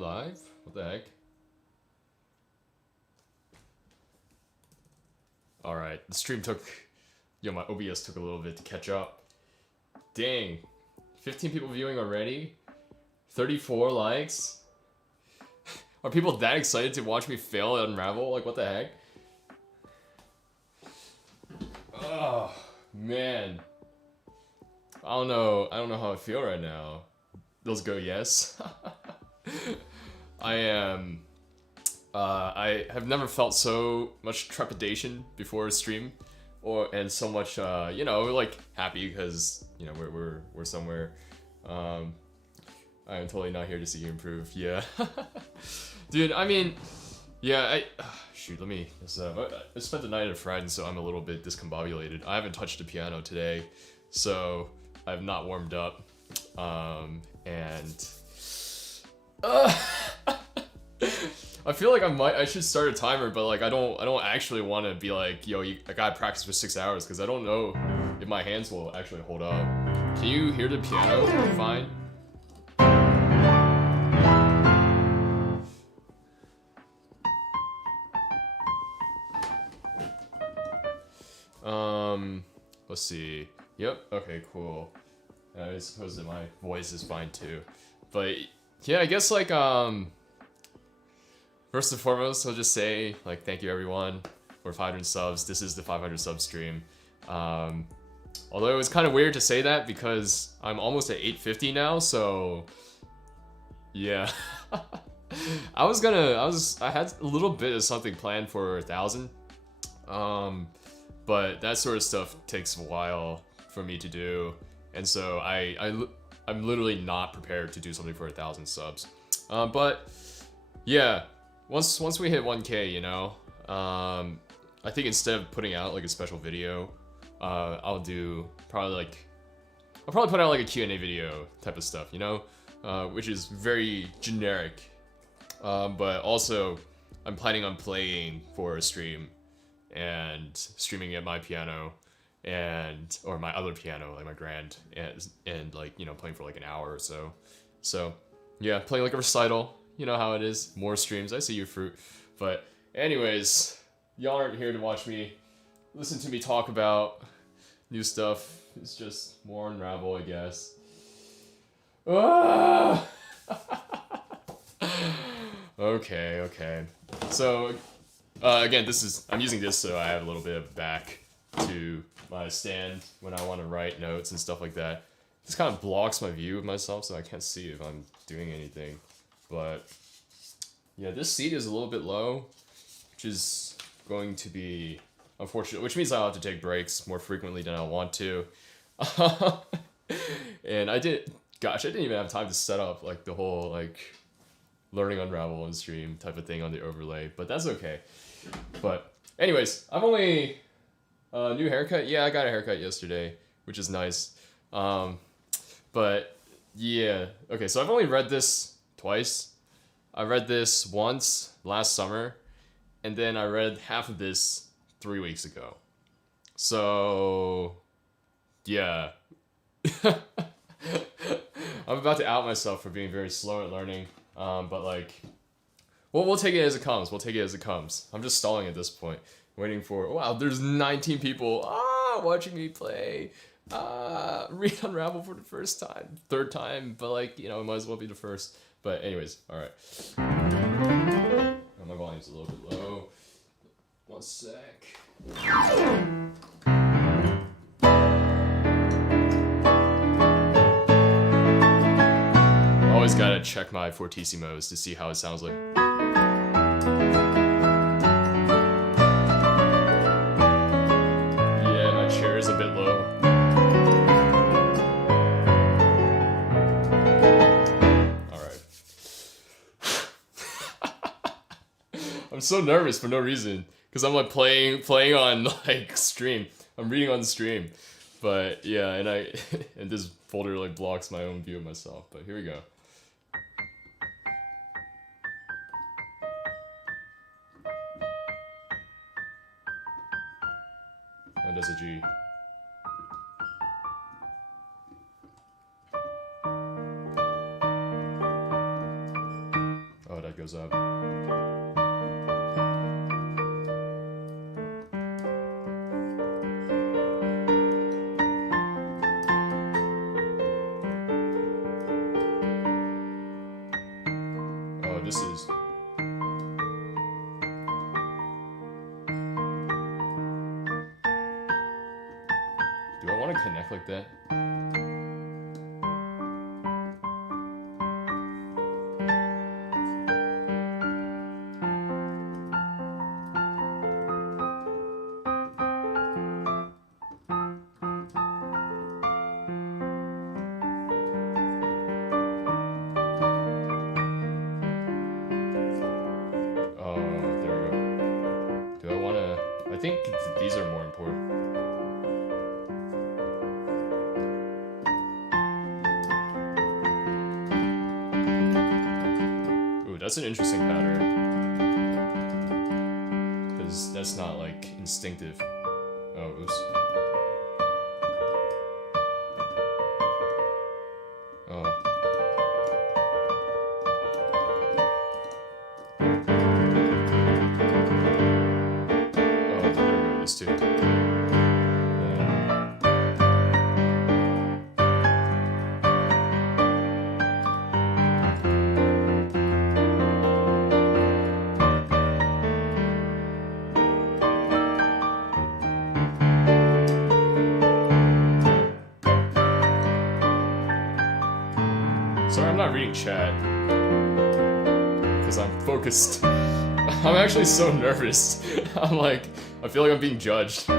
am live? What the heck? Alright, the stream took... Yo, my OBS took a little bit to catch up. Dang. 15 people viewing already? 34 likes? Are people that excited to watch me fail at Unravel? Like, what the heck? Oh, man. I don't know how I feel right now. Let's go, yes. I am... I have never felt so much trepidation before a stream, and so much, you know, like happy because you know we're somewhere. I am totally not here to see you improve. Yeah, dude. I mean, yeah. Shoot. Let me. I spent the night at a friend, so I'm a little bit discombobulated. I haven't touched the piano today, so I've not warmed up, and. I feel like I should start a timer, but like I don't actually want to be like, yo, I gotta practice for 6 hours because I don't know if my hands will actually hold up. Can you hear the piano fine? Let's see. Yep. Okay. Cool. I suppose that my voice is fine too, but yeah, I guess like first and foremost, I'll just say, like, thank you everyone for 500 subs. This is the 500 sub stream. Although it was kind of weird to say that because I'm almost at 850 now, so yeah. I had a little bit of something planned for 1,000. But that sort of stuff takes a while for me to do. And so I'm literally not prepared to do something for 1,000 subs. But yeah. Once we hit 1K, you know, I think instead of putting out like a special video, I'll probably put out like a Q&A video type of stuff, you know, which is very generic. But also, I'm planning on playing for a stream and streaming at my piano or my other piano, like my grand, and like, you know, playing for like an hour or so. So yeah, playing like a recital. You know how it is. More streams. I see your fruit. But anyways, y'all aren't here to watch me listen to me talk about new stuff. It's just more Unravel, I guess. Ah! Okay. So, again, I'm using this so I have a little bit of back to my stand when I want to write notes and stuff like that. This kind of blocks my view of myself, so I can't see if I'm doing anything. But yeah, this seat is a little bit low, which is going to be unfortunate, which means I'll have to take breaks more frequently than I want to. And I didn't even have time to set up like the whole like learning Unravel on stream type of thing on the overlay, but that's okay. But anyways, I'm only new haircut. Yeah, I got a haircut yesterday, which is nice. But yeah, okay, so I've only read this twice. I read this once last summer, and then I read half of this 3 weeks ago. So, yeah. I'm about to out myself for being very slow at learning, but like, well, we'll take it as it comes. I'm just stalling at this point, waiting for, wow, there's 19 people watching me play. Read Unravel for the third time, but like, you know, it might as well be the first. But anyways, alright. Oh, my volume's a little bit low. One sec. Always gotta check my fortissimos to see how it sounds like. Yeah, my chair is a bit low. I'm so nervous for no reason because I'm like playing on like stream. I'm reading on the stream, but yeah, and this folder like blocks my own view of myself. But here we go. And there's a G. connect like that? I think these are more important. Ooh, that's an interesting pattern. Because that's not like instinctive. Oh, oops. Oh. Too. Yeah. Sorry, I'm not reading chat because I'm focused. I'm actually so nervous. I'm like, I feel like I'm being judged.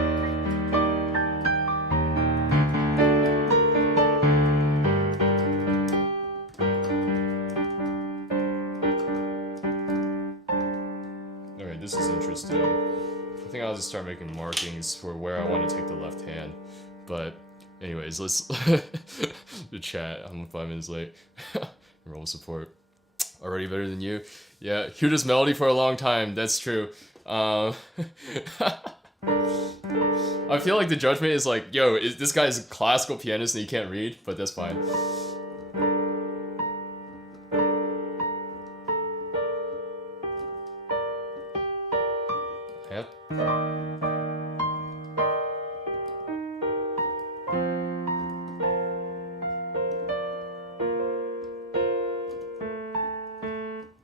Okay, this is interesting. I think I'll just start making markings for where I want to take the left hand. But anyways, let's the chat. I'm 5 minutes late. Roll support. Already better than you. Yeah, hear this melody for a long time. That's true. I feel like the judgment is like, yo, this guy's a classical pianist and he can't read, but that's fine. Yep.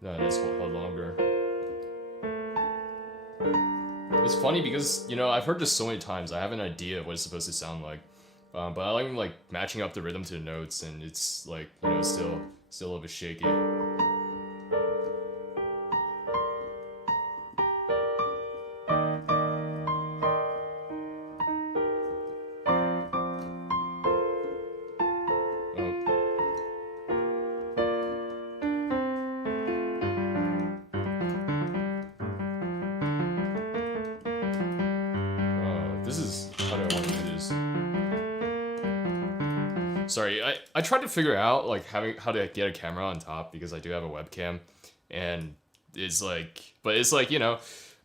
No, that's held longer. It's funny because, you know, I've heard this so many times. I have an idea what it's supposed to sound like, but I like matching up the rhythm to the notes, and it's like, you know, still a little bit shaky. Sorry, I tried to figure out like how to get a camera on top because I do have a webcam, and it's like, you know,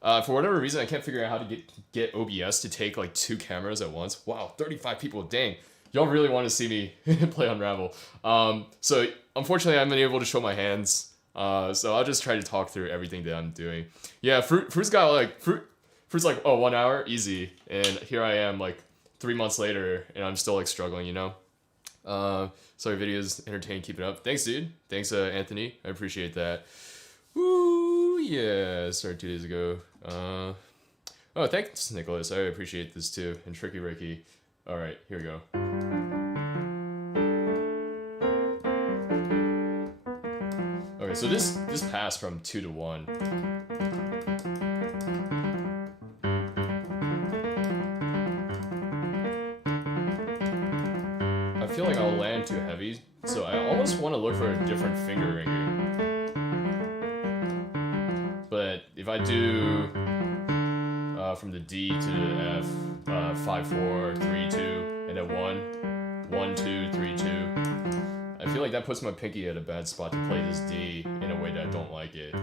for whatever reason I can't figure out how to get OBS to take like 2 cameras at once. Wow, 35 people, dang, y'all really want to see me play Unravel. So unfortunately I'm unable to show my hands. So I'll just try to talk through everything that I'm doing. Yeah, Fruit's got like Fruit's like, oh, 1 hour, easy, and here I am like 3 months later, and I'm still like struggling, you know. Sorry, videos entertaining, keep it up. Thanks, dude. Thanks, Anthony. I appreciate that. Woo, yeah, started 2 days ago. Oh, thanks, Nicholas. I appreciate this too. And Tricky Ricky. All right, here we go. Okay, so this passed from 2 to 1. I feel like I'll land too heavy, so I almost want to look for a different finger ringing. But if I do from the D to the F, 5/4, 3/2, and then 1, 1, 2, 3, 2, I feel like that puts my pinky at a bad spot to play this D in a way that I don't like it.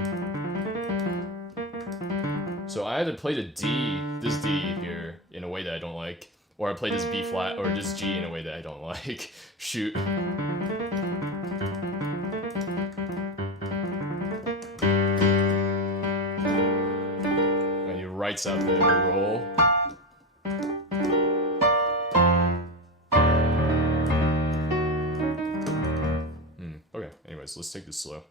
So I either play this D here in a way that I don't like, or I play this B flat or this G in a way that I don't like. Shoot. And he writes out the roll. Okay, anyways, let's take this slow.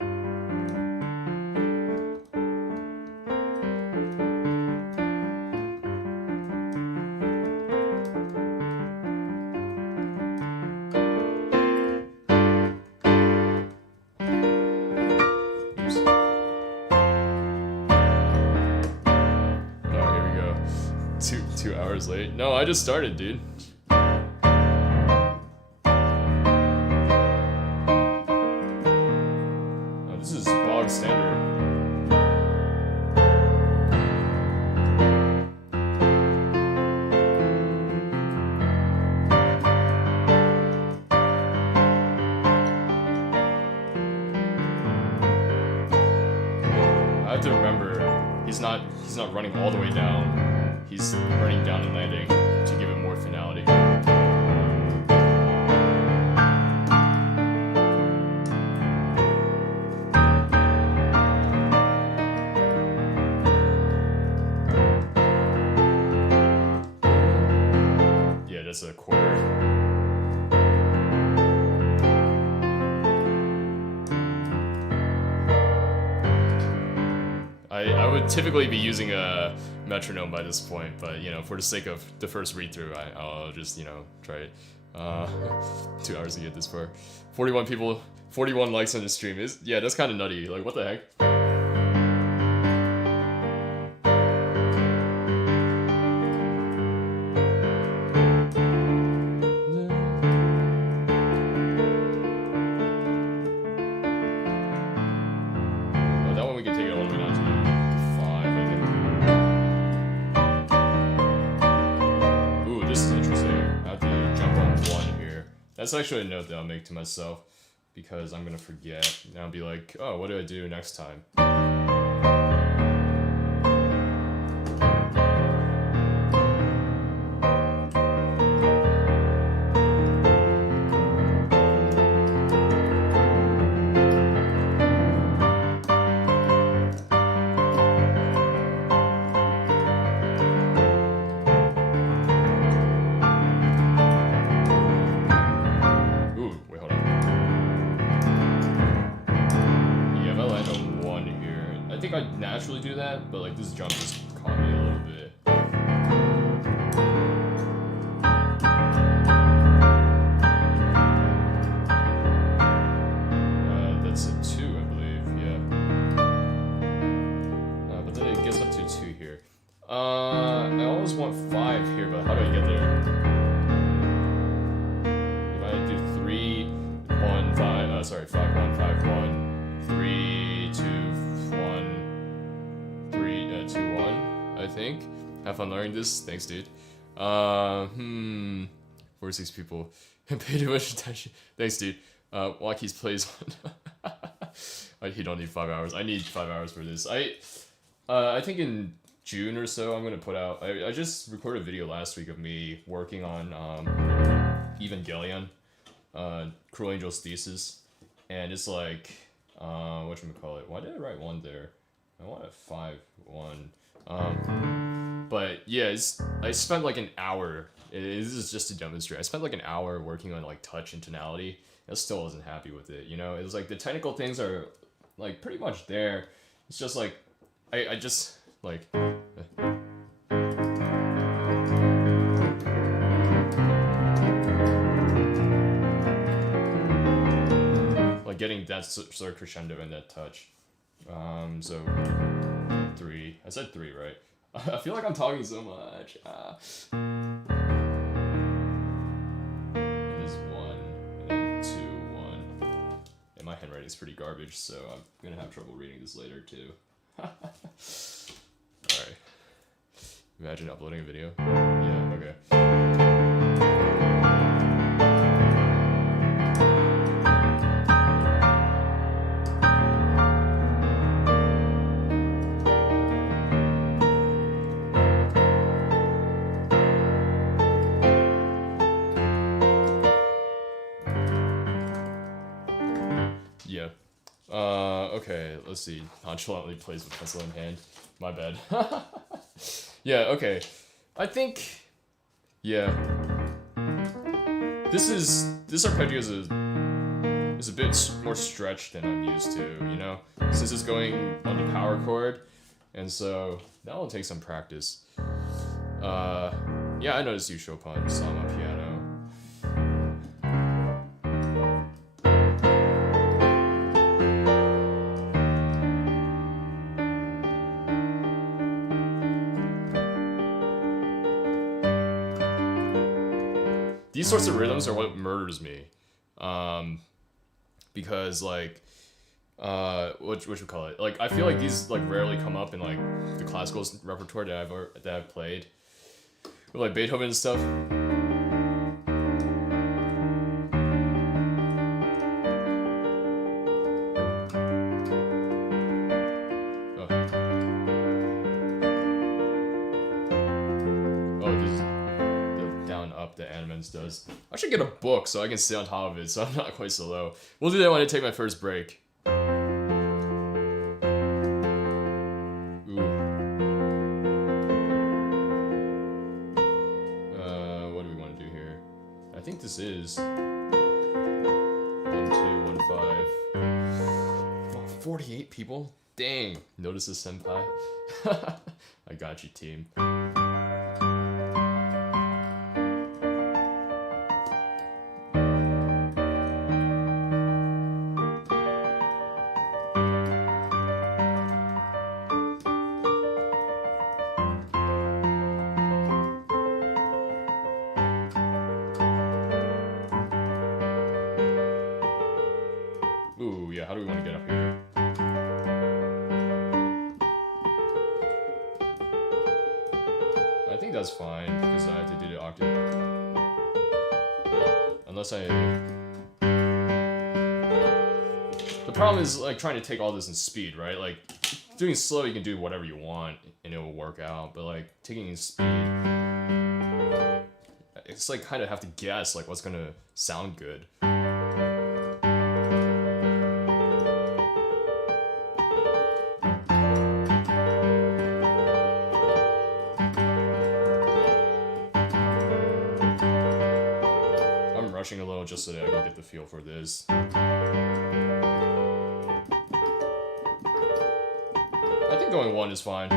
Two hours late. No, I just started, dude. Oh, this is bog standard. I have to remember he's not running all the way down. He's running down and landing to give it more finality. Yeah, that's a quarter. I would typically be using a metronome by this point, but you know, for the sake of the first read through, I'll just, you know, try it. 2 hours to get this far. 41 people, 41 likes on the stream. Yeah, that's kind of nutty. Like, what the heck? That's actually a note that I'll make to myself because I'm gonna forget and I'll be like, oh, what do I do next time? Do that, but like this jump just caught me a little bit. That's a 2, I believe, yeah. But then it gets up to 2 here. I always want 5 here, but how do I get there? If I do 3, 1, 5, sorry, 5, 1, 5, 1, 3, 2, 1. 2, 1, I think. Have fun learning this. Thanks, dude. 46 people. Pay too much attention. Thanks, dude. WattKeys plays on. He don't need 5 hours. I need 5 hours for this. I think in June or so, I'm gonna put out. I just recorded a video last week of me working on Evangelion, Cruel Angel's Thesis, and it's like whatchamacallit. Why did I write 1 there? I want a 5, 1. But yeah, I spent like an hour. This is just to demonstrate. I spent like an hour working on like touch and tonality. I still wasn't happy with it. You know, it was like the technical things are like pretty much there. It's just like I just like. Like getting that sort of crescendo in that touch. So 3. I said 3, right? I feel like I'm talking so much. It is 1, and then 2, 1. And my handwriting is pretty garbage, so I'm gonna have trouble reading this later too. Alright. Imagine uploading a video. Yeah, okay. Okay, let's see. Nonchalantly plays with pencil in hand. My bad. Yeah, okay. I think, yeah. This arpeggio is a bit more stretched than I'm used to, you know? Since it's going on the power chord, and so that will take some practice. Yeah, I noticed you Chopin song on piano. these sorts of rhythms are what murders me, because like what you call it? Like I feel like these like rarely come up in like the classical repertoire that I've played, with like Beethoven and stuff. Does. I should get a book so I can sit on top of it so I'm not quite so low. We'll do that when I take my first break. Ooh. What do we want to do here? I think this is 1, 2, 1, 5. Oh, 48 people? Dang. Notice this, senpai. I got you, team. How do we want to get up here? I think that's fine because I have to do the octave. Unless I... The problem is like trying to take all this in speed, right? Like doing slow you can do whatever you want and it will work out, but like taking in speed, it's like kind of have to guess like what's gonna sound good. A little just so that I can get the feel for this. I think going 1 is fine.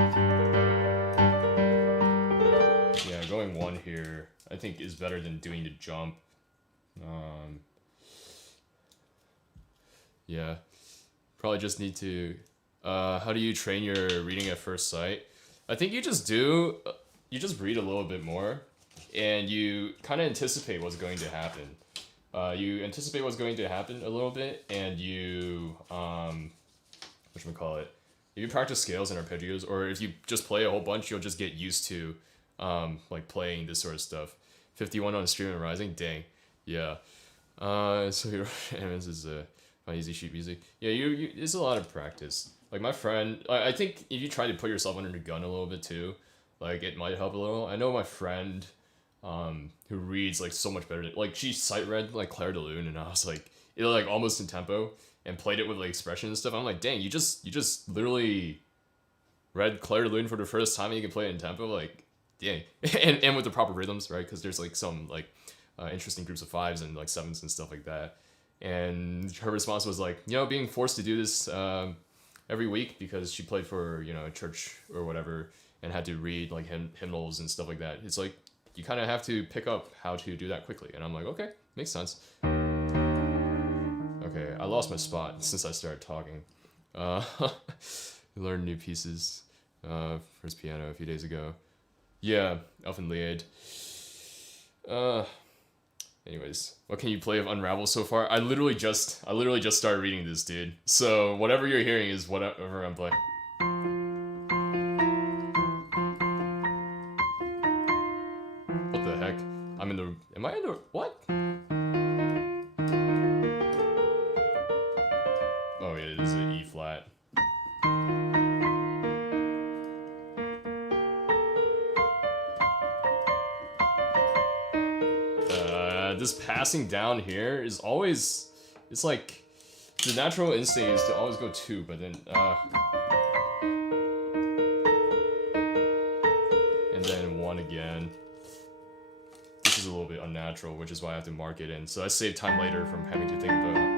Yeah, going 1 here I think is better than doing the jump. Yeah, probably just need to how do you train your reading at first sight? I think you just read a little bit more and you kind of anticipate what's going to happen. You anticipate what's going to happen a little bit, and you, whatchamacallit, if you practice scales and arpeggios, or if you just play a whole bunch, you'll just get used to, like, playing this sort of stuff. 51 on stream and rising? Dang. Yeah. So your Animenz'S is, on easy sheet music. Yeah, it's a lot of practice. Like, my friend, I think if you try to put yourself under the gun a little bit, too, like, it might help a little. I know my friend... who reads like so much better. Like she sight read like Claire de Lune, and I was like, it like almost in tempo, and played it with like expression and stuff. I'm like, dang, you just literally read Claire de Lune for the first time, and you can play it in tempo. Like, dang, and with the proper rhythms, right? Because there's like some like interesting groups of 5s and like 7s and stuff like that. And her response was like, being forced to do this every week because she played for a church or whatever, and had to read like hymnals and stuff like that. It's like, you kind of have to pick up how to do that quickly. And I'm like, okay, makes sense. Okay, I lost my spot since I started talking. Learned new pieces for his piano a few days ago. Yeah, Elfenlied. Anyways, what can you play of Unravel so far? I literally just started reading this, dude. So whatever you're hearing is whatever I'm playing. Am I in the... What? Oh, yeah, it is an E flat. This passing down here is always... It's like... The natural instinct is to always go 2, but then... And then 1 again. Is a little bit unnatural, which is why I have to mark it in. So I save time later from having to think about it.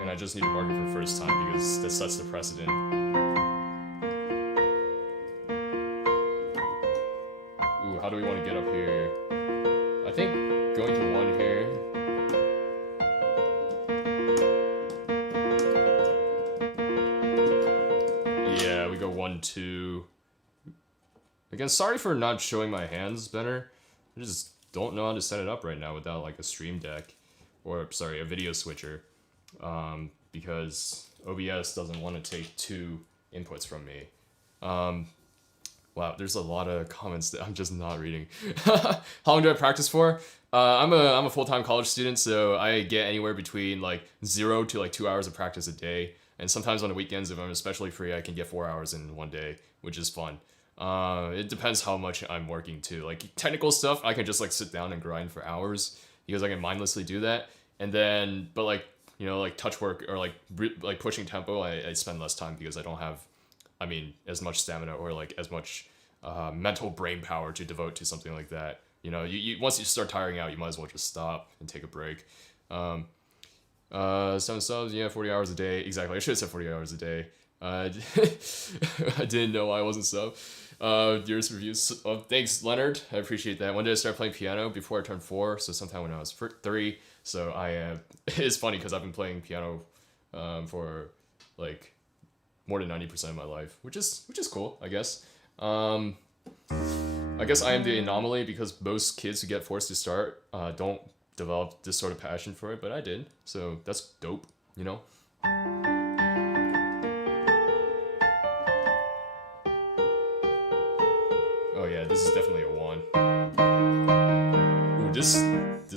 And I just need to mark it for first time because that sets the precedent. Ooh, how do we want to get up here? I think going to 1 here. Yeah, we go 1, 2, Again, sorry for not showing my hands better. I just don't know how to set it up right now without like a stream deck, or sorry, a video switcher, because OBS doesn't want to take 2 inputs from me. Wow, there's a lot of comments that I'm just not reading. How long do I practice for? I'm a full-time college student, so I get anywhere between like 0 to like 2 hours of practice a day. And sometimes on the weekends, if I'm especially free, I can get 4 hours in one day, which is fun. It depends how much I'm working too. Like technical stuff, I can just like sit down and grind for hours because I can mindlessly do that. And then, but like, you know, like touch work or like pushing tempo, I spend less time because I don't have, I mean, as much stamina or like as much mental brain power to devote to something like that. You know, you once you start tiring out, you might as well just stop and take a break. 7 subs, yeah, 40 hours a day. Exactly, I should have said 40 hours a day. I didn't know I wasn't sub. Dearest reviews. Thanks, Leonard. I appreciate that. One day I started playing piano before I turned 4, so sometime when I was 3. So I am. It's funny because I've been playing piano for like more than 90% of my life, which is cool, I guess. I guess I am the anomaly because most kids who get forced to start don't develop this sort of passion for it, but I did, so that's dope, you know? Oh yeah, this is definitely a 1. Ooh, this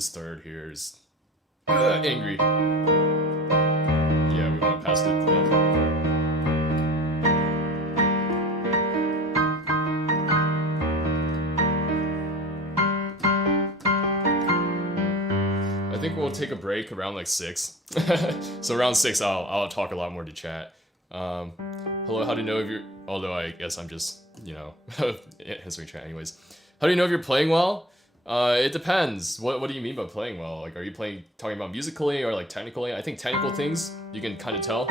third here is angry. Yeah, we want to pass it to them. I think we'll take a break around like 6. So around 6, I'll talk a lot more to chat. Hello, how do you know if you're... Although I guess I'm just, you know, answering chat anyways. How do you know if you're playing well? It depends. What do you mean by playing well? Like, are you talking about musically or like technically? I think technical things, you can kind of tell.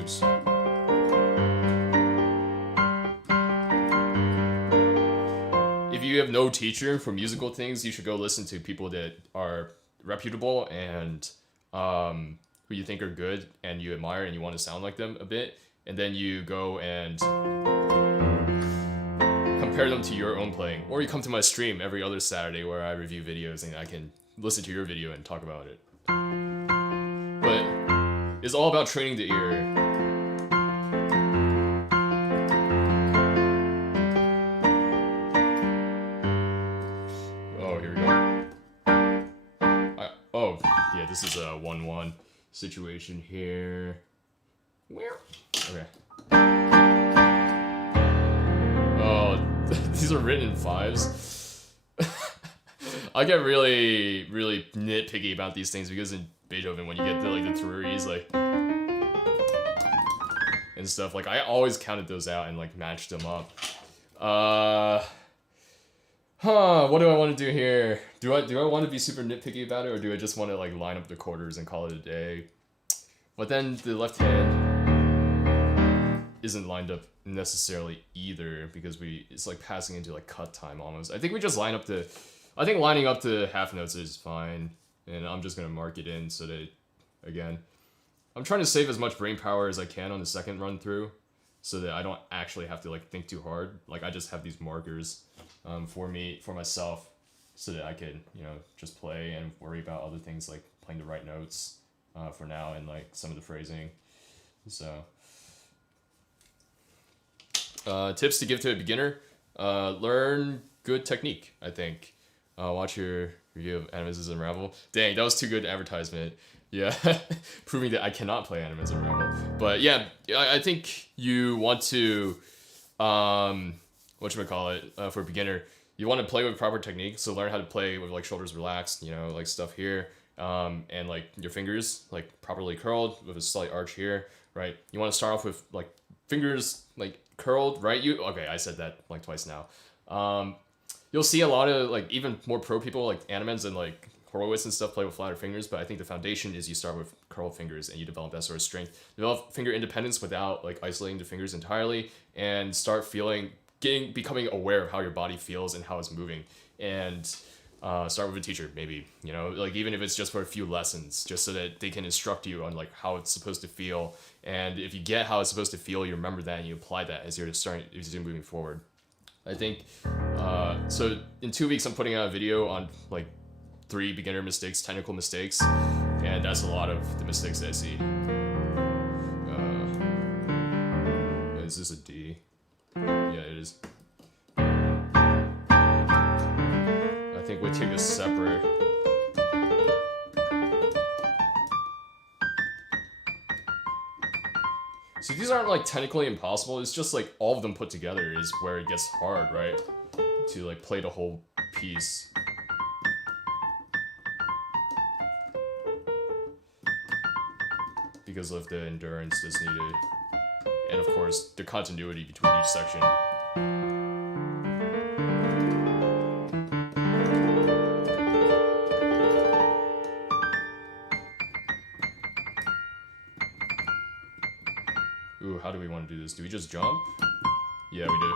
Oops. If you have no teacher for musical things, you should go listen to people that are reputable and who you think are good and you admire and you want to sound like them a bit. And then you go and compare them to your own playing. Or you come to my stream every other Saturday where I review videos and I can listen to your video and talk about it. But it's all about training the ear. Oh, here we go. Yeah, this is a 1-1 situation here. Okay. Oh, these are written in 5s. I get really, really nitpicky about these things because in Beethoven, when you get the 3s, like, and stuff, like, I always counted those out and like matched them up. What do I want to do here? Do I want to be super nitpicky about it, or do I just want to like line up the quarters and call it a day? But then the left hand isn't lined up necessarily either because it's like passing into like cut time almost. I think we just lining up the half notes is fine, and I'm just gonna mark it in so that, again, I'm trying to save as much brain power as I can on the second run through so that I don't actually have to like think too hard. Like, I just have these markers for myself so that I could, you know, just play and worry about other things like playing the right notes for now and like some of the phrasing. So tips to give to a beginner: learn good technique. I think watch your review of Animenz'S Unravel. Dang, that was too good advertisement. Yeah, proving that I cannot play Animenz'S Unravel. But yeah, I think you want to whatchamacallit, for a beginner, you want to play with proper technique. So learn how to play with like shoulders relaxed, you know, like stuff here, and like your fingers like properly curled with a slight arch here, right? You want to start off with like fingers like curled, right? Okay, I said that like twice now. You'll see a lot of like even more pro people like Animenz and like Horowitz and stuff play with flatter fingers, but I think the foundation is you start with curled fingers and you develop that sort of strength. Develop finger independence without like isolating the fingers entirely, and start becoming aware of how your body feels and how it's moving. And Start with a teacher, maybe, you know, like even if it's just for a few lessons, just so that they can instruct you on like how it's supposed to feel. And if you get how it's supposed to feel, you remember that and you apply that as you're moving forward. I think, so in 2 weeks, I'm putting out a video on like 3 beginner mistakes, technical mistakes, and that's a lot of the mistakes that I see. Is this a D? Yeah, it is. I think we take a separate. So these aren't like technically impossible, it's just like all of them put together is where it gets hard, right? To like play the whole piece. Because of the endurance that's needed. And of course, the continuity between each section. Ooh, how do we want to do this? Do we just jump? Yeah, we do.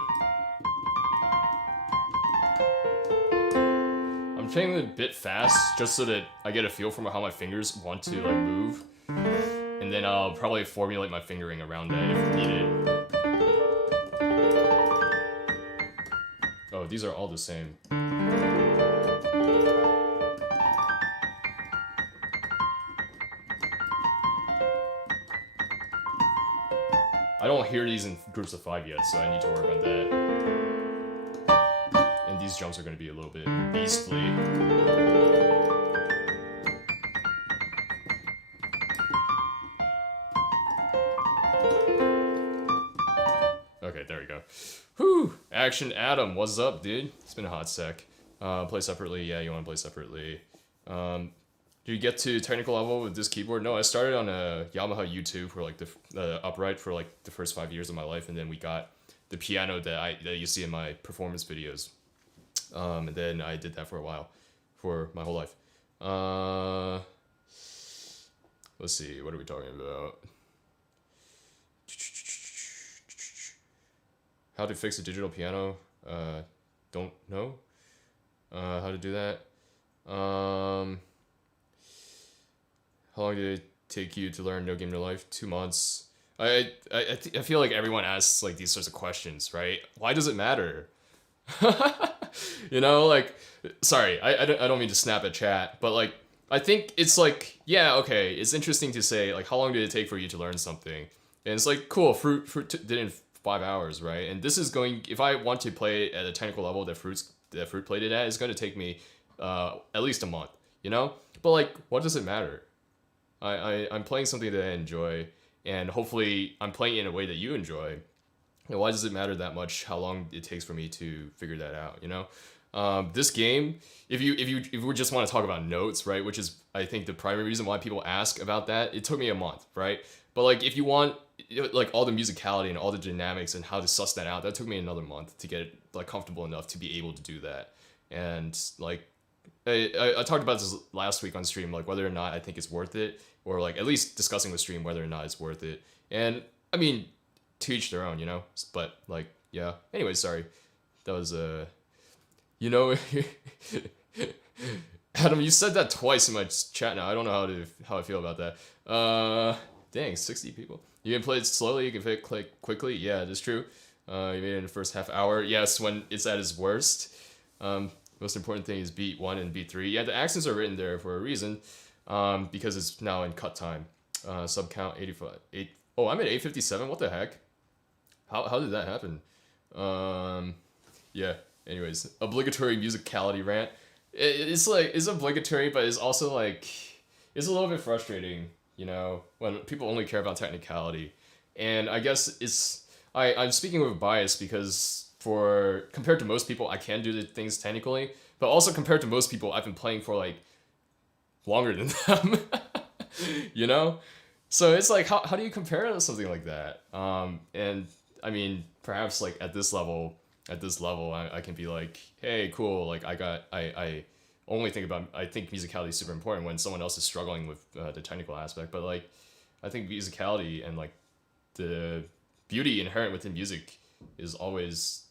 I'm playing it a bit fast, just so that I get a feel for how my fingers want to like move. And then I'll probably formulate my fingering around that if needed. Oh, these are all the same. I don't hear these in groups of 5 yet, so I need to work on that. And these jumps are going to be a little bit beastly. Okay, there we go. Whew! Action Adam, what's up, dude? It's been a hot sec. Play separately? Yeah, you want to play separately. Do you get to technical level with this keyboard? No, I started on a Yamaha U2 for like the upright for like the first 5 years of my life, and then we got the piano that you see in my performance videos. And then I did that for a while, for my whole life. Let's see, what are we talking about? How to fix a digital piano? Don't know. How to do that? How long did it take you to learn No Game No Life? 2 months. I feel like everyone asks like these sorts of questions, right? Why does it matter? You know, like, sorry, I don't mean to snap at chat, but like, I think it's like, yeah, okay, it's interesting to say like, how long did it take for you to learn something? And it's like, cool, Fruit did it in 5 hours, right? And this is going, if I want to play at a technical level that Fruit played it at, it's going to take me at least a month, you know? But like, what does it matter? I'm playing something that I enjoy, and hopefully I'm playing it in a way that you enjoy. And why does it matter that much how long it takes for me to figure that out, you know? This game, if we just want to talk about notes, right, which is I think the primary reason why people ask about that, it took me a month, right? But like if you want like all the musicality and all the dynamics and how to suss that out, that took me another month to get like comfortable enough to be able to do that. And like I talked about this last week on stream, like whether or not I think it's worth it, or like at least discussing with stream whether or not it's worth it. And I mean, to each their own, you know. But like, yeah. Anyway, sorry, that was you know, Adam, you said that twice in my chat now. I don't know how I feel about that. Dang, 60 people. You can play it slowly. You can play it quickly. Yeah, that's true. You made it in the first half hour. Yes, when it's at its worst. Most important thing is beat 1 and beat 3. Yeah, the accents are written there for a reason, because it's now in cut time. Sub count 85. Oh, I'm at 857. What the heck? How did that happen? Yeah. Anyways, obligatory musicality rant. It's like, it's obligatory, but it's also like, it's a little bit frustrating, you know, when people only care about technicality. And I guess I'm speaking with bias because compared to most people, I can do the things technically, but also compared to most people, I've been playing for like longer than them, you know? So it's like, how do you compare to something like that? And I mean, perhaps like at this level, I can be like, hey, cool. Like I only think musicality is super important when someone else is struggling with the technical aspect. But like, I think musicality and like the beauty inherent within music is always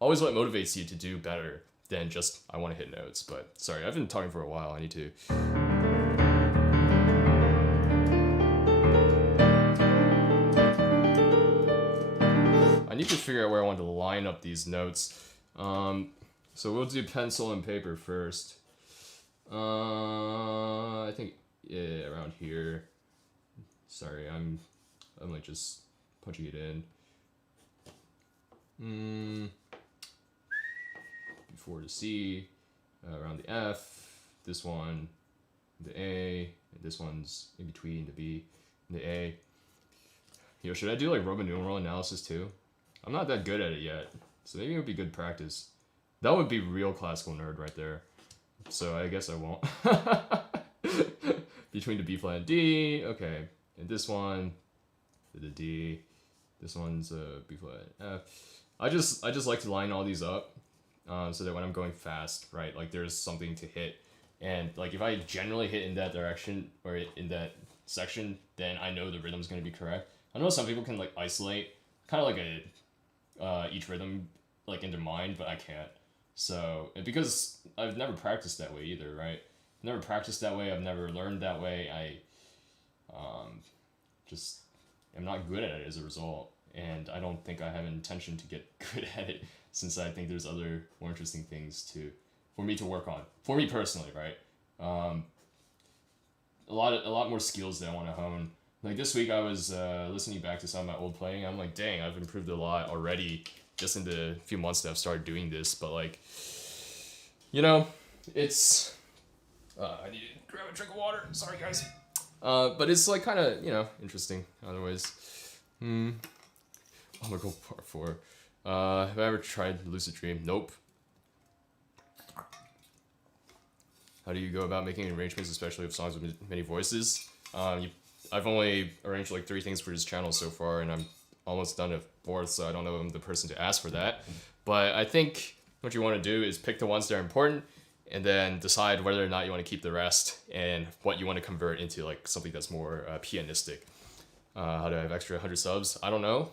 what motivates you to do better than just I want to hit notes. But sorry, I've been talking for a while. I need to. I need to figure out where I want to line up these notes. So we'll do pencil and paper first. I think yeah, around here. Sorry, I'm like just punching it in. Before the C, around the F, this one, the A, and this one's in between the B and the A. Yo, should I do like Roman numeral analysis too? I'm not that good at it yet, so maybe it would be good practice. That would be real classical nerd right there. So I guess I won't. Between the B flat and D, okay. And this one, the D. This one's B flat and F. I just like to line all these up, so that when I'm going fast, right, like there's something to hit. And like if I generally hit in that direction or in that section, then I know the rhythm's gonna be correct. I know some people can like isolate kind of like a each rhythm like in their mind, but I can't. So because I've never practiced that way either, right? Never practiced that way. I've never learned that way. I just am not good at it as a result, and I don't think I have an intention to get good at it, since I think there's other more interesting things for me to work on. For me personally, right? A lot more skills that I want to hone. Like this week I was listening back to some of my old playing. I'm like, dang, I've improved a lot already just in the few months that I've started doing this. But like, you know, it's I need to grab a drink of water. Sorry guys. But it's like kind of, you know, interesting otherwise. I'm gonna go part 4. Have I ever tried lucid dream? Nope. How do you go about making arrangements, especially of songs with many voices? I've only arranged like 3 things for this channel so far, and I'm almost done a 4th, so I don't know if I'm the person to ask for that. But I think what you want to do is pick the ones that are important, and then decide whether or not you want to keep the rest, and what you want to convert into like something that's more pianistic. How do I have extra 100 subs? I don't know.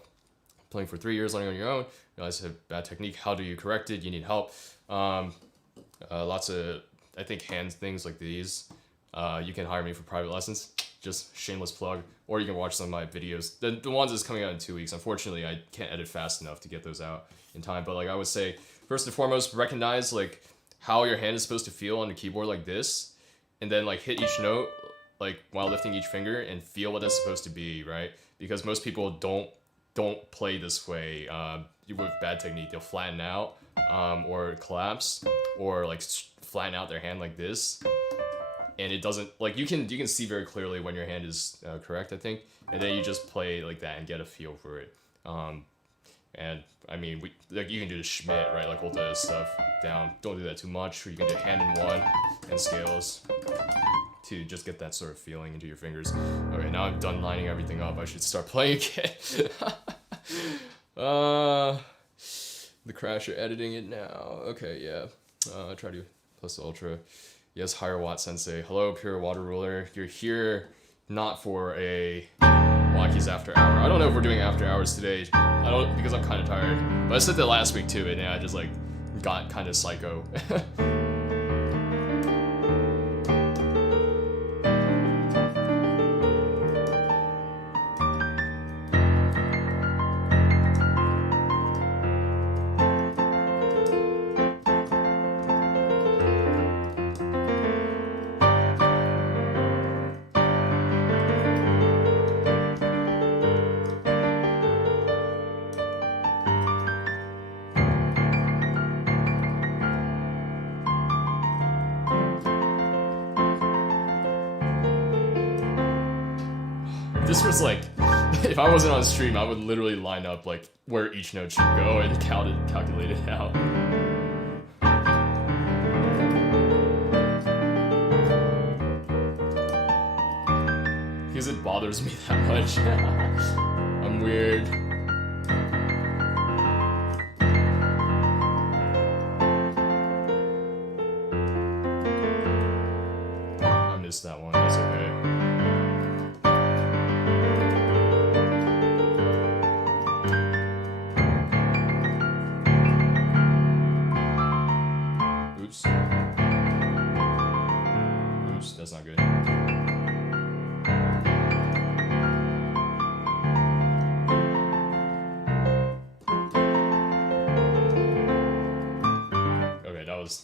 Playing for 3 years, learning on your own. You guys have bad technique. How do you correct it? You need help. Lots of, I think, hand things like these. You can hire me for private lessons. Just shameless plug. Or you can watch some of my videos. The ones that's coming out in 2 weeks. Unfortunately, I can't edit fast enough to get those out in time. But like I would say, first and foremost, recognize like how your hand is supposed to feel on the keyboard like this. And then like hit each note like while lifting each finger and feel what that's supposed to be, right? Because most people don't play this way with bad technique. They'll flatten out or collapse or like flatten out their hand like this. And it doesn't, like, you can see very clearly when your hand is correct, I think. And then you just play like that and get a feel for it. And I mean, like you can do the Schmidt, right? Like hold the stuff down. Don't do that too much. Or you can do hand in one and scales to just get that sort of feeling into your fingers. Okay, now I'm done lining everything up. I should start playing again. The Crasher editing it now. Okay, yeah. Try to plus ultra. Yes, higher watt sensei. Hello, pure water ruler. You're here not for a WattKeys after hour. I don't know if we're doing after hours today. I don't, because I'm kind of tired. But I said that last week too, and I just like got kind of psycho. This was like, if I wasn't on stream, I would literally line up like where each note should go and calculate it out. Because it bothers me that much. I'm weird. I missed that one, that's okay.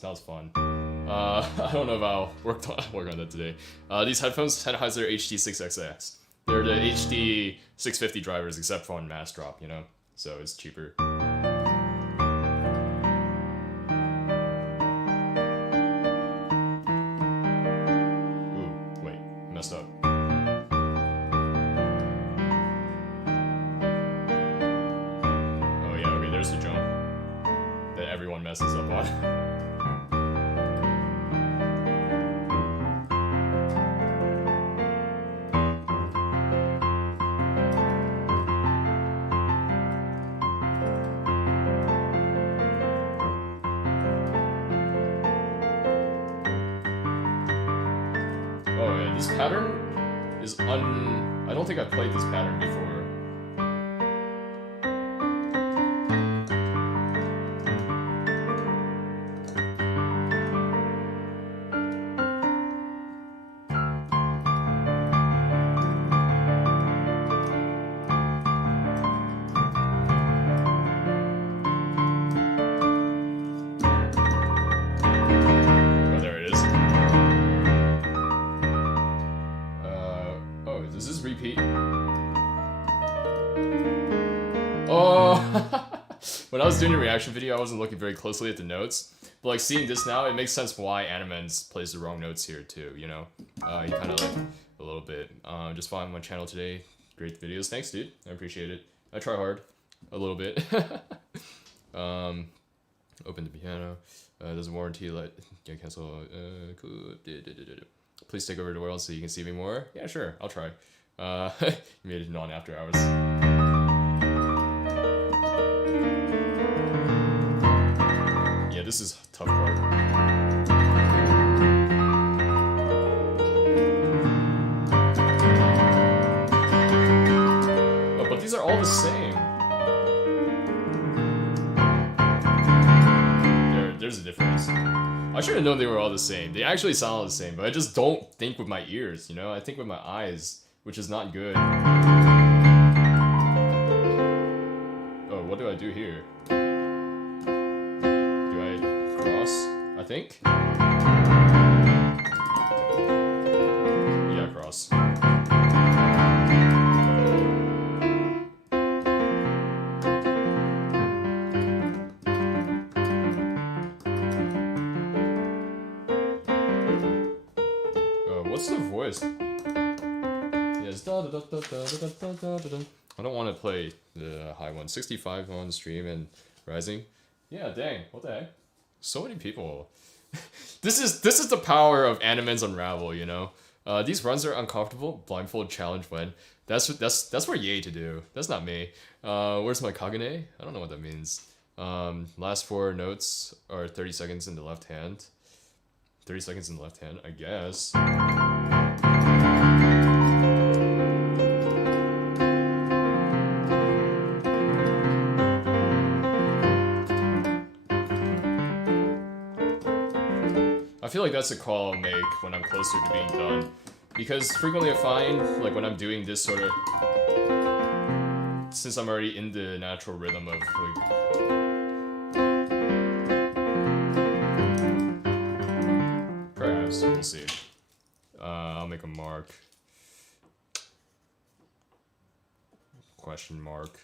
was fun. I don't know if I'll work on that today. These headphones, Sennheiser HD6XX. They're the HD 650 drivers, except for on mass drop, you know, so it's cheaper. Ooh, wait, messed up. Oh yeah, okay, there's the jump that everyone messes up on. This pattern is I don't think I've played this pattern before. When I was doing a reaction video, I wasn't looking very closely at the notes, but like seeing this now, it makes sense why Animenz'S plays the wrong notes here too, you know? You kind of like a little bit. Just following my channel today. Great videos. Thanks, dude. I appreciate it. I try hard. A little bit. Open the piano. There's a warranty, like, yeah, cancel. Cool. Please take over the world so you can see me more. Yeah, sure. I'll try. You made it on after hours. Yeah, this is a tough part. Oh, but these are all the same. There's a difference. I should have known they were all the same. They actually sound the same, but I just don't think with my ears, you know? I think with my eyes, which is not good. Oh, what do I do here? I think. Yeah, cross. What's the voice? Yes. I don't want to play the high one. 65 on stream and rising. Yeah, dang. What the heck? So many people. This is the power of Animenz'S Unravel, you know. These runs are uncomfortable. Blindfold challenge when. That's for Ye to do. That's not me. Where's my Kagane? I don't know what that means. Last 4 notes are 30 seconds in the left hand. 30 seconds in the left hand, I guess. I feel like that's a call I'll make when I'm closer to being done. Because frequently I find, like when I'm doing this sort of... Since I'm already in the natural rhythm of like... Perhaps, we'll see. I'll make a mark. Question mark.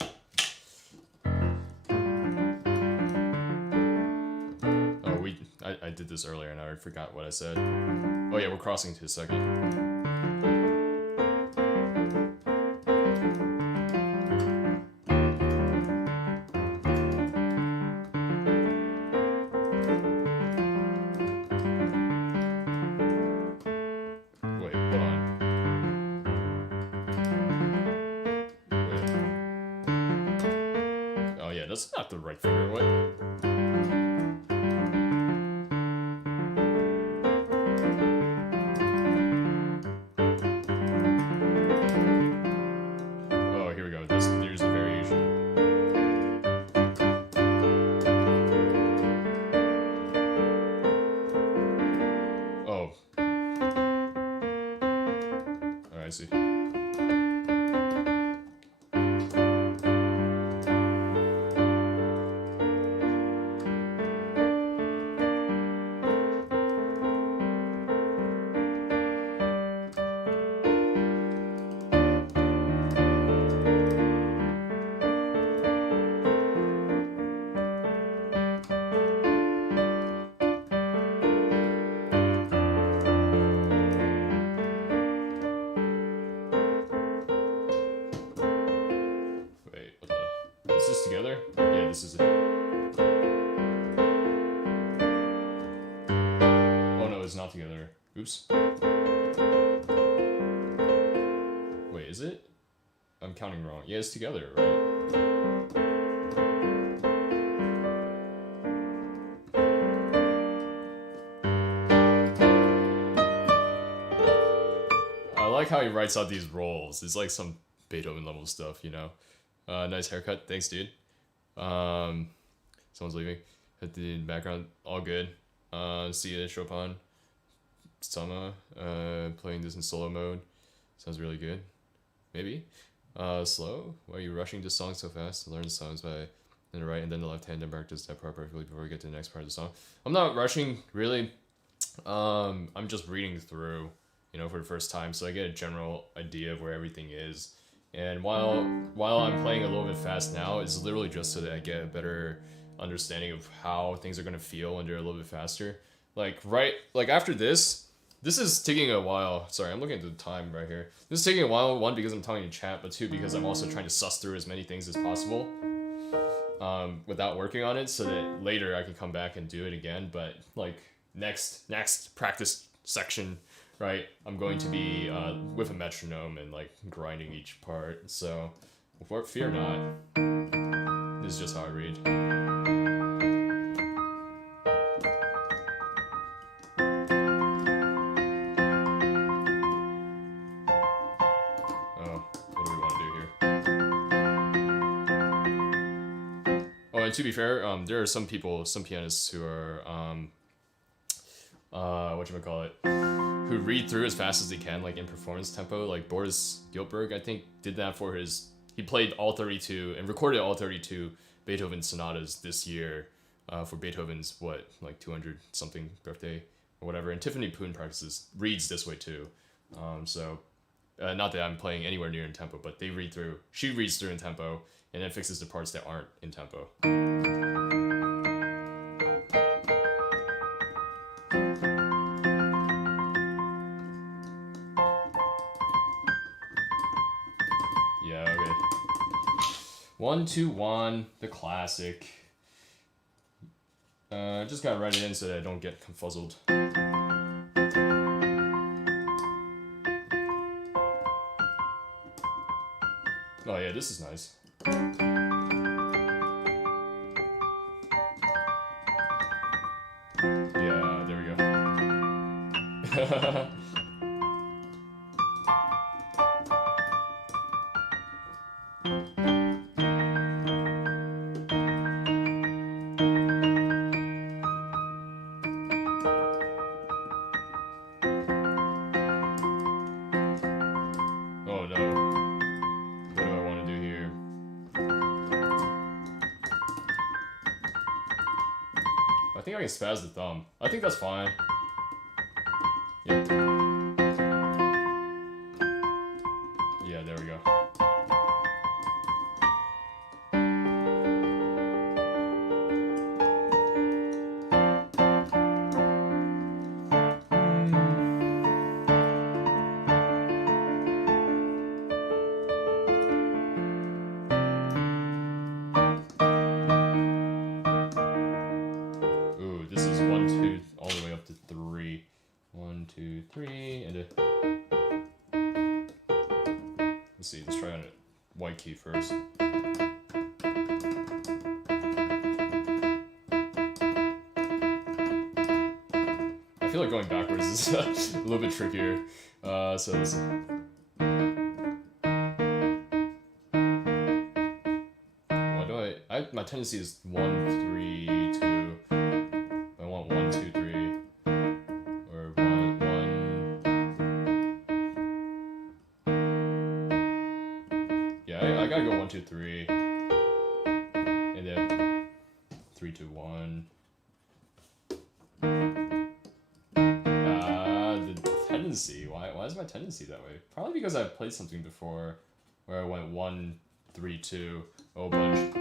I did this earlier and I forgot what I said. Oh yeah, we're crossing to a second. Wait, hold on. Wait. Oh yeah, that's not the right finger. What? See. Is this together? Yeah, this is it. Oh no, it's not together. Oops. Wait, is it? I'm counting wrong. Yeah, it's together, right? I like how he writes out these rolls. It's like some Beethoven level stuff, you know? Nice haircut. Thanks, dude. Someone's leaving. At the background, all good. See you, Chopin. Sama, playing this in solo mode. Sounds really good. Maybe. Slow? Why are you rushing this song so fast? Learn the songs by the right and then the left hand and practice that part perfectly before we get to the next part of the song. I'm not rushing, really. I'm just reading through, you know, for the first time, so I get a general idea of where everything is. And while I'm playing a little bit fast now, it's literally just so that I get a better understanding of how things are gonna feel when they're a little bit faster. Like after this is taking a while. Sorry, I'm looking at the time right here. This is taking a while, one, because I'm talking in chat, but two, because I'm also trying to suss through as many things as possible without working on it, so that later I can come back and do it again. But like next practice section, right, I'm going to be with a metronome and like grinding each part. So fear not. This is just how I read. To be fair, there are some pianists who are, who read through as fast as they can, like in performance tempo. Like Boris Giltberg, I think, did that for he played all 32 and recorded all 32 Beethoven sonatas this year for Beethoven's, 200 something birthday or whatever. And Tiffany Poon reads this way too. Not that I'm playing anywhere near in tempo, but she reads through in tempo, and then fixes the parts that aren't in tempo. Yeah, okay. 1-2-1, the classic. Just gotta write it in so that I don't get confuzzled. Oh yeah, this is nice. Yeah, there we go. Oh no. What do I want to do here? I think I can spaz the thumb. I think that's fine. Yep. Yeah, there we go. Ooh, this is 1, 2, all the way up to 3. 1, 2, 3, and let's see, let's try on a white key first. I feel like going backwards is a little bit trickier. So let's see. My tendency is 1, 3, 2. I want 1, 2, 3. Or 1, 1. Yeah, I gotta go 1, 2, 3. And then 3, 2, 1. The tendency. Why is my tendency that way? Probably because I've played something before where I went 1, 3, 2, a bunch.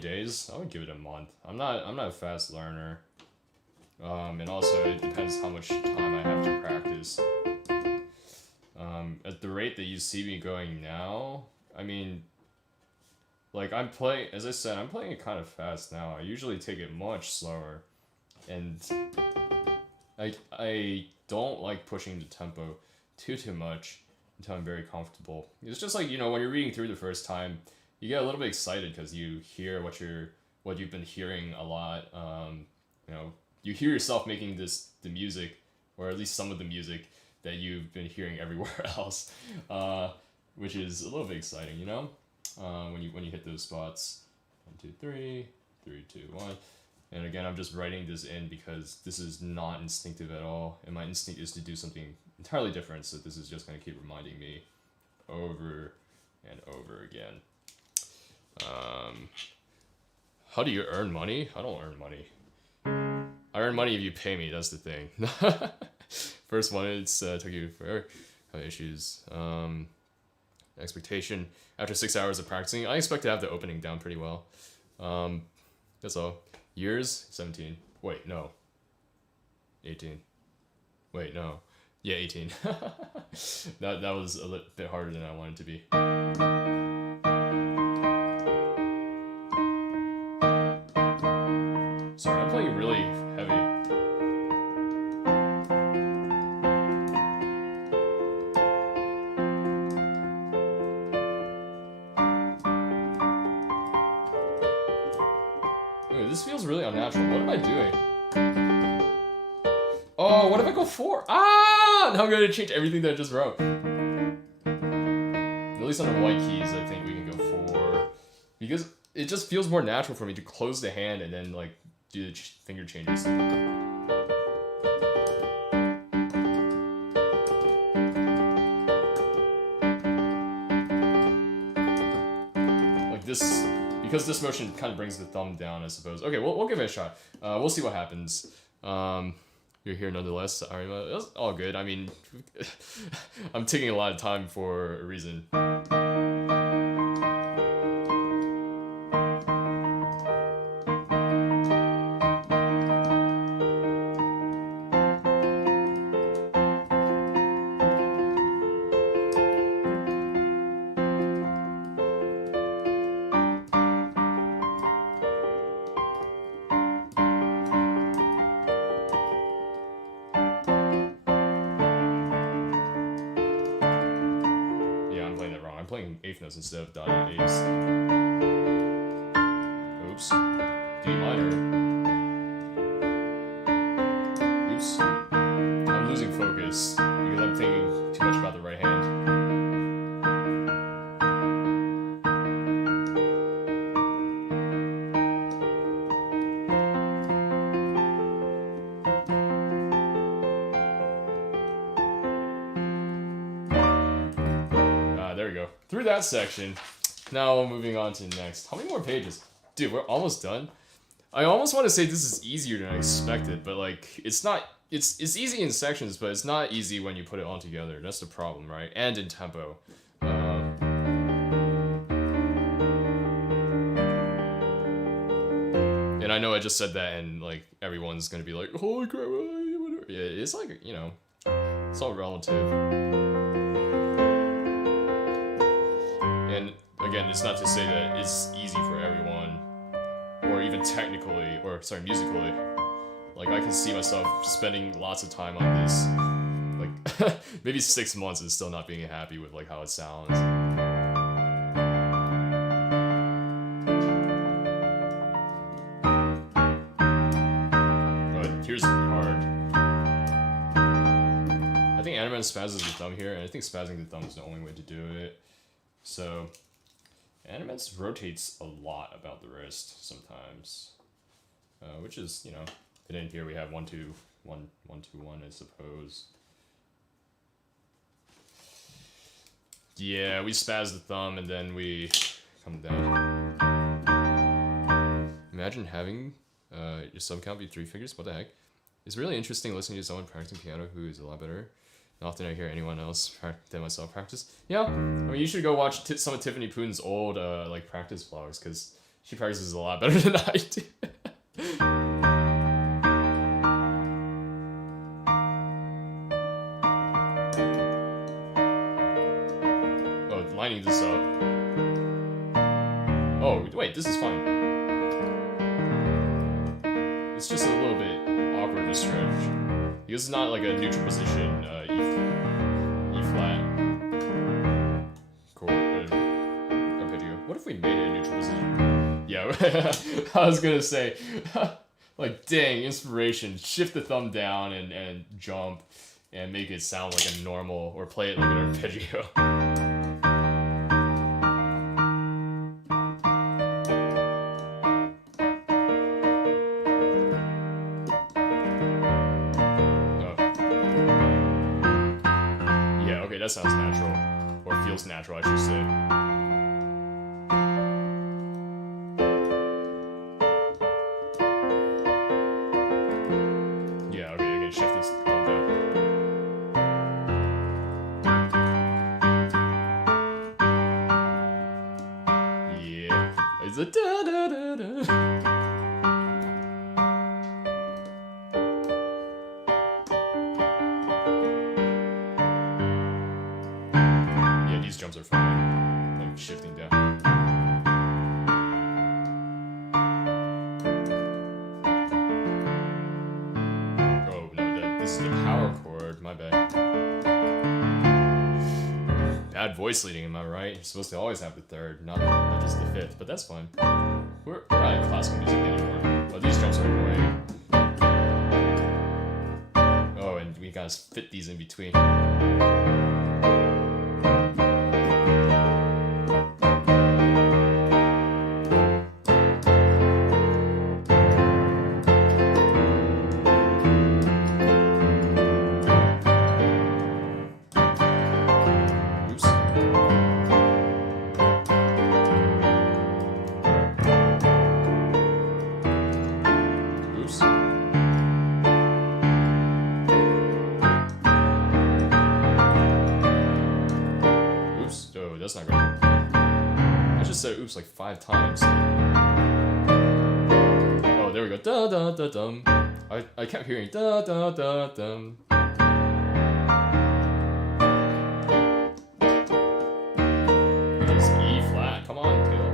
Days? I would give it a month. I'm not a fast learner. And also it depends how much time I have to practice. At the rate that you see me going now, I mean, like I'm playing, as I said, I'm playing it kind of fast now. I usually take it much slower, and I don't like pushing the tempo too much until I'm very comfortable. It's just like, you know, when you're reading through the first time, you get a little bit excited because you hear what you've been hearing a lot. You know, you hear yourself making the music, or at least some of the music that you've been hearing everywhere else, which is a little bit exciting, you know, when you hit those spots. 1, 2, 3, 3, 2, 1. And again, I'm just writing this in because this is not instinctive at all, and my instinct is to do something entirely different, so this is just going to keep reminding me over and over again. How do you earn money? I don't earn money. I earn money if you pay me, that's the thing. First one, it's took you forever. Issues. Expectation. After 6 hours of practicing, I expect to have the opening down pretty well. That's all. Years? 17. Wait, no. 18. Wait, no. Yeah, 18. that was a little bit harder than I wanted to be. Sorry, I'm playing really heavy. Ooh, this feels really unnatural. What am I doing? Oh, what if I go 4? Ah! Now I'm going to change everything that I just wrote. At least on the WattKeys, I think we can go 4. Because it just feels more natural for me to close the hand and then, like, do the finger changes. Like this, because this motion kind of brings the thumb down, I suppose. Okay, we'll give it a shot. We'll see what happens. You're here nonetheless, Arima. That's all good. I mean, I'm taking a lot of time for a reason. Instead of dotted A's. Oops. D minor. Oops. I'm losing focus because I'm thinking too much about the right hand. There we go. Through that section. Now moving on to next. How many more pages? Dude, we're almost done. I almost want to say this is easier than I expected, but like it's not. It's easy in sections, but it's not easy when you put it all together. That's the problem, right? And in tempo. And I know I just said that, and like everyone's gonna be like, "Holy crap!" Whatever. Yeah, it's like, you know, it's all relative. And again, it's not to say that it's easy for everyone, or even technically, or sorry, musically. Like, I can see myself spending lots of time on this, like, maybe 6 months and still not being happy with, like, how it sounds. But here's the part. I think Animenz'S spazzes the thumb here, and I think spazzing the thumb is the only way to do it. So, Animenz'S rotates a lot about the wrist sometimes, which is, you know, and then here we have 1 2 1 1 2 1, I suppose. Yeah, we spaz the thumb and then we come down. Imagine having your sub count be 3 figures. What the heck? It's really interesting listening to someone practicing piano who is a lot better. Not often I hear anyone else than myself practice. Yeah, I mean, you should go watch some of Tiffany Poon's old like practice vlogs, because she practices a lot better than I do. lining this up. Oh, wait, this is fine. It's just a little bit awkward to stretch. Because it's not like a neutral position E flat chord arpeggio. What if we made it a neutral position? Yeah, I was gonna say, like, dang, inspiration. Shift the thumb down and jump and make it sound like a normal, or play it like an arpeggio. That sounds natural, or feels natural, I should say. Yeah, okay, I can shift this thumb down. Yeah, it's a da da da da. Jumps are fine, like shifting down. Oh no, this is the power chord. My bad. Bad voice leading, am I right? You're supposed to always have the third, not just the fifth. But that's fine. We're not in classical music anymore. But these jumps are annoying. Oh, and we gotta fit these in between. That's not good. I just said oops like 5 times. Oh, there we go. Da da da dum. I kept hearing da da da dum. It's E flat. Come on, Kill.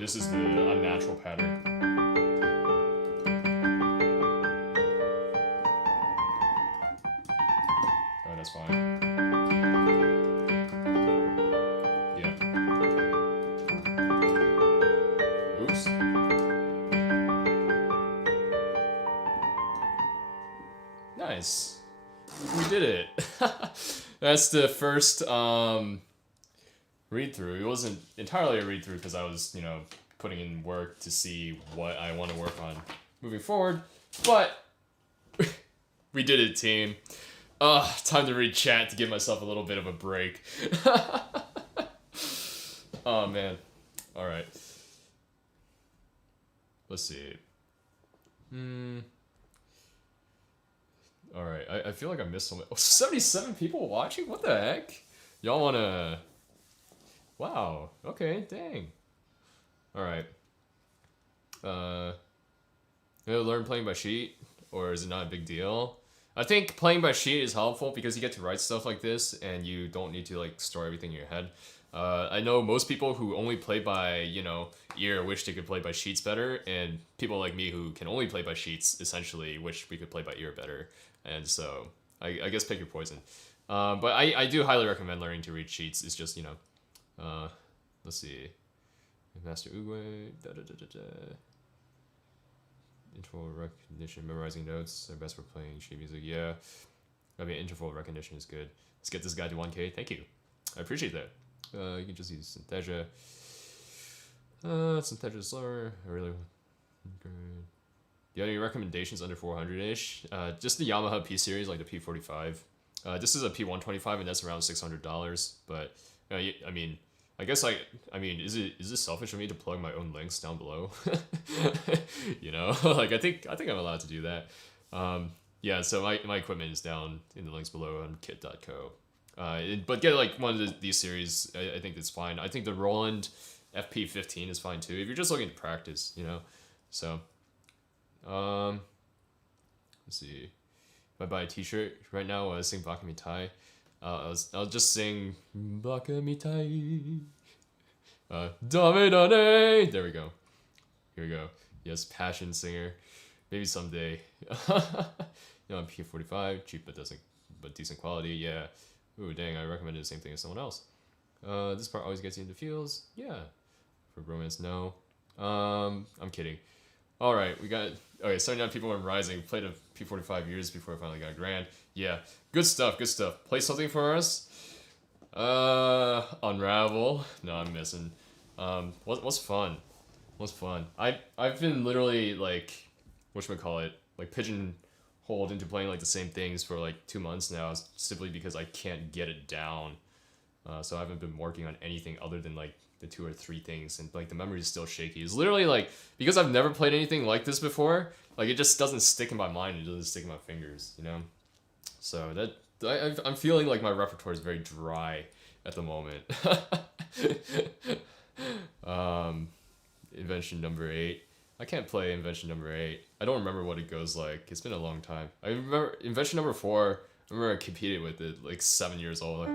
This is the unnatural pattern. Oh, that's fine. Yeah. Oops. Nice. We did it. That's the first read through. It wasn't entirely a read through because I was, you know, putting in work to see what I want to work on moving forward, but we did it, team. Time to read chat to give myself a little bit of a break. Oh man. All right. Let's see. All right. I feel like I missed something. Oh, 77 people watching? What the heck? Y'all wanna? Wow. Okay. Dang. All right. Learn playing by sheet, or is it not a big deal? I think playing by sheet is helpful because you get to write stuff like this, and you don't need to like store everything in your head. I know most people who only play by, you know, ear wish they could play by sheets better, and people like me who can only play by sheets essentially wish we could play by ear better. And so I guess pick your poison. But I do highly recommend learning to read sheets. It's just, you know, let's see. Master Uguay, Interval recognition, memorizing notes are best for playing sheet music. Yeah. I mean, interval recognition is good. Let's get this guy to 1K. Thank you. I appreciate that. You can just use Synthesia. Synthesia is slower. I really... Okay. Do you have any recommendations under 400-ish? Just the Yamaha P series, like the P45. This is a P125, and that's around $600. But I mean, I guess I mean, is it selfish for me to plug my own links down below? You know, like I think I'm allowed to do that. Yeah, so my equipment is down in the links below on kit.co. But get like one of these series. I think that's fine. I think the Roland FP15 is fine too if you're just looking to practice, you know. So, let's see. If I buy a T-shirt right now, I sing Baka Mitai. I'll just sing Baka Mitai. Dame Dane. There we go. Here we go. Yes, passion singer. Maybe someday. You know, P45, cheap but decent quality. Yeah. Ooh, dang! I recommended the same thing as someone else. This part always gets you into feels. Yeah. For romance, no. I'm kidding. All right, we got. Okay, 79 people when rising. Played a P45 years before I finally got a grand. Yeah, good stuff. Good stuff. Play something for us. Unravel. No, I'm missing. What's fun? What's fun? I've been literally like, whatchamacallit, like pigeonholed into playing like the same things for like 2 months now, simply because I can't get it down. So I haven't been working on anything other than like the 2 or 3 things, and like the memory is still shaky. It's literally like, because I've never played anything like this before, like it just doesn't stick in my mind. It doesn't stick in my fingers, you know. So that I'm feeling like my repertoire is very dry at the moment. Invention number 8. I can't play invention number 8. I don't remember what it goes like. It's been a long time. I remember invention number 4. I remember I competed with it like 7 years old.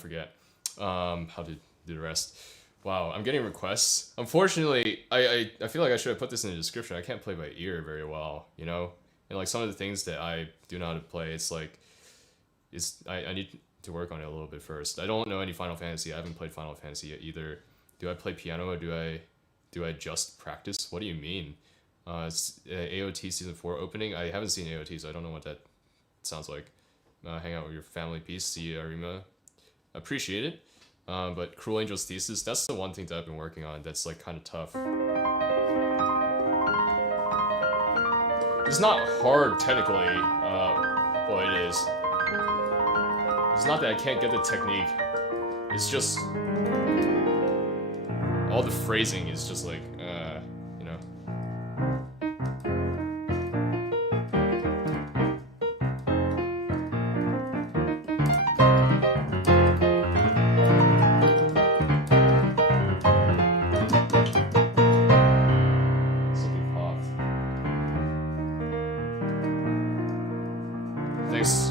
Forget how to do the rest. Wow, I'm getting requests. Unfortunately, I feel like I should have put this in the description. I can't play by ear very well, you know? And like some of the things that I do know how to play, it's like, I need to work on it a little bit first. I don't know any Final Fantasy. I haven't played Final Fantasy yet either. Do I play piano or do I just practice? What do you mean? It's AOT Season 4 opening. I haven't seen AOT, so I don't know what that sounds like. Hang out with your family, peace. See you, Arima. Appreciate it. But Cruel Angel's Thesis, that's the one thing that I've been working on that's like kind of tough. It's not hard technically, well it is. It's not that I can't get the technique, it's just all the phrasing is just like, you know.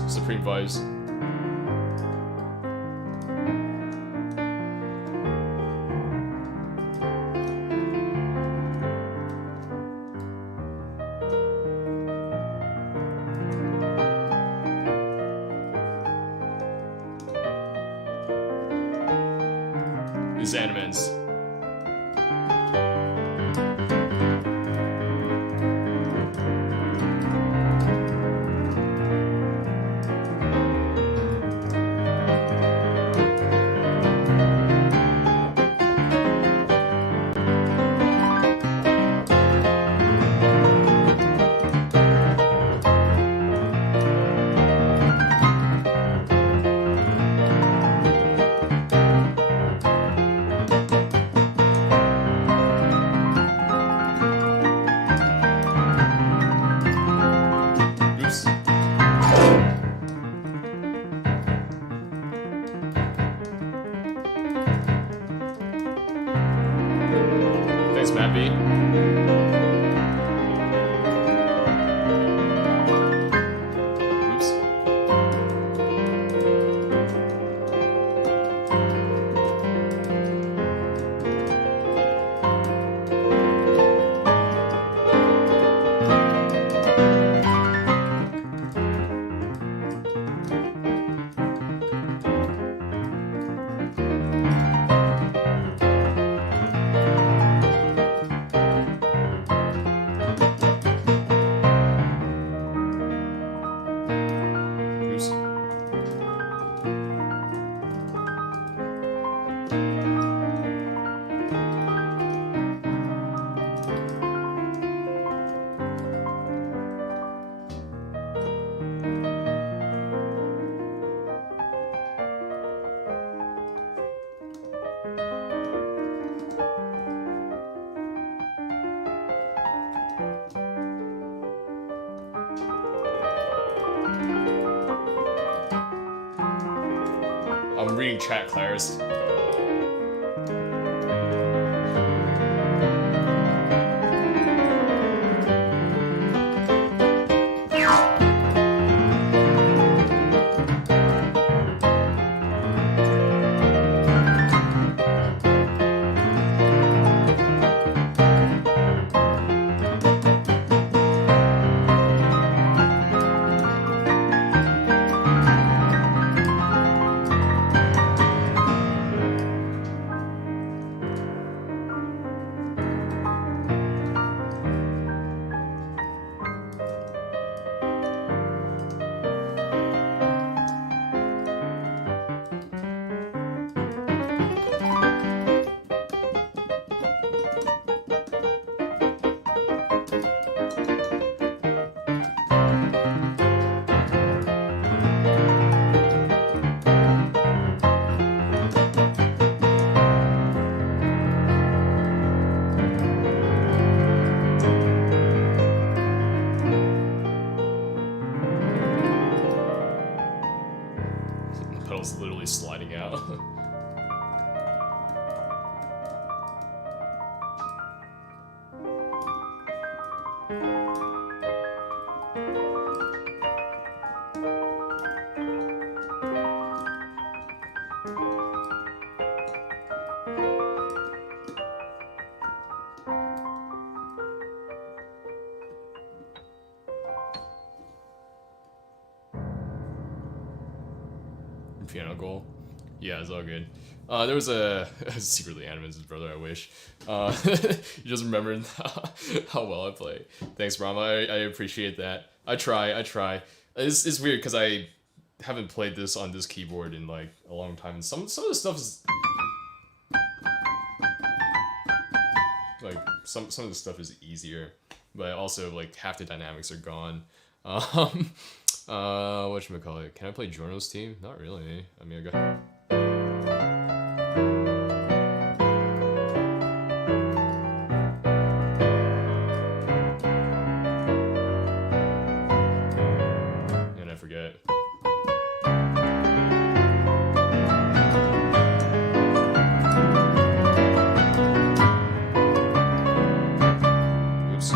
Supreme Vibes. This is Animenz's. Thanks, Matt B. Oops. I'm reading chat, Claris. Pedal's literally sliding out. Piano goal. Yeah, it's all good. There was a secretly Animenz's brother. I wish. You just remembered how well I play. Thanks, Brahma. I appreciate that. I try. It's weird because I haven't played this on this keyboard in like a long time, and some of the stuff is like some of the stuff is easier, but also like half the dynamics are gone. Whatchamacallit? Can I play Jorno's team? Not really. I mean, I got... And I forget. Oops.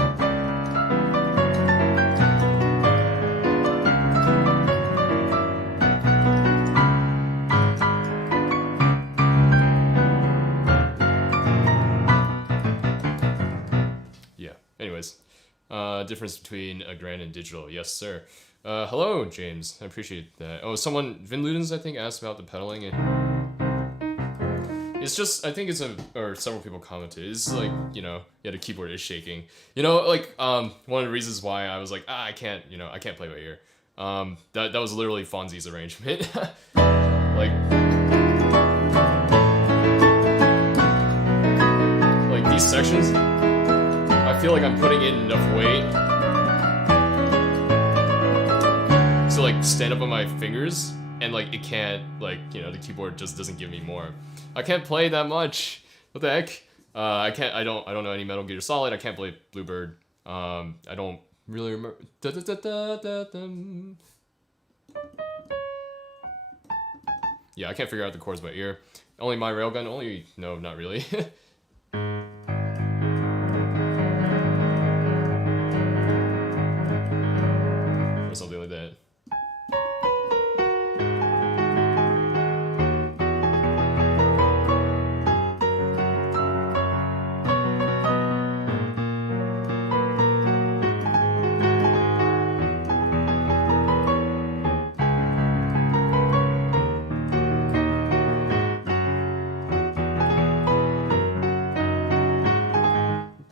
Difference between a grand and digital. Yes, sir. Hello, James. I appreciate that. Oh, Vin Ludens, I think, asked about the pedaling. It's just, I think it's or several people commented, it's like, you know, yeah, the keyboard is shaking. You know, like, one of the reasons why I was like, I can't play by ear. That was literally Fonzie's arrangement. like these sections, I feel like I'm putting in enough weight to like stand up on my fingers, and like it can't, like, you know, the keyboard just doesn't give me more. I can't play that much. What the heck? I don't know any Metal Gear Solid. I can't play Bluebird. I don't really remember. Yeah, I can't figure out the chords by ear. Only My Railgun. No, not really. Or something like that.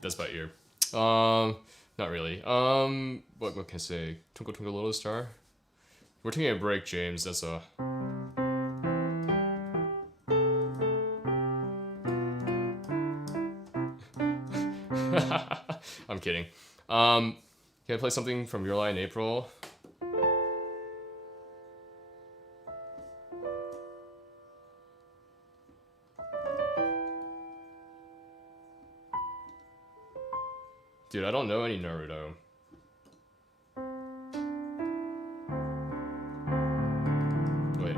That's by ear. Not really. What can I say? Twinkle Twinkle Little Star? We're taking a break, James. That's a... I'm kidding. Can I play something from Your Lie in April? Dude, I don't know any Naruto. Wait.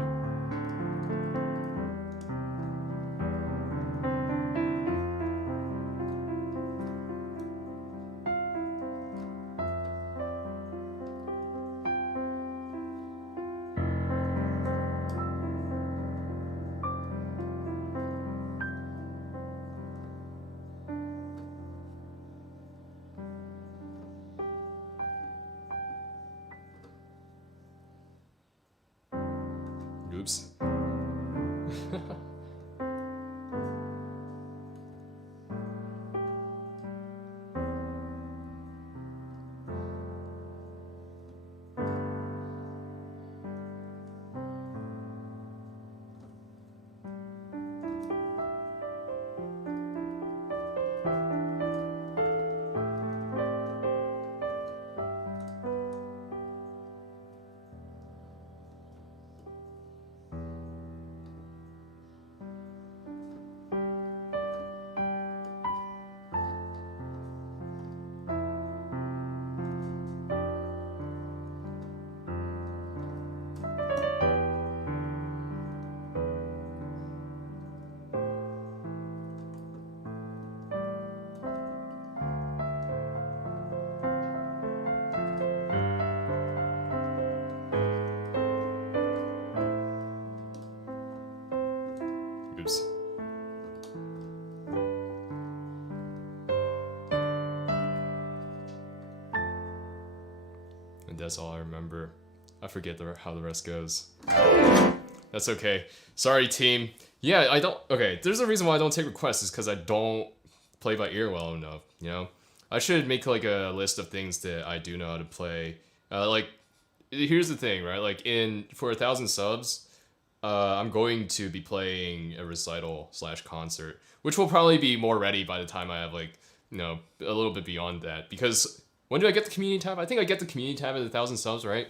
Oops. Oops. And that's all I remember. I forget how the rest goes. That's okay. Sorry, team. Yeah, I don't... Okay, there's a reason why I don't take requests is because I don't play by ear well enough, you know? I should make like a list of things that I do know how to play. Like, here's the thing, right? Like, for 1,000 subs, I'm going to be playing a recital/concert, which will probably be more ready by the time I have like, you know, a little bit beyond that. Because when do I get the community tab? I think I get the community tab at 1,000 subs, right?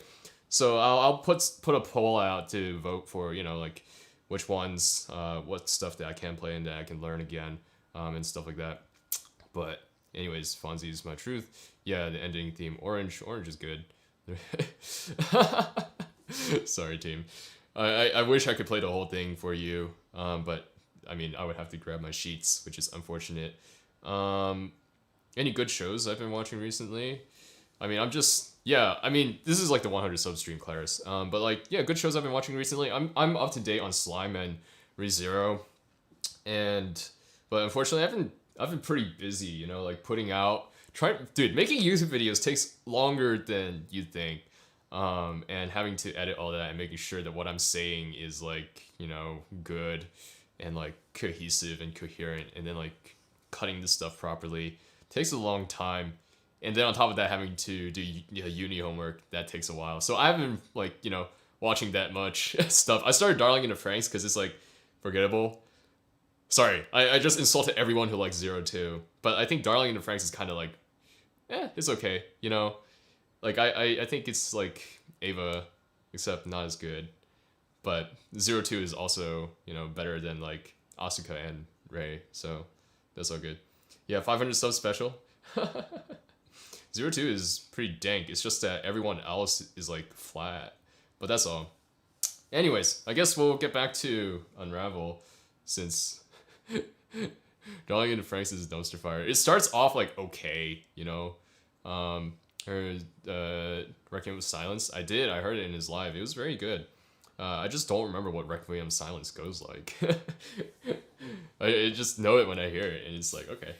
So I'll put a poll out to vote for, you know, like which ones, what stuff that I can play and that I can learn again, and stuff like that. But anyways, Fonzie's My Truth. Yeah, the ending theme, Orange. Orange is good. Sorry, team. I wish I could play the whole thing for you, but I mean, I would have to grab my sheets, which is unfortunate. Any good shows I've been watching recently? I mean, I mean, this is like the 100 sub stream, Claris. But like, yeah, good shows I've been watching recently. I'm up to date on Slime and ReZero, but unfortunately, I've been pretty busy, you know, like putting out, dude, making YouTube videos takes longer than you'd think. And having to edit all that and making sure that what I'm saying is like, you know, good and like cohesive and coherent, and then like cutting the stuff properly takes a long time. And then on top of that, having to do uni homework, that takes a while. So I haven't been like, you know, watching that much stuff. I started Darling in the Franxx because it's like forgettable. Sorry, I just insulted everyone who likes 02. But I think Darling in the Franxx is kind of like, it's okay, you know? Like, I think it's like Ava, except not as good. But 02 is also, you know, better than like Asuka and Rei, so that's all good. Yeah, 500 subs special. 02 is pretty dank. It's just that everyone else is like flat. But that's all. Anyways, I guess we'll get back to Unravel since Darling in the Franxx is dumpster fire. It starts off like okay, you know. Heard Requiem of Silence. I heard it in his live. It was very good. I just don't remember what Requiem of Silence goes like. I just know it when I hear it, and it's like, okay,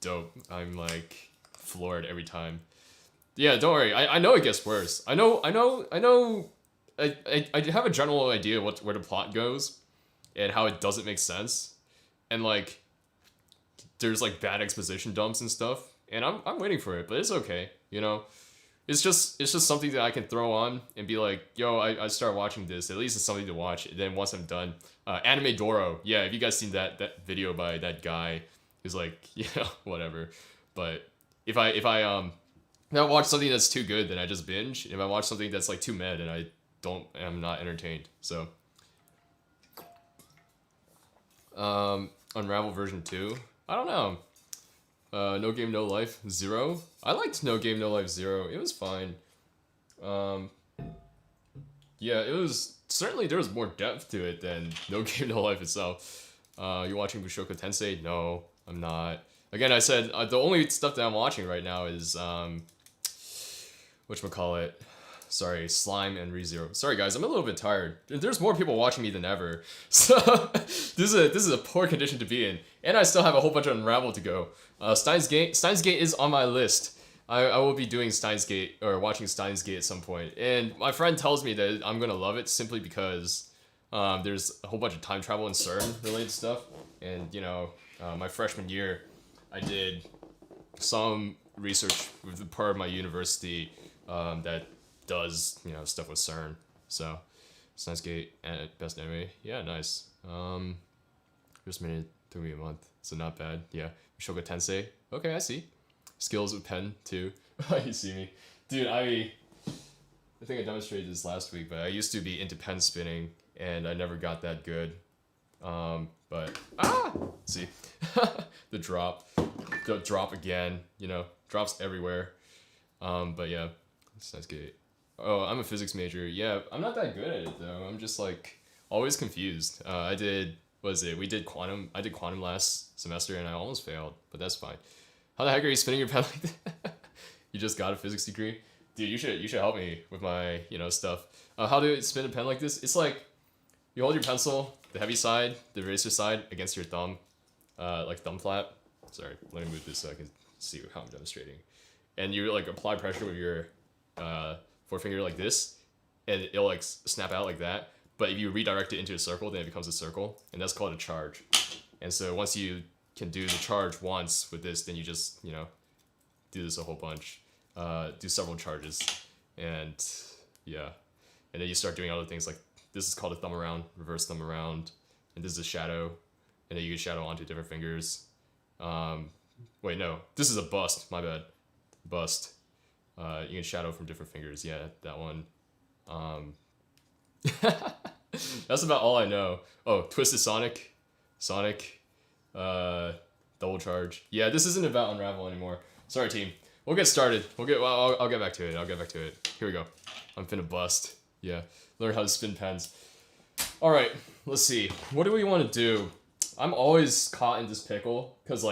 dope. I'm like floored every time. Yeah, don't worry. I know it gets worse. I know. I have a general idea where the plot goes, and how it doesn't make sense, and like there's like bad exposition dumps and stuff, and I'm waiting for it, but it's okay. You know, it's just something that I can throw on and be like, yo, I start watching this. At least it's something to watch. And then once I'm done, Anime Doro. Yeah, have you guys seen that video by that guy who's like, you know, whatever. But if I watch something that's too good, then I just binge. If I watch something that's like too mad, then I'm not entertained. So Unravel version 2. I don't know. No Game No Life 0. I liked No Game No Life 0. It was fine. Yeah, it was certainly, there was more depth to it than No Game No Life itself. You watching Bushoku Tensei? No, I'm not. Again, I said the only stuff that I'm watching right now is whatchamacallit. Sorry, Slime and ReZero. Sorry guys, I'm a little bit tired. There's more people watching me than ever. So this is a poor condition to be in. And I still have a whole bunch of Unravel to go. Steins Gate is on my list. I will be doing Steins Gate or watching Steins Gate at some point. And my friend tells me that I'm gonna love it simply because there's a whole bunch of time travel and CERN related stuff. And, you know, my freshman year, I did some research with the part of my university that does, you know, stuff with CERN. So, Science Gate and Best Anime. Yeah, nice. Just made it, took me a month, so not bad. Yeah, Shoga Tensei. Okay, I see. Skills with pen too. You see me, dude. I think I demonstrated this last week, but I used to be into pen spinning, and I never got that good. But see, the drop again. You know, drops everywhere. But yeah, Science Gate. Oh, I'm a physics major. Yeah, I'm not that good at it though. I'm just like always confused. I did. What is it? We did quantum. I did quantum last semester and I almost failed, but that's fine. How the heck are you spinning your pen like that? You just got a physics degree, dude. You should help me with my stuff. How do you spin a pen like this? It's like you hold your pencil, the heavy side, the eraser side, against your thumb, like thumb flap. Sorry, let me move this so I can see how I'm demonstrating. And you like apply pressure with your forefinger like this, and it'll like snap out like that. But if you redirect it into a circle, then it becomes a circle, and that's called a charge. And so once you can do the charge once with this, then you just do this a whole bunch, do several charges, and yeah, and then you start doing other things like this is called a thumb around, reverse thumb around, and this is a shadow, and then you can shadow onto different fingers. Wait, no, this is a bust. My bad, bust. You can shadow from different fingers. Yeah, that one. That's about all I know. Oh, Twisted Sonic, double charge. Yeah, this isn't about Unravel anymore. Sorry, team. We'll get started. I'll get back to it. Here we go. I'm finna bust. Yeah, learn how to spin pens. All right, let's see. What do we want to do? I'm always caught in this pickle because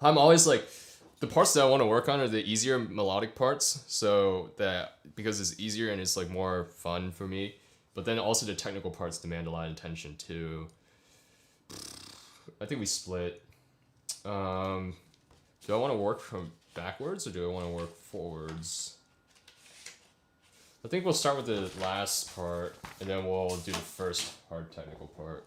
I'm always like, the parts that I want to work on are the easier melodic parts. So that because it's easier and it's like more fun for me. But then also the technical parts demand a lot of attention too. I think we split. Do I want to work from backwards or do I want to work forwards? I think we'll start with the last part and then we'll do the first hard technical part.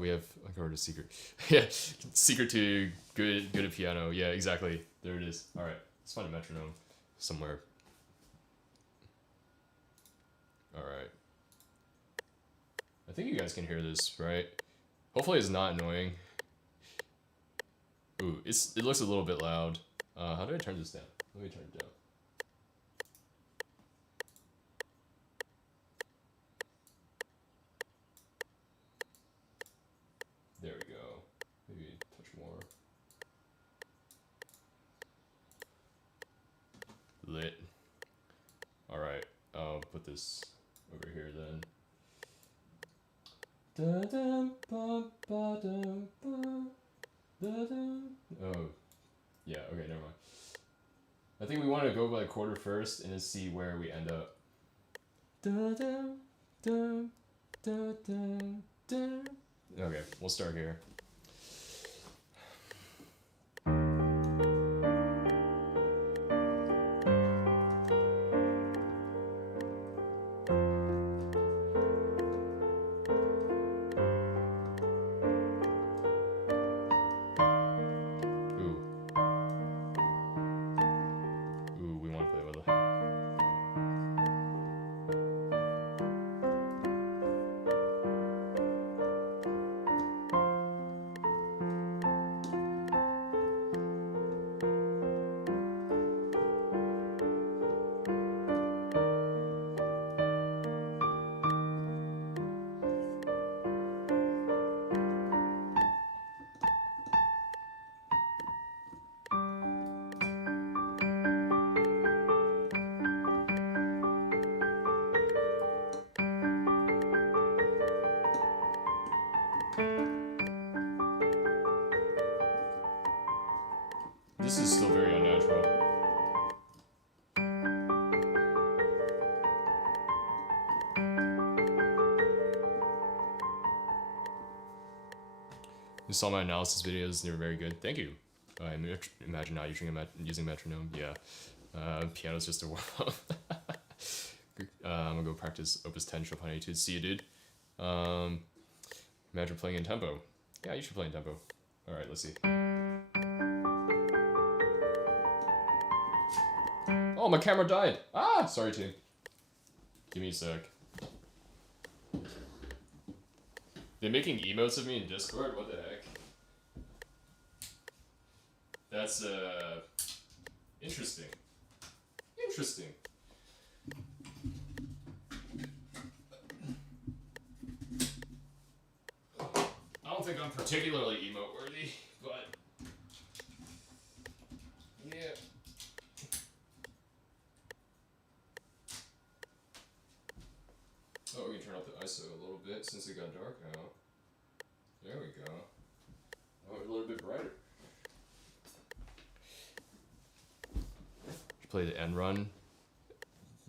We have I heard a secret. Yeah, secret to good at piano. Yeah, exactly. There it is. All right, let's find a metronome somewhere. All right. I think you guys can hear this, right? Hopefully it's not annoying. Ooh, it looks a little bit loud. How do I turn this down? Let me turn it down. There we go. Maybe a touch more. Lit. Alright, I'll put this over here then. Oh, yeah, okay, never mind. I think we want to go by a quarter first and then see where we end up. Okay, we'll start here. This is still very unnatural. You saw my analysis videos, they were very good. Thank you. I imagine now using Metronome. Yeah. Piano's just a warm-up. I'm gonna go practice Opus 10 Chopin Etudes. See you, dude. Imagine playing in tempo. Yeah, you should play in tempo. All right, let's see. Oh, my camera died. Ah, sorry, team. Give me a sec. They're making emotes of me in Discord? What the heck? That's, interesting. Interesting. I don't think I'm particularly emote worthy, but yeah. Oh, we can turn up the ISO a little bit since it got dark out. There we go. Oh, a little bit brighter. Play the end run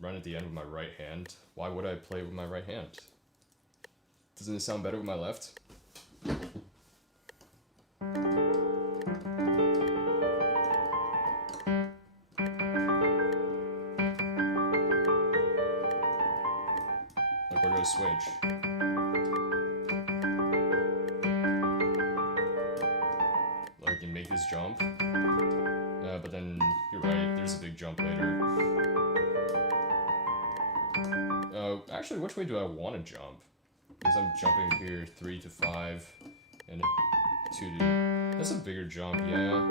at the end with my right hand. Why would I play with my right hand? Doesn't it sound better with my left? Like, where do I switch? Like, I can make this jump. But then, you're right, there's a big jump later. Actually, which way do I want to jump? Because I'm jumping here 3 to 5, and 2 to... That's a bigger jump, yeah.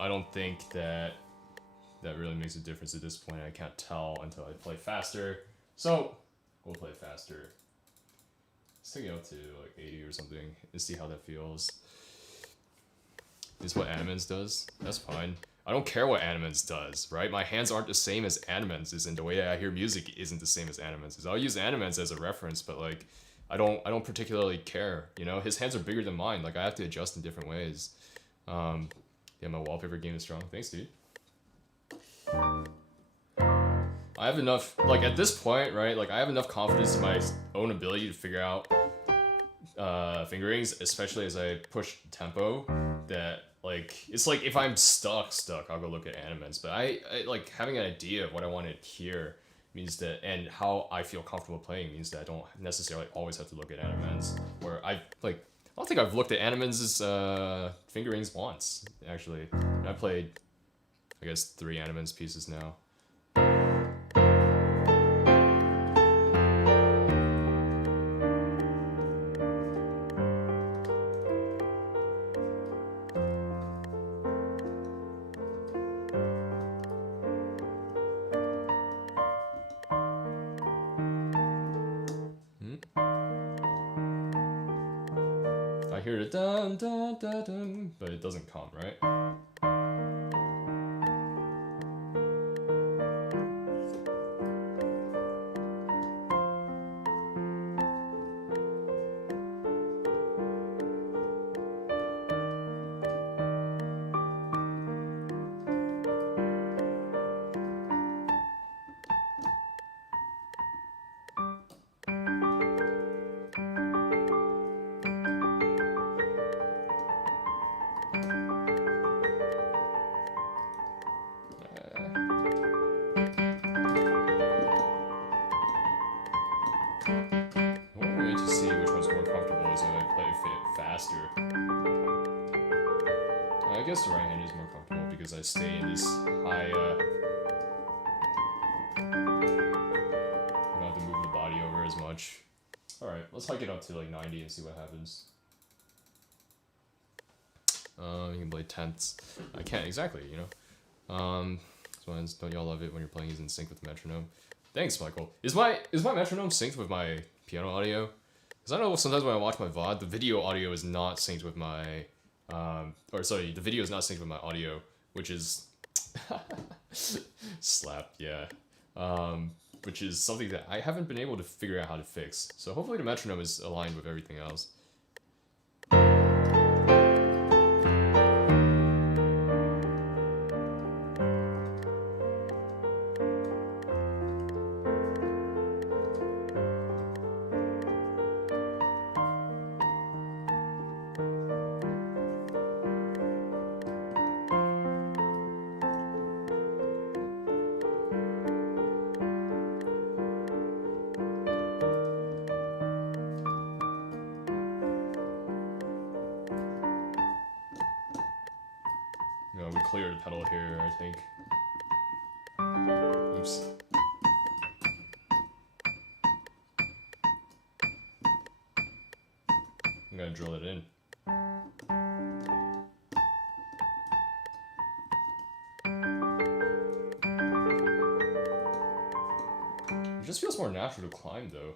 I don't think that really makes a difference at this point. I can't tell until I play faster. So we'll play faster. Let's take it up to like 80 or something and see how that feels. This is what Animenz's does. That's fine. I don't care what Animenz's does, right? My hands aren't the same as Animenz's, and the way I hear music isn't the same as Animenz's. I'll use Animenz's as a reference, but like I don't particularly care. You know, his hands are bigger than mine. Like I have to adjust in different ways. Yeah, my wallpaper game is strong. Thanks, dude. I have enough, like at this point, right? Like I have enough confidence in my own ability to figure out fingerings, especially as I push tempo, that like, it's like if I'm stuck, I'll go look at Animenz's. But I like having an idea of what I want to hear means that, and how I feel comfortable playing means that I don't necessarily always have to look at Animenz's. Where I don't think I've looked at Animenz's fingerings once, actually. I played, I guess, 3 Animenz's pieces now. I hear the dun dun dun dun, but it doesn't come, right? I guess the right hand is more comfortable because I stay in this high, don't have to move the body over as much. Alright, let's hike it up to like 90 and see what happens. You can play tenths. I can't exactly, you know. Don't y'all love it when you're playing these in sync with the metronome? Thanks, Michael. Is my metronome synced with my piano audio? Because I know sometimes when I watch my VOD, the video audio is not synced with my, the video is not synced with my audio, which is Slap, yeah. Which is something that I haven't been able to figure out how to fix. So hopefully the metronome is aligned with everything else. We cleared the pedal here, I think. Oops. I'm gonna drill it in. It just feels more natural to climb though.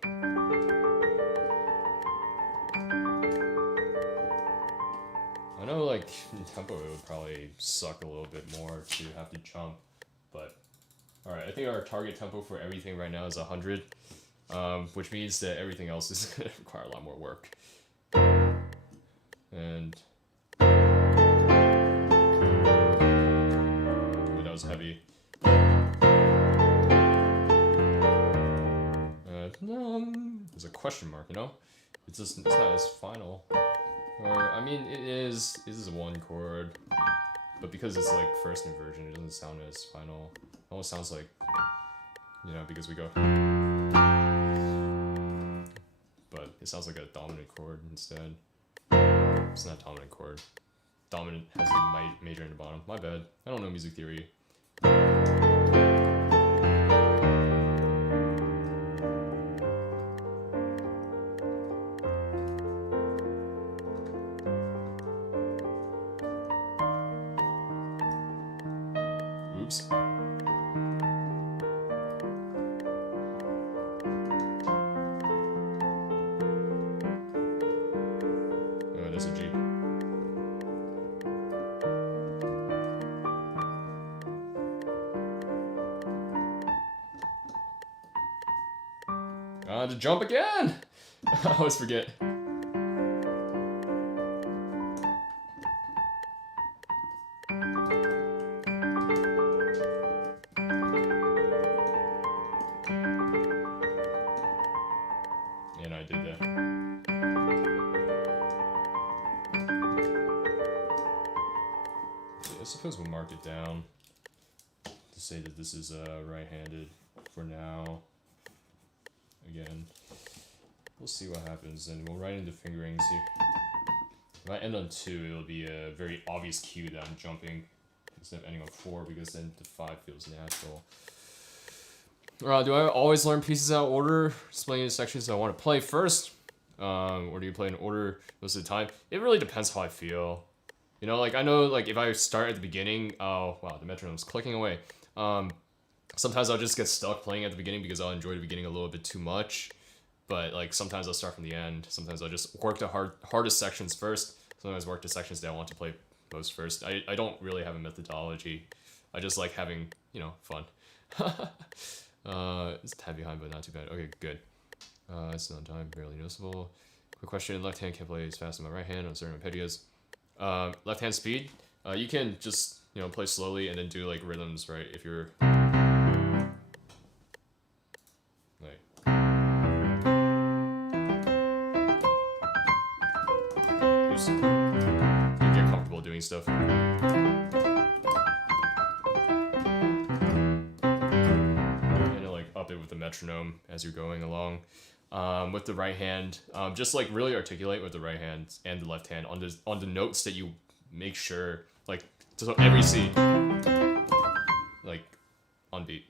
I know, like, in tempo it would probably suck a little bit more to have to jump, but alright, I think our target tempo for everything right now is 100, which means that everything else is going to require a lot more work. And ooh, that was heavy. There's a question mark, you know? It's not as final. Or, I mean, it is a one chord, but because it's like first inversion, it doesn't sound as final. It almost sounds like, you know, because we go, but it sounds like a dominant chord instead. It's not a dominant chord. Dominant has a major in the bottom. My bad. I don't know music theory. Oops. Oh, there's a G. To jump again! I always forget. And I did that. I suppose we'll mark it down to say that this is right-handed for now. Again, we'll see what happens, and we'll write in the fingerings here. If I end on 2, it'll be a very obvious cue that I'm jumping instead of ending on 4, because then the 5 feels natural. Do I always learn pieces out of order, playing the sections I want to play first? Or do you play in order most of the time? It really depends how I feel. You know, like, I know, like, if I start at the beginning, oh, wow, the metronome's clicking away. Sometimes I'll just get stuck playing at the beginning because I'll enjoy the beginning a little bit too much. But, like, sometimes I'll start from the end. Sometimes I'll just work the hardest sections first. Sometimes work the sections that I want to play most first. I don't really have a methodology. I just like having, you know, fun. It's a tad behind, but not too bad. Okay, good. It's not time, barely noticeable. Quick question, left hand can't play as fast as my right hand on certain arpeggios. Left hand speed, you can just, you know, play slowly and then do, like, rhythms, right? If you're... You get comfortable doing stuff. And then, like, up it with the metronome as you're going along. With the right hand, just like really articulate with the right hand and the left hand on the notes that you make sure, like, so every C, like, on beat.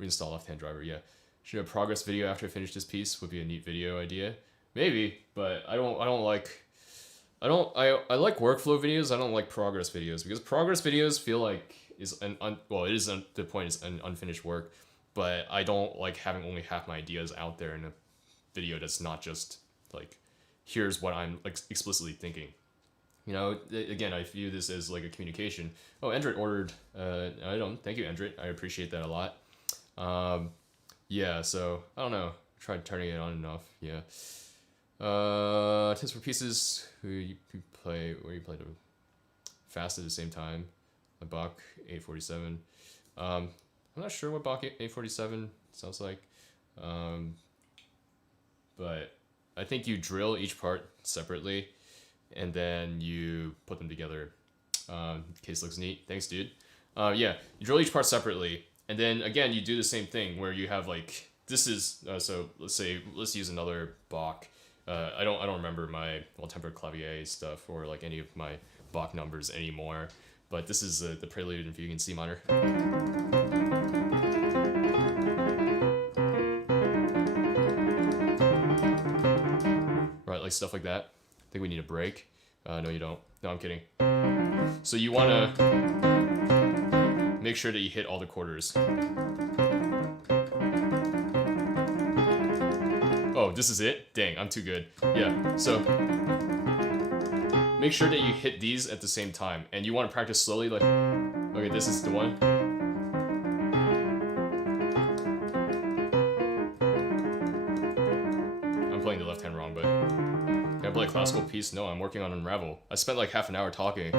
Reinstall left hand driver, yeah. Should a progress video after I finish this piece would be a neat video idea. Maybe, but I like workflow videos. I don't like progress videos because progress videos feel like the point is an unfinished work, but I don't like having only half my ideas out there in a video that's not just like, here's what I'm, like, explicitly thinking. you know, again, I view this as like a communication. Oh, Android ordered. I don't. Thank you, Android. I appreciate that a lot. Yeah. So I don't know. Tried turning it on and off. Yeah. Tips for pieces. Who you play? Where you play the fast at the same time. A Bach 847. I'm not sure what Bach 847 sounds like. But I think you drill each part separately, and then you put them together. Case looks neat. Thanks, dude. Yeah, you drill each part separately, and then again you do the same thing where you have like this is so let's use another Bach. I don't remember my well-tempered clavier stuff or like any of my Bach numbers anymore, but this is the prelude in Fugue in C minor. Right, like stuff like that. I think we need a break. No, you don't. No, I'm kidding. So you want to make sure that you hit all the quarters. Oh, this is it? Dang, I'm too good. Yeah, so make sure that you hit these at the same time. And you want to practice slowly, like, okay, this is the one. I'm playing the left hand wrong, but can I play a classical piece? No, I'm working on Unravel. I spent like half an hour talking.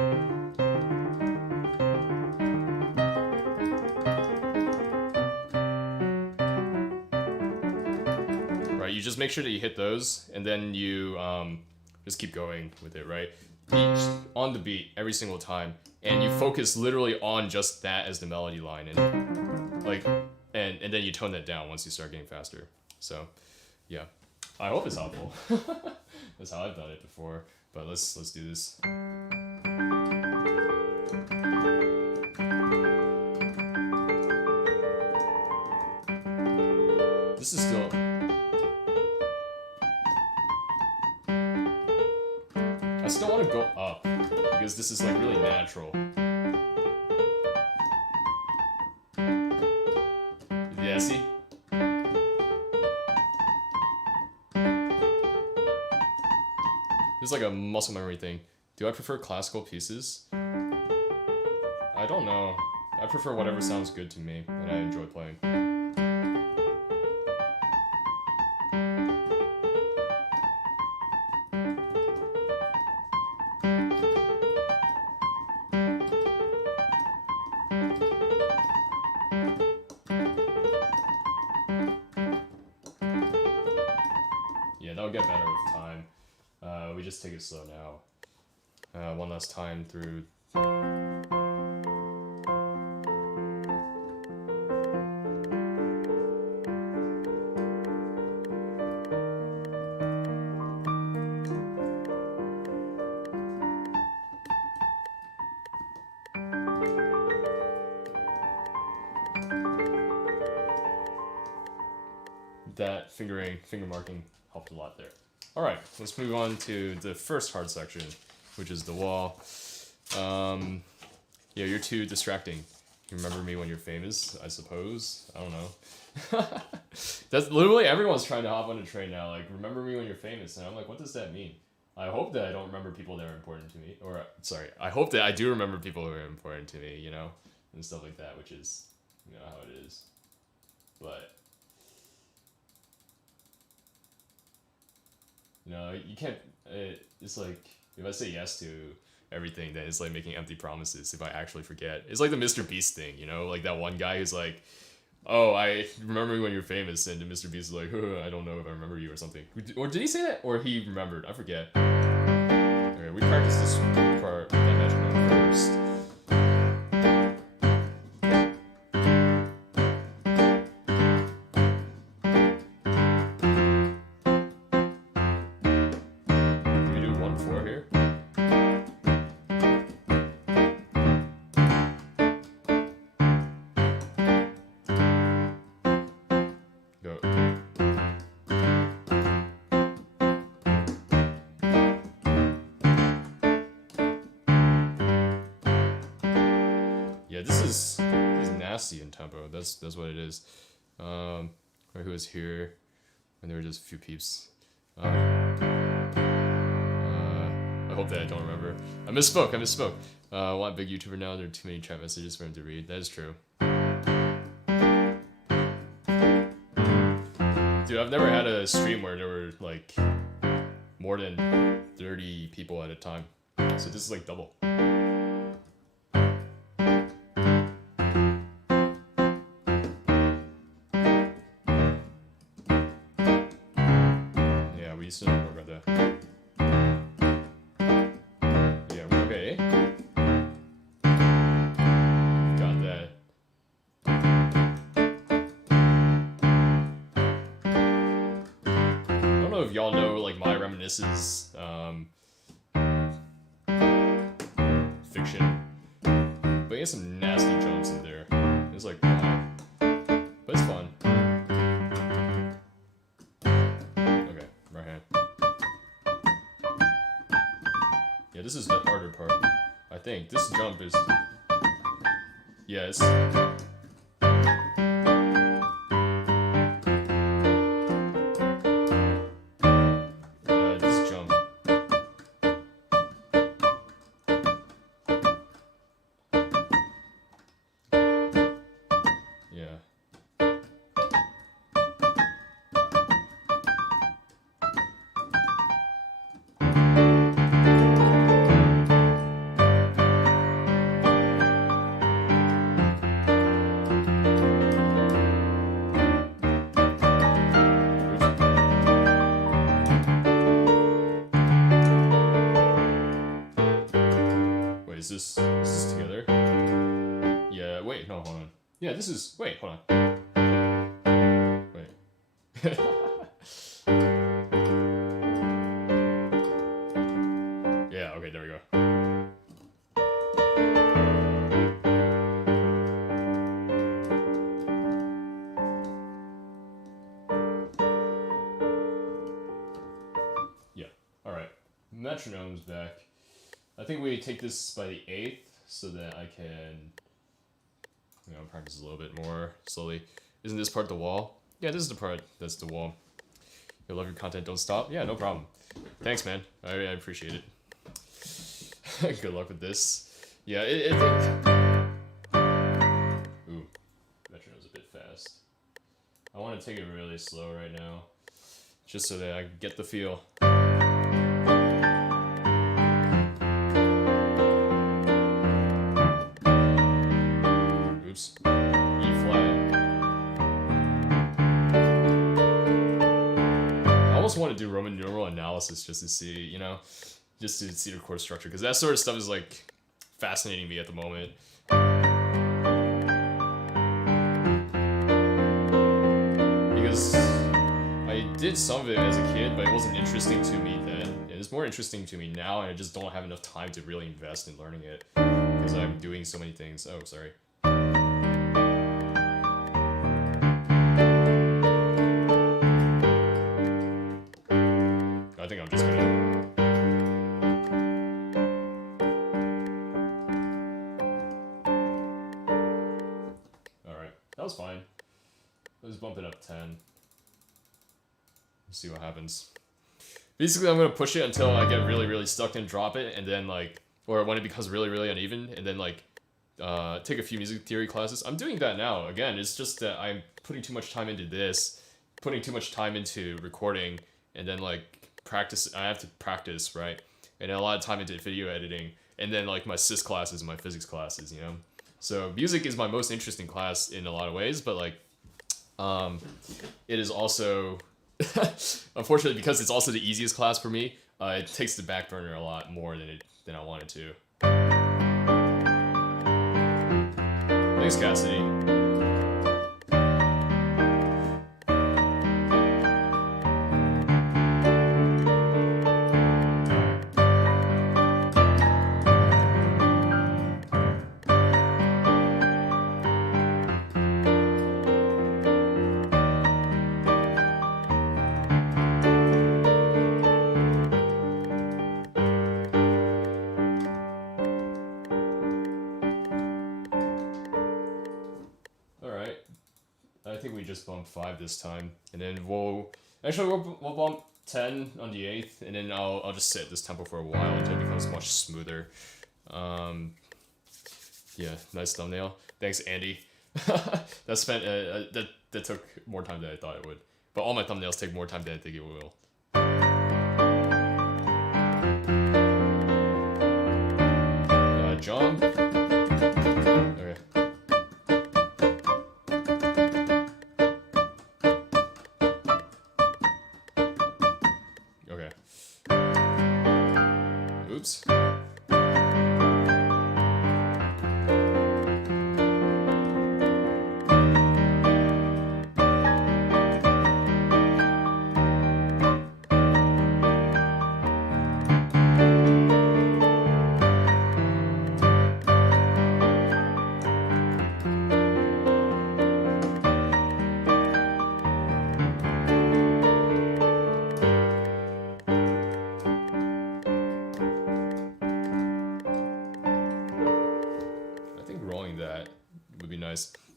Right, you just make sure that you hit those, and then you just keep going with it, right? Each on the beat every single time, and you focus literally on just that as the melody line, and like, and then you tone that down once you start getting faster. So, yeah, I hope it's helpful. That's how I've done it before, but let's do this. This is still. I still want to go up because this is like really natural. Yeah, see? It's like a muscle memory thing. Do I prefer classical pieces? I don't know. I prefer whatever sounds good to me and I enjoy playing. That'll get better with time. We just take it slow now. One last time through. That finger marking helped a lot there. All right, let's move on to the first hard section, which is the wall. Yeah, you're too distracting. You remember me when you're famous, I suppose. I don't know. That's literally everyone's trying to hop on a train now. Like, remember me when you're famous, and I'm like, what does that mean? I hope that I don't remember people that are important to me, or sorry, I hope that I do remember people who are important to me, you know, and stuff like that, which is, you know, how it is. But. You know, you can't, it's like, if I say yes to everything, then it's like making empty promises if I actually forget. It's like the Mr. Beast thing, you know? Like that one guy who's like, oh, I remember when you're famous, and Mr. Beast is like, oh, I don't know if I remember you or something. Or did he say that? Or he remembered? I forget. Okay, we practiced this part with that metronome first. This is nasty in tempo. That's what it is. Or who was here when there were just a few peeps. hope that I don't remember. I misspoke. Want big YouTuber now? There are too many chat messages for him to read. That is true. Dude, I've never had a stream where there were like more than 30 people at a time. So this is like double. Yeah, we used to know more about that. Yeah, okay. Got that. I don't know if y'all know like my reminiscences fiction, but he has some nasty jumps in there. It's like, wow. But it's fun. Okay, right hand. Yeah, this is the harder part. I think this jump is, yes. This jump. Yeah. Wait, is this together? Yeah, wait, no, hold on. Yeah, this is, wait, hold on. Wait. Yeah, okay, there we go. Yeah, alright. Metronome's back. I think we take this by the 8th so that I can, practice a little bit more slowly. Isn't this part the wall? Yeah, this is the part that's the wall. You love your content, don't stop? Yeah, no problem. Thanks, man. I appreciate it. Good luck with this. Yeah, I think... Ooh, metronome's a bit fast. I want to take it really slow right now, just so that I can get the feel. Oops. E flat. I almost want to do Roman numeral analysis just to see, just to see the chord structure, because that sort of stuff is like fascinating me at the moment. Because I did some of it as a kid, but it wasn't interesting to me then. It's more interesting to me now, and I just don't have enough time to really invest in learning it because I'm doing so many things. Oh, sorry. I think I'm just gonna... Alright, that was fine. Let's bump it up 10. Let's see what happens. Basically, I'm gonna push it until I get really, really stuck and drop it, and then or when it becomes really, really uneven, and then take a few music theory classes. I'm doing that now. Again, it's just that I'm putting too much time into this, putting too much time into recording, and then practice. I have to practice, right? And a lot of time into video editing, and then my sys classes and my physics classes, So music is my most interesting class in a lot of ways, but it is also, unfortunately, because it's also the easiest class for me, it takes the back burner a lot more than I wanted to. Thanks, Cassidy. Bump 5 this time, and then we'll bump 10 on the 8th, and then I'll just sit at this tempo for a while until it becomes much smoother. Yeah, nice thumbnail. Thanks, Andy. That took more time than I thought it would. But all my thumbnails take more time than I think it will. Jump. Okay. Okay. Oops.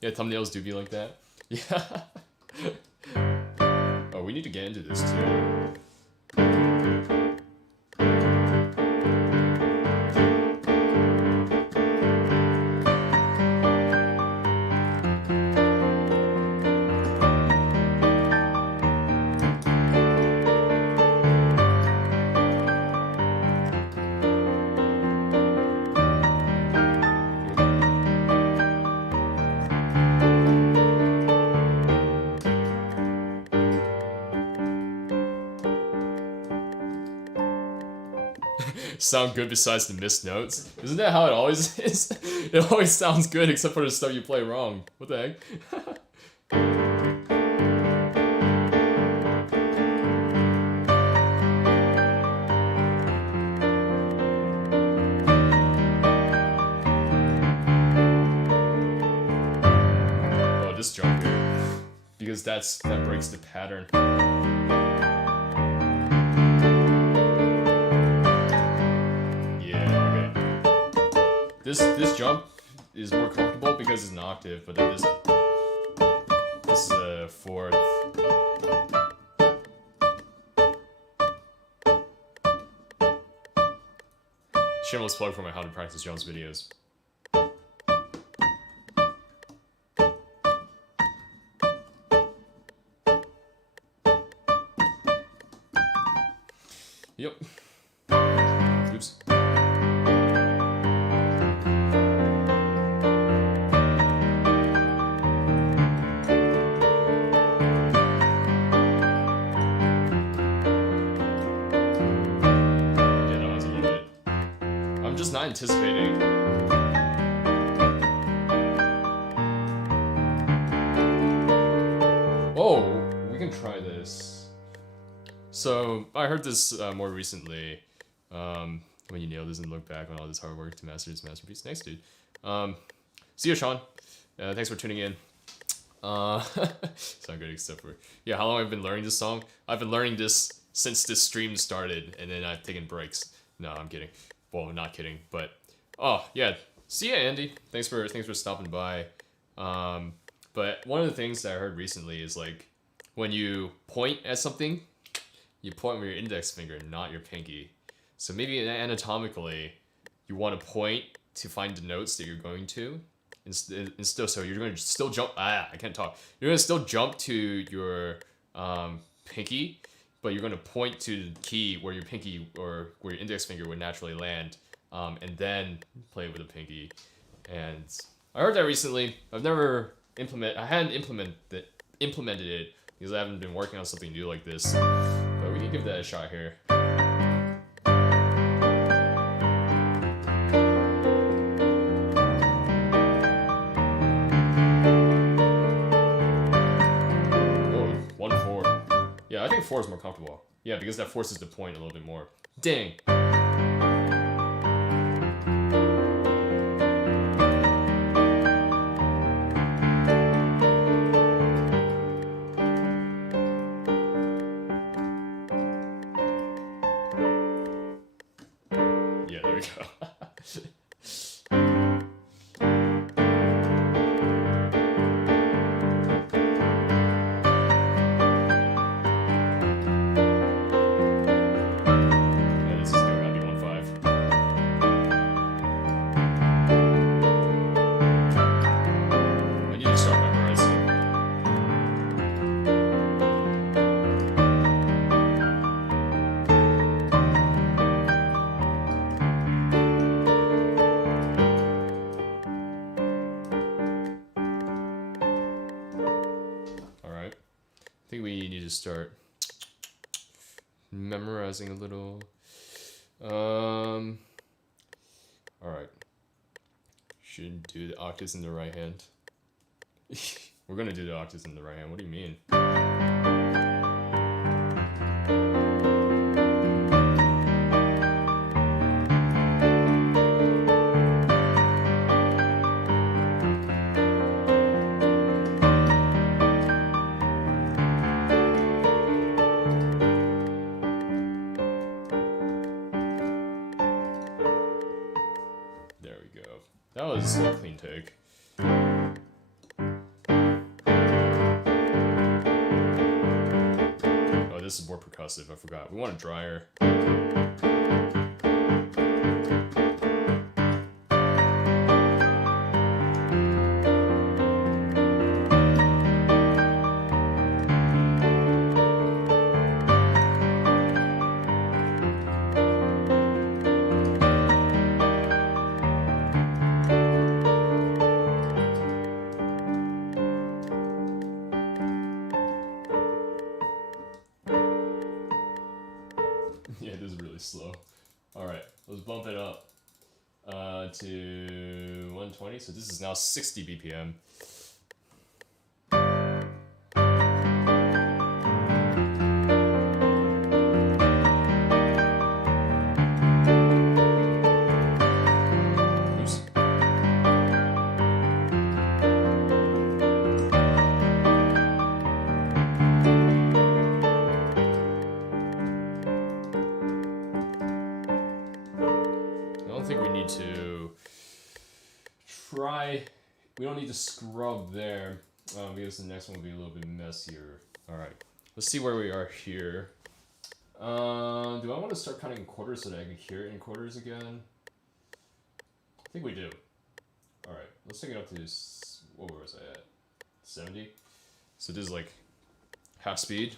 Yeah, thumbnails do be like that. Yeah. Oh, we need to get into this too. Sound good besides the missed notes? Isn't that how it always is? It always sounds good except for the stuff you play wrong. What the heck? Oh, this jump here. Because that breaks the pattern. This jump is more comfortable because it's an octave, but then this is a fourth. Shameless plug for my How to Practice Drums videos. Yep. Oops. Not anticipating. Oh, we can try this. So I heard this more recently. When you nail this and look back on all this hard work to master this masterpiece. Thanks, dude. See you, Sean. Thanks for tuning in. Sound good except for how long I've been learning this song. I've been learning this since this stream started, and then I've taken breaks. No, I'm kidding. Well, not kidding, but oh yeah, see ya, Andy. Thanks for stopping by. But one of the things that I heard recently is like when you point at something, you point with your index finger, not your pinky. So maybe anatomically, you want to point to find the notes that you're going to, and still so you're going to still jump. I can't talk. You're going to still jump to your pinky. But you're going to point to the key where your pinky or where your index finger would naturally land, and then play with the pinky. And I heard that recently. I hadn't implemented it because I haven't been working on something new like this. But we can give that a shot here. Yeah, I think 4 is more comfortable. Yeah, because that forces the point a little bit more. Dang. Yeah, there we go. just start memorizing a little. Alright. Shouldn't do the octaves in the right hand. We're gonna do the octaves in the right hand. What do you mean? There we go. That was a clean take. This is more percussive, I forgot. We want a drier. Yeah, this is really slow. Alright, let's bump it up to 120. So this is now 60 BPM. Oops. We don't need to scrub there because the next one will be a little bit messier. Alright, let's see where we are here. Do I want to start cutting in quarters so that I can hear it in quarters again? I think we do. Alright, let's take it up to this. What was I at? 70? So this is like half speed.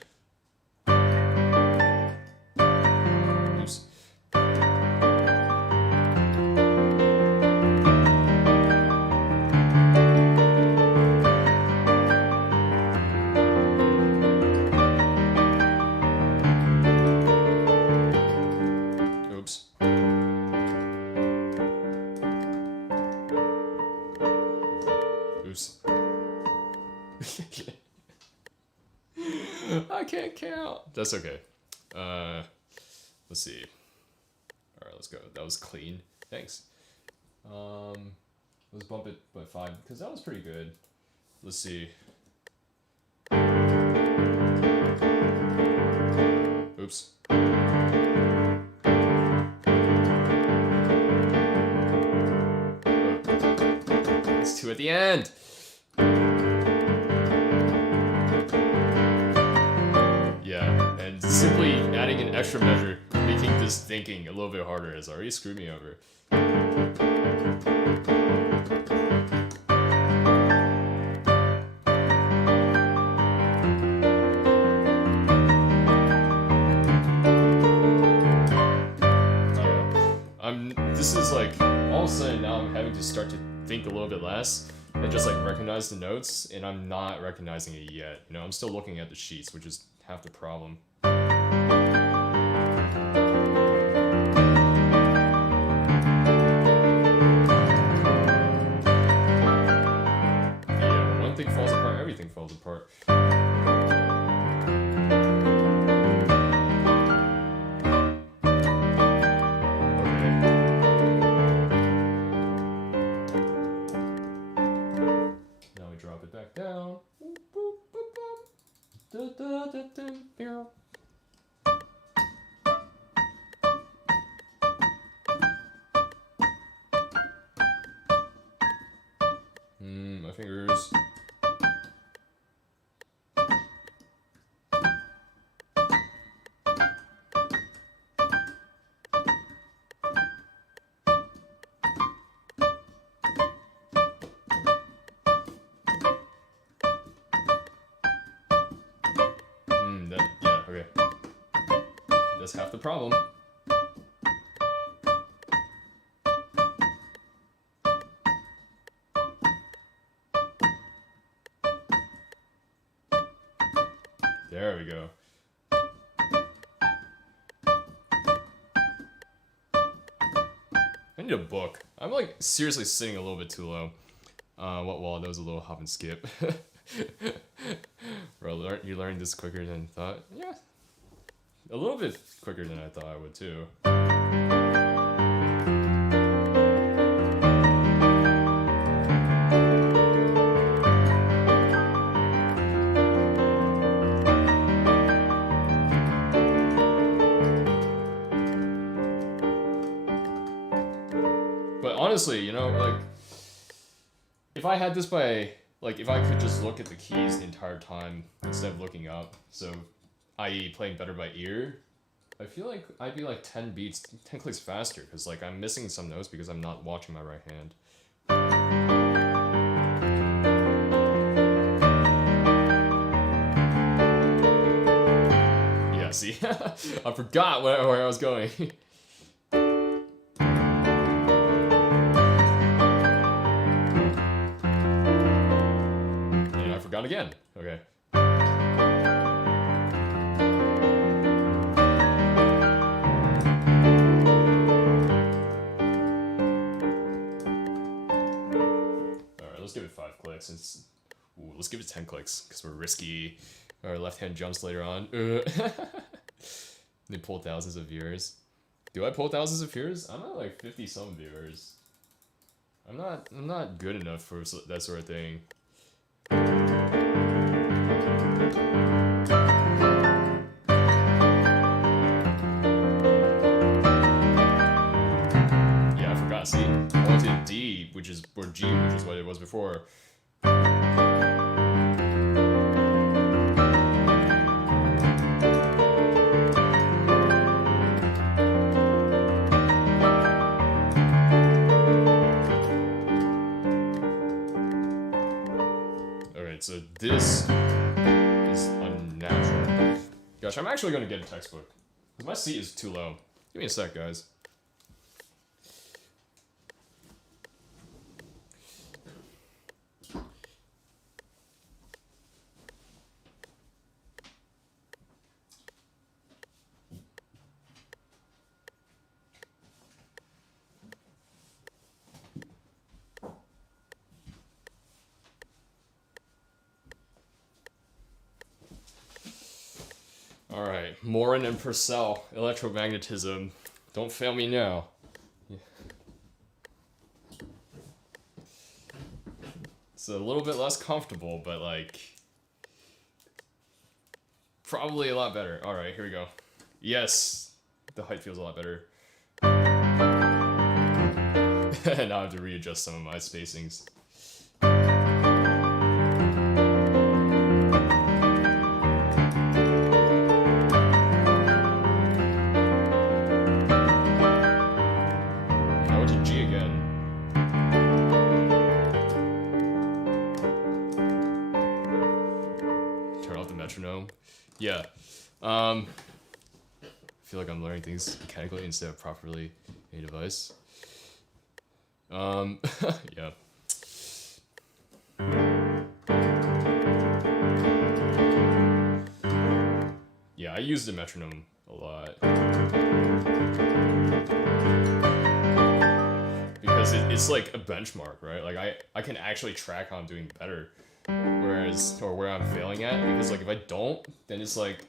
Oops. I can't count. That's okay. Let's see. Alright, let's go. That was clean. Thanks. Let's bump it by 5 because that was pretty good. Let's see. Oops. It's 2 at the end. Yeah, and simply adding an extra measure, making this thinking a little bit harder has already screwed me over. This is like, all of a sudden now I'm having to start to think a little bit less and just like recognize the notes, and I'm not recognizing it yet. You know, I'm still looking at the sheets, which is half the problem. Yeah, when one thing falls apart, everything falls apart. My fingers. Yeah, okay. That's half the problem. There we go. I need a book. I'm like seriously sitting a little bit too low. Well, that was a little hop and skip. Bro, you learned this quicker than thought. Yeah, a little bit quicker than I thought I would too. But honestly, you know, like, if I had this by, like, if I could just look at the keys the entire time instead of looking up, so, i.e. playing better by ear, I feel like I'd be like 10 clicks faster, because, like, I'm missing some notes because I'm not watching my right hand. Yeah, see? I forgot where I was going. Forgot again. Okay. Alright, let's give it 5 clicks. Let's give it 10 clicks, because we're risky. Our left hand jumps later on. They pull thousands of viewers. Do I pull thousands of viewers? I'm at like 50 some viewers. I'm not good enough for that sort of thing. Yeah, I forgot. See, I went to D, or G, which is what it was before. So this is unnatural. Gosh, I'm actually going to get a textbook. My seat is too low. Give me a sec, guys. Alright, Morin and Purcell, electromagnetism. Don't fail me now. Yeah. It's a little bit less comfortable, but like, probably a lot better. Alright, here we go. Yes! The height feels a lot better. Now I have to readjust some of my spacings. Metronome. Yeah. I feel like I'm learning things mechanically instead of properly a device. Yeah. Yeah, I use the metronome a lot. Because it's like a benchmark, right? Like I can actually track how I'm doing better. Or where I'm failing at, because like if I don't, then it's like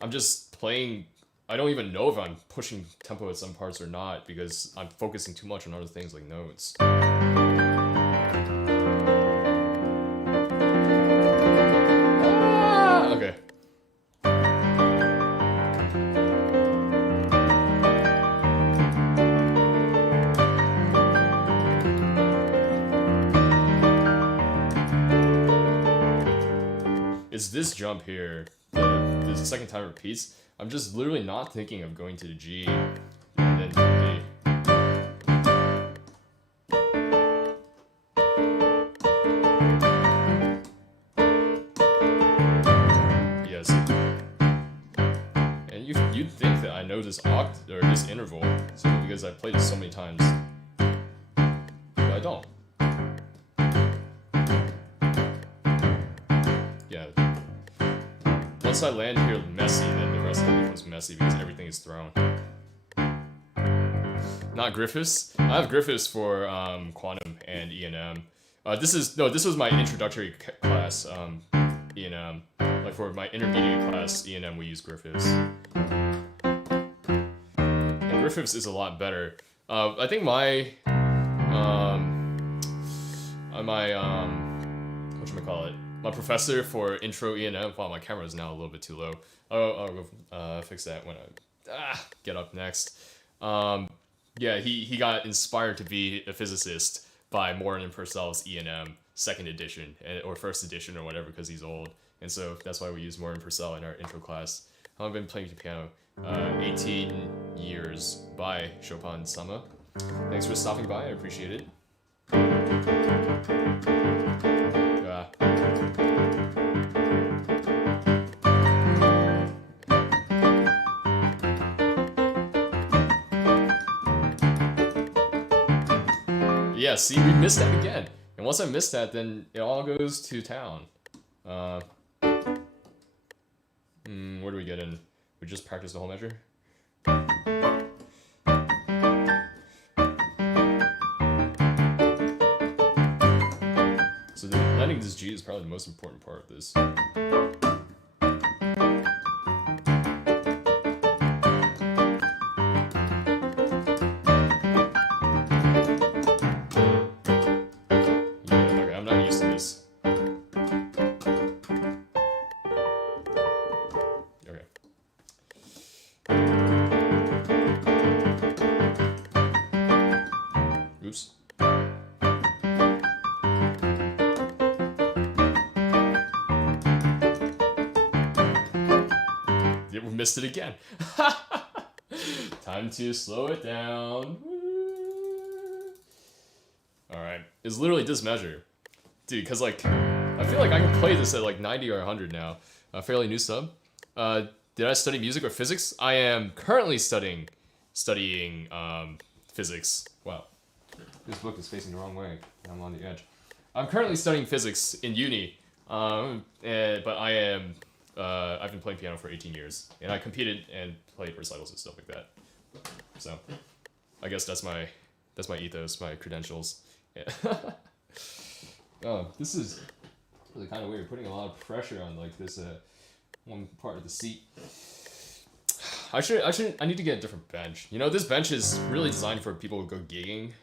I'm just playing. I don't even know if I'm pushing tempo at some parts or not, because I'm focusing too much on other things like notes. Okay. It's this jump here, the second time it repeats. I'm just literally not thinking of going to the G and then to the D. Yes. And you'd think that I know this or this interval simply because I've played it so many times. But I don't. once I land here messy, then the rest of it becomes messy because everything is thrown. Not Griffiths. I have Griffiths for quantum and E&M. This was my introductory class, E&M. Like for my intermediate class, E&M, we use Griffiths. And Griffiths is a lot better. I think my my professor for intro E&M. Wow, my camera is now a little bit too low. I'll go fix that when I get up next. Yeah, he got inspired to be a physicist by Morin and Purcell's E&M second edition or first edition or whatever because he's old, and so that's why we use Morin and Purcell in our intro class. I've been playing the piano 18 years. Bye, Chopin Sama. Thanks for stopping by. I appreciate it. Yeah, see, we missed that again. And once I miss that, then it all goes to town. Where do we get in? We just practice the whole measure? So landing this G is probably the most important part of this. Missed it again. Time to slow it down. Alright. It's literally this measure. Dude, because like, I feel like I can play this at like 90 or 100 now. A fairly new sub. Did I study music or physics? I am currently studying physics. Wow. This book is facing the wrong way. I'm on the edge. I'm currently studying physics in uni. But I am... I've been playing piano for 18 years, and I competed and played recitals and stuff like that. So, I guess that's my ethos, my credentials. Yeah. Oh, this is really kind of weird. Putting a lot of pressure on like this one part of the seat. I need to get a different bench. You know, this bench is really designed for people who go gigging.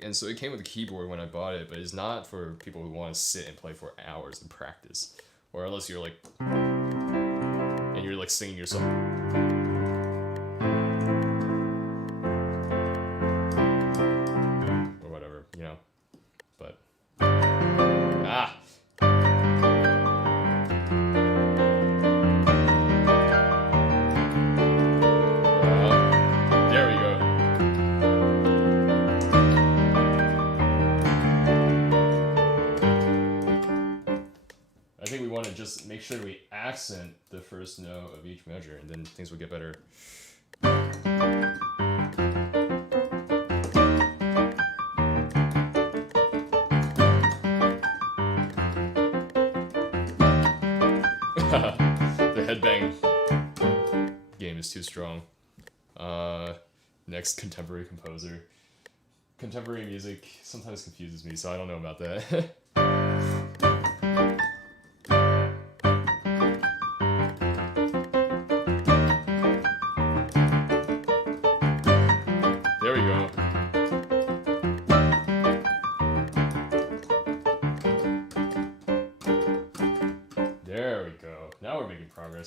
And so it came with a keyboard when I bought it, but it's not for people who want to sit and play for hours and practice. Or unless you're like, and you're like singing yourself. Or whatever, you know. But, there we go. I think we want to just make sure we accent the first note of each measure, and then things will get better. The headbang game is too strong. Next contemporary composer. Contemporary music sometimes confuses me, so I don't know about that.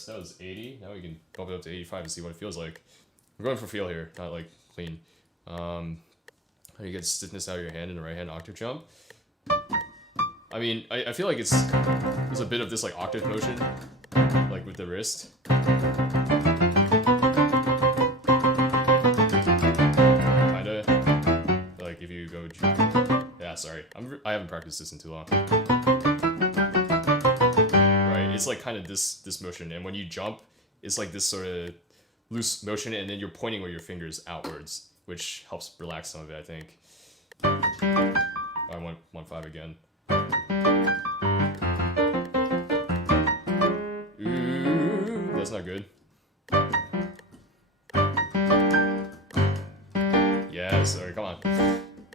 That was 80. Now we can bump it up to 85 and see what it feels like. We're going for feel here, not like clean. How do you get stiffness out of your hand in the right hand octave jump? I mean, I feel like there's a bit of this like octave motion, like with the wrist. Kinda. Like if you go... Yeah, sorry. I haven't practiced this in too long. It's like kind of this motion, and when you jump, it's like this sort of loose motion, and then you're pointing with your fingers outwards, which helps relax some of it, I think. I went 1-5 again.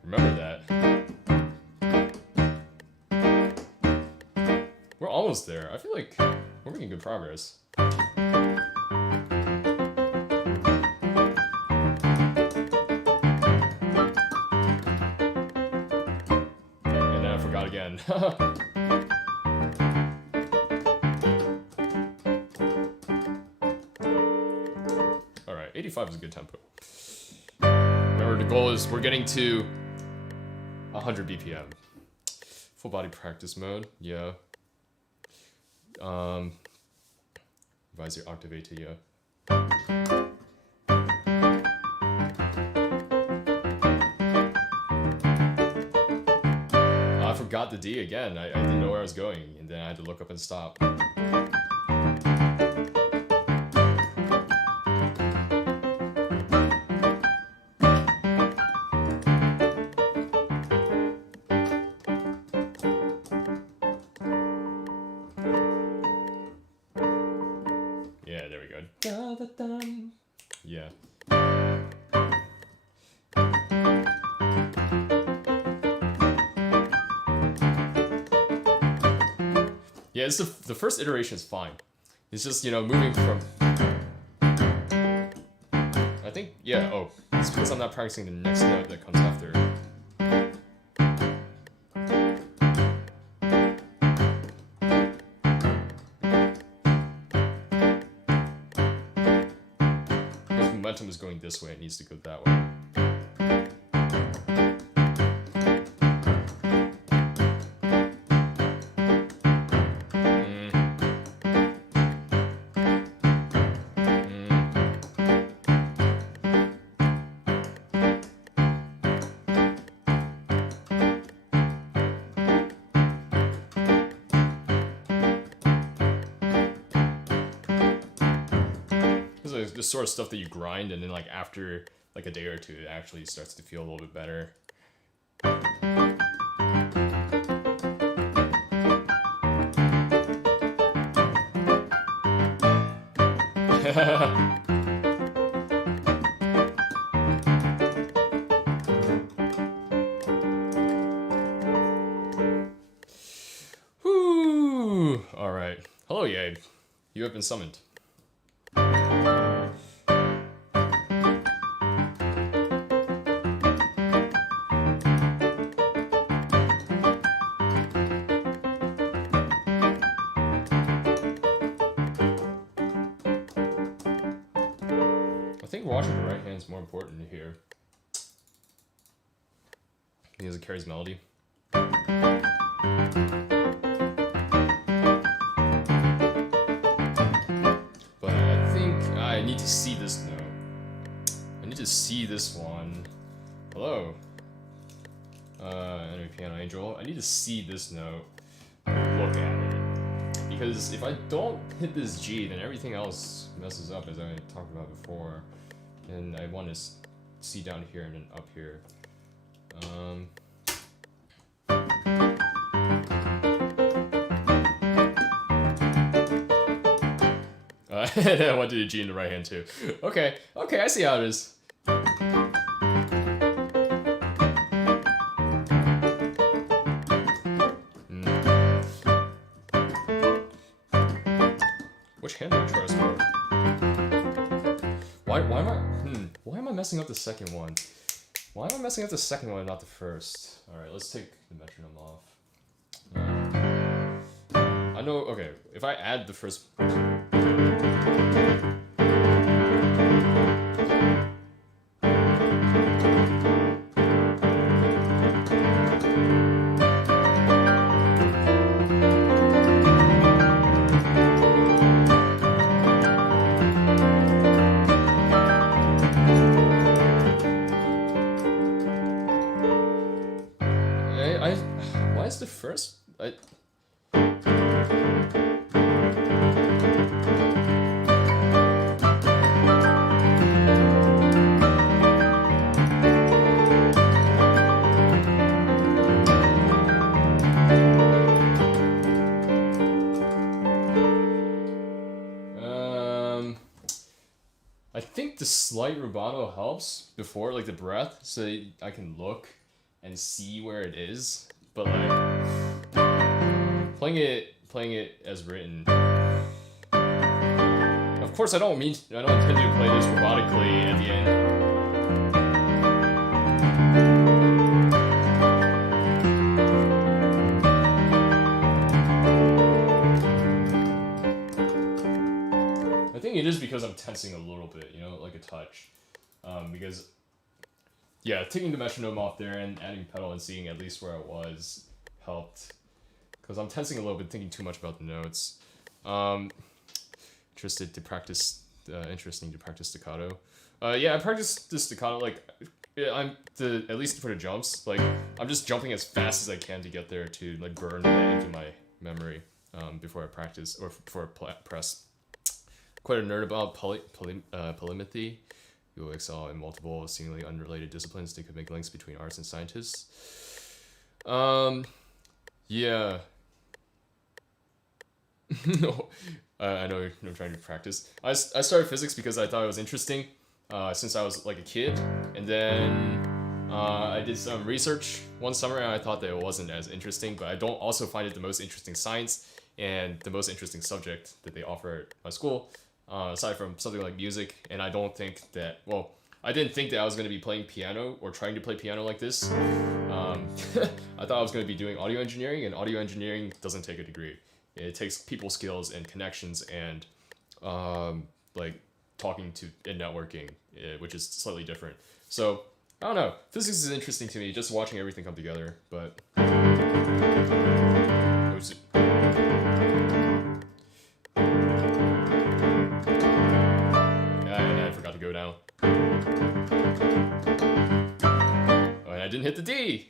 Remember that. We're almost there. I feel like we're making good progress. And then I forgot again. Alright, 85 is a good tempo. Remember, the goal is we're getting to 100 BPM. Full body practice mode, yeah. Revise your octave to yeah. I forgot the D again. I didn't know where I was going, and then I had to look up and stop. Yeah, there we go. Yeah. Yeah, it's the first iteration is fine. It's just, you know, moving from... I think, yeah, oh, it's because I'm not practicing the next note that comes after. Because momentum is going this way, it needs to go that way. The sort of stuff that you grind, and then like after like a day or two, it actually starts to feel a little bit better. Whoo! All right. Hello, Yabe. You have been summoned. Watching the right hand is more important here because it carries melody. But I think I need to see this note. I need to see this one. Hello. Enemy Piano Angel. I need to see this note. Look at it. Because if I don't hit this G, then everything else messes up, as I talked about before. And I want to see down here and then up here. I want to do G in the right hand too. Okay, okay, I see how it is. Which hand do I trust more? Why am I messing up the second one? Why am I messing up the second one and not the first? Alright, let's take the metronome off. I know, okay, if I add the first... Why is the first? the slight rubato helps before, like the breath, so I can look and see where it is. But like playing it as written. Of course, I don't intend to play this robotically at the end. I think it is because I'm tensing a little bit, like a touch. Because, yeah, taking the metronome off there and adding pedal and seeing at least where I was helped. Because I'm tensing a little bit, thinking too much about the notes. Interesting to practice staccato. Yeah, I practice the staccato, like, at least for the jumps, like, I'm just jumping as fast as I can to get there to, like, burn that into my memory, before I practice, or before I press. Quite a nerd about polymathy. You will excel in multiple, seemingly unrelated disciplines that could make links between artists and scientists. Yeah. No, I know you're trying to practice. I started physics because I thought it was interesting, since I was like a kid, and then I did some research one summer and I thought that it wasn't as interesting, but I don't also find it the most interesting science and the most interesting subject that they offer at my school, aside from something like music. And I don't think that, well, I didn't think that I was going to be playing piano or trying to play piano like this. I thought I was going to be doing audio engineering, and audio engineering doesn't take a degree. It takes people skills and connections and like talking to and networking, which is slightly different. So I don't know. Physics is interesting to me, just watching everything come together. But yeah, I forgot to go down. Oh, and I didn't hit the D.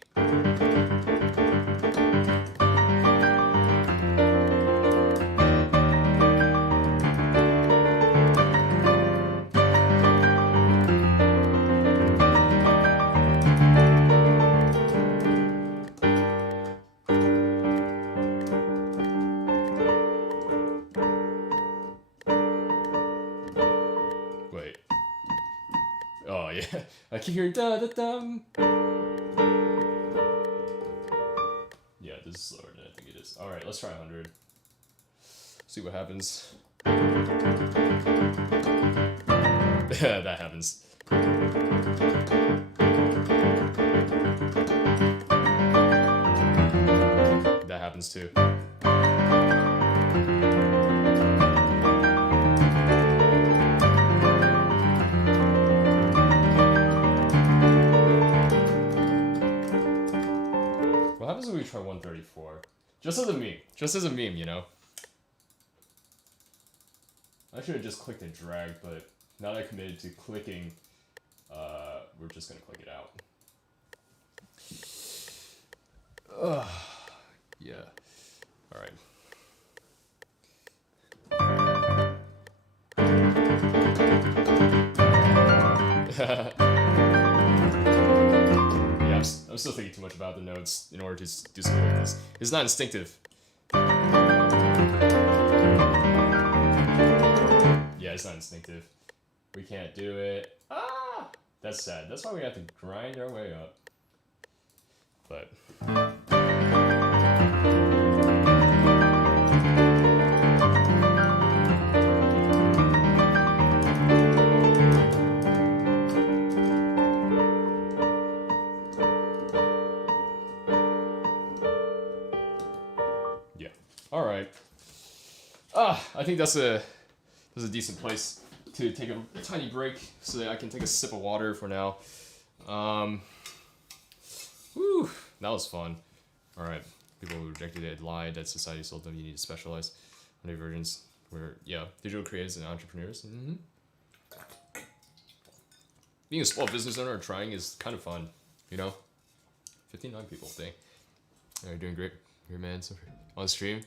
I keep hearing da da dum. Yeah, this is slower than I think it is. Alright, let's try 100. See what happens. That happens. That happens too. What happens when we try 134? Just as a meme, I should have just clicked and dragged, but now that I committed to clicking, we're just gonna click it out. Yeah. Alright. Yeah, I'm still thinking too much about the notes in order to do something like this. It's not instinctive. Yeah, it's not instinctive. We can't do it. Ah! That's sad. That's why we have to grind our way up. But... yeah. Alright. I think that's a decent place to take a tiny break so that I can take a sip of water for now. Whew, that was fun. Alright, people who rejected it lied that society told them you need to specialize. Many versions where, yeah, digital creatives and entrepreneurs. Mm-hmm. Being a small business owner or trying is kind of fun, 59 people, dang. You're doing great here, man, on stream.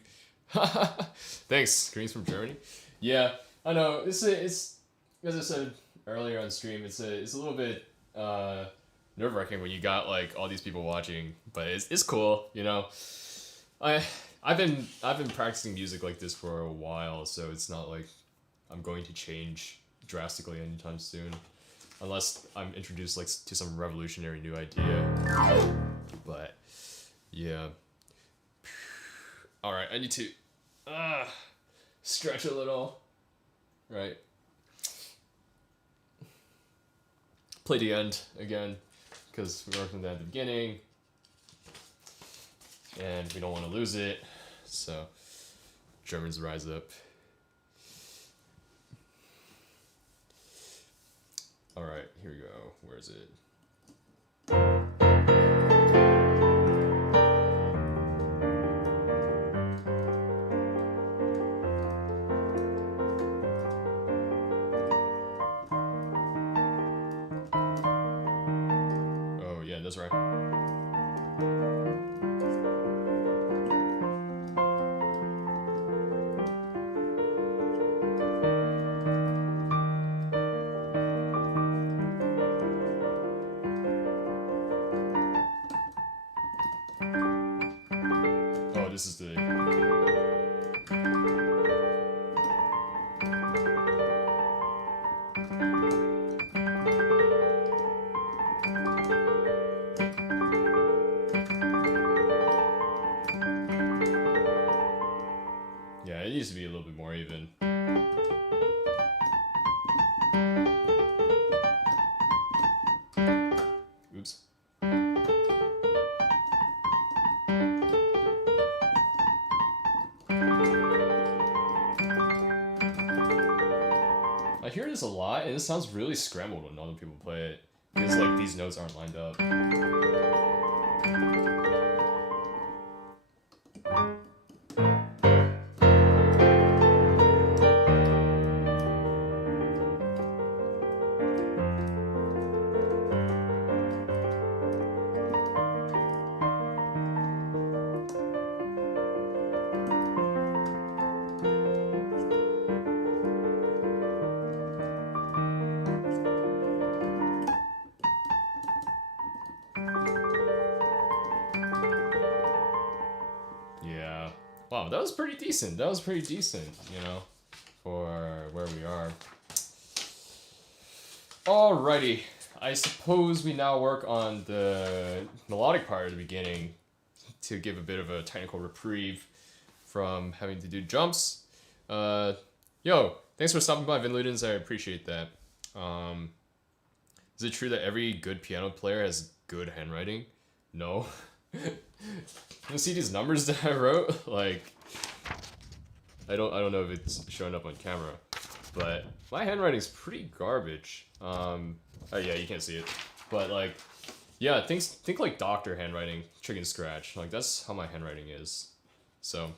Thanks, greetings from Germany. Yeah, I know, it's as I said earlier on stream, it's a little bit nerve-wracking when you got like all these people watching, but it's cool, I've been practicing music like this for a while, so it's not like I'm going to change drastically anytime soon, unless I'm introduced like to some revolutionary new idea. But yeah. All right, I need to stretch a little. Right. Play the end again, because we worked on that at the beginning, and we don't want to lose it. So, Germans rise up. All right, here we go. Where is it? Oh yeah, that's right. Oh, this is the... Yeah, it needs to be a little bit more even. Oops. I hear this a lot, and it sounds really scrambled when other people play it, because like these notes aren't lined up. Yeah. Wow, that was pretty decent. That was pretty decent, you know, for where we are. Alrighty. I suppose we now work on the melodic part at the beginning to give a bit of a technical reprieve from having to do jumps. Yo, thanks for stopping by, Vin Ludens. I appreciate that. Is it true that every good piano player has good handwriting? No. You see these numbers that I wrote? Like, I don't know if it's showing up on camera, but my handwriting's pretty garbage. Oh yeah, you can't see it, but like, yeah, think like doctor handwriting, chicken scratch. Like that's how my handwriting is. So,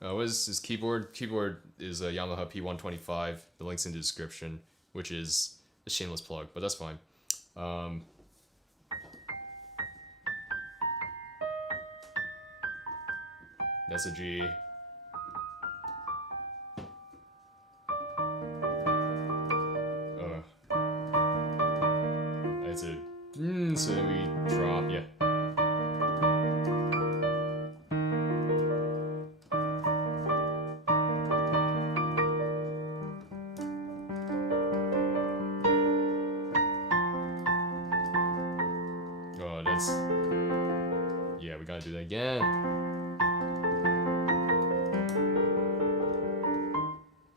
what is his keyboard? Keyboard is a Yamaha P125. The link's in the description, which is a shameless plug, but that's fine. That's a G. It's a... so then we drop, yeah. Oh, that's... Yeah, we gotta do that again.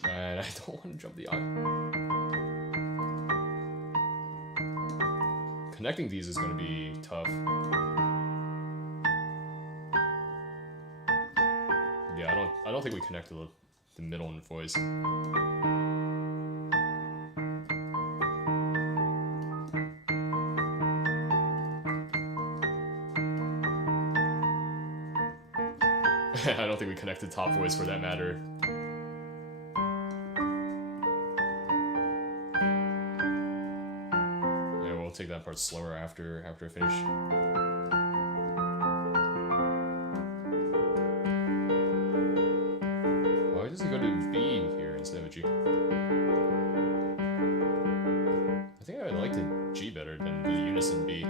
And I don't want to jump the odd. Connecting these is going to be tough. Yeah, I don't think we connect the middle and voice. I don't think we connected top voice for that matter. Yeah, we'll take that part slower after I finish. Why does it go to B here instead of a G? I think I like the G better than the unison B.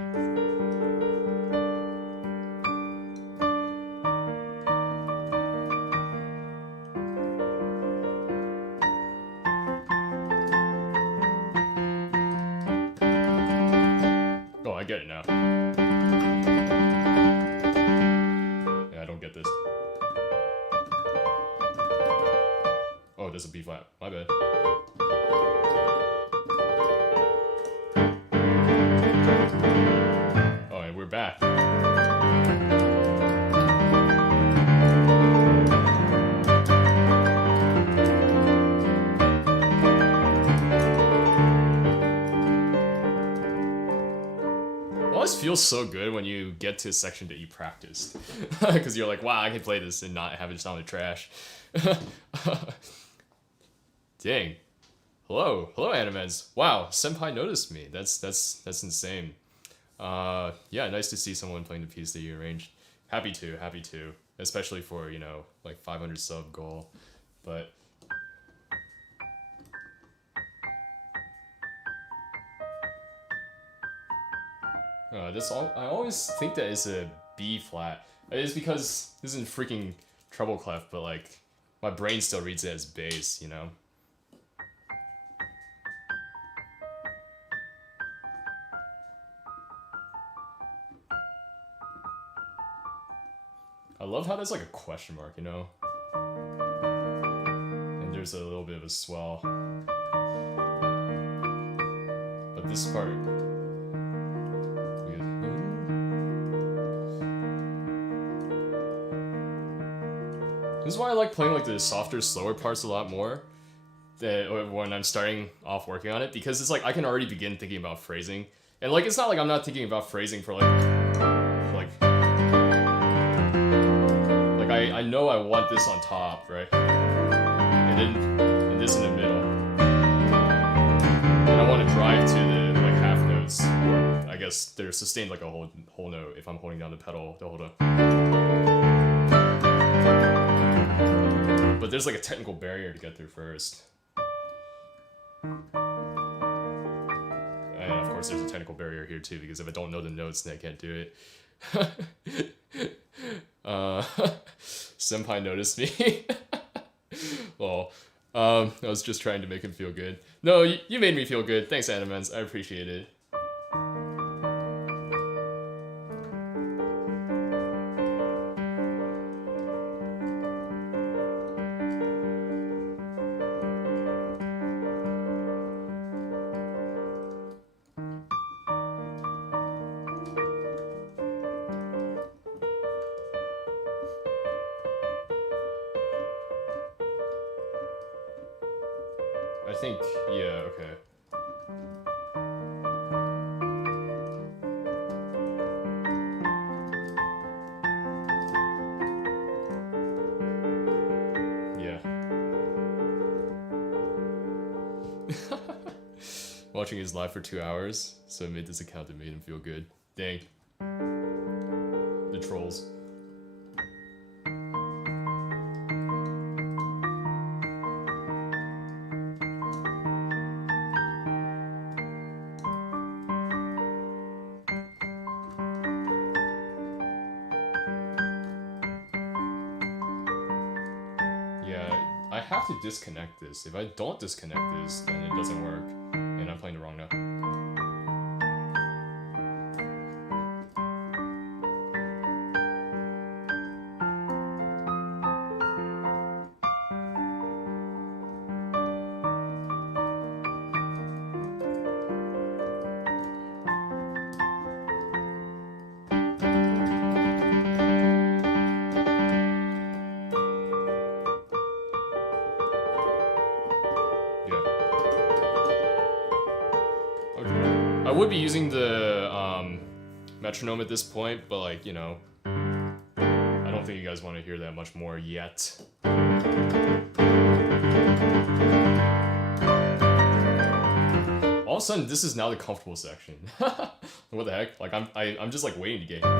get it now. Yeah, I don't get this. Oh, there's a B flat. My bad. Oh, and we're back. It always feels so good when you get to a section that you practiced. Because you're like, wow, I can play this and not have it sound like trash. Dang. Hello, Animenz'S. Wow, Senpai noticed me. That's insane. Yeah, nice to see someone playing the piece that you arranged. Happy to. Especially for, you know, like 500 sub goal. But I always think that it's a B flat. It's because this isn't freaking treble clef, but like my brain still reads it as bass, you know. I love how there's like a question mark, you know? And there's a little bit of a swell. But this part... This is why I like playing like the softer, slower parts a lot more when I'm starting off working on it, because it's like I can already begin thinking about phrasing. And like it's not like I'm not thinking about phrasing for I know I want this on top, right? And this in the middle. And I want to drive to the like half notes, or I guess they're sustained like a whole note if I'm holding down the pedal to hold up. But there's like a technical barrier to get through first. And of course there's a technical barrier here too, because if I don't know the notes, then I can't do it. Senpai noticed me. Well, I was just trying to make him feel good. No, you made me feel good. Thanks, Animenz'S. I appreciate it. I think, yeah, okay. Yeah. Watching his live for 2 hours, so I made this account that made him feel good. Dang. The trolls. I have to disconnect this. If I don't disconnect this, then it doesn't work, and I'm playing the wrong note. I would be using the metronome at this point, but like, you know, I don't think you guys want to hear that much more yet. All of a sudden, this is now the comfortable section. What the heck? Like I'm just like waiting to get here.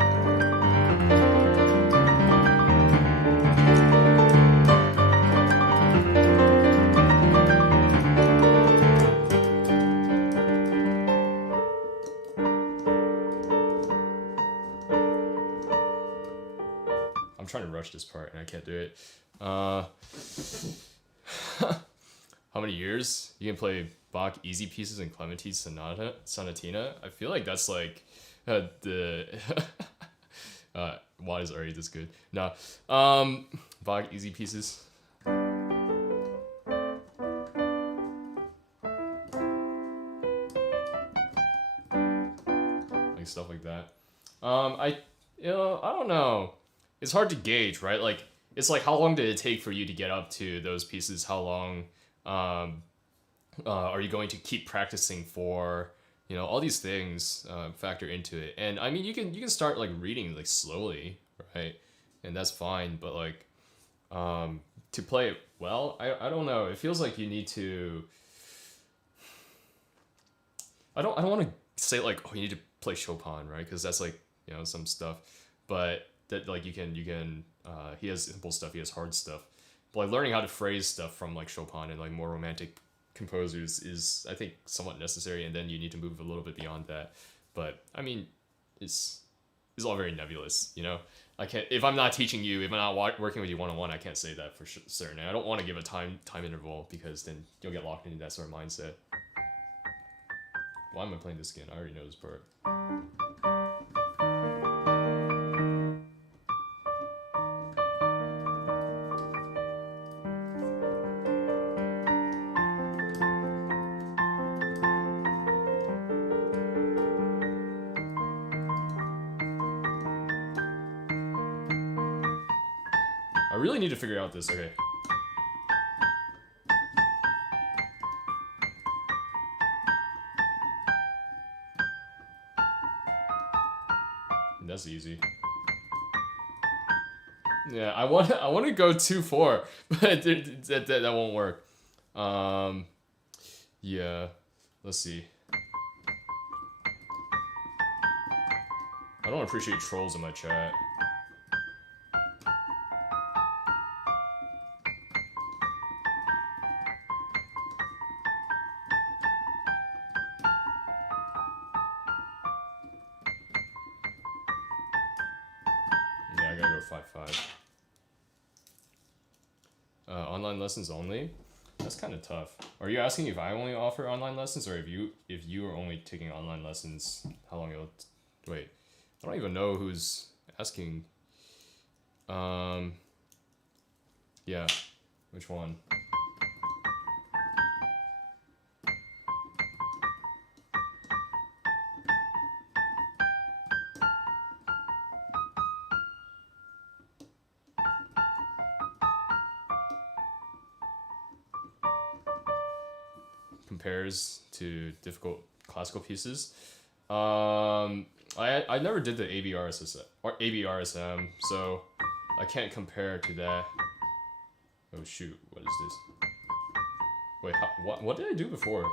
I'm trying to rush this part and I can't do it. How many years? You can play Bach easy pieces and Clementi's Sonatina? I feel like that's like The Watt is already this good. No, Bach easy pieces. Like stuff like that. I don't know. It's hard to gauge, right? Like, it's like, how long did it take for you to get up to those pieces? How long are you going to keep practicing for? You know, all these things factor into it. And I mean, you can start like reading like slowly, right? And that's fine. But like, to play it well, I don't know. It feels like you need to. I don't want to say like, oh, you need to play Chopin, right? Because that's like, you know, some stuff. But that like you can he has simple stuff, he has hard stuff. But like learning how to phrase stuff from like Chopin and like more romantic composers is, I think, somewhat necessary, and then you need to move a little bit beyond that. But I mean, it's all very nebulous, you know. I can't, if I'm not teaching you, if I'm not working with you one-on-one, I can't say that for certain. And I don't want to give a time interval, because then you'll get locked into that sort of mindset. Why am I playing this again? I already know this part. I really need to figure out this. Okay. That's easy. Yeah, I want to go 2/4, but that won't work. Yeah, let's see. I don't appreciate trolls in my chat. Yeah, I gotta go 5/5. Online lessons only? That's kind of tough. Are you asking if I only offer online lessons, or if you are only taking online lessons? How long it'll wait? I don't even know who's asking. Yeah, which one? Compares to difficult classical pieces. I never did the ABRSM, so I can't compare to that. Oh shoot, what is this? Wait, what did I do before?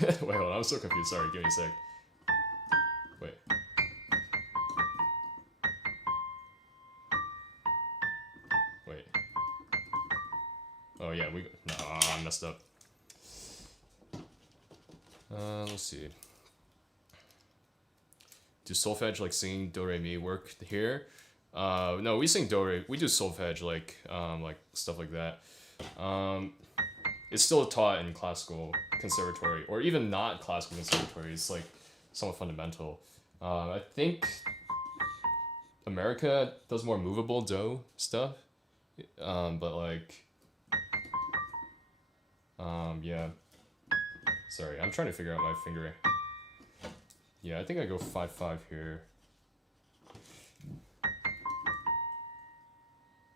Wait, hold on, I'm so confused. Sorry, give me a sec. Wait. Wait. Oh yeah, I messed up. Let's see. Do solfege like singing do re mi work here? No, we sing do re. We do solfege like stuff like that. It's still taught in classical conservatory, or even not classical conservatory. It's like somewhat fundamental. I think America does more movable do stuff, but like, yeah. Sorry, I'm trying to figure out my finger. Yeah, I think I go 5/5 here.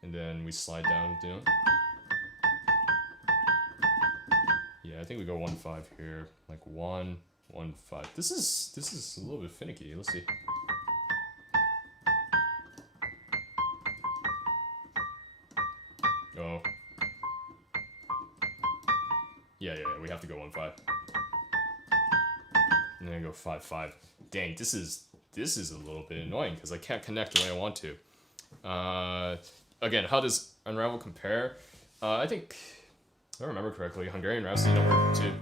And then we slide down. Yeah, I think we go 1/5 here. Like 1, 1/5. This is a little bit finicky. Let's see. Oh. Yeah, we have to go 1/5. And then I go 5/5. Dang, this is a little bit annoying because I can't connect the way I want to. Again, how does Unravel compare? I think, if I remember correctly, Hungarian Rhapsody number 2.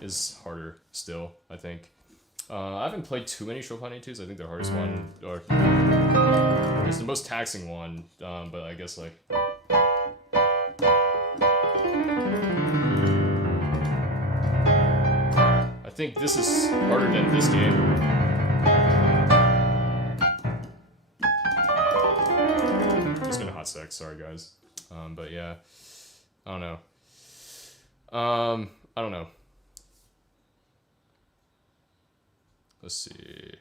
Is harder still, I think. I haven't played too many Chopin etudes. I think the hardest one, or it's the most taxing one, but I guess like. I think this is harder than this game. It's been a hot sec, sorry guys. But yeah, I don't know. I don't know. Let's see.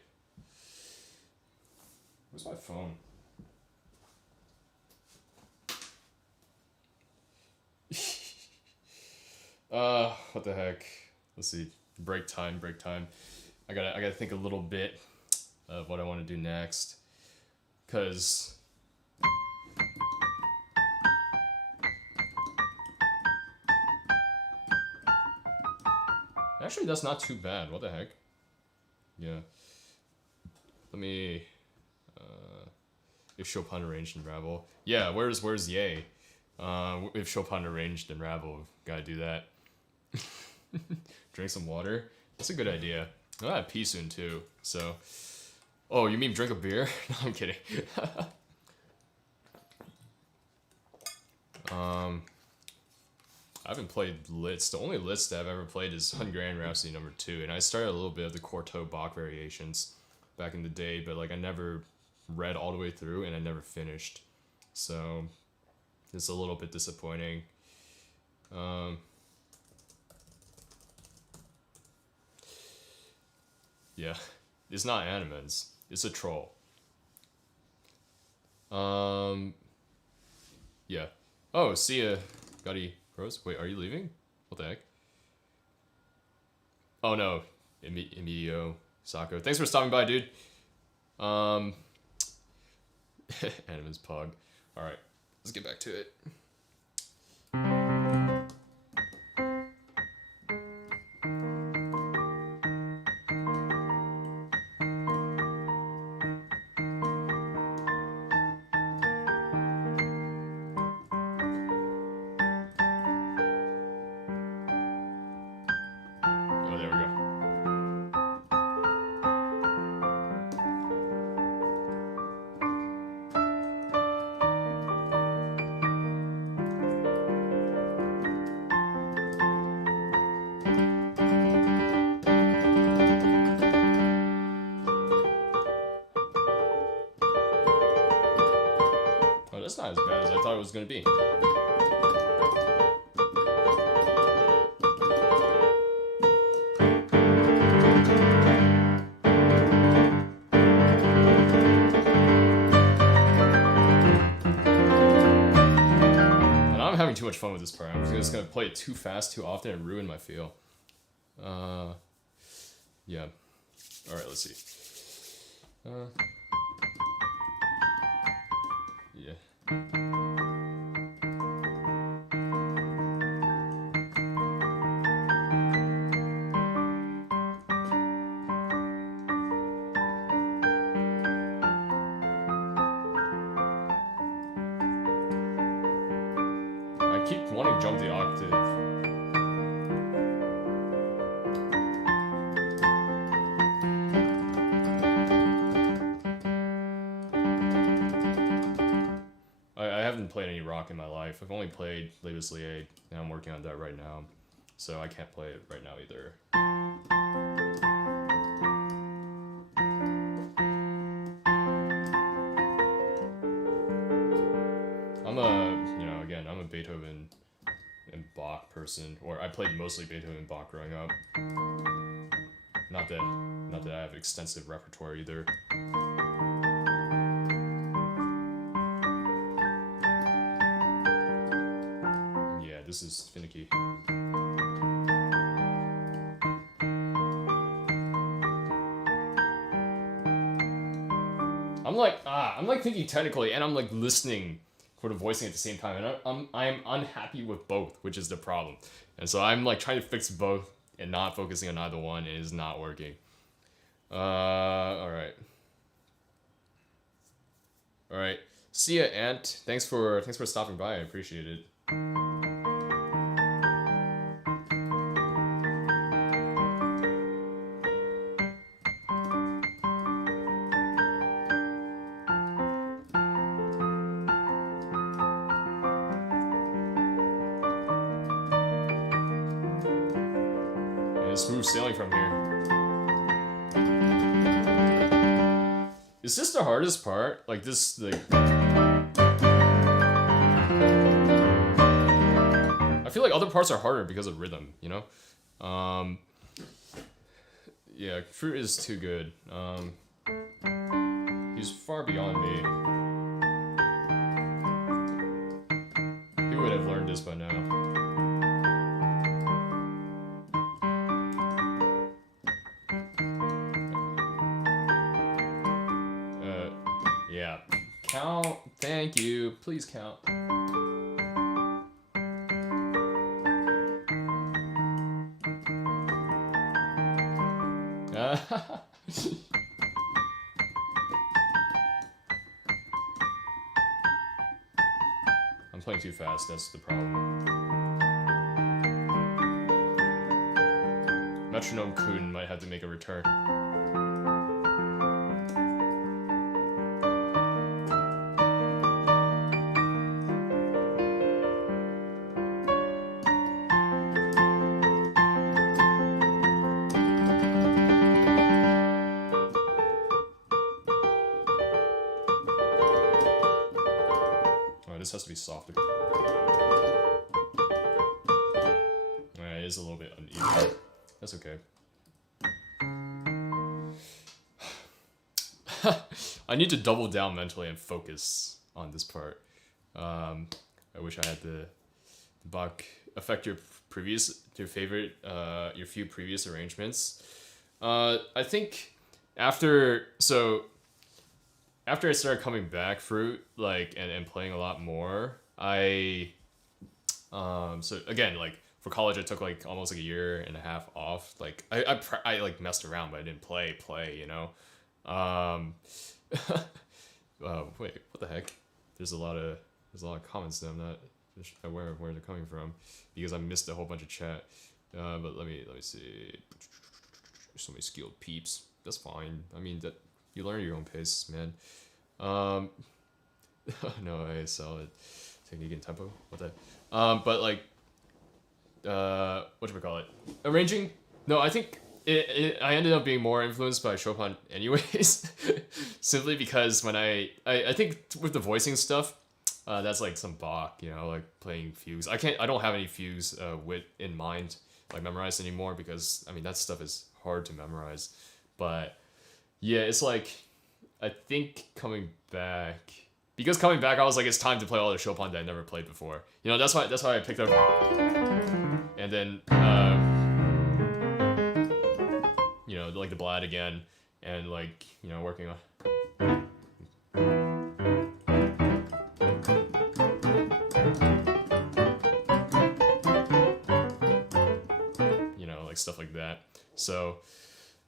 Where's my phone? What the heck? Let's see. Break time. I gotta think a little bit of what I want to do next, cause actually that's not too bad. What the heck? Yeah. Let me. If Chopin arranged Unravel. Yeah. Where's Yay? If Chopin arranged Unravel, gotta do that. Drink some water. That's a good idea. I have pee soon too. So. Oh, you mean drink a beer? No, I'm kidding. I haven't played Liszt. The only Liszt I've ever played is Hungarian Rhapsody No. 2, and I started a little bit of the Cortot Bach variations back in the day, but like I never read all the way through and I never finished. So it's a little bit disappointing. Yeah, it's not Animenz's. It's a troll. Yeah. Oh, see ya, Gotti Rose. Wait, are you leaving? What the heck? Oh no, Emilio Sacco. Thanks for stopping by, dude. Animenz's Pog. All right, let's get back to it. That's not as bad as I thought it was going to be. And I'm having too much fun with this part. I'm just going to play it too fast, too often, and ruin my feel. Yeah. Alright, let's see. Yeah. I keep wanting to jump the octave. I haven't played any rock in my life. I've only played Les Lied, and I'm working on that right now. So I can't play it right now either. I'm a Beethoven and Bach person, or I played mostly Beethoven and Bach growing up. Not that I have extensive repertoire either. Yeah, this is finicky. I'm like thinking technically, and I'm like listening for the voicing at the same time, and I'm unhappy with both, which is the problem. And so I'm like trying to fix both and not focusing on either one, and it is not working. All right. See ya, Ant. Thanks for stopping by. I appreciate it. it's smooth sailing from here. Is this the hardest part? Like this, like... I feel like other parts are harder because of rhythm, you know? Yeah, Fruit is too good. He's far beyond me. He would have learned this by now. Yeah. Count. Thank you. Please count. I'm playing too fast, that's the problem. Metronome Kun might have to make a return. This has to be softer. Alright, it is a little bit uneven. That's okay. I need to double down mentally and focus on this part. I wish I had the Bach affect your favorite, your few previous arrangements. I think after I started coming back Fruit, like, and playing a lot more, so again, like, for college I took like almost like a year and a half off. Like I like messed around, but I didn't play, you know. Wait, what the heck? There's a lot of comments that I'm not aware of where they're coming from because I missed a whole bunch of chat. But let me see. There's so many skilled peeps. That's fine. I mean, that you learn at your own pace, man. No, I saw it. Technique and tempo. What the? But like, whatchamacallit? Arranging? No, I think I ended up being more influenced by Chopin anyways. Simply because when I think with the voicing stuff, that's like some Bach, you know, like playing fugues. I don't have any fugues in mind, like memorized anymore because, I mean, that stuff is hard to memorize. But yeah, it's like, I think coming back, I was like, it's time to play all the Chopin that I never played before. You know, that's why I picked up. And then, you know, like the Ballade again, and like, you know, working on. You know, like stuff like that. So,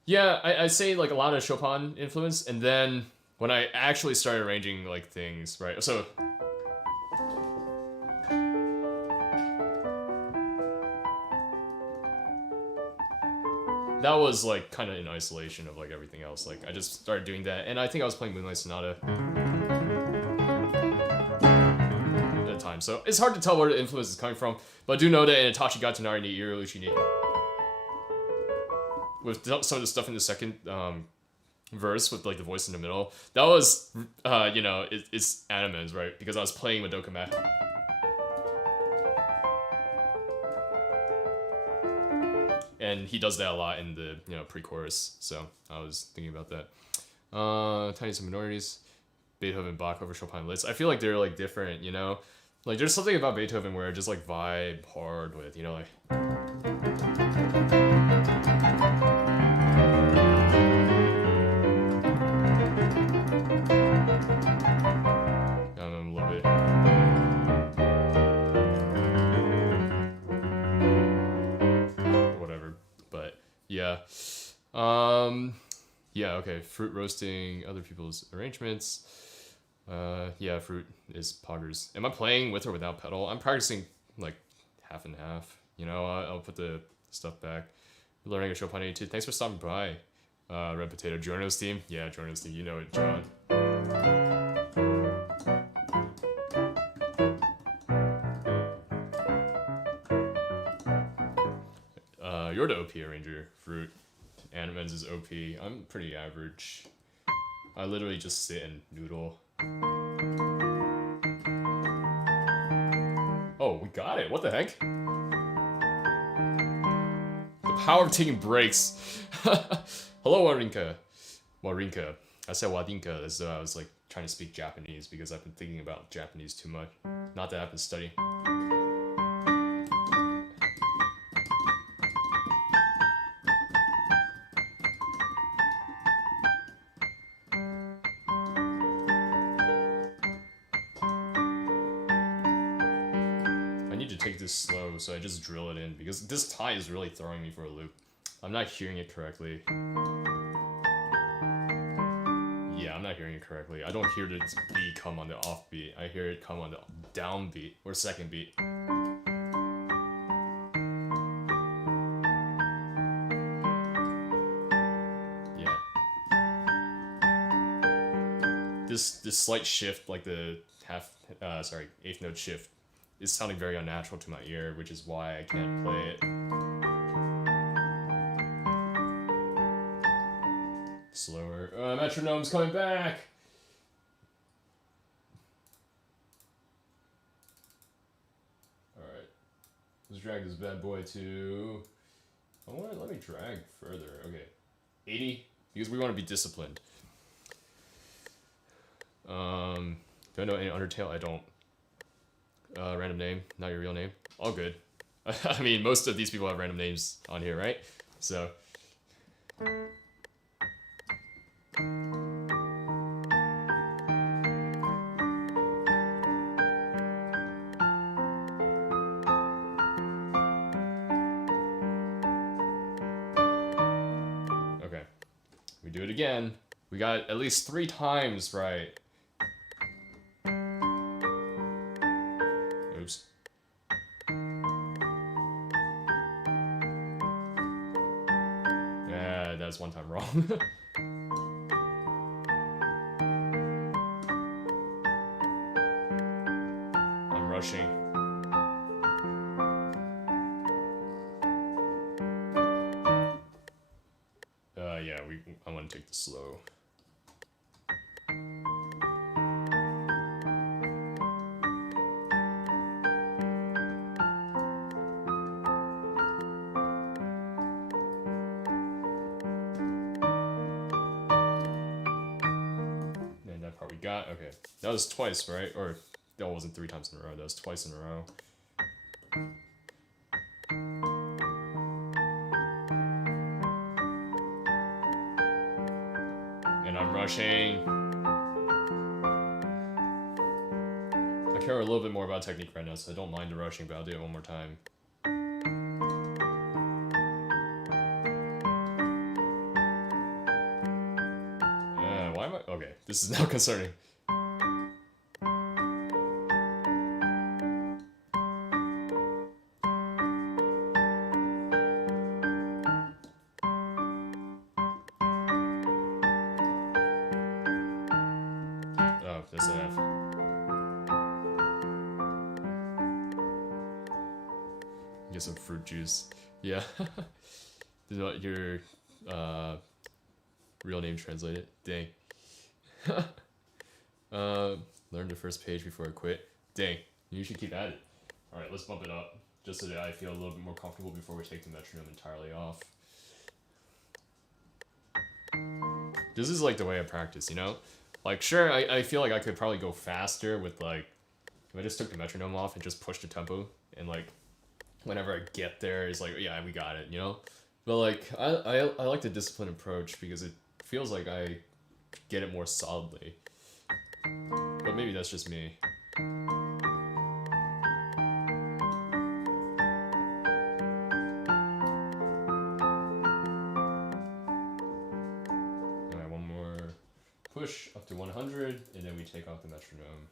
yeah, I say like a lot of Chopin influence, and then when I actually started arranging like things, right? So that was like kind of in isolation of like everything else. Like I just started doing that, and I think I was playing Moonlight Sonata at the time. So it's hard to tell where the influence is coming from, but I do know that in Itachi Gattonari ni Iruuchi with some of the stuff in the second verse with like the voice in the middle, that was you know, it's Animenz's, right? Because I was playing Madoka Mat. And he does that a lot in the, you know, pre-chorus, so I was thinking about that. Tiniest minorities, Beethoven, Bach over Chopin, Liszt. I feel like they're like different, you know? Like there's something about Beethoven where I just like vibe hard with, you know, like. Yeah. Yeah, okay. Fruit roasting other people's arrangements. Yeah, Fruit is poggers. Am I playing with or without pedal? I'm practicing like half and half. You know, I'll put the stuff back. Learning a Chopin 82. Thanks for stopping by. Red Potato. Giorno's team? Yeah, Giorno's team. You know it, John. You're the OP arranger, Fruit. Animenz'S OP. I'm pretty average. I literally just sit and noodle. Oh, we got it. What the heck? The power of taking breaks. Hello, Warinka. Warinka. I said Wadinka as though I was like trying to speak Japanese because I've been thinking about Japanese too much. Not that I've been studying. I need to take this slow, so I just drill it in because this tie is really throwing me for a loop. I'm not hearing it correctly. Yeah, I'm not hearing it correctly. I don't hear the beat come on the off beat. I hear it come on the down beat or second beat. Yeah. This slight shift, like the eighth note shift, is sounding very unnatural to my ear, which is why I can't play it. Slower. Metronome's coming back! Alright. Let's drag this bad boy to... let me drag further. Okay. 80? Because we want to be disciplined. Do I know any Undertale? I don't. Random name, not your real name. All good. I mean, most of these people have random names on here, right? So... Okay. We do it again. We got at least 3 times right. Oops. Yeah, that's one time wrong. I'm rushing. Yeah, I want to take the slow. Okay, that was twice, right? Or that wasn't 3 times in a row, that was twice in a row. And I'm rushing. I care a little bit more about technique right now, so I don't mind the rushing, but I'll do it one more time. Why am I? Okay, this is now concerning. That's an F. Get some fruit juice. Yeah. Did not your real name translated? Dang. Learn the first page before I quit. Dang. You should keep at it. Alright, let's bump it up. Just so that I feel a little bit more comfortable before we take the metronome entirely off. This is like the way I practice, you know? Like, sure, I feel like I could probably go faster with, like, if I just took the metronome off and just pushed the tempo, and, like, whenever I get there, it's like, yeah, we got it, you know? But, like, I like the disciplined approach because it feels like I get it more solidly. But maybe that's just me. Alright, one more push up to 100, and then we take off the metronome.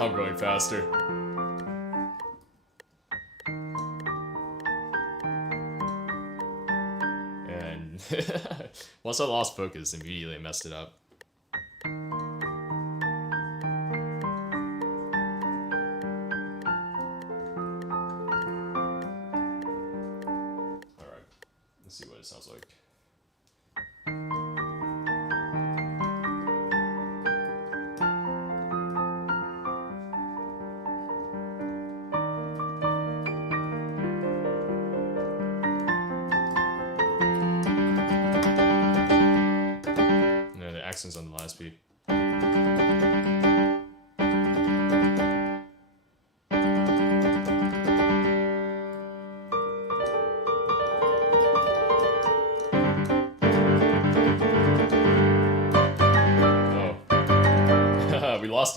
I'm going faster. And once I lost focus, immediately I messed it up. speed.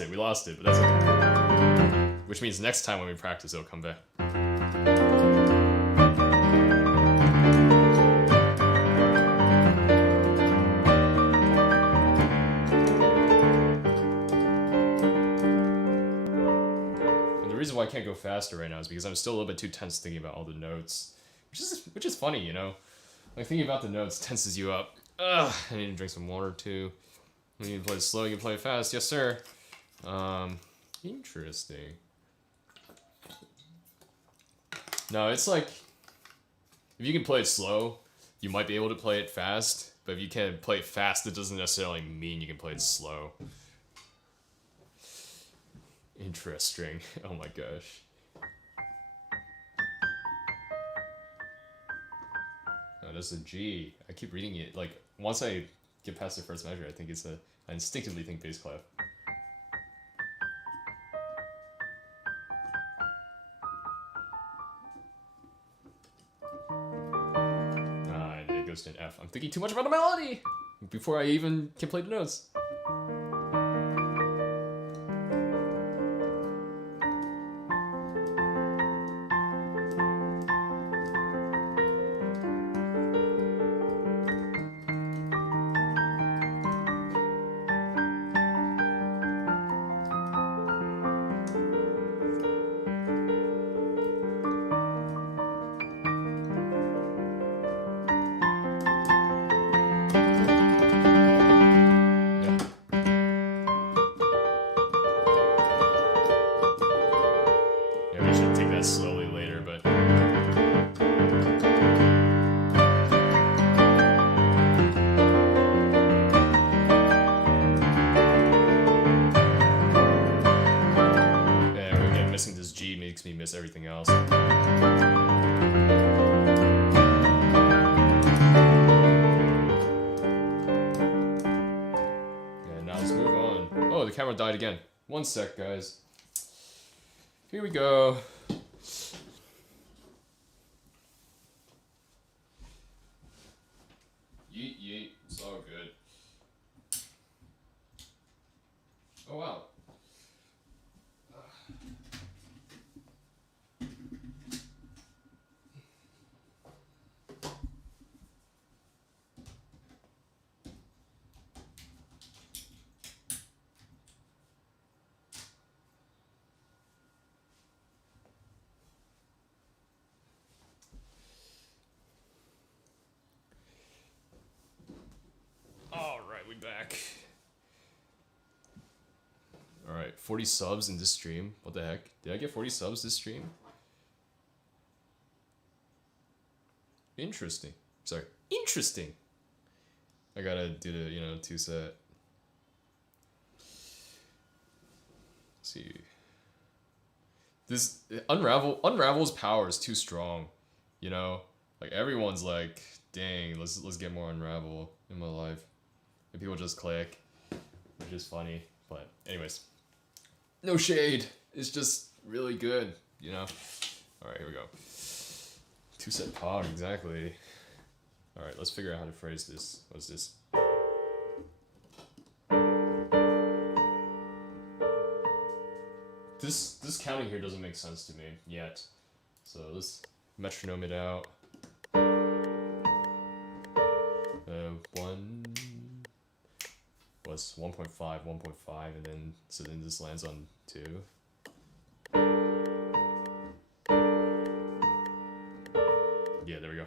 We lost it, but that's okay. Which means next time when we practice, it'll come back. And the reason why I can't go faster right now is because I'm still a little bit too tense thinking about all the notes, which is funny, you know? Like thinking about the notes tenses you up. Ugh, I need to drink some water too. You can play it slow, you can play it fast. Yes, sir. Interesting. No, it's like, if you can play it slow, you might be able to play it fast. But if you can play it fast, it doesn't necessarily mean you can play it slow. Interesting. Oh my gosh. No, that's a G. I keep reading it. Like, once I get past the first measure, I think it's I instinctively think bass clef. And it goes to an F. I'm thinking too much about the melody before I even can play the notes. Slowly later, but yeah, again, missing this G makes me miss everything else. Yeah, now let's move on. Oh, the camera died again. One sec, guys. Here we go. Yeet, yeet, it's all good. Oh wow. Alright, we back. Alright, 40 subs in this stream. What the heck? Did I get 40 subs this stream? Interesting. Sorry. Interesting. I gotta do the, you know, 2 set. Let's see. This Unravel's power is too strong. You know? Like everyone's like, dang, let's get more Unravel in my life. And people just click, which is funny. But anyways, no shade. It's just really good, you know. All right, here we go. 2 set power, exactly. All right, let's figure out how to phrase this. What's this? This counting here doesn't make sense to me yet. So let's metronome it out. 1 was 1.5, 1.5, and then so then this lands on 2. Yeah, there we go.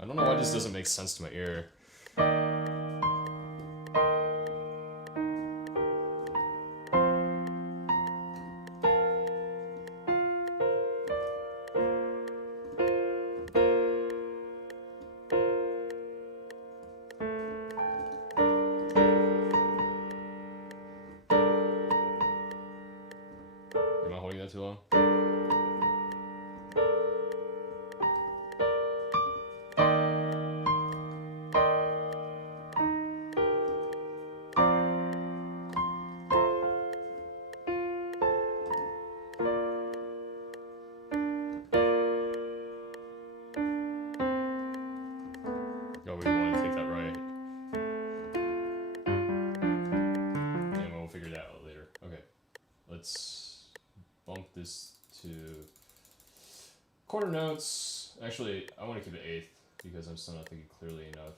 I don't know why this doesn't make sense to my ear. Too long. this to quarter notes. Actually, I want to keep it eighth because I'm still not thinking clearly enough.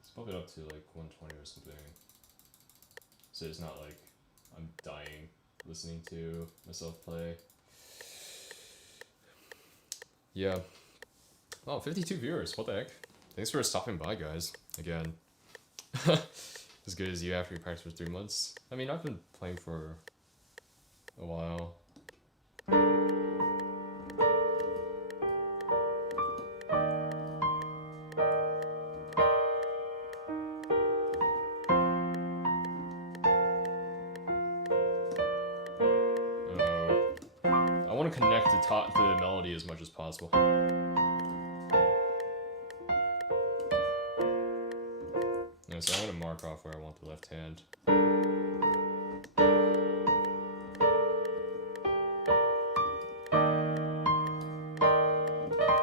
Let's bump it up to like 120 or something. So it's not like I'm dying listening to myself play. Yeah. Oh, 52 viewers. What the heck? Thanks for stopping by, guys. Again. As good as you after you practice for 3 months. I mean, I've been playing for a while. I want to connect the melody as much as possible. Yeah, so I'm going to mark off where I want the left hand.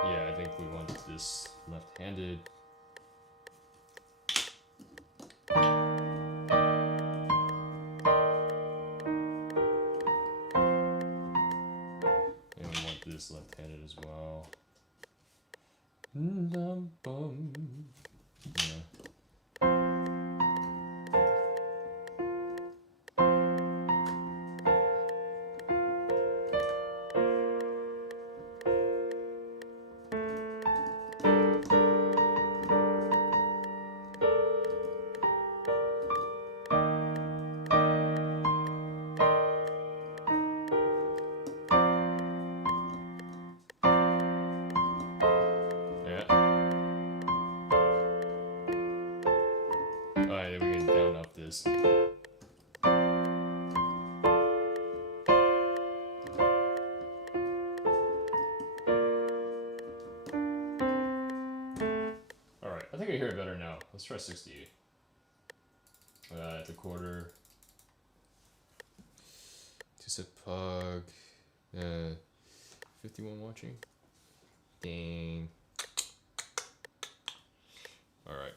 Yeah, I think we want this left-handed. And we want this left-handed as well. Yeah. Alright, we can down up this. Alright, I think I hear it better now. Let's try 68. At the quarter. 2-set pug. 51 watching. Dang. Alright.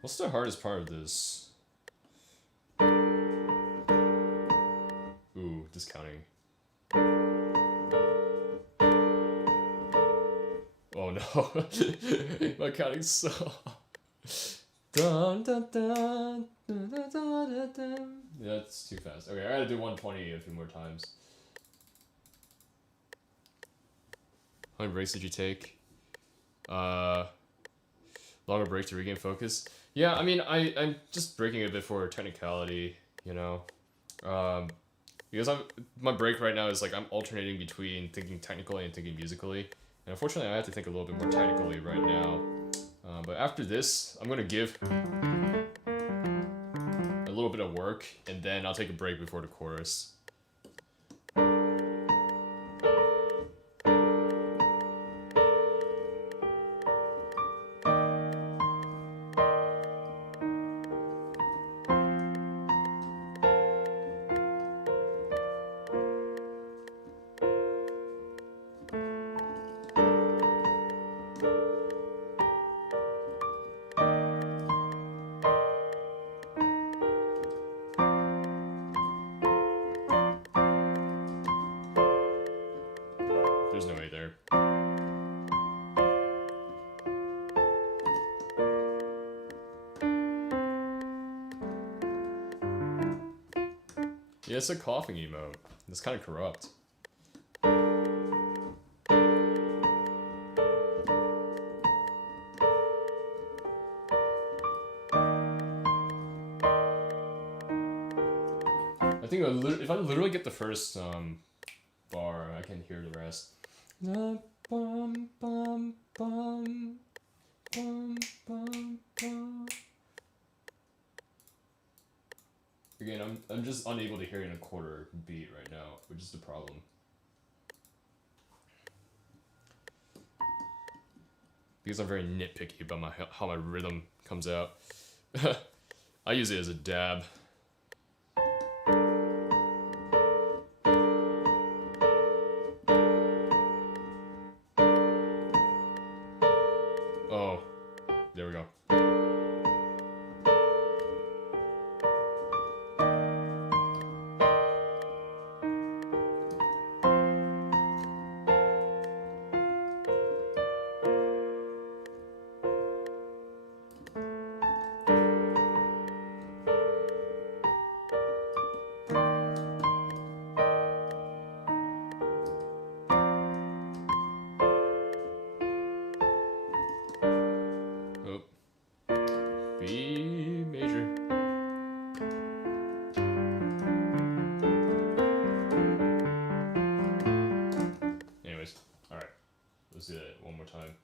What's the hardest part of this? Ooh, discounting. Oh no. My counting's so dun, dun, dun, dun, dun, dun, dun. Yeah, that's too fast. Okay, I gotta do 120 a few more times. How many breaks did you take? Longer break to regain focus. Yeah, I mean, I'm just breaking a bit for technicality, you know, because my break right now is like I'm alternating between thinking technically and thinking musically, and unfortunately I have to think a little bit more technically right now. But after this, I'm gonna give a little bit of work, and then I'll take a break before the chorus. There's no way there. Yeah, it's a coughing emote. It's kind of corrupt. I think if I literally get the first bar, I can hear the rest. Bum, bum, bum, bum, bum, bum. Again, I'm just unable to hear it in a quarter beat right now, which is the problem. Because I'm very nitpicky about how my rhythm comes out. I use it as a dab. Oh, there we go. B major. Anyways, alright. Let's do that one more time.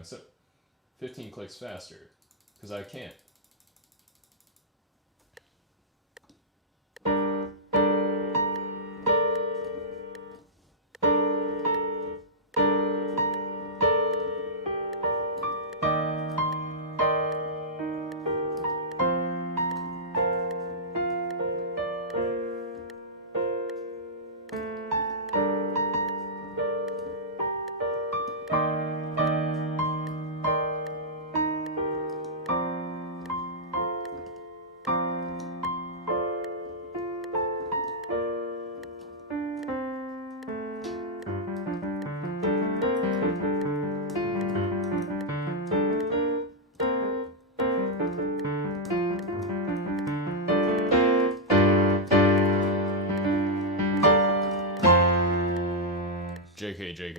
Except 15 clicks faster. Because I can't.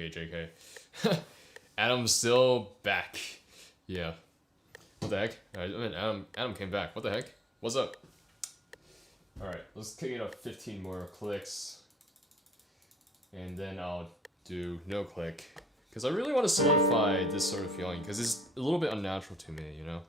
JK. Adam's still back. Yeah. What the heck? I mean, Adam came back. What the heck? What's up? Alright, let's kick it up 15 more clicks. And then I'll do no click. Because I really want to solidify this sort of feeling. Because it's a little bit unnatural to me, you know?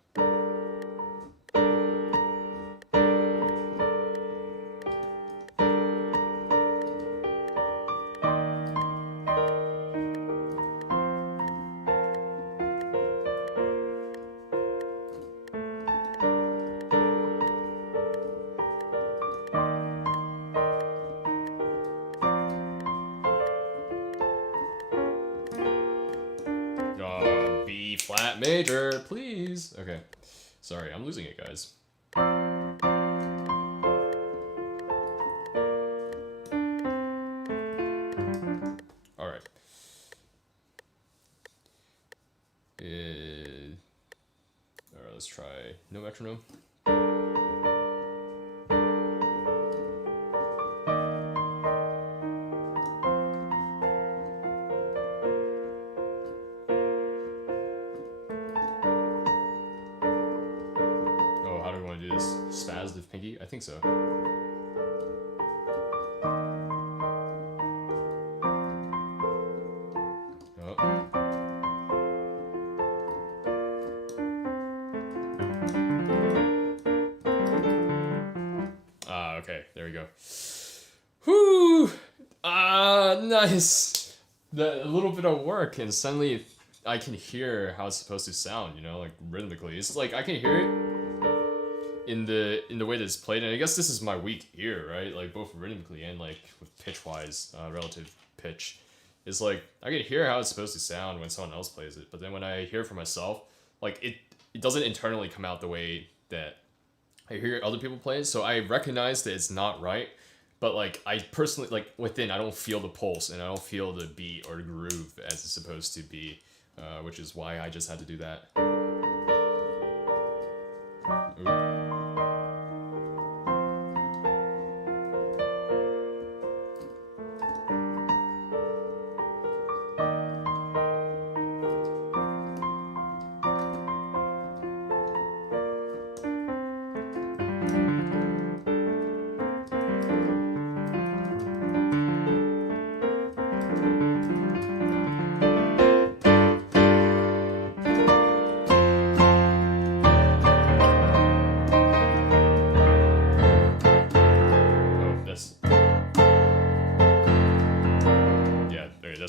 Major, please. Okay. Sorry, I'm losing it, guys. Alright. Alright, let's try no metronome. I think so. Oh. Okay, there we go. Whoo! Nice! A little bit of work, and suddenly I can hear how it's supposed to sound, you know, like rhythmically. It's like I can hear it in the way that it's played, and I guess this is my weak ear, right? Like both rhythmically and like with pitch wise, relative pitch. It's like I can hear how it's supposed to sound when someone else plays it, but then when I hear it for myself, like it doesn't internally come out the way that I hear other people play it. So I recognize that it's not right, but like I personally, like within, I don't feel the pulse and I don't feel the beat or the groove as it's supposed to be, which is why I just had to do that. Ooh.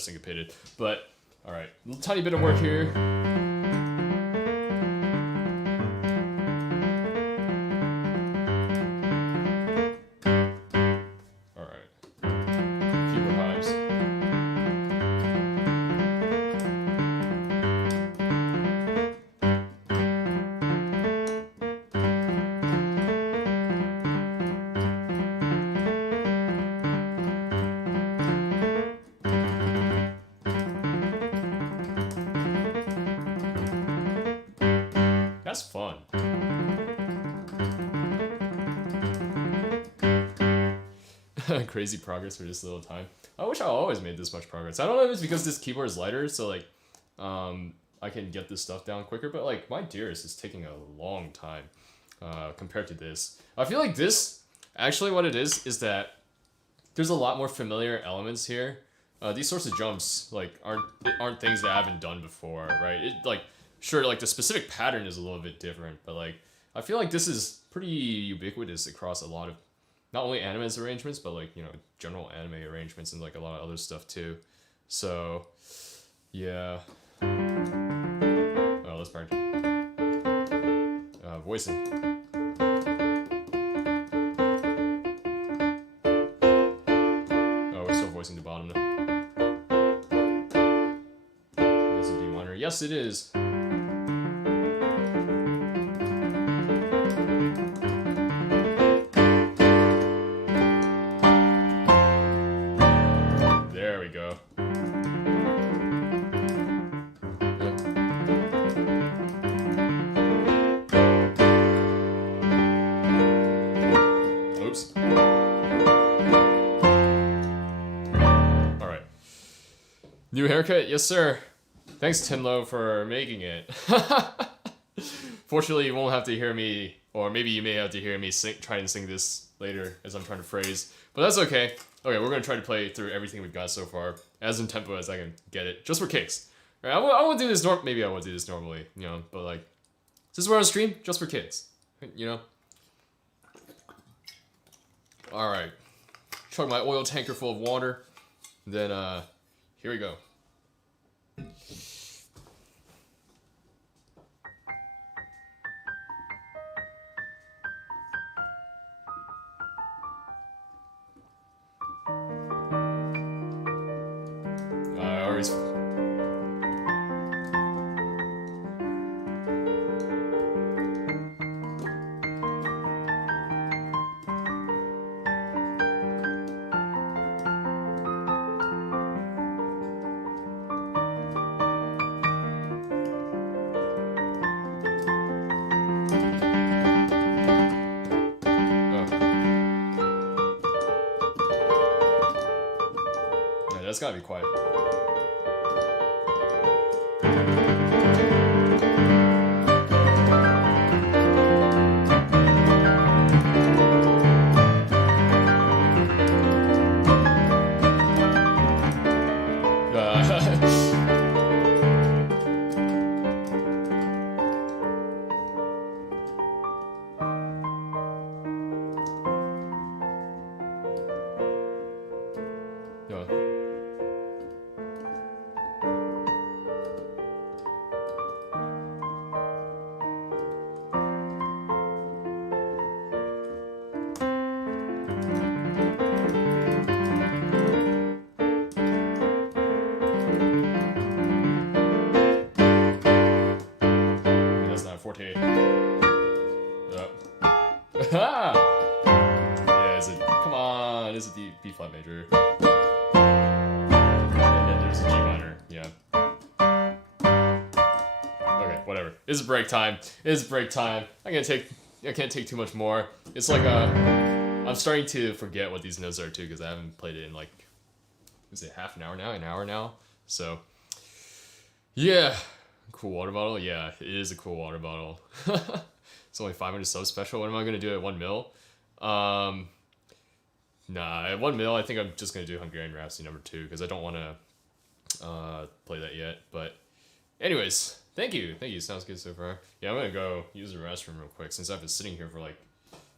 Syncopated, but all right, a little tiny bit of work here. All right, few more times. That's fun. Crazy progress for this little time. I wish I always made this much progress. I don't know if it's because this keyboard is lighter, so like, I can get this stuff down quicker. But like my Dearest is taking a long time compared to this. I feel like this actually what it is that there's a lot more familiar elements here. These sorts of jumps like aren't things that I haven't done before, right? It like sure like the specific pattern is a little bit different, but like I feel like this is pretty ubiquitous across a lot of not only Animenz's arrangements, but like, you know, general anime arrangements and like a lot of other stuff too. So yeah. Oh, let's practice. Voicing. Oh, we're still voicing the bottom now. It's a D minor. Yes, it is. There we go. Oops. Alright. New haircut? Yes, sir. Thanks, Timlo, for making it. Fortunately, you won't have to hear me, or maybe you may have to hear me try and sing this later as I'm trying to phrase. But that's okay. Okay, we're going to try to play through everything we've got so far, as in tempo as I can get it, just for kicks. Right, I won't do this maybe I won't do this normally, you know, but like, since we're on stream, just for kicks, you know? Alright, chug my oil tanker full of water, then here we go. I always... That's gotta be quiet. Yeah, is it? Come on, it's a B flat major. And then there's a G minor. Yeah. Okay, whatever. It's break time. It's break time. I can't take too much more. It's like I'm starting to forget what these notes are too because I haven't played it in like, is it half an hour now? An hour now? So, yeah. Cool water bottle? Yeah, it is a cool water bottle. It's only 500 subs special. What am I going to do at 1 mil? Nah, at 1 mil, I think I'm just going to do Hungarian Rhapsody number 2 because I don't want to play that yet. But anyways, thank you. Thank you. Sounds good so far. Yeah, I'm going to go use the restroom real quick since I've been sitting here for like,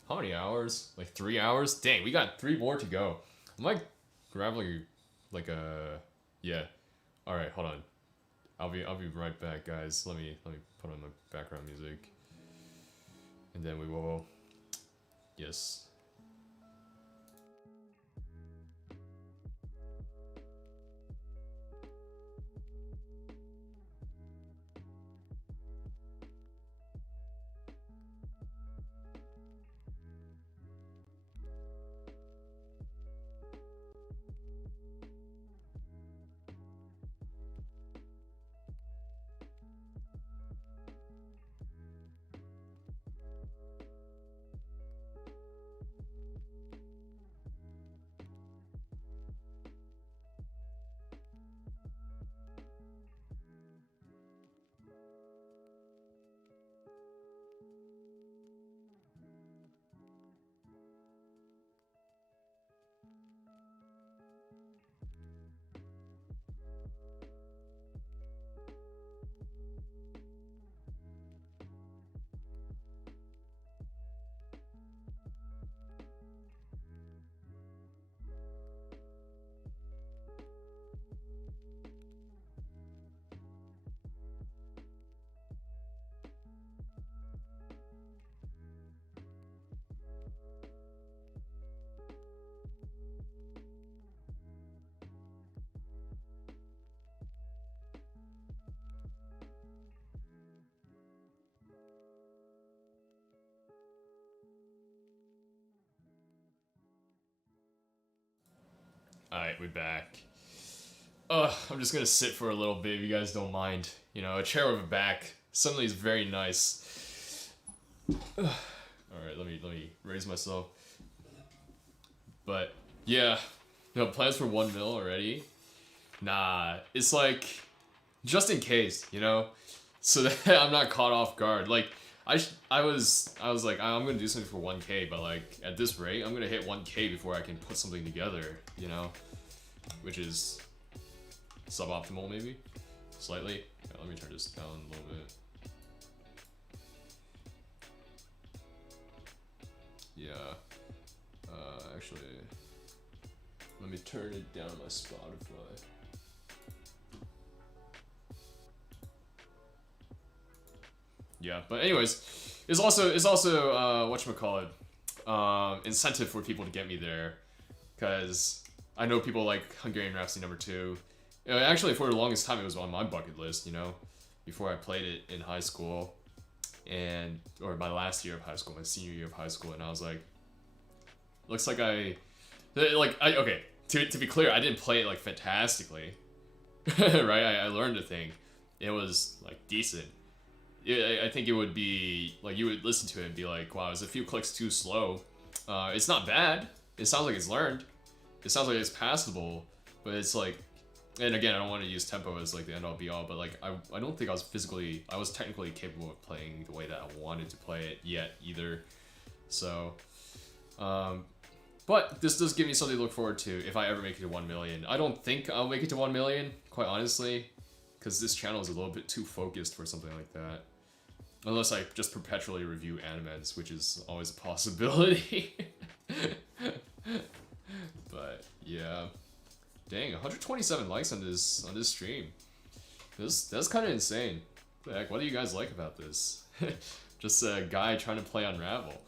how many hours? Like 3 hours? Dang, we got 3 more to go. I might grab like a... Yeah. All right, hold on. I'll be right back, guys. Let me put on my background music. And then we will... Yes. Alright, we're back. I'm just gonna sit for a little bit if you guys don't mind. You know, a chair with a back suddenly is very nice. Alright, let me raise myself. But, yeah. You know, plans for 1 mil already? Nah, it's like, just in case, you know? So that I'm not caught off guard. Like, I was like, I'm gonna do something for 1K, but like, at this rate, I'm gonna hit 1K before I can put something together, you know? Which is suboptimal, maybe? Slightly. Yeah, let me turn this down a little bit. Yeah. Actually, let me turn it down on my Spotify. Yeah, but anyways, it's also whatchamacallit, incentive for people to get me there, because I know people like Hungarian Rhapsody #2. You know, actually, for the longest time, it was on my bucket list, you know, before I played it in high school, or my last year of high school, my senior year of high school, and I was like, looks like okay, to be clear, I didn't play it like fantastically, right? I learned a thing. It was like decent. I think it would be like, you would listen to it and be like, wow, it's a few clicks too slow. It's not bad. It sounds like it's learned. It sounds like it's passable, but it's like, and again, I don't want to use tempo as like the end all be all, but like, I don't think I was technically capable of playing the way that I wanted to play it yet either. So, but this does give me something to look forward to if I ever make it to 1 million. I don't think I'll make it to 1 million, quite honestly, because this channel is a little bit too focused for something like that. Unless I just perpetually review Animenz's, which is always a possibility. But yeah, dang, 127 likes on this stream. That's kind of insane. What the heck? What do you guys like about this? Just a guy trying to play Unravel.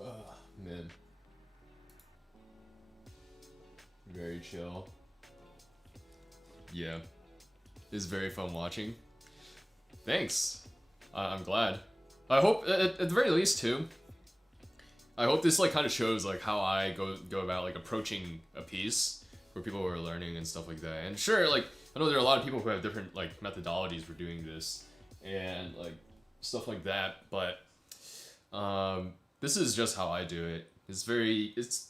Oh man. Very chill. Yeah. It's very fun watching. Thanks. I'm glad. I hope, at the very least too, I hope this like kind of shows like how I go about like approaching a piece for people who are learning and stuff like that. And sure, like, I know there are a lot of people who have different like methodologies for doing this and like stuff like that, but this is just how I do it.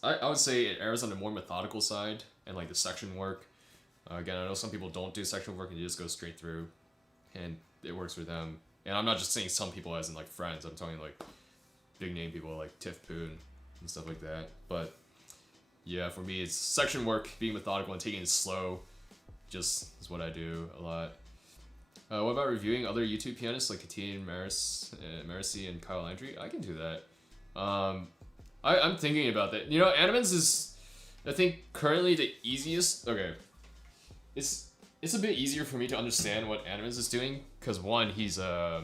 I would say it errs on the more methodical side and like the section work. Again, I know some people don't do section work and you just go straight through and it works for them. And I'm not just saying some people as in like friends, I'm talking like big name people like Tiff Poon and stuff like that. But yeah, for me, it's section work, being methodical and taking it slow just is what I do a lot. What about reviewing other YouTube pianists like Katine, Marisi, and Kyle Landry? I can do that. I'm thinking about that. You know, Animenz's is, I think, currently the easiest. Okay, it's a bit easier for me to understand what Animenz's is doing because one, he's yeah,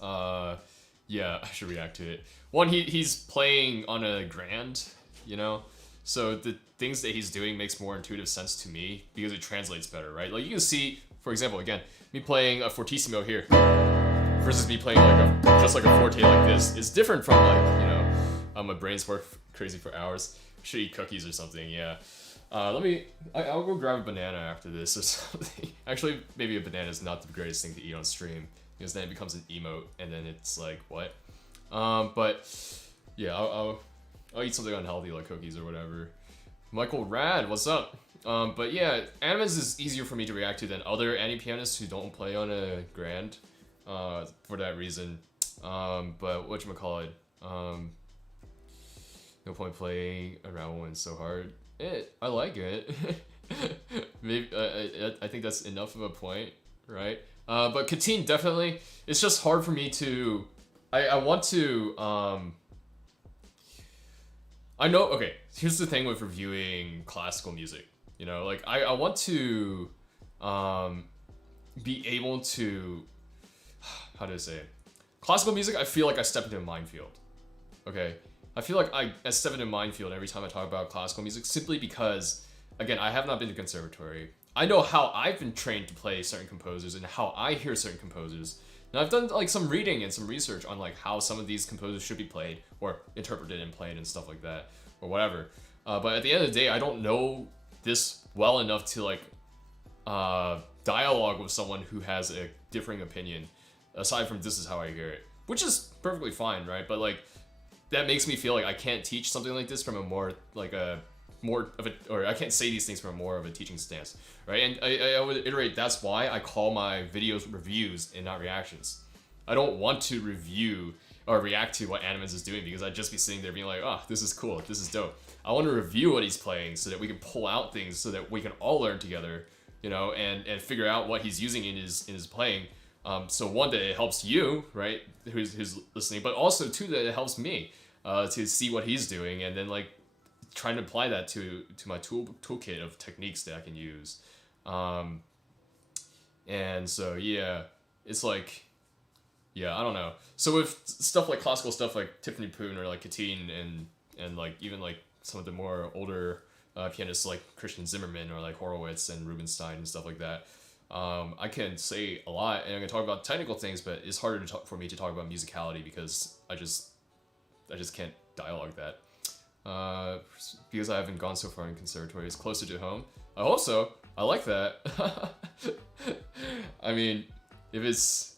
I should react to it. One, he's playing on a grand, you know, so the things that he's doing makes more intuitive sense to me because it translates better, right? Like you can see, for example, again, me playing a fortissimo here versus me playing like just like a forte like this. It's different from like, you know, my brain's work crazy for hours. Should eat cookies or something, yeah. I'll go grab a banana after this or something. Actually, maybe a banana is not the greatest thing to eat on stream because then it becomes an emote and then it's like, what? But yeah, I'll eat something unhealthy like cookies or whatever. Michael Rad, what's up? But yeah, Animenz's is easier for me to react to than other Ani pianists who don't play on a grand, for that reason. But whatchamacallit, no point playing Unravel when it's so hard. I like it. Maybe I think that's enough of a point, right? But Katine definitely. It's just hard for me to. I want to. I know. Okay, here's the thing with reviewing classical music. You know, like I want to be able to. How do I say it? Classical music, I feel like I step into a minefield. Okay. I feel like I step into a minefield every time I talk about classical music simply because, again, I have not been to conservatory. I know how I've been trained to play certain composers and how I hear certain composers. And I've done like some reading and some research on like how some of these composers should be played or interpreted and played and stuff like that or whatever. But at the end of the day, I don't know this well enough to like dialogue with someone who has a differing opinion aside from this is how I hear it, which is perfectly fine, right? But like that makes me feel like I can't teach something like this from a more like a more of a, or I can't say these things from a more of a teaching stance, right? And I would iterate, that's why I call my videos reviews and not reactions. I don't want to review or react to what Animenz's is doing, because I'd just be sitting there being like, oh, this is cool, this is dope. I want to review what he's playing so that we can pull out things so that we can all learn together, you know, and figure out what he's using in his playing. So one, that it helps you, right, who's listening, but also two, that it helps me to see what he's doing, and then like trying to apply that to my toolkit of techniques that I can use. And so yeah, it's like, yeah, I don't know. So with stuff like classical stuff like Tiffany Poon or like Katine and like even like some of the more older pianists like Christian Zimmerman or like Horowitz and Rubinstein and stuff like that, I can say a lot and I can talk about technical things, but it's harder for me to talk about musicality because I just can't dialogue that. Because I haven't gone so far in conservatory. It's closer to home. I hope so. I like that. I mean, if it's...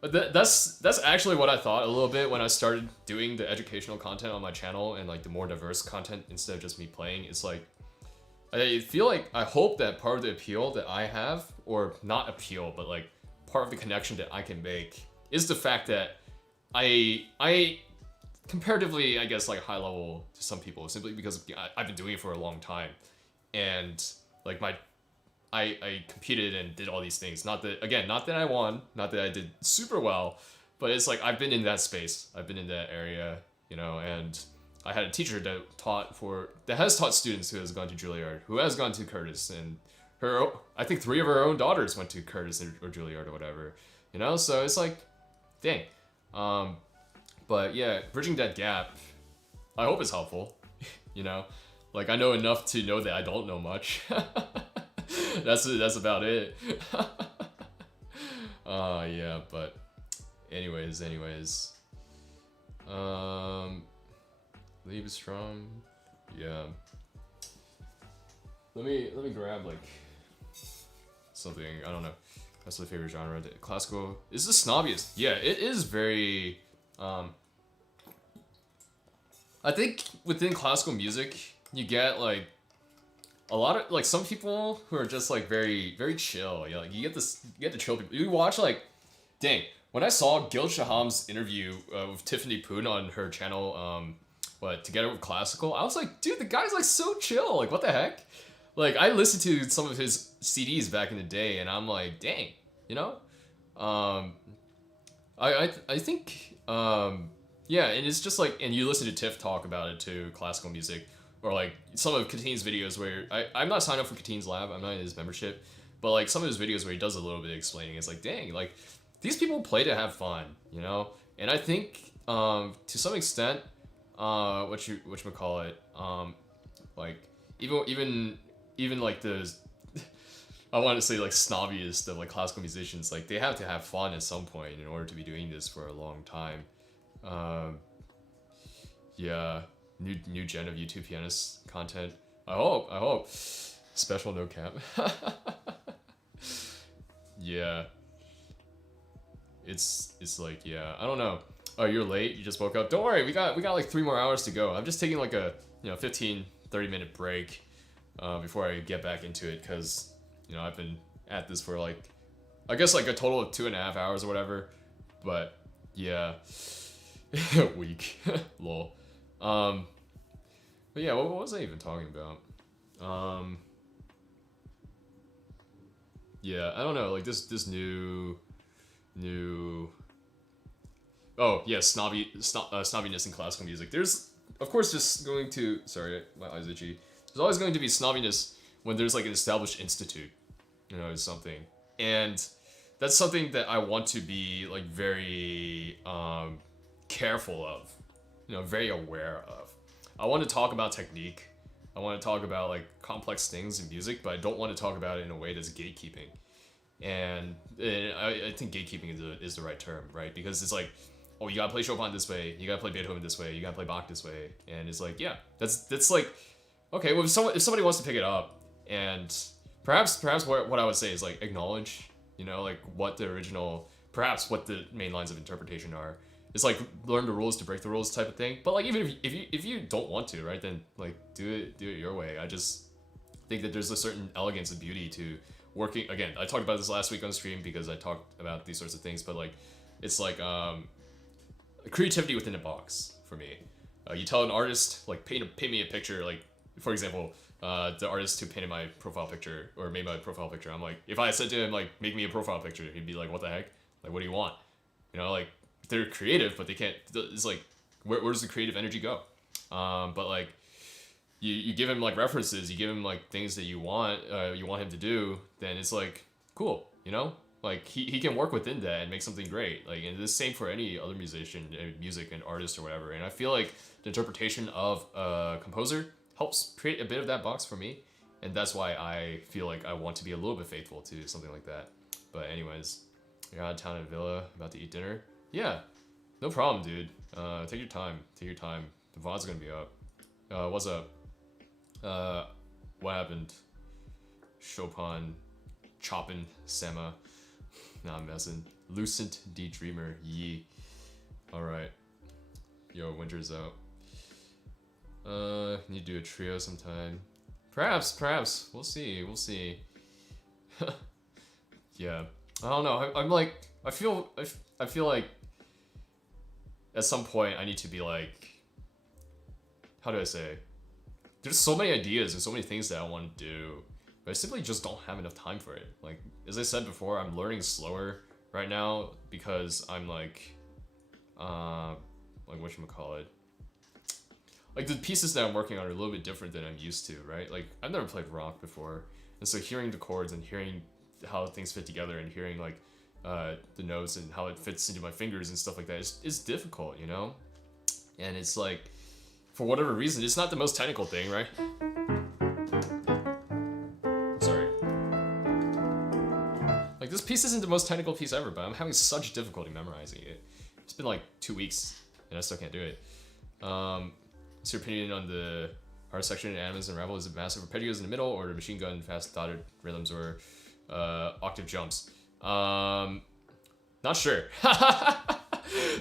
That's actually what I thought a little bit when I started doing the educational content on my channel and like the more diverse content instead of just me playing. It's like, I feel like, I hope that part of the appeal that I have, or not appeal, but like part of the connection that I can make is the fact that I comparatively, I guess, like high level to some people, simply because I've been doing it for a long time, and like I competed and did all these things. Not that I won, not that I did super well, but it's like I've been in that space, I've been in that area, you know. And I had a teacher that has taught students, who has gone to Juilliard, who has gone to Curtis, and I think 3 of her own daughters went to Curtis or Juilliard or whatever, you know. So it's like, dang. But yeah, bridging that gap, I hope it's helpful, you know? Like, I know enough to know that I don't know much. That's about it. Yeah, but anyways. Liebestrom, yeah. Let me grab, like, something, I don't know. That's my favorite genre. Classical is the snobbiest. Yeah, it is very... I think within classical music, you get like a lot of like some people who are just like very, very chill. You know, like you get the chill people. You watch like, dang, when I saw Gil Shaham's interview with Tiffany Poon on her channel, Together with Classical, I was like, dude, the guy's like so chill. Like, what the heck? Like, I listened to some of his CDs back in the day, and I'm like, dang, you know. I think yeah, and it's just like, and you listen to Tiff talk about it too, classical music, or like some of Katine's videos where I'm not signed up for Katine's Lab, I'm not in his membership, but like some of his videos where he does a little bit of explaining, it's like, dang, like these people play to have fun, you know. And I think to some extent, whatchamacallit, like even like the I want to say like snobbiest of like classical musicians, like they have to have fun at some point in order to be doing this for a long time. Yeah, new gen of YouTube pianist content. I hope. Special no cap. Yeah. It's like, yeah, I don't know. Oh, you're late? You just woke up? Don't worry, we got like 3 more hours to go. I'm just taking like a 15-30 minute break before I get back into it, because I've been at this for like, I guess like a total of 2.5 hours or whatever. But yeah. Weak. Lol. But yeah, what was I even talking about? Yeah, I don't know, like this new oh yeah, snobbiness in classical music. There's of course just going to, sorry, my eyes itchy. There's always going to be snobbiness when there's like an established institute, something. And that's something that I want to be like very careful of, very aware of. I want to talk about technique. I want to talk about like complex things in music, but I don't want to talk about it in a way that's gatekeeping. And I think gatekeeping is the right term, right? Because it's like, oh, you gotta play Chopin this way, you gotta play Beethoven this way, you gotta play Bach this way, and it's like, yeah, that's like, okay, well, if somebody wants to pick it up, and perhaps what I would say is like acknowledge, like what the original, perhaps what the main lines of interpretation are. It's like learn the rules to break the rules type of thing. But like even if you don't want to, right, then like do it your way. I just think that there's a certain elegance and beauty to working. Again, I talked about this last week on stream because I talked about these sorts of things. But like it's like creativity within a box for me. You tell an artist like paint me a picture. Like for example, the artist who painted my profile picture or made my profile picture. I'm like, if I said to him like make me a profile picture, he'd be like, what the heck? Like what do you want? Like they're creative, but they can't. It's like where does the creative energy go? But like you give him like references, you give him like things that you want him to do, then it's like cool, like he can work within that and make something great. Like, and the same for any other musician, music and artist or whatever. And I feel like the interpretation of a composer helps create a bit of that box for me, and that's why I feel like I want to be a little bit faithful to something like that. But anyways, you're out of town at Villa, about to eat dinner. Yeah, no problem, dude. Take your time. The VOD's gonna be up. What's up? What happened? Chopin, choppin', Sema. Nah, I'm messing. Lucent D Dreamer, yee. Alright. Yo, winter's out. Need to do a trio sometime. Perhaps. We'll see. Yeah. I don't know. I'm like, I feel like at some point I need to be like, how do I say? There's so many ideas and so many things that I want to do, but I simply just don't have enough time for it. Like, as I said before, I'm learning slower right now because I'm like whatchamacallit? Like, the pieces that I'm working on are a little bit different than I'm used to, right? Like, I've never played rock before, and so hearing the chords and hearing how things fit together and hearing like the notes and how it fits into my fingers and stuff like that is difficult, And it's like, for whatever reason, it's not the most technical thing, right? Sorry. Like, this piece isn't the most technical piece ever, but I'm having such difficulty memorizing it. It's been like 2 weeks, and I still can't do it. What's your opinion on the hard section in Animenz'S Unravel? Is it massive arpeggios in the middle, or the machine gun fast dotted rhythms, or octave jumps? Not sure.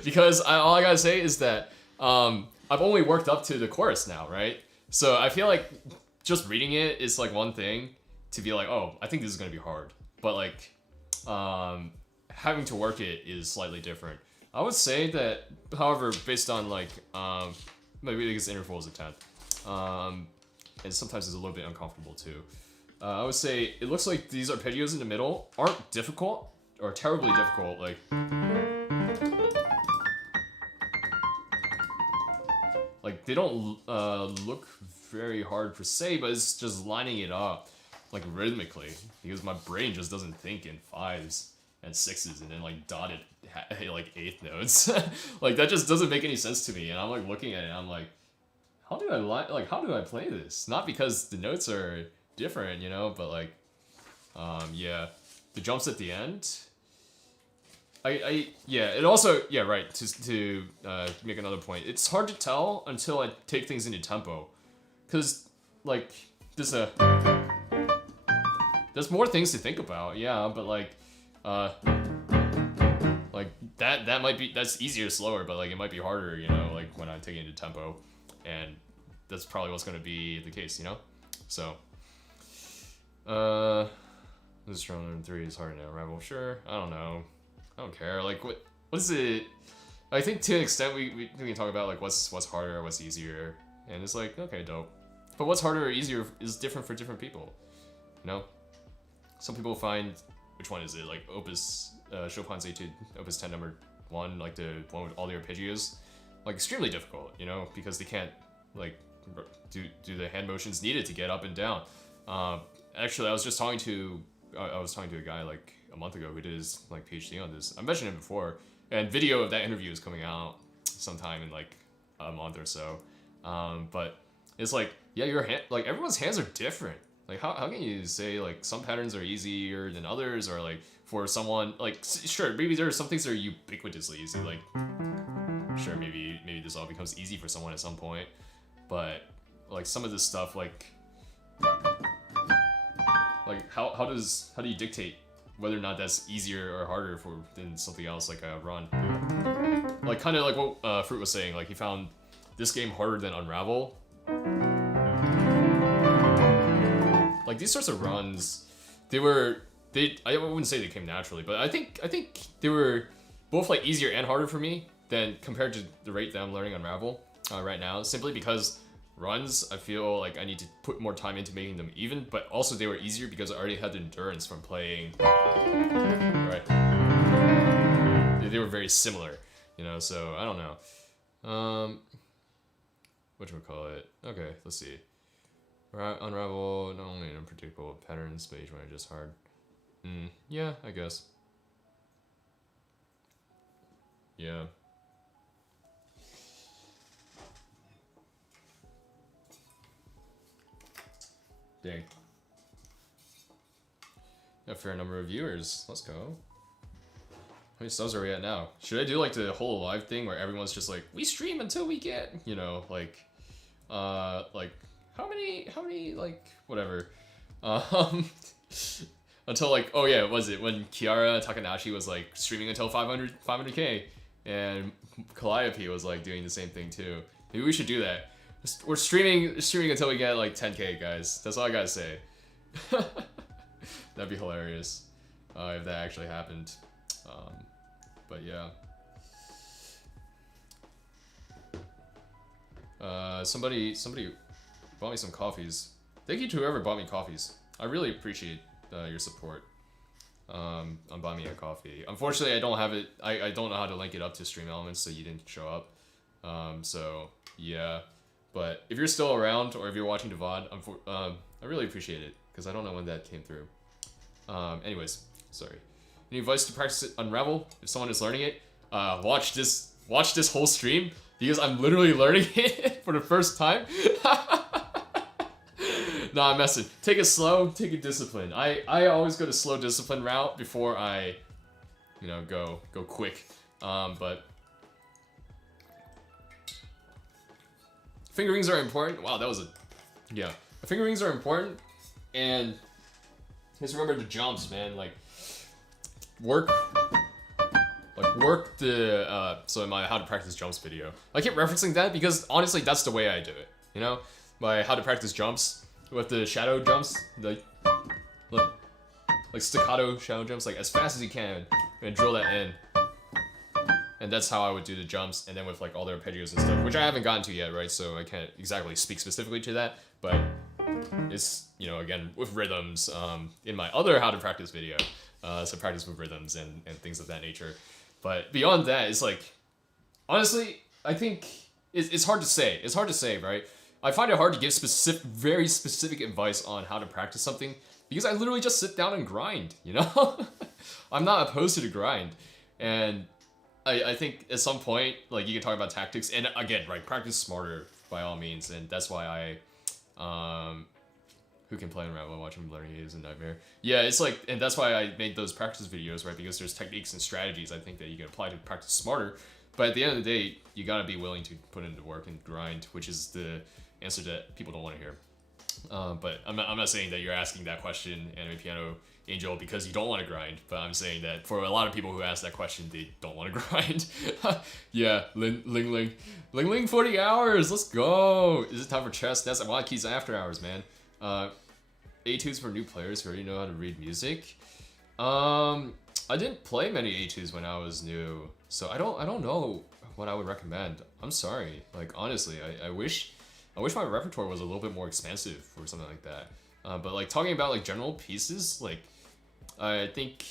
Because all I gotta say is that I've only worked up to the chorus now, right? So I feel like just reading it is like one thing to be like, oh, I think this is gonna be hard. But like having to work it is slightly different. I would say that, however, based on like my biggest interval is a 10th. And sometimes it's a little bit uncomfortable too. I would say it looks like these arpeggios in the middle aren't difficult or terribly difficult. Like they don't look very hard per se, but it's just lining it up like rhythmically, because my brain just doesn't think in 5s and 6s and then like dotted like 8th notes. Like that just doesn't make any sense to me, and I'm like looking at it and I'm like, how do I play this? Not because the notes are different, but like yeah, the jumps at the end, it also, yeah, right, to make another point, it's hard to tell until I take things into tempo, because like there's more things to think about, yeah, but like that might be, that's easier slower, but like it might be harder, like when I'm taking it into tempo, and that's probably what's going to be the case, so this is round 3 is hard to unravel. Sure, I don't know. I don't care. Like, what is it? I think to an extent we can talk about like what's harder, what's easier, and it's like, okay, dope. But what's harder or easier is different for different people. Some people find, which one is it? Like Chopin's Etude, Opus 10 number 1, like the one with all the arpeggios, like extremely difficult, because they can't like do the hand motions needed to get up and down. Actually, I was talking to a guy like a month ago who did his like PhD on this. I mentioned him before, and video of that interview is coming out sometime in like a month or so. But it's like, yeah, your hand, like everyone's hands are different. Like how can you say like some patterns are easier than others, or like for someone like sure maybe there are some things that are ubiquitously easy, like sure maybe this all becomes easy for someone at some point, but like some of this stuff like how do you dictate whether or not that's easier or harder for than something else like a run, like kind of like what Fruit was saying, like he found this game harder than Unravel. Like these sorts of runs, I wouldn't say they came naturally, but I think they were both like easier and harder for me than compared to the rate that I'm learning Unravel right now, simply because runs I feel like I need to put more time into making them even, but also they were easier because I already had the endurance from playing, right? They were very similar, you know, so I don't know. Whatchamacallit? Okay, let's see. Unravel, not only an unpredictable patterns, but each one is just hard. Yeah, I guess. Yeah. Dang. A fair number of viewers. Let's go. How many subs are we at now? Should I do like the whole live thing where everyone's just like, we stream until we get, you know, like how many, like, whatever. Until, like, oh yeah, was it when Kiara Takanashi was, like, streaming until 500k, and Calliope was, like, doing the same thing, too. Maybe we should do that. We're streaming until we get, like, 10k, guys. That's all I gotta say. That'd be hilarious, if that actually happened. But yeah. Somebody bought me some coffees. Thank you to whoever bought me coffees. I really appreciate your support on buying me a coffee. Unfortunately, I don't have it. I don't know how to link it up to Stream Elements, so you didn't show up. So yeah, but if you're still around or if you're watching the VOD, I really appreciate it because I don't know when that came through. Anyways, sorry. Any advice to practice it Unravel if someone is learning it? Watch this whole stream because I'm literally learning it for the first time. Nah, I'm messing. Take it slow, take it discipline. I always go the slow discipline route before I, you know, go quick. But fingerings are important. Wow, that was a, yeah. Fingerings are important, and just remember the jumps, man. Like work the so in my how to practice jumps video, I keep referencing that because honestly that's the way I do it, you know, my how to practice jumps with the shadow jumps, like staccato shadow jumps, like as fast as you can and drill that in, and that's how I would do the jumps. And then with like all the arpeggios and stuff, which I haven't gotten to yet, right, so I can't exactly speak specifically to that, but it's, you know, again with rhythms in my other how to practice video, so practice with rhythms and things of that nature. But beyond that, it's like, honestly, I think it's hard to say. It's hard to say, right? I find it hard to give very specific advice on how to practice something because I literally just sit down and grind, you know? I'm not opposed to the grind. And I think at some point, like, you can talk about tactics. And again, right, practice smarter by all means. And that's why who can play Unravel watching learning is a nightmare. Yeah, it's like, and that's why I made those practice videos, right? Because there's techniques and strategies I think that you can apply to practice smarter. But at the end of the day, you gotta be willing to put into work and grind, which is the answer that people don't want to hear. But I'm not saying that you're asking that question, Anime Piano Angel, because you don't want to grind. But I'm saying that for a lot of people who ask that question, they don't want to grind. Yeah, Ling 40 hours, let's go. Is it time for chess? That's WattKeys after hours, man. Etudes for new players who already know how to read music. I didn't play many etudes when I was new, so I don't know what I would recommend. I'm sorry. Like, honestly, I wish my repertoire was a little bit more expansive or something like that. But like talking about like general pieces, like I think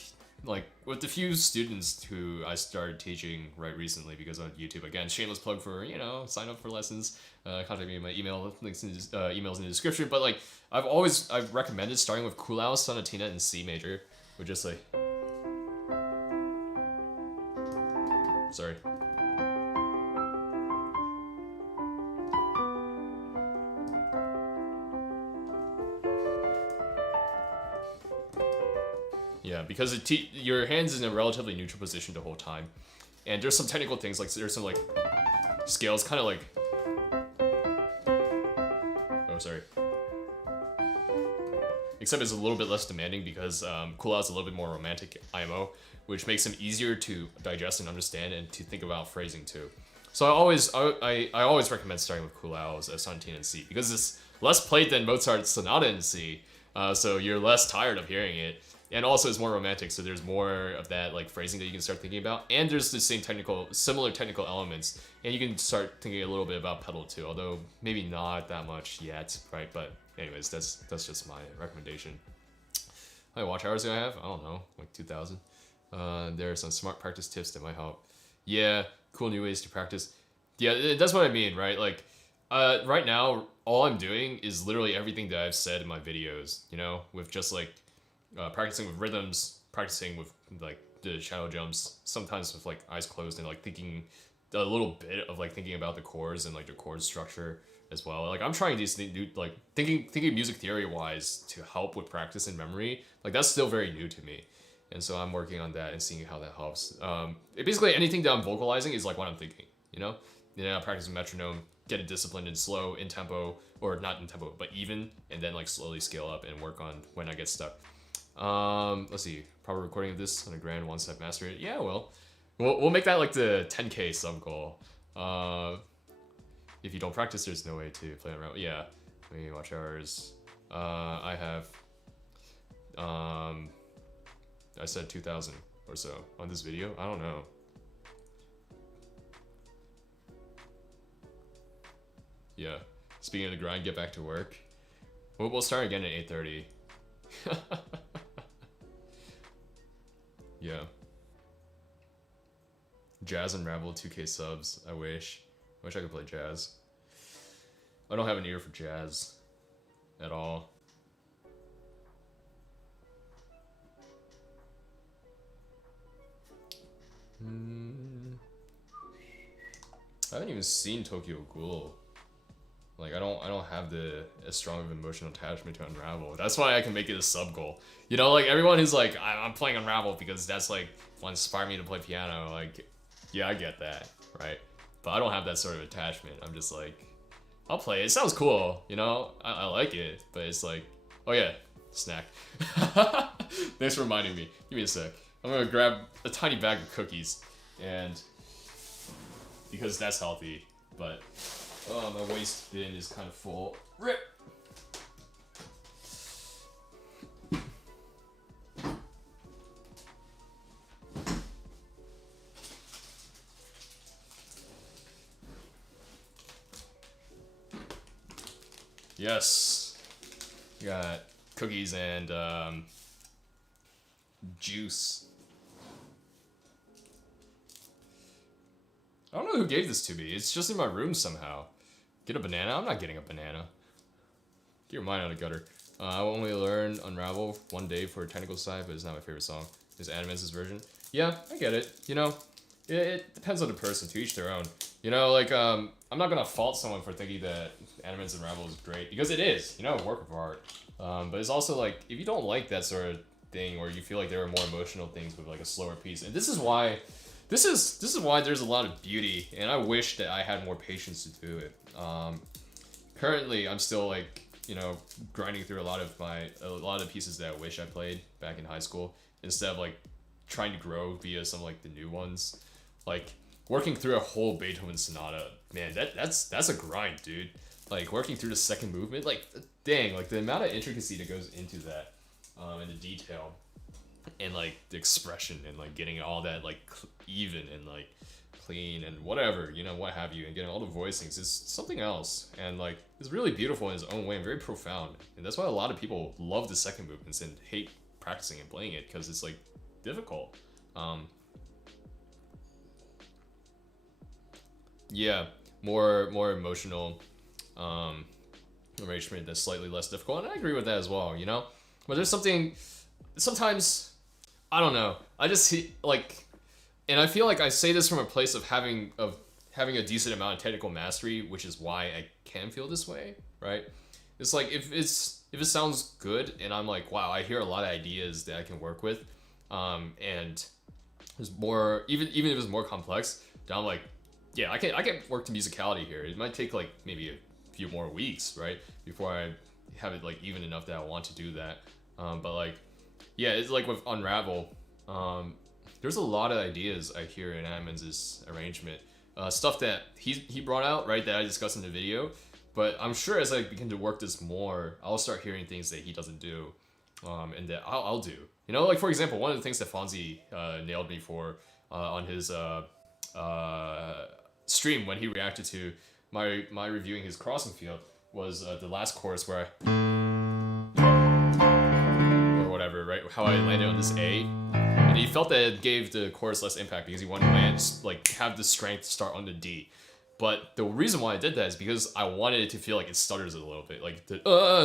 like with the few students who I started teaching right recently because on YouTube, again, shameless plug for, you know, sign up for lessons, contact me in my email, links in emails in the description. But like I've recommended starting with Kulau Sonatina in C major, which is like, sorry. Yeah, because your hands in a relatively neutral position the whole time, and there's some technical things like there's some like scales, kind of like. Oh, sorry. Except it's a little bit less demanding because Cool Out's a little bit more romantic IMO, which makes them easier to digest and understand and to think about phrasing too. So I always recommend starting with Cool Out's Sonatine in C because it's less played than Mozart's Sonata in C, so you're less tired of hearing it, and also it's more romantic, so there's more of that like phrasing that you can start thinking about, and there's the similar technical elements, and you can start thinking a little bit about pedal too, although maybe not that much yet, right? But anyways, that's just my recommendation. How many watch hours do I have? I don't know, like 2,000. There are some smart practice tips that might help. Yeah, cool new ways to practice. Yeah, that's what I mean, right? Like, right now, all I'm doing is literally everything that I've said in my videos, you know, with just like practicing with rhythms, practicing with like the shadow jumps, sometimes with like eyes closed and like thinking a little bit of like thinking about the chords and like the chord structure as well. Like I'm trying these new like thinking music theory wise to help with practice and memory. Like that's still very new to me. And so I'm working on that and seeing how that helps. Basically anything that I'm vocalizing is like what I'm thinking, you know? I practice metronome, get it disciplined and slow, in tempo, or not in tempo, but even, and then like slowly scale up and work on when I get stuck. Let's see, proper recording of this on a grand one-step master it. Yeah, we'll make that like the 10K sub goal. If you don't practice, there's no way to play around. Yeah, let me watch hours. I have, I said 2,000 or so on this video. I don't know. Yeah. Speaking of the grind, get back to work. We'll start again at 8:30. Yeah. Jazz Unravel 2K subs. I wish I could play jazz. I don't have an ear for jazz at all. I haven't even seen Tokyo Ghoul. Like I don't have as strong of emotional attachment to Unravel. That's why I can make it a sub goal. You know, like everyone who's like, I'm playing Unravel because that's like what inspired me to play piano. Like, yeah, I get that, right? But I don't have that sort of attachment. I'm just like, I'll play it. It sounds cool, you know? I like it, but it's like, oh yeah, snack. Thanks for reminding me. Give me a sec. I'm gonna grab a tiny bag of cookies, and because that's healthy, but my waste bin is kind of full. Rip! Yes. We got cookies and juice. I don't know who gave this to me. It's just in my room somehow. Get a banana? I'm not getting a banana. Get your mind out of the gutter. I will only learn Unravel one day for a technical side, but it's not my favorite song. Is Animenz's version? Yeah, I get it. You know, it depends on the person. To each their own. You know, like, I'm not gonna fault someone for thinking that Animenz's Unravel is great, because it is, you know, a work of art. But it's also like, if you don't like that sort of thing, or you feel like there are more emotional things with like a slower piece, and this is why there's a lot of beauty, and I wish that I had more patience to do it. Currently, I'm still like, you know, grinding through a lot of pieces that I wish I played back in high school, instead of like trying to grow via some like the new ones. Like working through a whole Beethoven sonata, man, that's a grind, dude. Like working through the second movement, like dang, like the amount of intricacy that goes into that, and the detail, and like the expression, and like getting all that like even and like clean and whatever, you know, what have you, and getting all the voicings is something else, and like it's really beautiful in its own way and very profound, and that's why a lot of people love the second movements and hate practicing and playing it, because it's like difficult. Yeah, more emotional arrangement that's slightly less difficult, and I agree with that as well, you know. But there's something sometimes, I don't know, I just like, and I feel like I say this from a place of having a decent amount of technical mastery, which is why I can feel this way, right? it's like if it sounds good and I'm like, wow, I hear a lot of ideas that I can work with, and there's more, even if it's more complex, then I'm like, yeah, I can work to musicality here. It might take like maybe a few more weeks, right, before I have it like even enough that I want to do that. But like, yeah, it's like with Unravel. There's a lot of ideas I hear in Animenz's arrangement, stuff that he brought out, right, that I discussed in the video. But I'm sure as I begin to work this more, I'll start hearing things that he doesn't do, and that I'll do. You know, like for example, one of the things that Fonzie nailed me for on his stream when he reacted to my reviewing his crossing field was the last chorus where or whatever, right? How I landed on this A, and he felt that it gave the chorus less impact because he wanted to land, like have the strength to start on the D. But the reason why I did that is because I wanted it to feel like it stutters a little bit, like the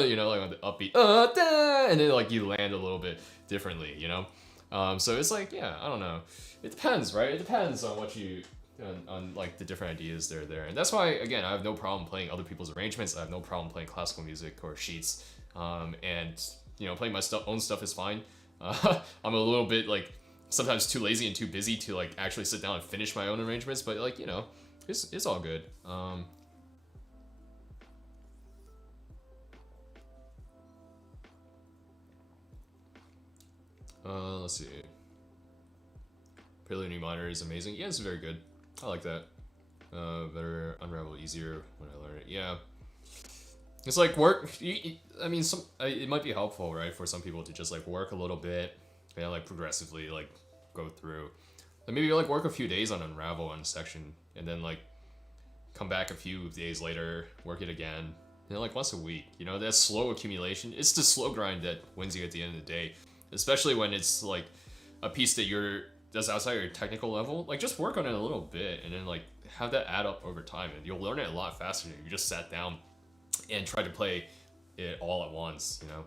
you know, like on the upbeat da, and then like you land a little bit differently, you know. So it's like, yeah, I don't know. It depends, right? It depends on what you on like the different ideas that are there, and that's why again I have no problem playing other people's arrangements. I have no problem playing classical music or sheets, and you know, playing my own stuff is fine. I'm a little bit like sometimes too lazy and too busy to like actually sit down and finish my own arrangements, but like, you know, it's all good. Let's see. Prelude in E minor is amazing. Yeah, it's very good. I like that. Better unravel easier when I learn it. Yeah. It's like work. I mean, it might be helpful, right, for some people to just like work a little bit and like progressively like go through. And maybe like work a few days on unravel on a section, and then like come back a few days later, work it again. You know, like once a week. You know, that slow accumulation. It's the slow grind that wins you at the end of the day, especially when it's like a piece that's outside your technical level. Like just work on it a little bit, and then like have that add up over time, and you'll learn it a lot faster than if you just sat down and try to play it all at once, you know.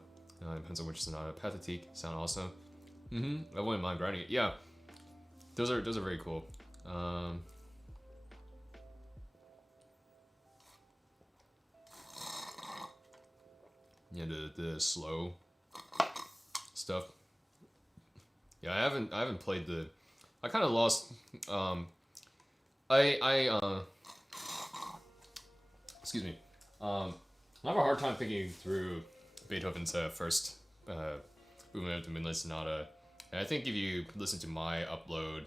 Depends on which sonata. Pathétique sound awesome. I wouldn't mind grinding it. Yeah, those are very cool. Yeah, the slow stuff. Yeah, I haven't played the. I kind of lost. Excuse me. I have a hard time thinking through Beethoven's first movement of the Midnight Sonata. And I think if you listen to my upload,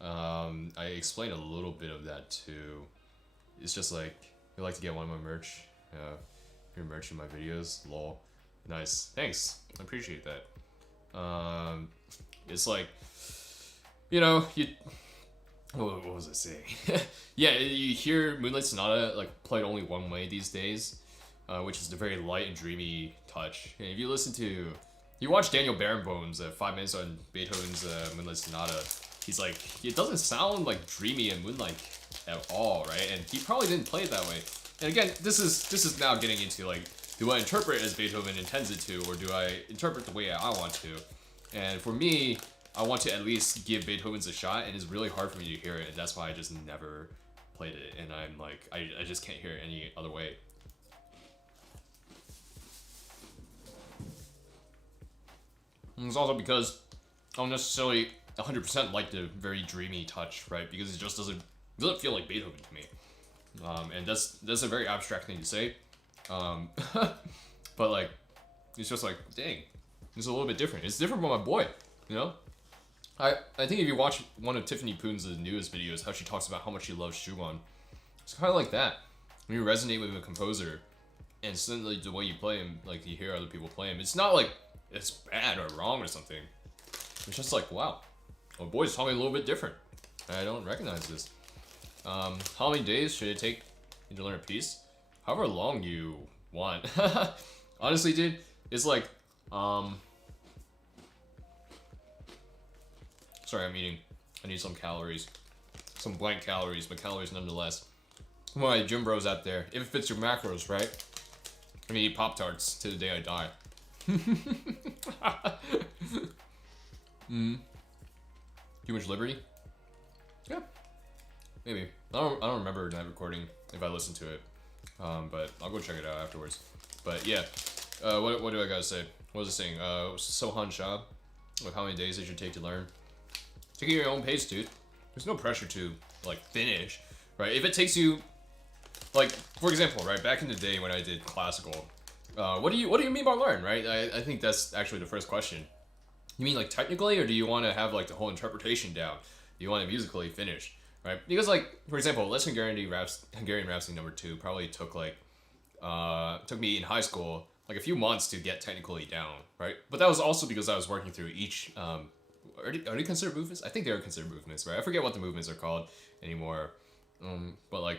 I explain a little bit of that too. It's just like, you like to get one of my merch? Your merch in my videos? Lol. Nice. Thanks. I appreciate that. It's like, you know, what was I saying? Yeah, you hear Moonlight Sonata like played only one way these days, which is the very light and dreamy touch. And if you you watch Daniel Barenboim's 5 minutes on Beethoven's Moonlight Sonata, he's like, it doesn't sound like dreamy and moonlight at all, right? And he probably didn't play it that way. And again, this is now getting into like, do I interpret it as Beethoven intends it to, or do I interpret the way I want to? And for me, I want to at least give Beethoven's a shot, and it's really hard for me to hear it, and that's why I just never played it, and I'm like, I just can't hear it any other way. And it's also because I don't necessarily 100% like the very dreamy touch, right? Because it just doesn't feel like Beethoven to me. And that's a very abstract thing to say. But like, it's just like, dang, it's a little bit different. It's different from my boy, you know? I think if you watch one of Tiffany Poon's newest videos, how she talks about how much she loves Schumann, it's kind of like that. When you resonate with a composer, and suddenly the way you play him, like you hear other people play him, it's not like it's bad or wrong or something. It's just like, wow, my boy's talking a little bit different. I don't recognize this. How many days should it take you to learn a piece? However long you want. Honestly, dude, it's like, sorry, I'm eating. I need some calories. Some blank calories, but calories nonetheless. Come on, gym bros out there. If it fits your macros, right? I'm gonna eat Pop-Tarts till the day I die. Too much liberty? Yeah. Maybe. I don't remember that recording if I listened to it. But I'll go check it out afterwards. But yeah, what do I gotta say? What was it saying? Sohan Shah, like how many days it should take to learn. Take it at your own pace, dude. There's no pressure to like finish, right? If it takes you, like for example, right, back in the day when I did classical, what do you mean by learn, right? I think that's actually the first question. You mean like technically, or do you want to have like the whole interpretation down? Do you want it musically finished, right? Because like for example, Let's Hungarian Rhapsody #2 probably took like took me in high school like a few months to get technically down, right? But that was also because I was working through each. Are they considered movements? I think they are considered movements, right? I forget what the movements are called anymore. But like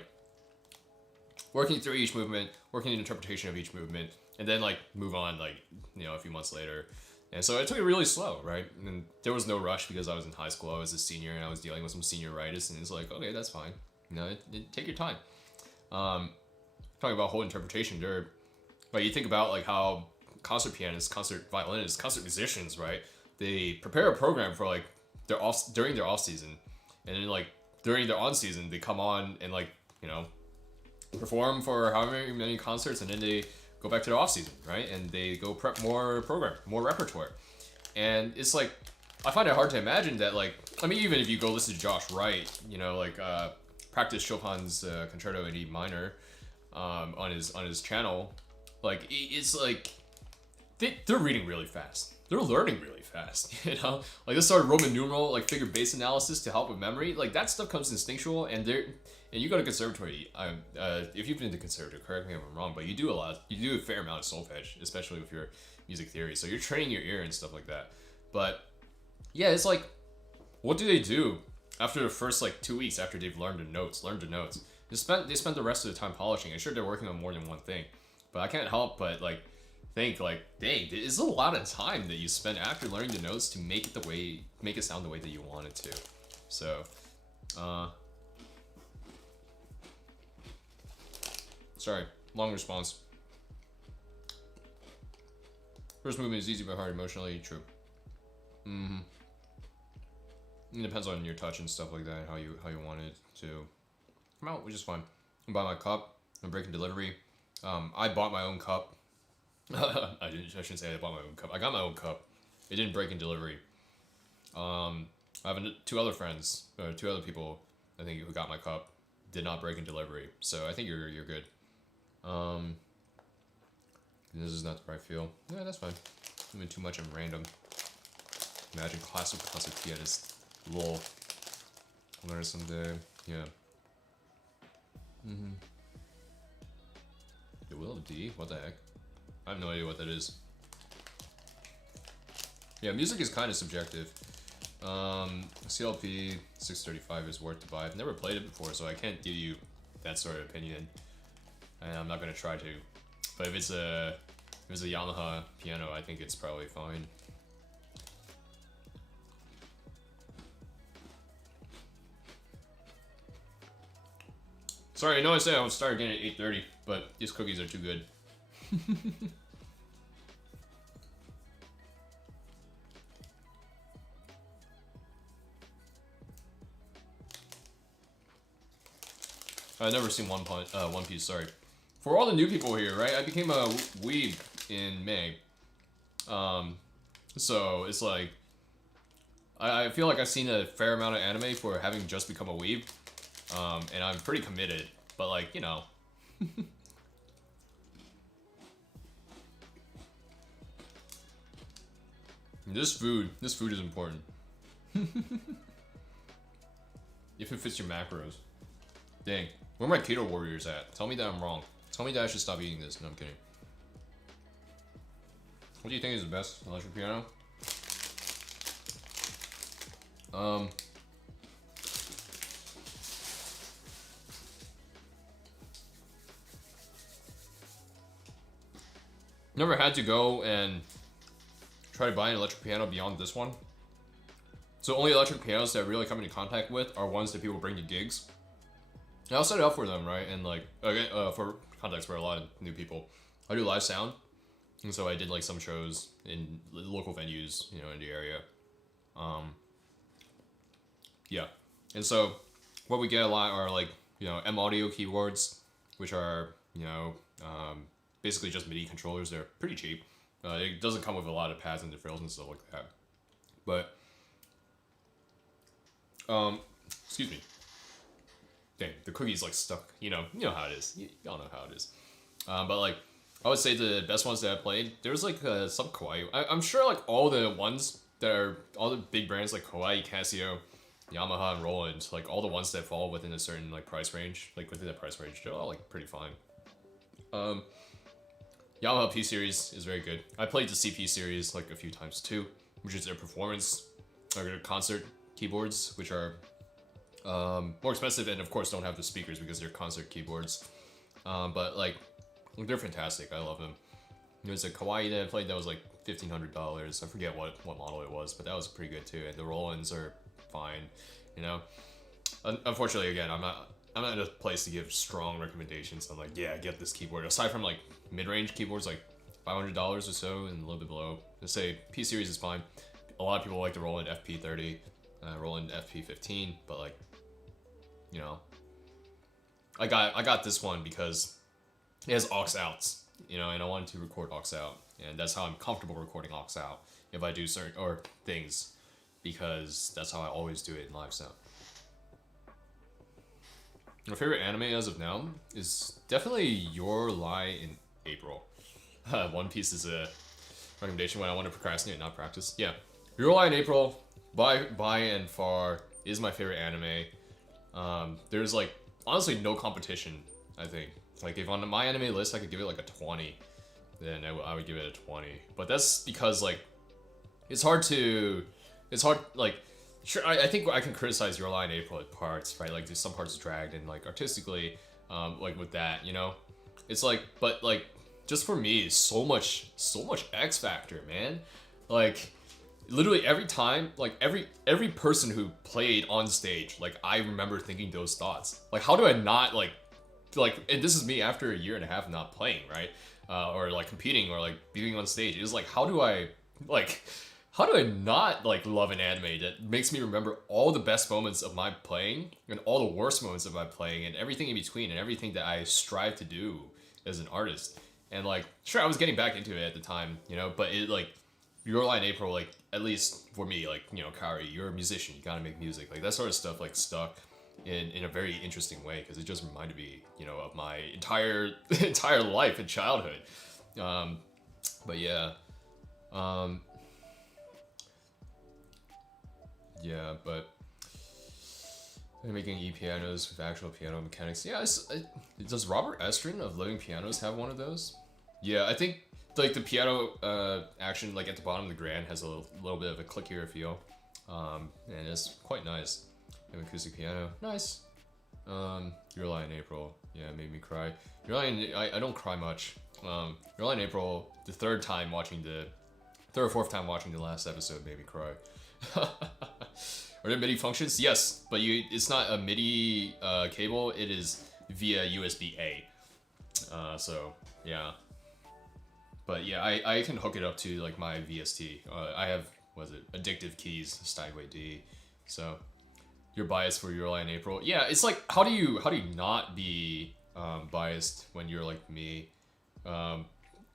working through each movement, working the interpretation of each movement, and then like move on like a few months later. And so I took it really slow, right? And there was no rush because I was in high school. I was a senior and I was dealing with some senioritis, and it's like, okay, that's fine. Take your time. Talking about whole interpretation, there. Like you think about like how concert pianists, concert violinists, concert musicians, right? They prepare a program for like during their off season, and then like during their on season, they come on and like perform for however many concerts, and then they go back to the off season, right? And they go prep more program, more repertoire, and it's like I find it hard to imagine that like even if you go listen to Josh Wright, practice Chopin's Concerto in E minor on his channel, like it's like they're reading really fast. They're learning really fast, Like they started Roman numeral, like figure bass analysis to help with memory. Like that stuff comes instinctual, and you go to conservatory. If you've been to conservatory, correct me if I'm wrong, but you do a fair amount of solfege, especially with your music theory. So you're training your ear and stuff like that. But yeah, it's like, what do they do after the first like 2 weeks after they've learned the notes? They spend the rest of the time polishing. I'm sure they're working on more than one thing, but I can't help but like think like, dang, it's a lot of time that you spend after learning the notes to make it sound the way that you want it to. So, sorry, long response. First movement is easy but hard emotionally. True. It depends on your touch and stuff like that, how you want it to come out, which is fine. I buy my cup. I'm breaking delivery. I bought my own cup. I shouldn't say I bought my own cup. I got my own cup. It didn't break in delivery. I have two other people, I think, who got my cup, did not break in delivery. So I think you're good. This is not the right feel. Yeah, that's fine. I mean, too much and random. Imagine classic concert pianist. Lol. I'll learn someday. Yeah. The will of D? What the heck? I have no idea what that is. Yeah, music is kind of subjective. CLP 635 is worth to buy. I've never played it before, so I can't give you that sort of opinion. And I'm not gonna try to. But if it's a Yamaha piano, I think it's probably fine. Sorry, I know I said I would start again at 8:30, but these cookies are too good. I've never seen One Piece, sorry. For all the new people here, right? I became a weeb in May. So it's like, I feel like I've seen a fair amount of anime for having just become a weeb. And I'm pretty committed, but like, This food is important. If it fits your macros. Dang, where are my keto warriors at? Tell me that I'm wrong. Tell me that I should stop eating this. No, I'm kidding. What do you think is the best electric piano? Never had to go and try to buy an electric piano beyond this one. So only electric pianos that I really come into contact with are ones that people bring to gigs. And I'll set it up for them, right? And like, okay, for context for a lot of new people, I do live sound. And so I did like some shows in local venues, in the area. Yeah. And so what we get a lot are like, M audio keyboards, which are you know, basically just MIDI controllers. They're pretty cheap. It doesn't come with a lot of pads and frills and stuff like that. But, excuse me. Dang, the cookie's like stuck. You know how it is. Y'all know how it is. But like, I would say the best ones that I played, there's like some Kawaii. I'm sure like all the ones that are, all the big brands like Kawaii, Casio, Yamaha, and Roland, like all the ones that fall within a certain like price range, like within that price range, they're all like pretty fine. Yamaha P series is very good. I played the CP series like a few times too, which is their performance, or their concert keyboards, which are more expensive and of course don't have the speakers because they're concert keyboards. But like, they're fantastic. I love them. There's a Kawaii that I played that was like $1,500. I forget what model it was, but that was pretty good too. And the Rolands are fine, you know. Unfortunately, again, I'm not in a place to give strong recommendations. I'm like, yeah, get this keyboard. Aside from like mid-range keyboards, like $500 or so, and a little bit below. Let's say P series is fine. A lot of people like the Roland FP30, Roland FP15, but like, you know, I got this one because it has aux outs, you know, and I wanted to record aux out, and that's how I'm comfortable recording aux out if I do certain or things, because that's how I always do it in live sound. My favorite anime as of now is definitely Your Lie in April. One Piece is a recommendation when I want to procrastinate and not practice. Yeah, Your Lie in April by and far is my favorite anime. There's like honestly no competition. I think like if on my anime list I could give it like a 20, then I would give it a 20. But that's because like it's hard like. Sure, I think I can criticize Your Lie in April at parts, right? Like, there's some parts dragged, and like artistically, like with that, you know, it's like, but like, just for me, so much X factor, man. Like, literally every time, like every person who played on stage, like I remember thinking those thoughts. Like, how do I not like, and this is me after a year and a half not playing, right? Or like competing or like being on stage. It was like, how do I not like love an anime that makes me remember all the best moments of my playing and all the worst moments of my playing and everything in between and everything that I strive to do as an artist? And like, sure, I was getting back into it at the time, you know, but it like, Your Lie in April, like, at least for me, like, you know, Kari, you're a musician, you gotta make music. Like, that sort of stuff, like, stuck in a very interesting way because it just reminded me, you know, of my entire life and childhood. But yeah. Yeah, but they're making e-pianos with actual piano mechanics. Yeah, does Robert Estrin of Living Pianos have one of those? Yeah, I think like the piano action like at the bottom of the Grand has a little bit of a clickier feel, and it's quite nice. An acoustic piano, nice. Your Lie in April, yeah, made me cry. Your Lie in, I don't cry much. Your Lie in April, the third or fourth time watching the last episode made me cry. Are there MIDI functions? Yes, but it's not a MIDI cable, it is via USB-A. So, yeah. But yeah, I can hook it up to like my VST. I have, Addictive Keys, Steinway D. So, you're biased for Your Lie in April. Yeah, it's like, how do you not be biased when you're like me?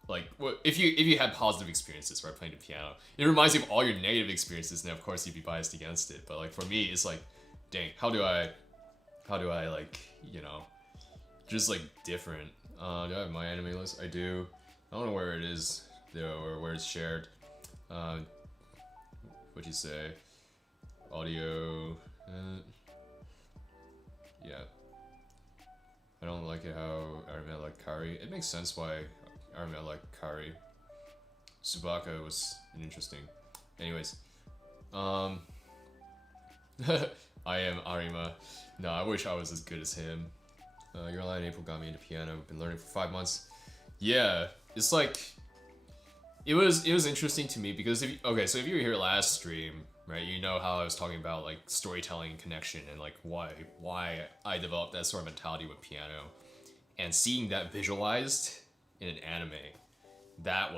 Like, if you had positive experiences, right, playing the piano, it reminds you of all your negative experiences, and of course you'd be biased against it. But like for me, it's like, dang, how do I like, you know, just like different. Do I have my anime list? I do. I don't know where it is though, or where it's shared. What'd you say? Audio. Yeah. I don't like it how I like Kari. It makes sense why I like Kari. Tsubaka was interesting. Anyways, I am Arima. No, I wish I was as good as him. Your Lie in April got me into piano. Been learning for 5 months. Yeah, it's like it was interesting to me because if you were here last stream, right, you know how I was talking about like storytelling and connection and like why I developed that sort of mentality with piano, and seeing that visualized in an anime, that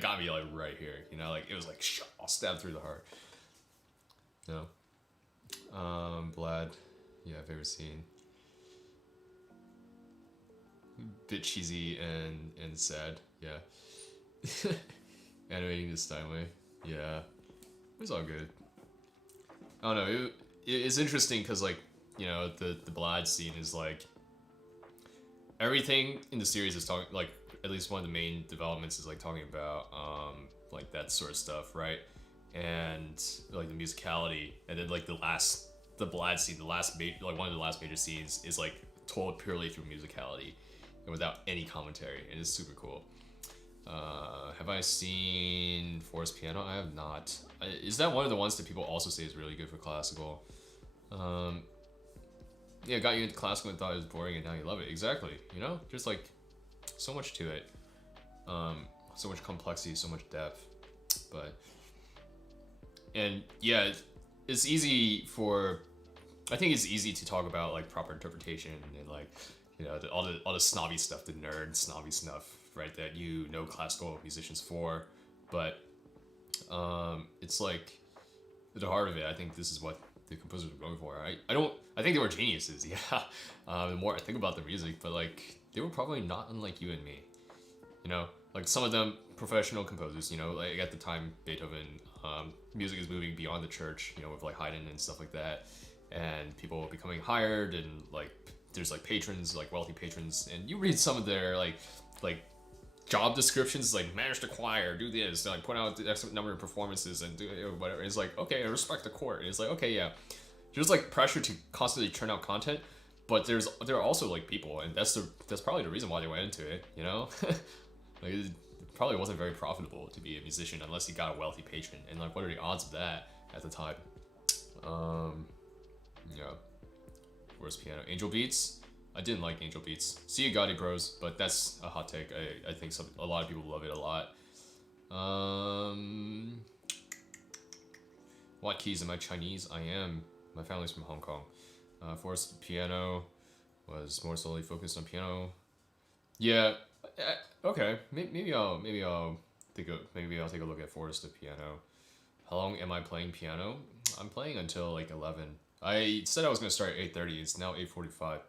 got me like right here, you know, like it was like stabbed through the heart. No. Vlad, yeah, favorite scene. bit cheesy and sad. Yeah. Animating this time way. Yeah. It's all good. I don't know. It's interesting because like the ballad scene is like everything in the series is talking like at least one of the main developments is like talking about like that sort of stuff, right? And like the musicality, and then like the ballad scene, like one of the last major scenes is like told purely through musicality and without any commentary, and it's super cool. Have I seen Forest Piano? I have not. Is that one of the ones that people also say is really good for classical? Yeah, got you into classical and thought it was boring, and now you love it. Exactly. You know, there's like so much to it. So much complexity, so much depth. But and yeah, it's easy for. I think it's easy to talk about like proper interpretation and like all the snobby stuff, the nerd snobby stuff, right? That classical musicians for, but it's like at the heart of it. I think this is what the composers were going for. I think they were geniuses. Yeah. The more I think about the music, but like they were probably not unlike you and me. Like some of them professional composers. Like at the time Beethoven, music is moving beyond the church. With like Haydn and stuff like that, and people becoming hired and like there's like patrons, like wealthy patrons, and you read some of their like job descriptions, like manage the choir, do this, like put out the X number of performances and do whatever. It's like, okay, I respect the court. And it's like, okay, yeah, there's like pressure to constantly churn out content, but there are also like people, and that's probably the reason why they went into it. Like it probably wasn't very profitable to be a musician unless you got a wealthy patron, and like what are the odds of that at the time? Yeah. Where's Piano? Angel Beats? I didn't like Angel Beats. See you, Gotti Bros, but that's a hot take. I think a lot of people love it a lot. WattKeys, am I Chinese? I am. My family's from Hong Kong. Forced Piano was more solely focused on piano. Yeah. Okay. Maybe I'll take a look at Forest of Piano. How long am I playing piano? I'm playing until like 11. I said I was gonna start at 8:30. It's now 8:45.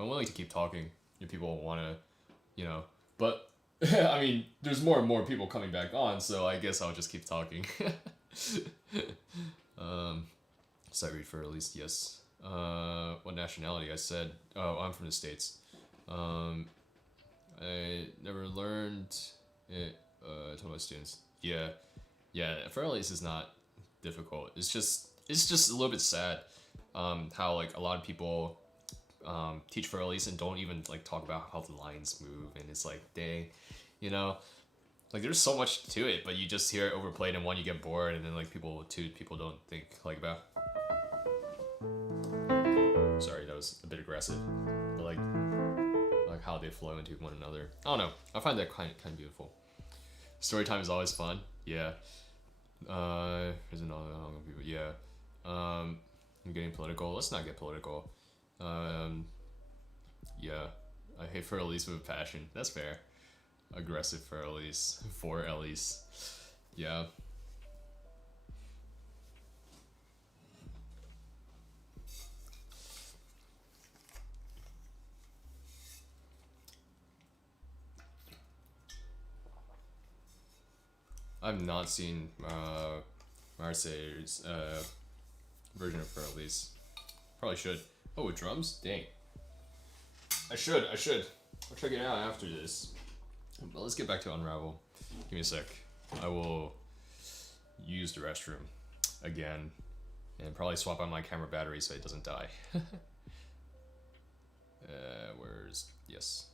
I'm willing to keep talking if people want to, but I mean, there's more and more people coming back on, so I guess I'll just keep talking. Sight read for at least, yes. What nationality? I said, oh, I'm from the States. I never learned it. I told my students, yeah, for at least it's not difficult. It's just a little bit sad, how like a lot of people teach for Elise and don't even like talk about how the lines move, and it's like dang, like there's so much to it, but you just hear it overplayed, and one you get bored, and then like people don't think like about. Sorry, that was a bit aggressive, but like how they flow into one another. I don't know. I find that kind of beautiful. Story time is always fun. Yeah. There's another people. Yeah. I'm getting political. Let's not get political. Yeah, I hate for Elise with passion. That's fair. Aggressive for Elise. For Elise. Yeah. I've not seen Marseille's version of For Elise. Probably should. Oh, with drums? Dang. I should. I'll check it out after this. But let's get back to Unravel. Give me a sec. I will use the restroom again and probably swap out my camera battery so it doesn't die. Yes.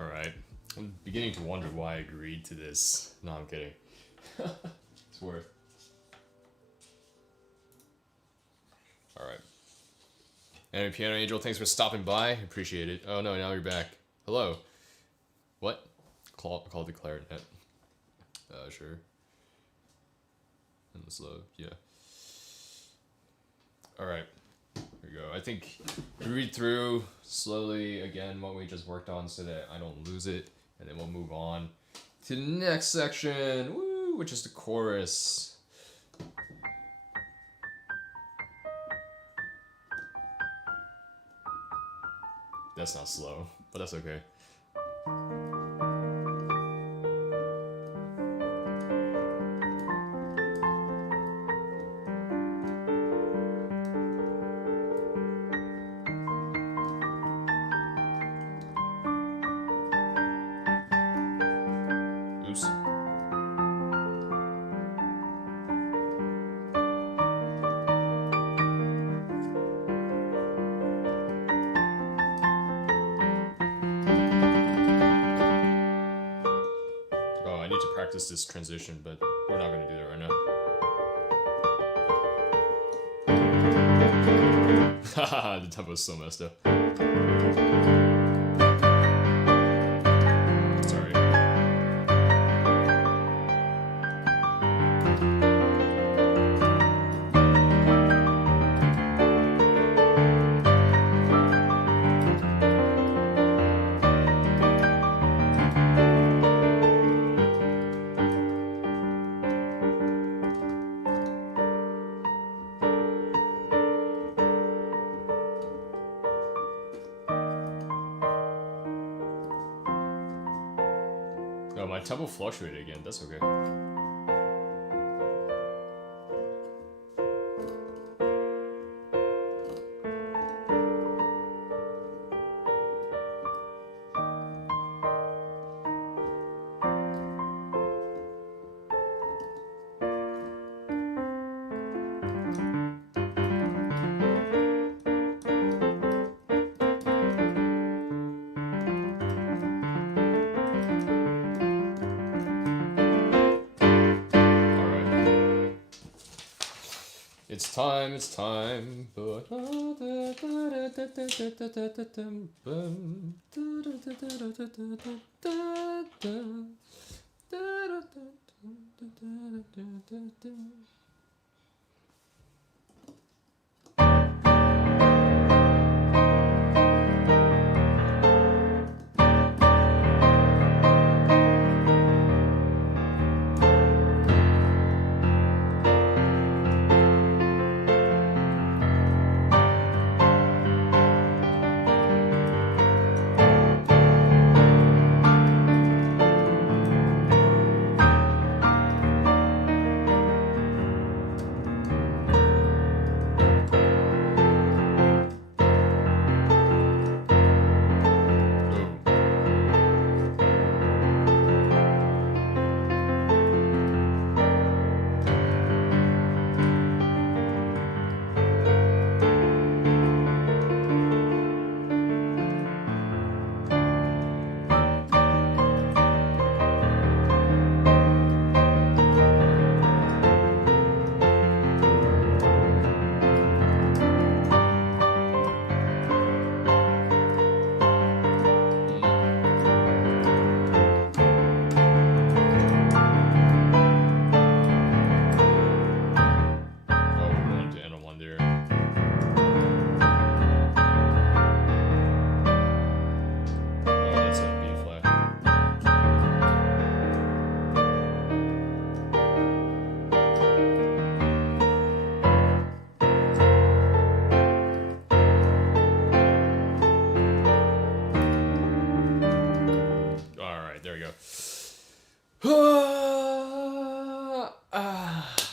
Alright. I'm beginning to wonder why I agreed to this. No, I'm kidding. It's worth. Alright. And Piano Angel, thanks for stopping by. Appreciate it. Oh no, now you're back. Hello. What? Call the clarinet. Sure. And the slow, yeah. Alright. Here we go. I think we read through slowly again what we just worked on so that I don't lose it. And then we'll move on to the next section, woo, which is the chorus. That's not slow, but that's okay. Oops. Practice this transition, but we're not going to do that right now. Haha, the tempo's so messed up. Sorry. Oh, my tempo fluctuated again. That's okay. It's time.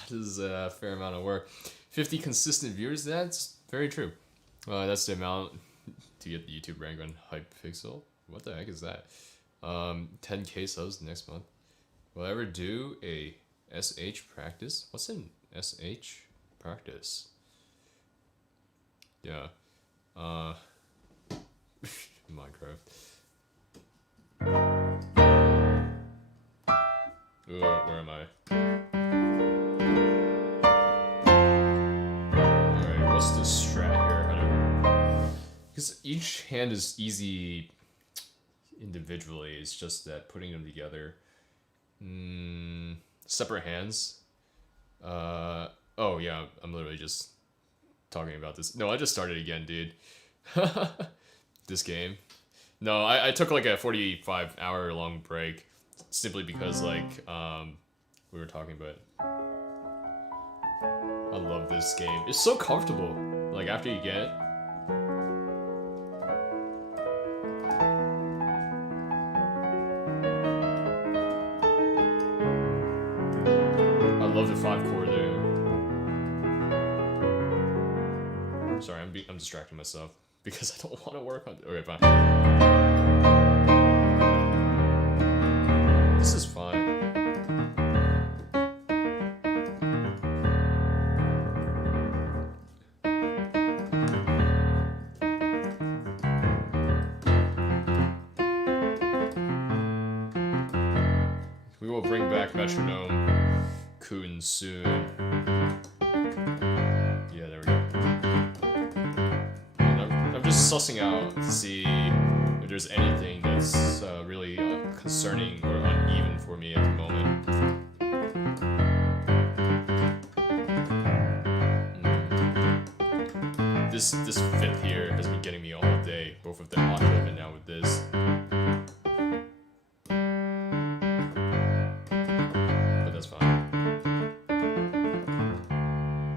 This is a fair amount of work. 50 consistent viewers, that's very true. That's the amount to get the YouTube rank on Hypixel. What the heck is that? 10k subs next month. Will I ever do a SH practice? What's an SH practice? Yeah. Minecraft. Where am I? Alright, what's the strat here? I don't know. Because each hand is easy individually, it's just that putting them together. Separate hands. Oh yeah, I'm literally just talking about this. No, I just started again, dude. This game. No, I took like a 45-hour long break simply because like we were talking about. I love this game. It's so comfortable. Like after you get it. I love the 5-chord there. Sorry, I'm distracting myself because I don't want to work on. Okay, fine. This is fine. We will bring back Metronome soon. Yeah, there we go. And I'm just sussing out to see if there's anything that's really concerning or uneven for me at the moment. This fifth here has been getting me all day, both with the octave and now with this. But that's fine.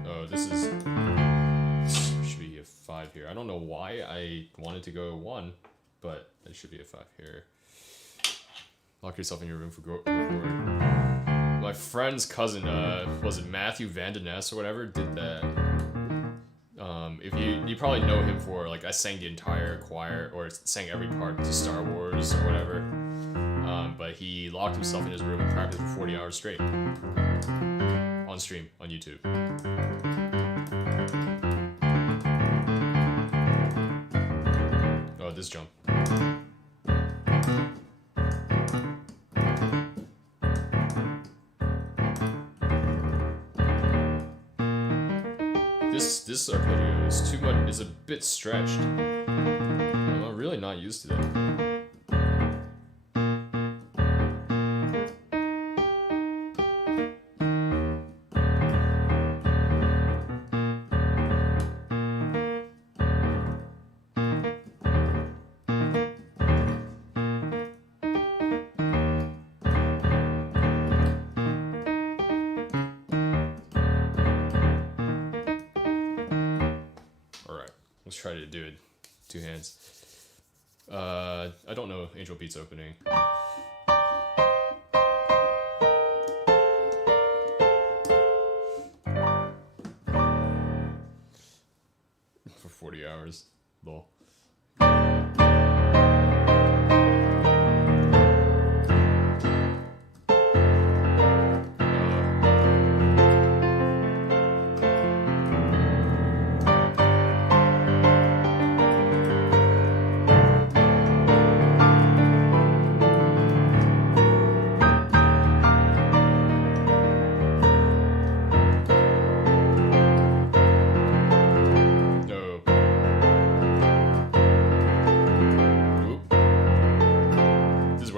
Oh, this should be a 5 here. I don't know why I wanted to go 1, but it should be a 5 here. Lock yourself in your room for recording. My friend's cousin, was it Matthew Van Den Ness or whatever, did that. If you probably know him for, like, I sang the entire choir, or sang every part to Star Wars or whatever. But he locked himself in his room and practiced for 40 hours straight. On stream, on YouTube. Oh, this jump. This arpeggio is too much, is a bit stretched. I'm really not used to that. Let's try to do it 2 hands. I don't know Angel Beats opening. For 40 hours. Lol.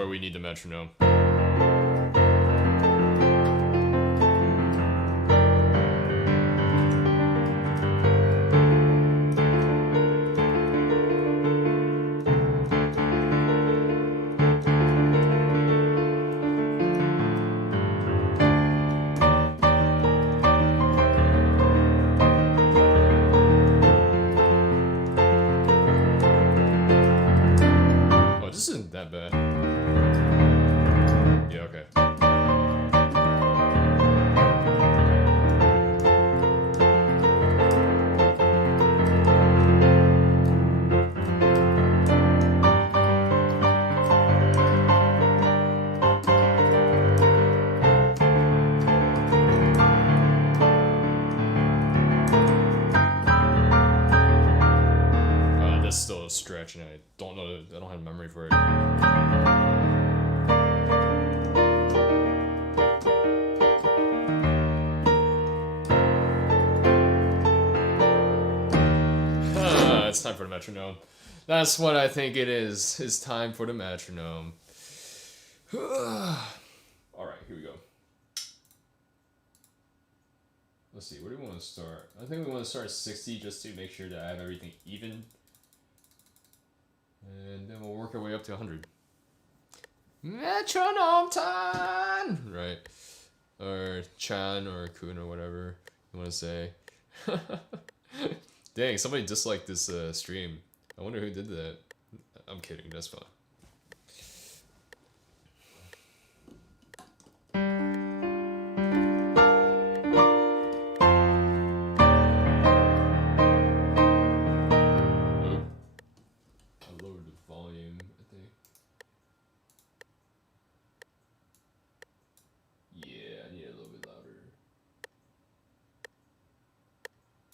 We need the metronome. Oh, this isn't that bad. Yeah, okay. That's still a stretch, and I don't have memory for it. for the metronome. That's what I think it is. It's time for the metronome. Alright, here we go. Let's see, where do we want to start? I think we want to start at 60 just to make sure that I have everything even. And then we'll work our way up to 100. Metronome time! Right. Or Chan or Kun or whatever you want to say. Dang, somebody disliked this stream. I wonder who did that. I'm kidding, that's fine.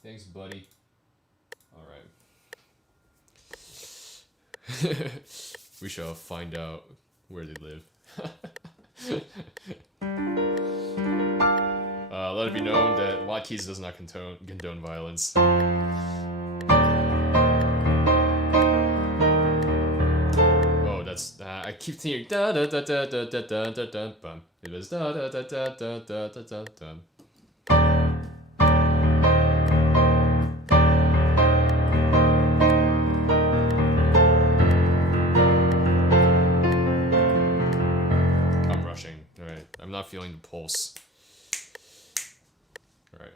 Thanks, buddy. Alright. We shall find out where they live. Let it be known that WattKeys does not condone violence. Oh, that's... I keep thinking... Da da da da da da da da da bum. It was da da da da da da da da da. I'm not feeling the pulse. All right.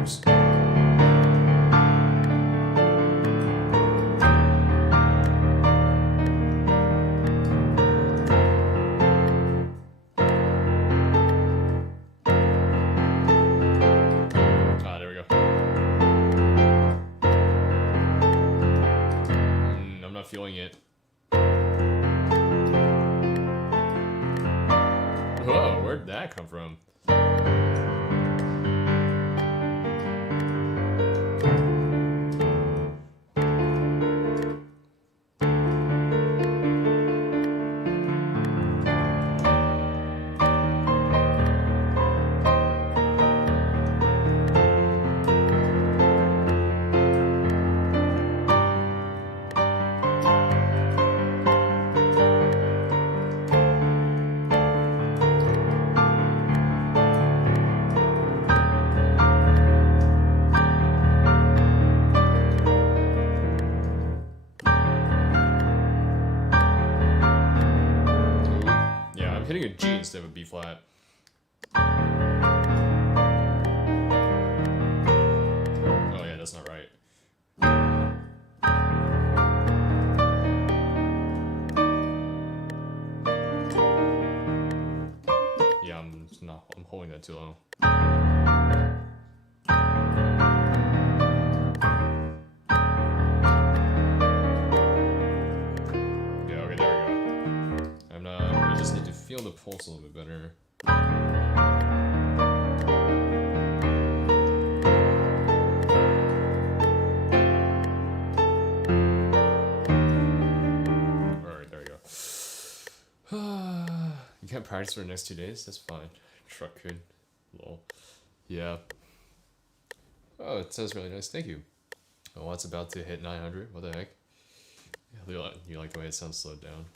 Oops. Feeling it. Whoa, where'd that come from? Hitting a G instead of a B flat. Oh yeah, that's not right. Yeah, I'm holding that too long. Feel the pulse a little bit better. Alright, there we go. You can't practice for the next 2 days? That's fine. Truck could. Lol. Yeah. Oh, it says really nice. Thank you. Oh, it's about to hit 900. What the heck? You like the way it sounds slowed down?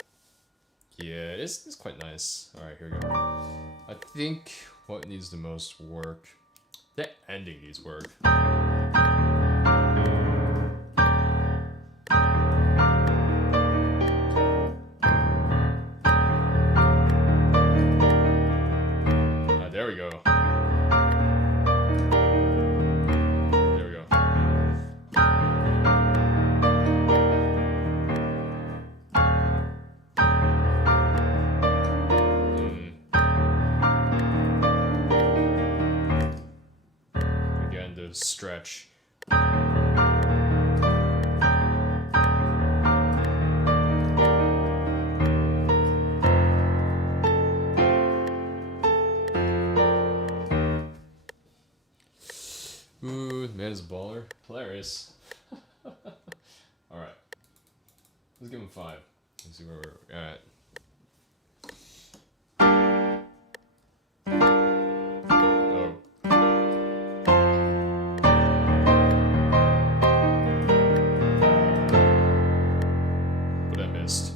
Yeah, it's quite nice. Alright, here we go. I think what needs the most work... The ending needs work. There we go. There we go. Stretch. Ooh, man is a baller. Hilarious. Let's give him 5. Let's see where we're at. Oh. But I missed.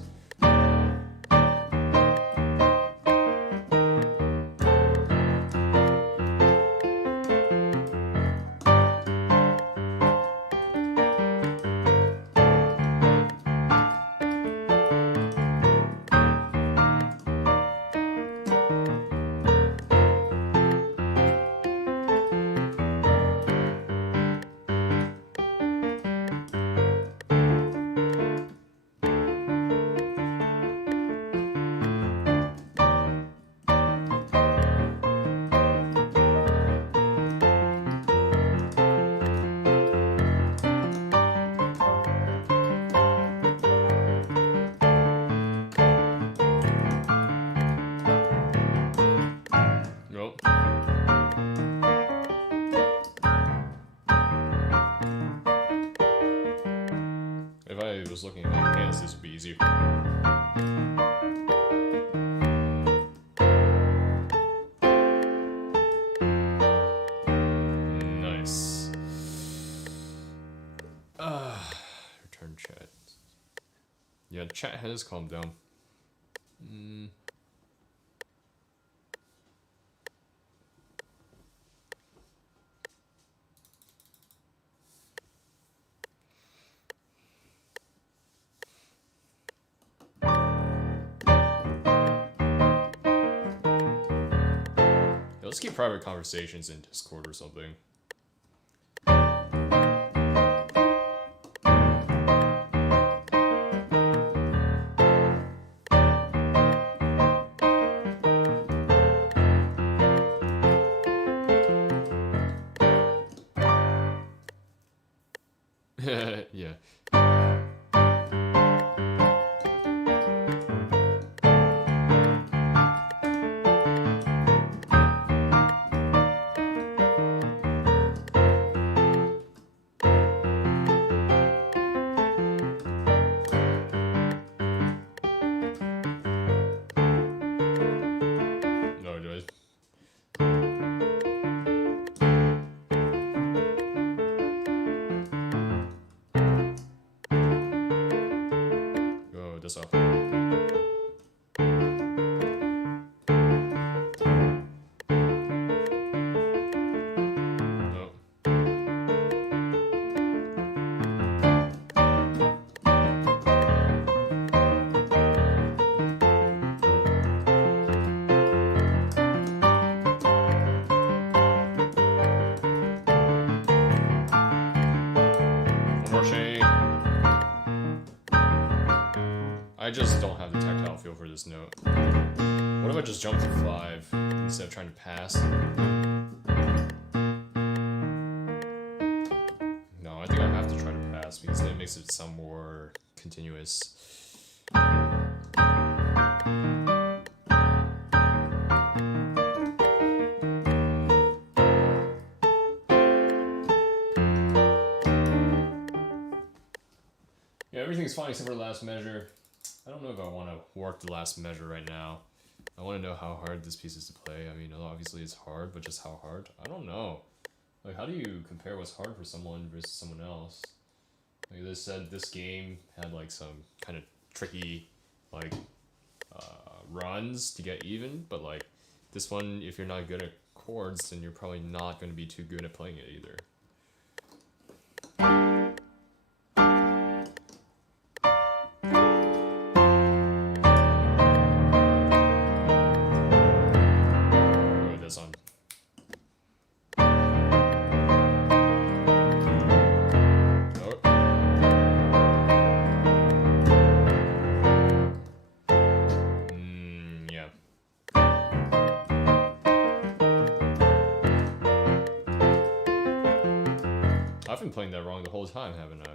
If I was looking at Pianist, this would be easier. Nice. Return chat. Yeah, chat has calmed down. Let's keep private conversations in Discord or something. Yeah. This up. I just don't have the tactile feel for this note. What if I just jump to 5 instead of trying to pass? No, I think I have to try to pass because then it makes it sound more continuous. Yeah, everything's fine except for the last measure. I don't know if I want to work the last measure right now. I want to know how hard this piece is to play. I mean, obviously it's hard, but just how hard? I don't know. Like, how do you compare what's hard for someone versus someone else? Like, they said this game had, like, some kind of tricky, like, runs to get even, but, like, this one, if you're not good at chords, then you're probably not going to be too good at playing it either. I've been playing that wrong the whole time, haven't I?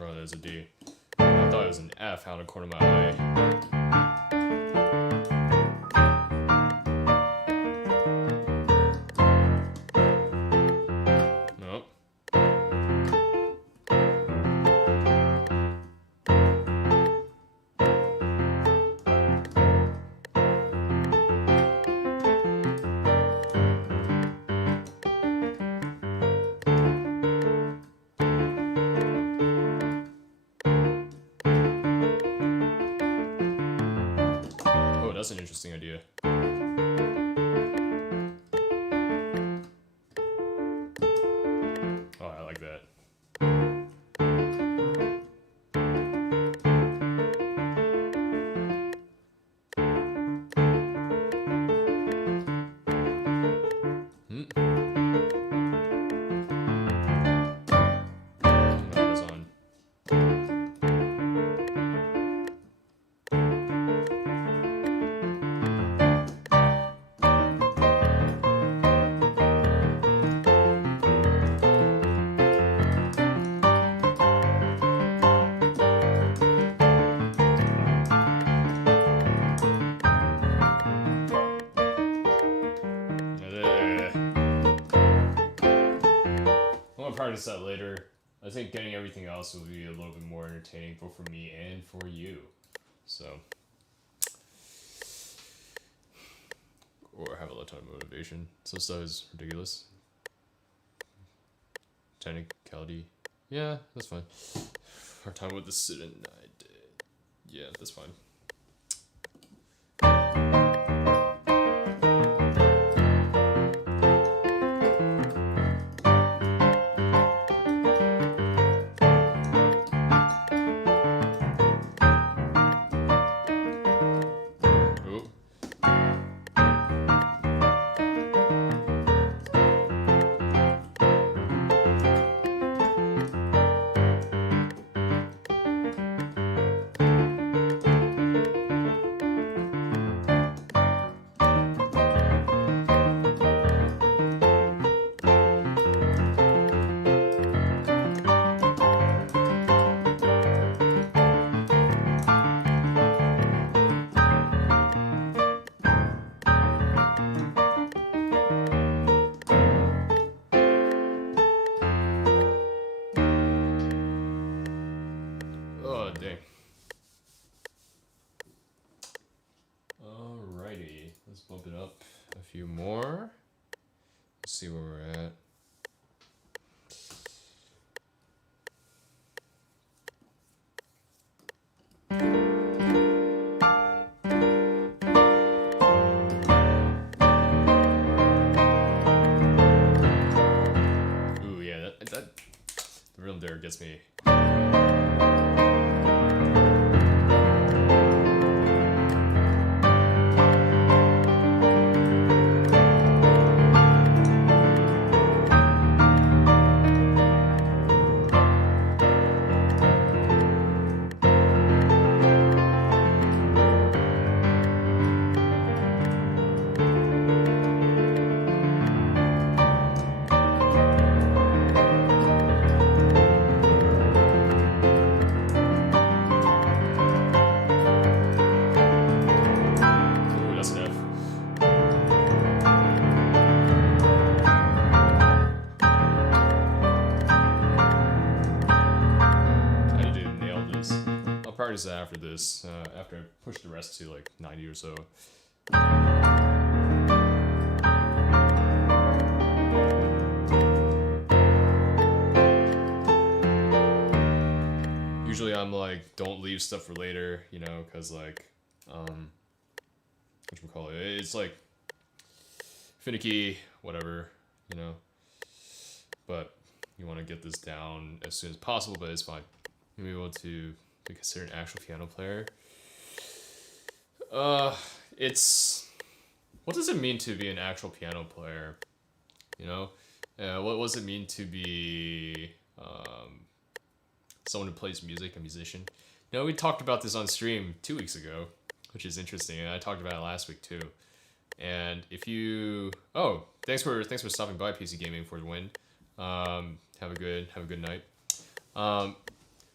Oh, there's a D. I thought it was an F out of the corner of my eye. that's an interesting idea. Oh, I like that. Practice that later. I think getting everything else will be a little bit more entertaining both for me and for you. So, or have a lot of motivation. Some stuff is ridiculous. Technicality, yeah, that's fine. Hard time with the sit-in. I did. Yeah, that's fine. Bump it up a few more. Let's see where we're at. Ooh, yeah, that the rhythm there gets me. After this, after I push the rest to like 90 or so. Usually I'm like, don't leave stuff for later, you know, because like, whatchamacallit, it's like finicky, whatever, you know, but you want to get this down as soon as possible, but it's fine. You'll be able to consider an actual piano player. It's, what does it mean to be an actual piano player? You know, what does it mean to be someone who plays music, a musician? You know, we talked about this on stream 2 weeks ago, which is interesting, and I talked about it last week too. And if you, oh, thanks for stopping by, PC Gaming, for the win. Have a good night.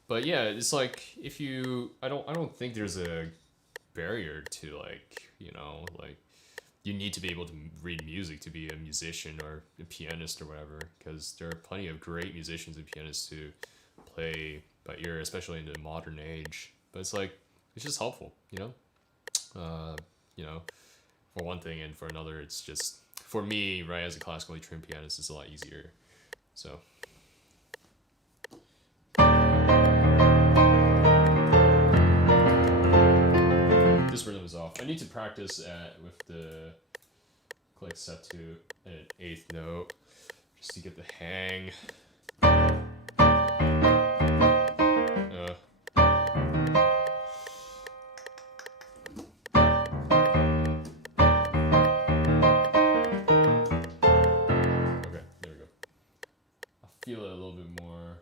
But yeah, it's like, if you, I don't think there's a barrier to, like, you know, like, you need to be able to read music to be a musician or a pianist or whatever, because there are plenty of great musicians and pianists who play by ear, especially in the modern age. But it's like, it's just helpful, you know? You know, for one thing, and for another, it's just, for me, right, as a classically trained pianist, it's a lot easier, so. This rhythm is off. I need to practice with the click set to an 8th note just to get the hang. Okay, there we go. I'll feel it a little bit more.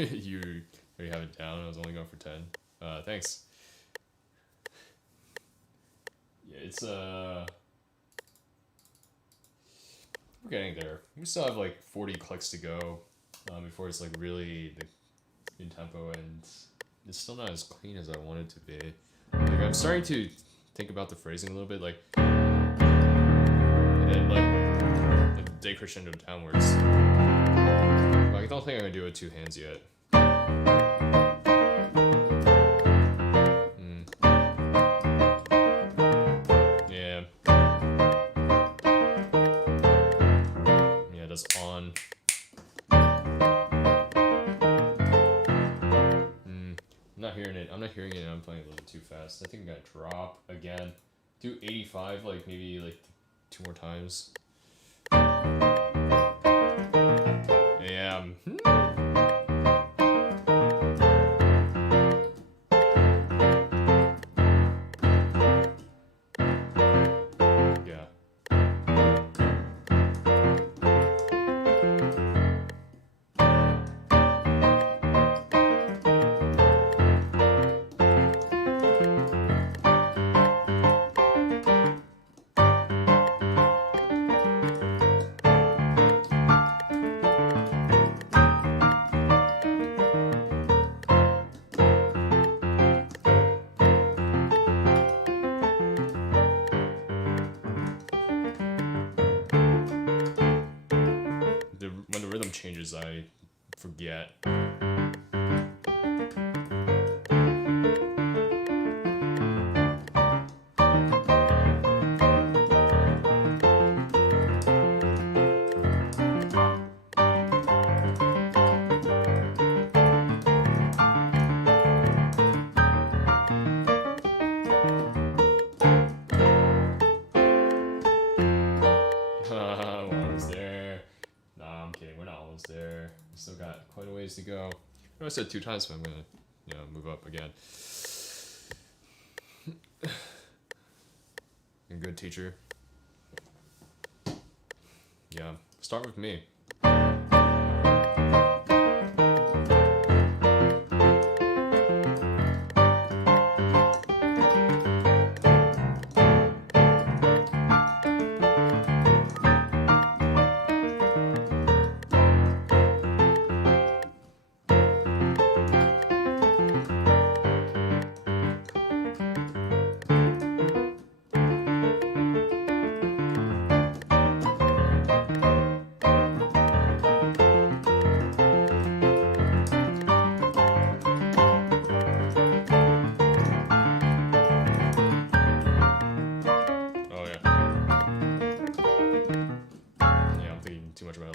You already have it down. I was only going for 10. Thanks. Yeah, it's we're getting there. We still have like 40 clicks to go before it's like really in tempo, and it's still not as clean as I want it to be. Like I'm starting to think about the phrasing a little bit, like, and then like decrescendo downwards. I don't think I'm gonna do it with 2 hands yet. Yeah. Yeah, that's on. I'm not hearing it. I'm not hearing it. I'm playing a little too fast. I think I'm gonna drop again. Do 85, like maybe like 2 more times. Yeah. When the rhythm changes, I forget. There. Still got quite a ways to go. I know I said 2 times, but I'm gonna, move up again. A good teacher. Yeah, start with me.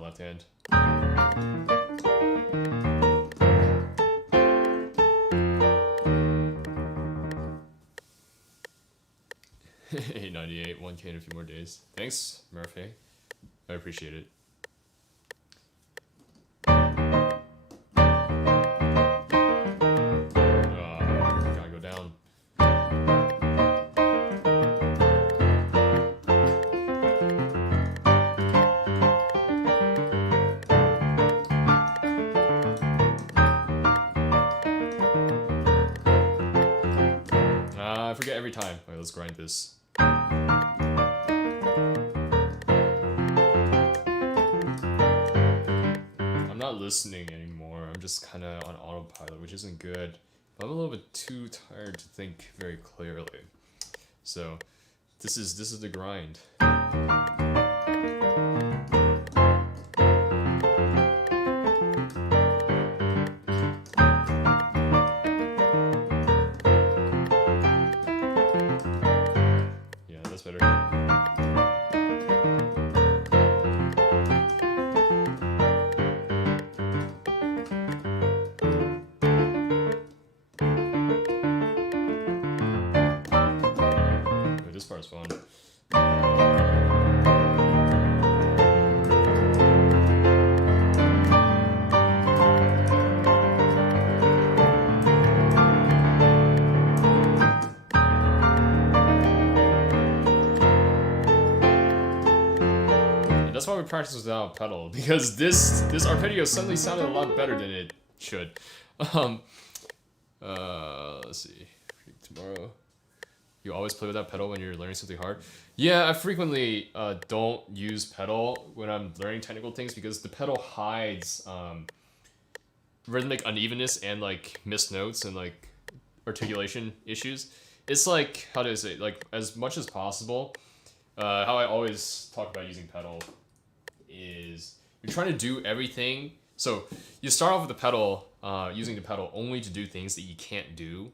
Left hand. 898, 1K in a few more days. Thanks, Murphy. I appreciate it. Gotta go down. time. All right, let's grind this. I'm not listening anymore. I'm just kind of on autopilot, which isn't good. But I'm a little bit too tired to think very clearly. So this is the grind. Yeah, that's better. This part's fun. And that's why we practice without a pedal, because this arpeggio suddenly sounded a lot better than it should. Let's see. Tomorrow. You always play without pedal when you're learning something hard? Yeah, I frequently don't use pedal when I'm learning technical things because the pedal hides rhythmic unevenness and like missed notes and like articulation issues. It's like, how do I say, like as much as possible, how I always talk about using pedal is you're trying to do everything. So you start off with the pedal, using the pedal only to do things that you can't do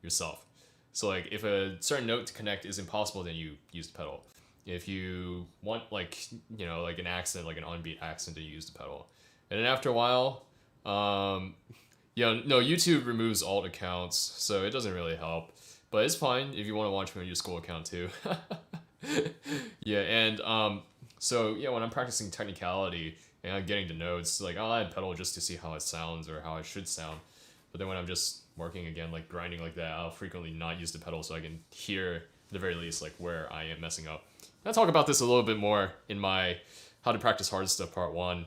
yourself. So like if a certain note to connect is impossible, then you use the pedal. If you want like, you know, like an accent, like an on-beat accent, then you use the pedal. And then after a while, yeah, no, YouTube removes alt accounts, so it doesn't really help. But it's fine if you want to watch me on your school account too. Yeah, and so yeah, when I'm practicing technicality and I'm getting the notes, like I'll add pedal just to see how it sounds or how it should sound. But then when I'm just working again, like grinding like that, I'll frequently not use the pedal so I can hear, at the very least, like where I am messing up. I'll talk about this a little bit more in my How to Practice Hard Stuff Part 1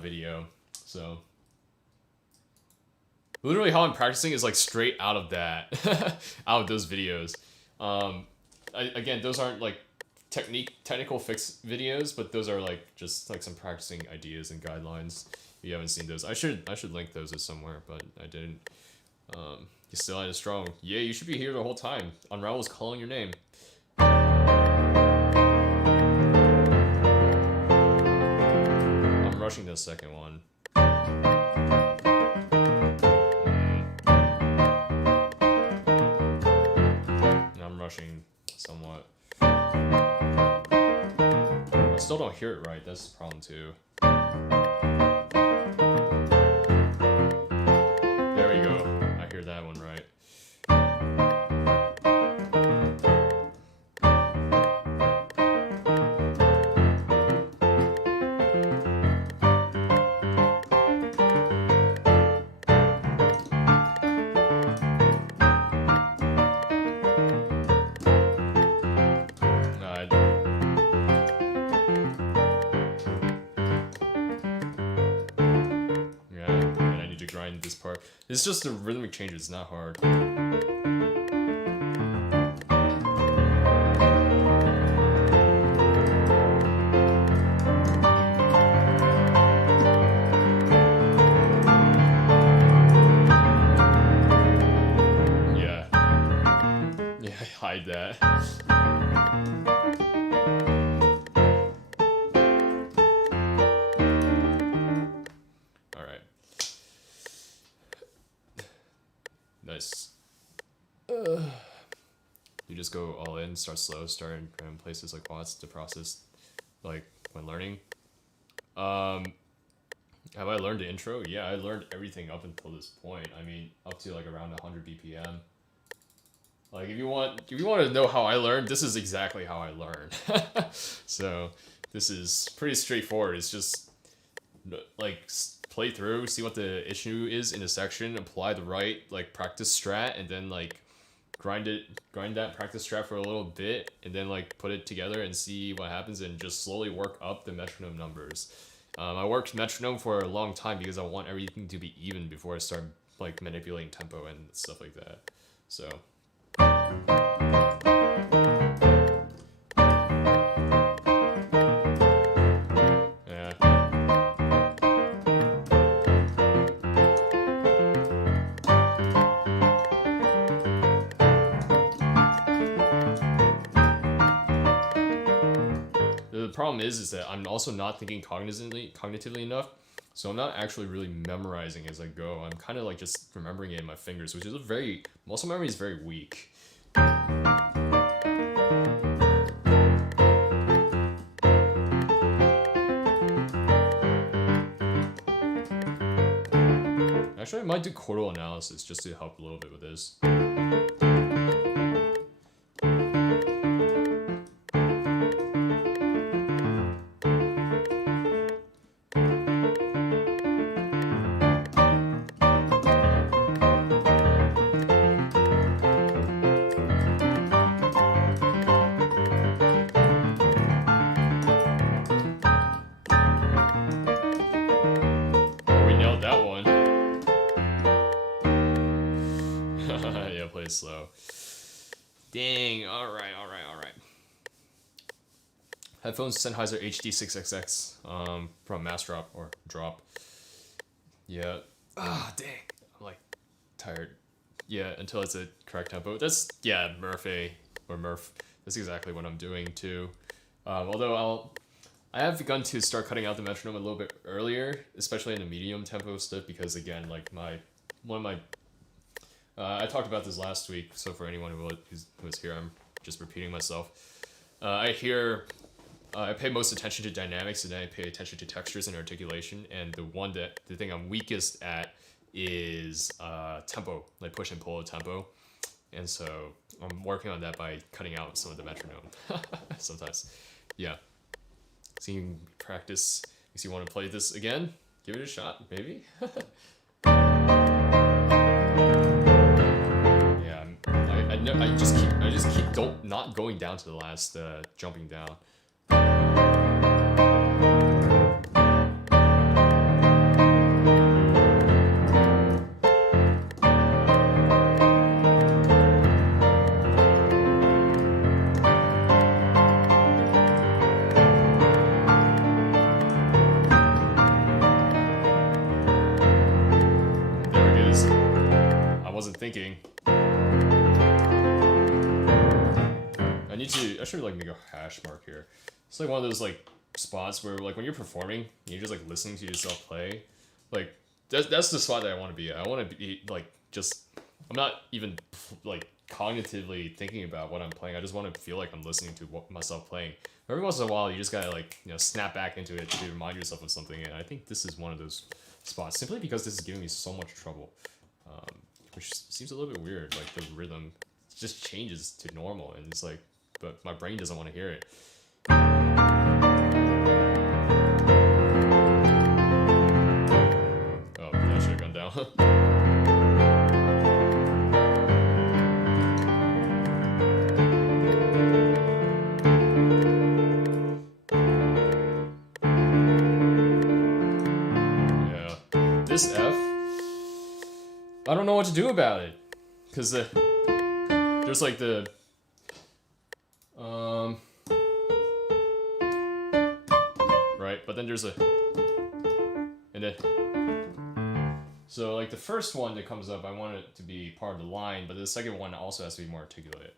video. So, literally how I'm practicing is like straight out of that, out of those videos. Again, those aren't like technical fix videos, but those are like just like some practicing ideas and guidelines. If you haven't seen those, I should link those somewhere, but I didn't. You still at it strong. Yeah, you should be here the whole time. Unravel is calling your name. I'm rushing the second one. I'm rushing somewhat. I still don't hear it right. That's the problem too. There we go. I hear that one right. This part. It's just the rhythmic changes, it's not hard. Yeah. Yeah, hide that. Nice. You just go all in, start slow, start in random places like Watts to process, like when learning. Have I learned the intro? Yeah, I learned everything up until this point. I mean, up to like around 100 BPM. Like if you want to know how I learned, this is exactly how I learned. So this is pretty straightforward. It's just like play through, see what the issue is in a section, apply the right like practice strat, and then like grind that practice strat for a little bit, and then like put it together and see what happens, and just slowly work up the metronome numbers. I worked metronome for a long time because I want everything to be even before I start like manipulating tempo and stuff like that. So the problem is that I'm also not thinking cognitively enough. So I'm not actually really memorizing as I go. I'm kind of like just remembering it in my fingers, which is muscle memory is very weak. Actually, I might do chordal analysis just to help a little bit with this. Slow. Dang, alright. Headphones Sennheiser HD6XX from Mass Drop or Drop. Yeah. Dang. I'm like tired. Yeah, until it's a correct tempo. That's, yeah, Murph. That's exactly what I'm doing too. Although I have begun to start cutting out the metronome a little bit earlier, especially in the medium tempo stuff, because again, like I talked about this last week, so for anyone who was here, I'm just repeating myself. I pay most attention to dynamics, and then I pay attention to textures and articulation, and the thing I'm weakest at is tempo, like push and pull tempo. And so I'm working on that by cutting out some of the metronome sometimes. Yeah. So you can practice. If you want to play this again, give it a shot, maybe. I just keep not going down to the last jumping down. There it is. I wasn't thinking. I should like make a hash mark here. It's like one of those like spots where like when you're performing and you're just like listening to yourself play, like that's the spot that I want to be at. I want to be like I'm not even like cognitively thinking about what I'm playing. I just want to feel like I'm listening to myself playing. Every once in a while, you just gotta like snap back into it to remind yourself of something. And I think this is one of those spots, simply because this is giving me so much trouble, which seems a little bit weird. Like the rhythm just changes to normal, and it's like. But my brain doesn't want to hear it. Oh, that should have gone down. Yeah. This F, I don't know what to do about it. Because there's like the... right, but then there's and then so like the first one that comes up, I want it to be part of the line, but the second one also has to be more articulate.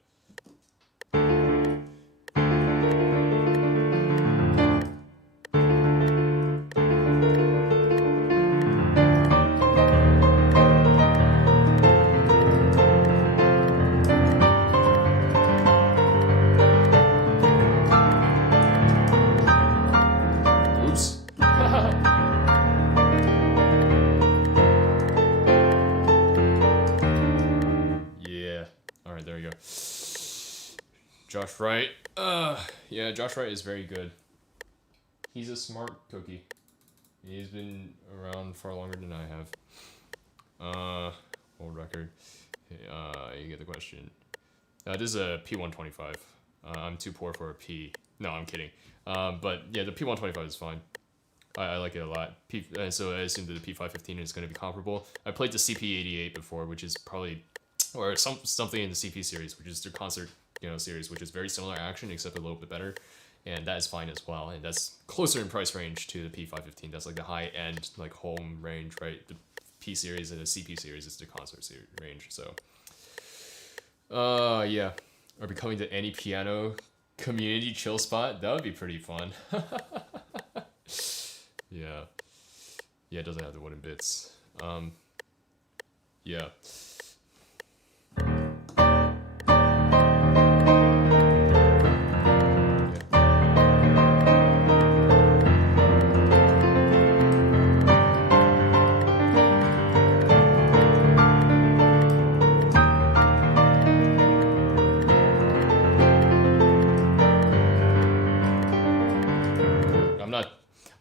Josh Wright. Yeah, Josh Wright is very good. He's a smart cookie. He's been around far longer than I have. Old record. You get the question. This is a P125. I'm too poor for a P. No, I'm kidding. But yeah, the P125 is fine. I like it a lot. So I assume that the P515 is going to be comparable. I played the CP88 before, which is probably, or something in the CP series, which is their concert series, which is very similar action except a little bit better, and that is fine as well. And that's closer in price range to the P515. That's like the high end, like home range, right? The P series and the CP series is the concert series range. So, yeah, are becoming the any piano Community chill spot? That would be pretty fun. Yeah. Yeah, it doesn't have the wooden bits. Yeah.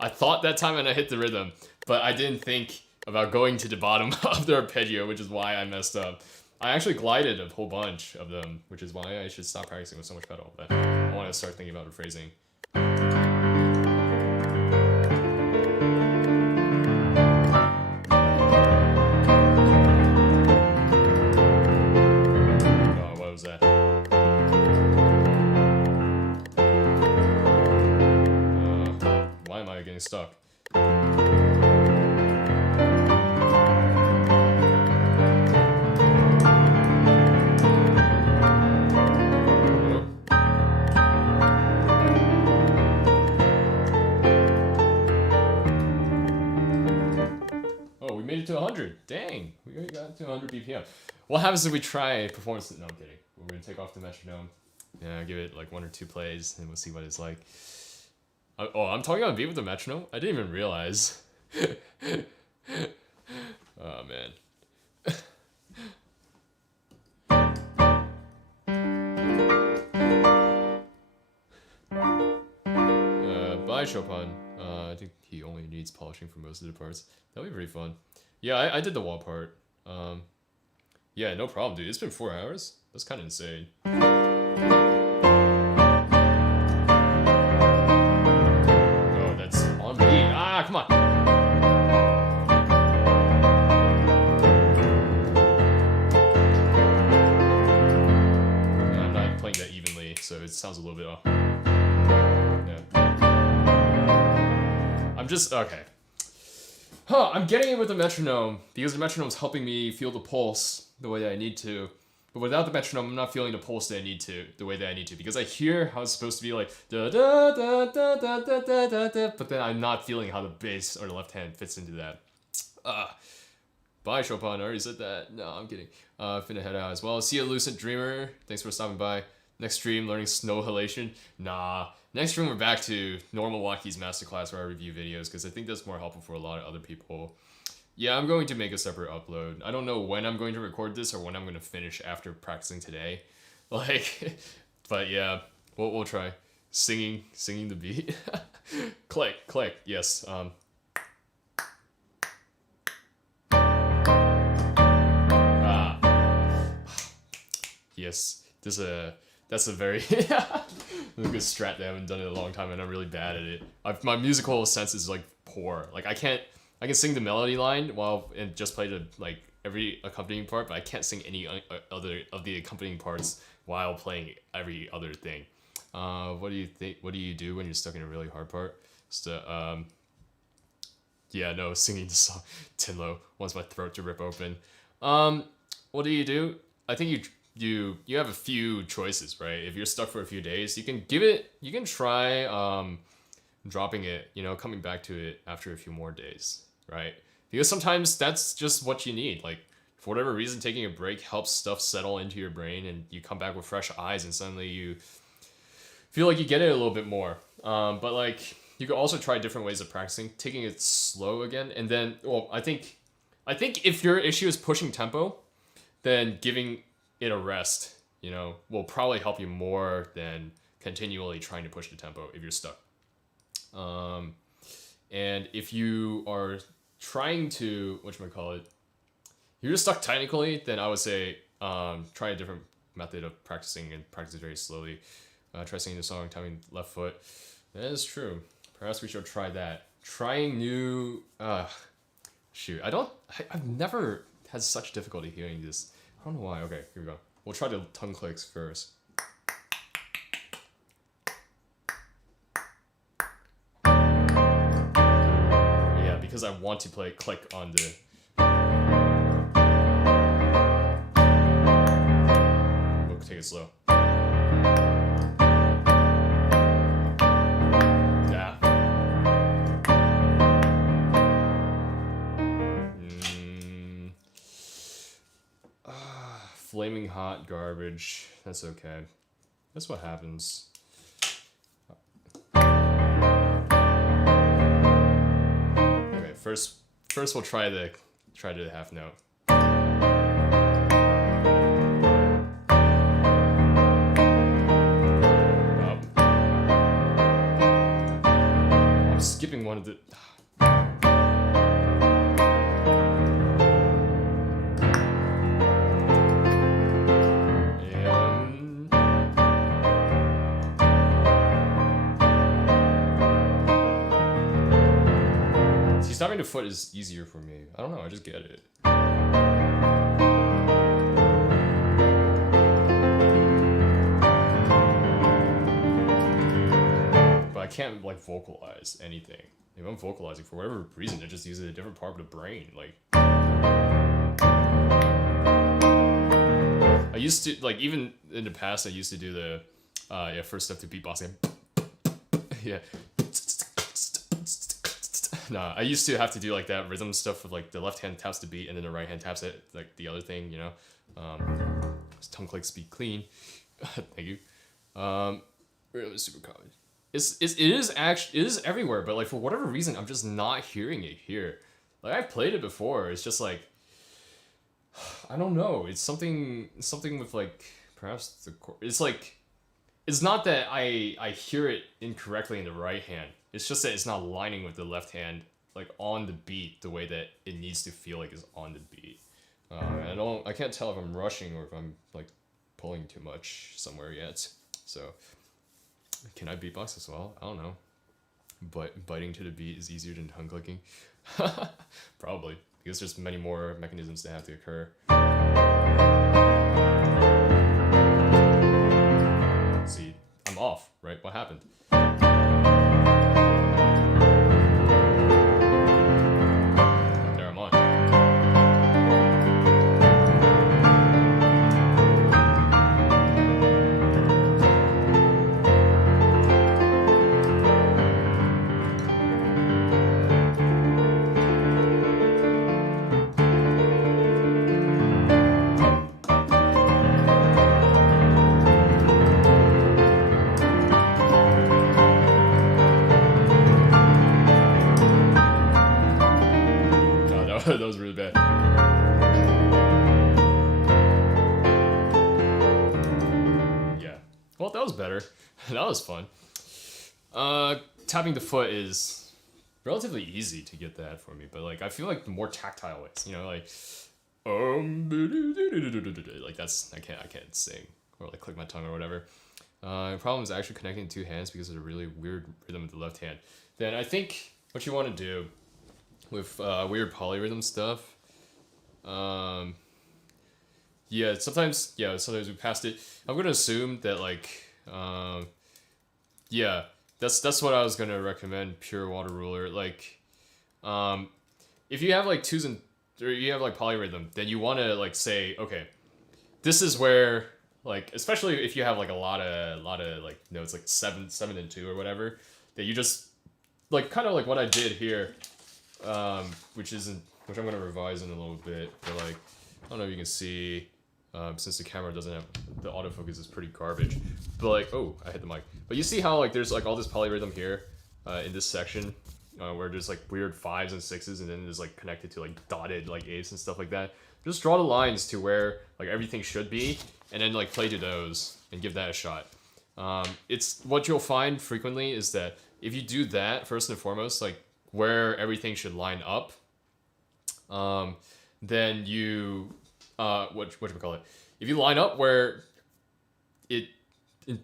I thought that time and I hit the rhythm, but I didn't think about going to the bottom of the arpeggio, which is why I messed up. I actually glided a whole bunch of them, which is why I should stop practicing with so much pedal, but I want to start thinking about the phrasing. Oh, what was that? Why am I getting stuck? Oh, we made it to 100. Dang, we already got to 100 BPM. What happens if we try performance? No, I'm kidding. We're gonna take off the metronome. Yeah, give it like 1 or 2 plays, and we'll see what it's like. Oh, I'm talking on beat with the metronome? I didn't even realize. Oh, man. Bye, Chopin. I think he only needs polishing for most of the parts. That'll be pretty fun. Yeah, I did the wall part. Yeah, no problem, dude. It's been 4 hours. That's kind of insane. Come on. Yeah, I'm not playing that evenly, so it sounds a little bit off. Yeah. I'm just, okay. I'm getting it with the metronome, because the metronome's helping me feel the pulse the way that I need to. But without the metronome, I'm not feeling the pulse that I need to, the way that I need to, because I hear how it's supposed to be like da da da da da da da da da, but then I'm not feeling how the bass or the left hand fits into that. Bye, Chopin. I already said that. No, I'm kidding. Finna head out as well. See you, Lucid Dreamer. Thanks for stopping by. Next stream, learning snow halation. Nah. Next stream, we're back to normal WattKeys masterclass where I review videos, because I think that's more helpful for a lot of other people. Yeah, I'm going to make a separate upload. I don't know when I'm going to record this or when I'm going to finish after practicing today. Like, but yeah, we'll try. Singing the beat. Click, yes. Yes, that's a very good strat that I haven't done it in a long time, and I'm really bad at it. My musical sense is like poor. Like I can sing the melody line and just play the like every accompanying part, but I can't sing any other of the accompanying parts while playing every other thing. What do you think? What do you do when you're stuck in a really hard part? So, yeah, no, singing the song Tinlo wants my throat to rip open. What do you do? I think you have a few choices, right? If you're stuck for a few days, you can try dropping it, coming back to it after a few more days, right? Because sometimes that's just what you need. Like, for whatever reason, taking a break helps stuff settle into your brain, and you come back with fresh eyes, and suddenly you feel like you get it a little bit more. But like, you could also try different ways of practicing, taking it slow again, and then, well, I think if your issue is pushing tempo, then giving it a rest, will probably help you more than continually trying to push the tempo if you're stuck. And if you are trying to, you're just stuck technically, then I would say try a different method of practicing and practice very slowly. Try singing the song, timing left foot. That is true. Perhaps we should try that. Trying new... shoot. I've never had such difficulty hearing this. I don't know why. Okay, here we go. We'll try the tongue clicks first. Yeah, because I want to play click on the... We'll take it slow. flaming hot garbage. That's okay. That's what happens. Okay, first we'll try the half note. I'm skipping one of the. Stopping the foot is easier for me. I don't know, I just get it. But I can't like vocalize anything. If I'm vocalizing for whatever reason, it just uses a different part of the brain. Like I used to, like even in the past I used to do the first step to beatboxing. Yeah. Nah, I used to have to do like that rhythm stuff with like the left hand taps the beat and then the right hand taps it, like the other thing, you know. Tongue click speak clean. Thank you. Really super common. It is everywhere, but like for whatever reason I'm just not hearing it here. Like I've played it before. It's just like I don't know. It's something with like perhaps the chord. It's like it's not that I hear it incorrectly in the right hand. It's just that it's not lining with the left hand, like on the beat, the way that it needs to feel like it's on the beat. I can't tell if I'm rushing or if I'm like pulling too much somewhere yet. So, can I beatbox as well? I don't know. But biting to the beat is easier than tongue clicking. Probably, because there's many more mechanisms that have to occur. See, I'm off, right? What happened? That was really bad. Yeah. Well, that was better. That was fun. Tapping the foot is relatively easy to get that for me, but like I feel like the more tactile ways, you know, like that's I can't sing or like click my tongue or whatever. The problem is actually connecting two hands because of the really weird rhythm with the left hand. Then I think what you want to do with weird polyrhythm stuff. Sometimes we passed it. I'm gonna assume that like, that's what I was gonna recommend. Pure water ruler. Like, if you have like twos and or you have like polyrhythm, then you want to like say, okay, this is where like, especially if you have like a lot of like notes like 7 and 2 or whatever, that you just like kind of like what I did here. Which I'm gonna revise in a little bit, but like I don't know if you can see, since the camera doesn't have the autofocus is pretty garbage, but like I hit the mic, but you see how like there's like all this polyrhythm here in this section where there's like weird 5s and 6s and then there's like connected to like dotted like 8s and stuff like that. Just draw the lines to where like everything should be and then like play to those and give that a shot. It's what you'll find frequently is that if you do that first and foremost, like where everything should line up, then you whatchamacallit, if you line up where if you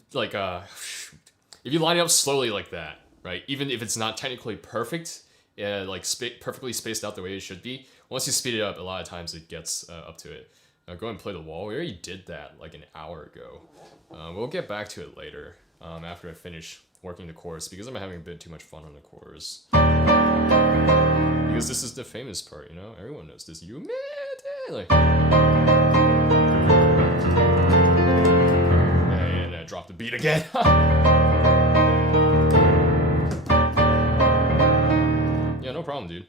line it up slowly like that, right, even if it's not technically perfect, like perfectly spaced out the way it should be, once you speed it up, a lot of times it gets up to it. Go ahead and play the wall. We already did that like an hour ago. We'll get back to it later after I finish working the chorus, because I'm having a bit too much fun on the chorus. Because this is the famous part, you know? Everyone knows this. You like. And I dropped the beat again. Yeah, no problem, dude.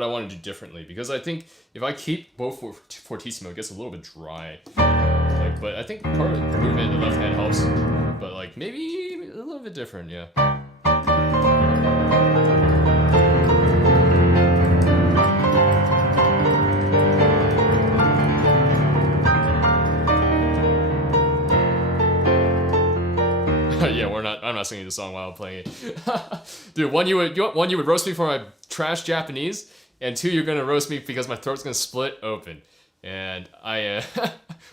what I want to do differently, because I think if I keep both fortissimo, it gets a little bit dry. Like, but I think part of the movement in the left hand helps, but like maybe a little bit different, yeah. Yeah, I'm not singing the song while I'm playing it. Dude, one you would roast me for my trash Japanese, and two, you're gonna roast me because my throat's gonna split open. And I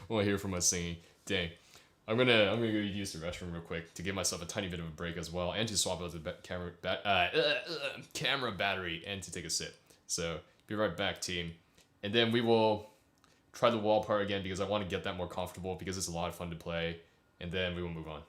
want to hear from my singing. Dang. I'm gonna go use the restroom real quick to give myself a tiny bit of a break as well, and to swap out the camera battery, and to take a sip. So be right back, team. And then we will try the wall part again, because I want to get that more comfortable, because it's a lot of fun to play. And then we will move on.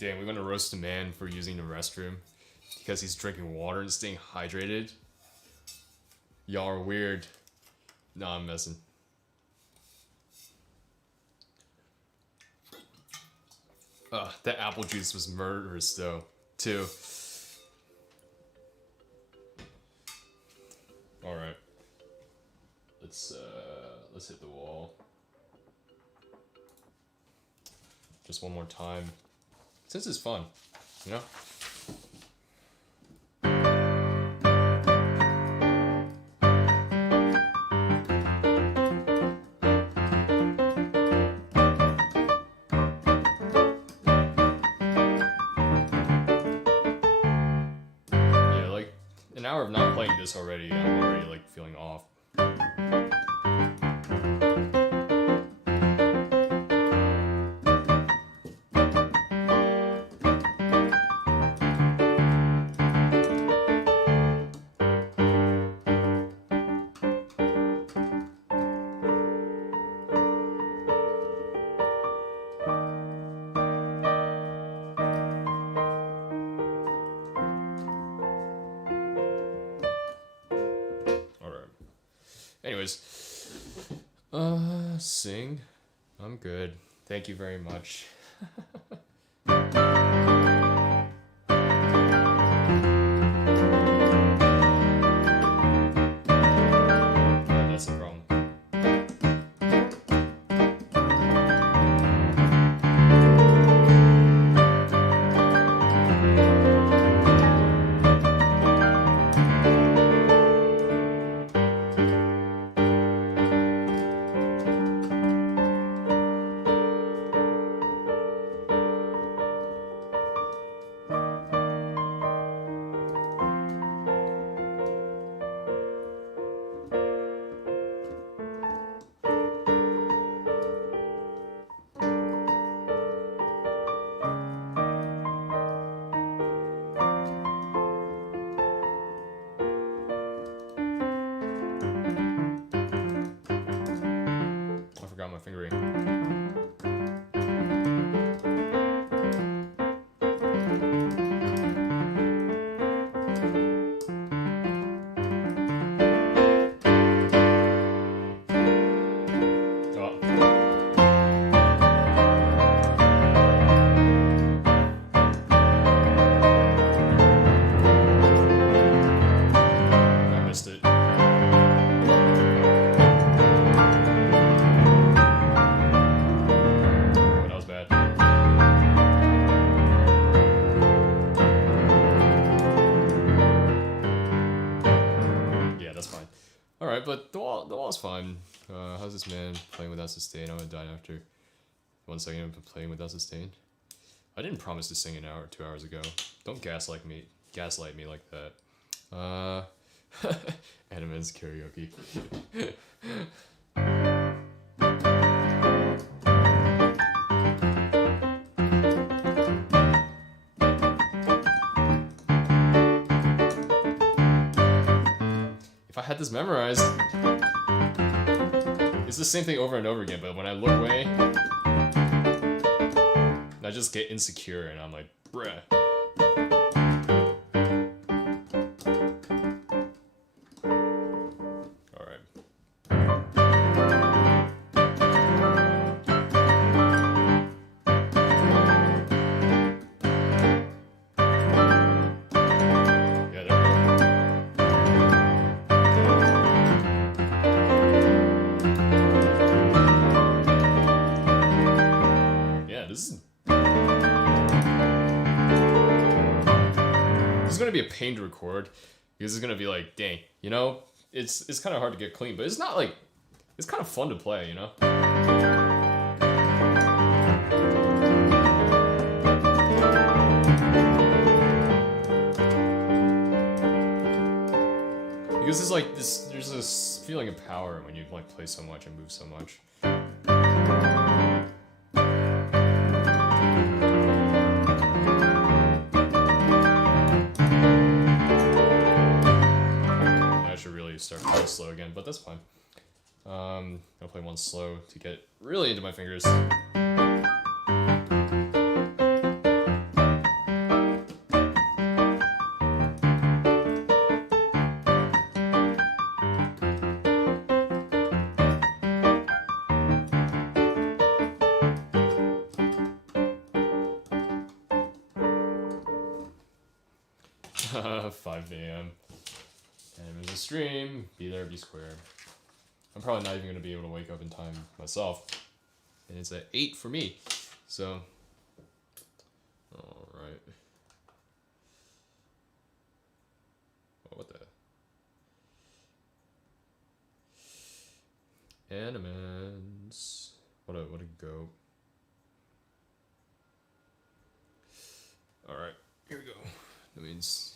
Damn, we're gonna roast a man for using the restroom because he's drinking water and staying hydrated. Y'all are weird. Nah, I'm messing. That apple juice was murderous though, too. All right. Let's hit the wall. Just one more time. Since it's fun, you know? Yeah, like an hour of not playing this already, I'm already like feeling off. anyways, sing. I'm good. Thank you very much. That's the problem. Got my fingering. I missed it. Alright, but the wall's fine. How's this man playing without sustain? I'm gonna die after 1 second of playing without sustain. I didn't promise to sing an hour, 2 hours ago. Don't gaslight me like that. Animenz'S karaoke. I had this memorized. It's the same thing over and over again, but when I look away, I just get insecure and I'm like, bruh. Alright. This is gonna be a pain to record because it's gonna be like, dang, you know, it's kind of hard to get clean, but it's not like, it's kind of fun to play, you know. Because it's like this, there's this feeling of power when you like play so much and move so much. Start playing slow again, but that's fine. I'll play one slow to get really into my fingers. 5 a.m. And it was a stream. Be there, be square. I'm probably not even going to be able to wake up in time myself. And it's at 8 for me. So, alright. Oh, what the? Animenz'S. What a go. Alright, here we go. That means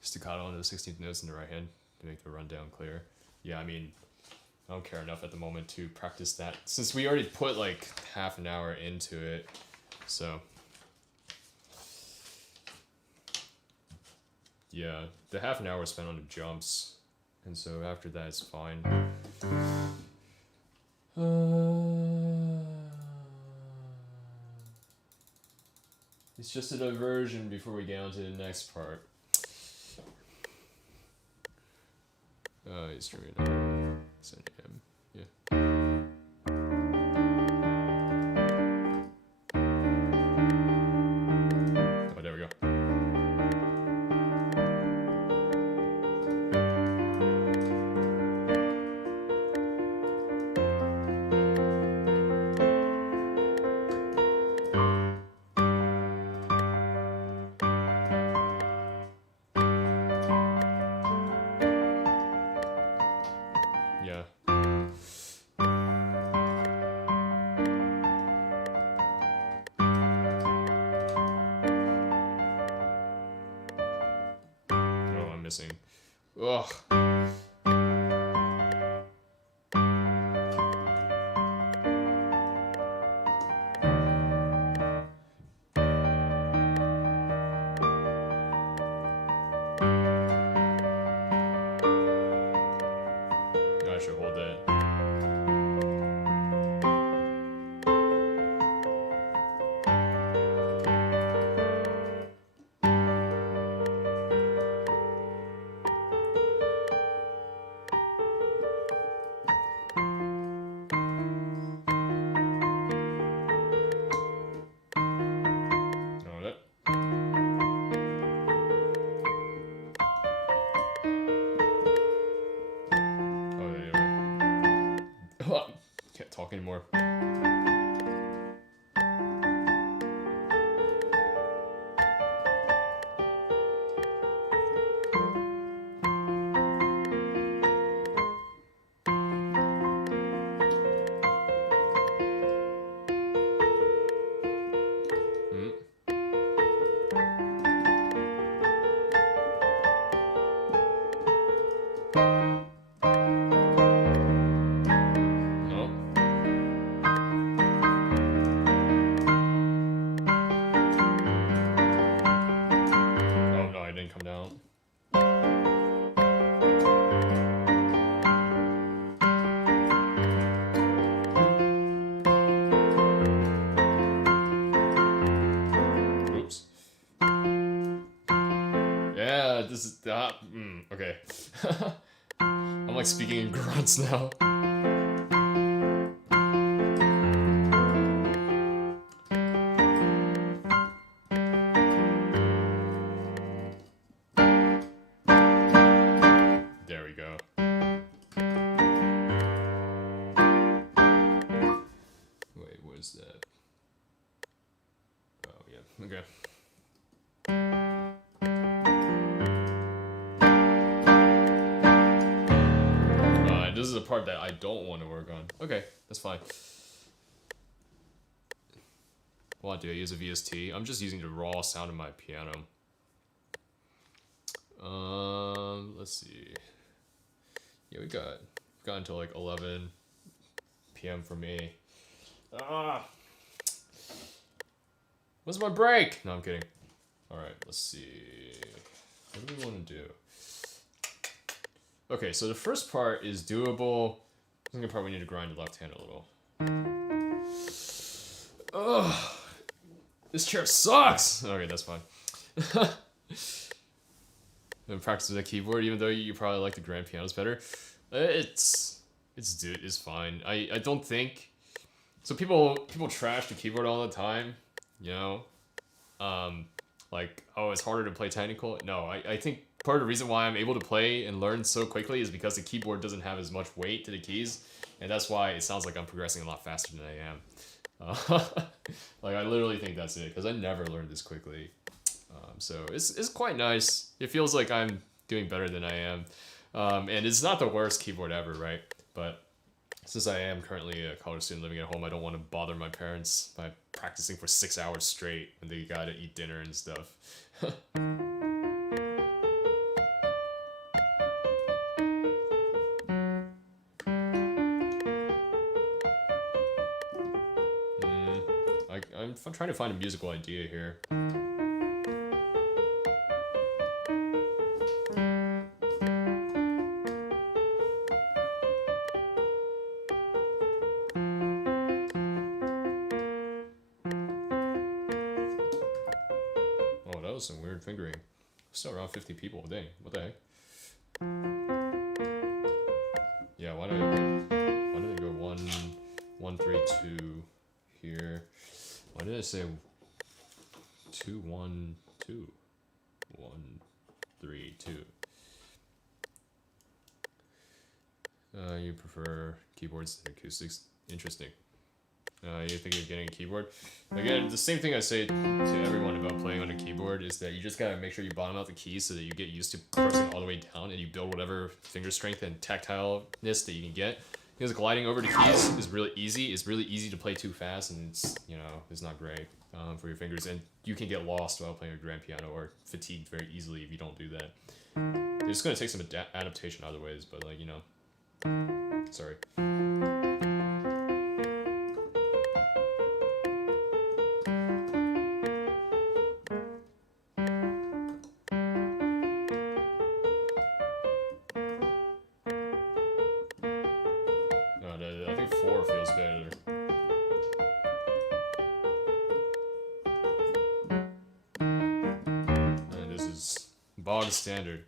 staccato into the 16th notes in the right hand to make the rundown clear. Yeah, I mean, I don't care enough at the moment to practice that since we already put like half an hour into it. So, yeah, the half an hour was spent on the jumps, and so after that it's fine. It's just a diversion before we get on to the next part. He's streaming. Send him. Yeah. Oh, there we go. Yeah. Oh, I'm missing. Ugh. I should hold that. Oh, that. Oh, yeah. Can't talk anymore. Nope. Oh no, I didn't come down. Oops. Yeah, this is okay. I'm like speaking in grunts now. There we go. Wait, what is that? Oh yeah, okay. This is a part that I don't want to work on. Okay, that's fine. What do I use a VST? I'm just using the raw sound of my piano. Let's see. Yeah, we got until like 11 p.m. for me. What's my break? No, I'm kidding. All right, let's see. What do we want to do? Okay, so the first part is doable. I think probably need to grind the left hand a little. Ugh, this chair sucks. Okay, that's fine. And practice with the keyboard, even though you probably like the grand pianos better. It's fine. I don't think. So people trash the keyboard all the time, you know. Like, oh, it's harder to play technical. No, I think part of the reason why I'm able to play and learn so quickly is because the keyboard doesn't have as much weight to the keys, and that's why it sounds like I'm progressing a lot faster than I am. Like, I literally think that's it, because I never learned this quickly. So it's quite nice. It feels like I'm doing better than I am. And it's not the worst keyboard ever, right? But since I am currently a college student living at home, I don't want to bother my parents by practicing for 6 hours straight when they gotta eat dinner and stuff. I'm trying to find a musical idea here. Oh, that was some weird fingering. Still around 50 people. Dang, what the heck? Yeah, why did I go 1, 1, 3, 2 here? Why did I say 2, 1, 2? 1, 3, 2. You prefer keyboards than acoustics? Interesting. You think of getting a keyboard? Again, the same thing I say to everyone about playing on a keyboard is that you just gotta make sure you bottom out the keys so that you get used to pressing all the way down and you build whatever finger strength and tactileness that you can get. Because gliding over the keys is really easy. It's really easy to play too fast, and it's, you know, it's not great for your fingers, and you can get lost while playing a grand piano or fatigued very easily if you don't do that. It's gonna take some adaptation other ways, but like, you know. Sorry. I think 4 feels better. And this is bog standard.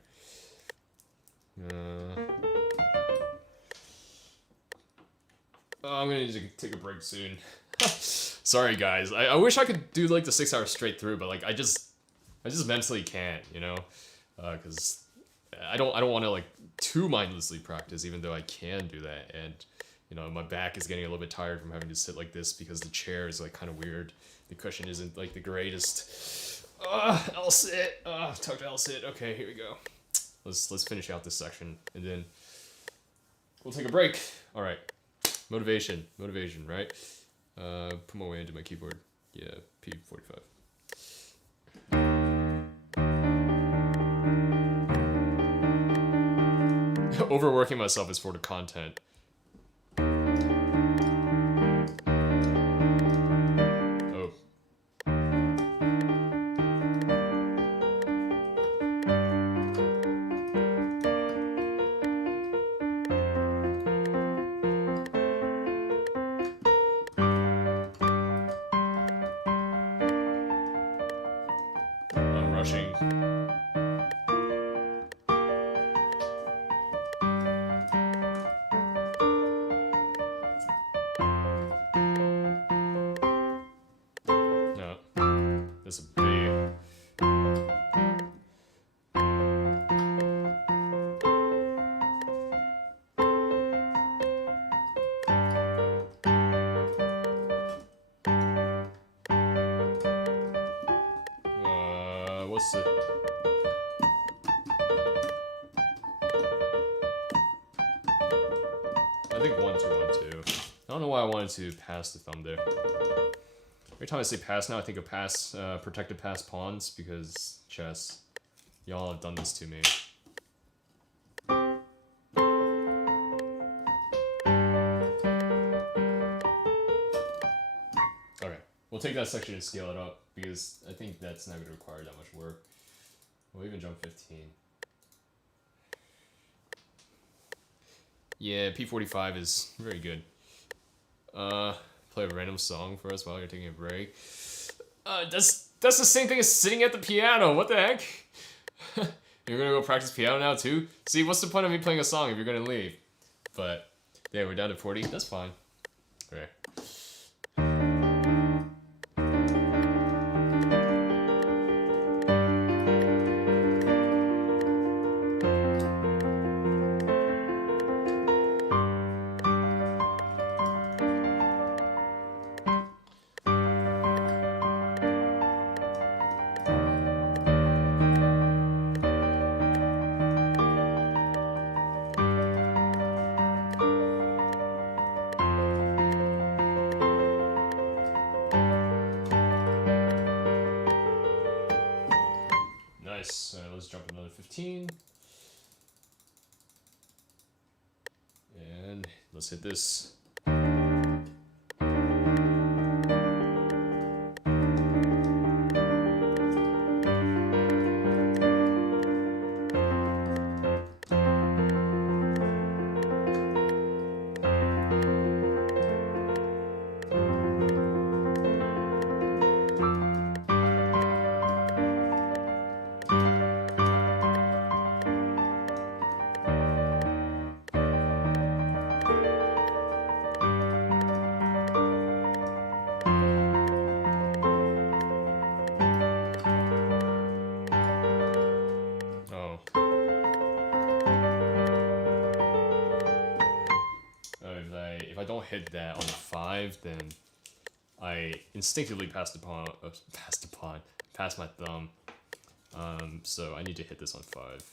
I'm gonna need to take a break soon. Sorry guys, I wish I could do like the 6 hours straight through, but like I just mentally can't, you know, because I don't want to like too mindlessly practice, even though I can do that, and you know, my back is getting a little bit tired from having to sit like this because the chair is like kind of weird. The cushion isn't like the greatest. I'll sit. Tucked I'll sit. Okay, here we go. Let's finish out this section and then we'll take a break. All right. Motivation, right? Put my way into my keyboard. Yeah, P45. Overworking myself is for the content. Oh. I'm rushing. That's a big... what's it? I think 1, 2, 1, 2. I don't know why I wanted to pass the thumb there. Every time I say pass now, I think of pass, protected pass pawns, because chess. Y'all have done this to me. Okay, we'll take that section and scale it up, because I think that's not going to require that much work. We'll even jump 15. Yeah, P45 is very good. Play a random song for us while you're taking a break. That's the same thing as sitting at the piano. What the heck? You're gonna go practice piano now too? See, what's the point of me playing a song if you're gonna leave? But yeah, we're down to 40. That's fine. Okay. Nice. Let's jump another 15. And let's hit this. don't hit that on the 5, then I instinctively pass my thumb. So I need to hit this on 5.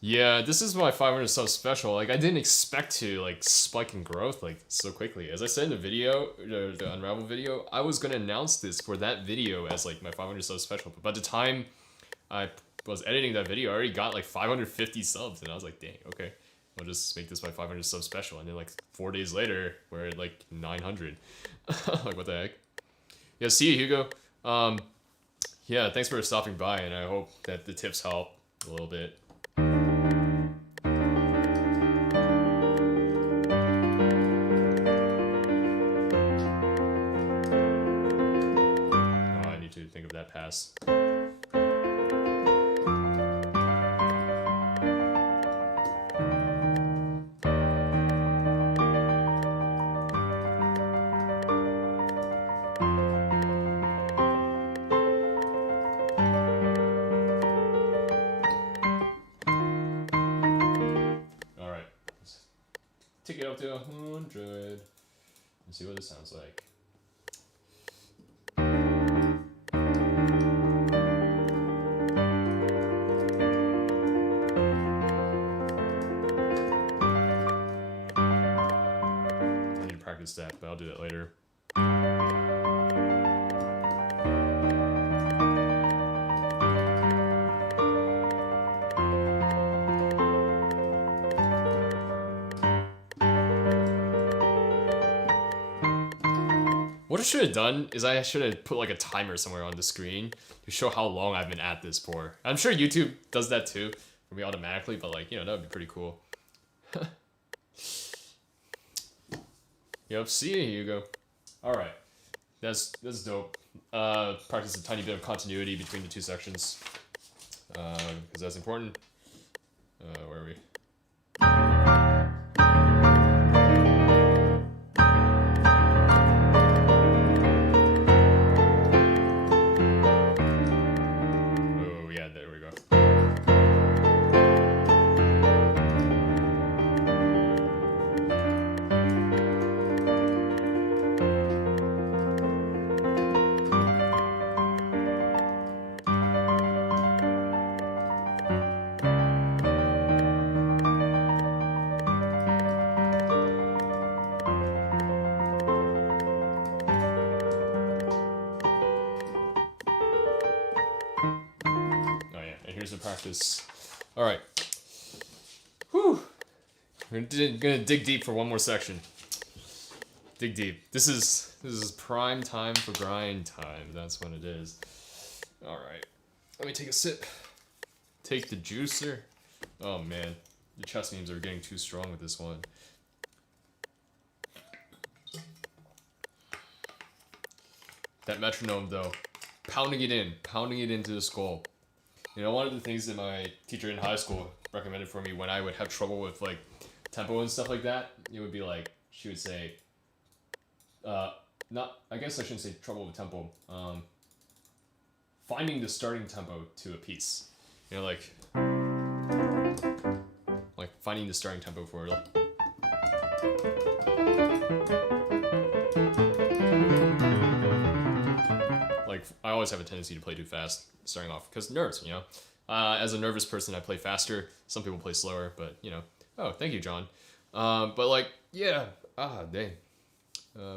Yeah, this is my 500 sub special. Like, I didn't expect to, like, spike in growth, like, so quickly. As I said in the video, the Unravel video, I was gonna announce this for that video as, like, my 500 sub special. But by the time I was editing that video, I already got, like, 550 subs. And I was like, dang, okay. I'll just make this my 500 sub special. And then, like, 4 days later, we're at, like, 900. Like, what the heck? Yeah, see you, Hugo. Yeah, thanks for stopping by, and I hope that the tips help a little bit. Think of that pass. All right, let's take it up to 100 and see what it sounds like. That, but I'll do that later. What I should have done is I should have put like a timer somewhere on the screen to show how long I've been at this for. I'm sure YouTube does that too for me automatically, but like, you know, that would be pretty cool. Yep, see you, Hugo. Alright. That's dope. Practice a tiny bit of continuity between the two sections. Because that's important. Where are we? Oh, yeah, there we go. Practice. All right. Whew. We're gonna dig deep for one more section. Dig deep. This is prime time for grind time. That's what it is. All right. Let me take a sip. Take the juicer. Oh man, the chest memes are getting too strong with this one. That metronome though, pounding it into the skull. You know, one of the things that my teacher in high school recommended for me when I would have trouble with, like, tempo and stuff like that, it would be like, she would say, I guess I shouldn't say trouble with tempo, finding the starting tempo to a piece. You know, like finding the starting tempo for, like, I always have a tendency to play too fast starting off because nerves, you know. As a nervous person, I play faster. Some people play slower, but you know. Oh, thank you, John. But like, yeah. Dang.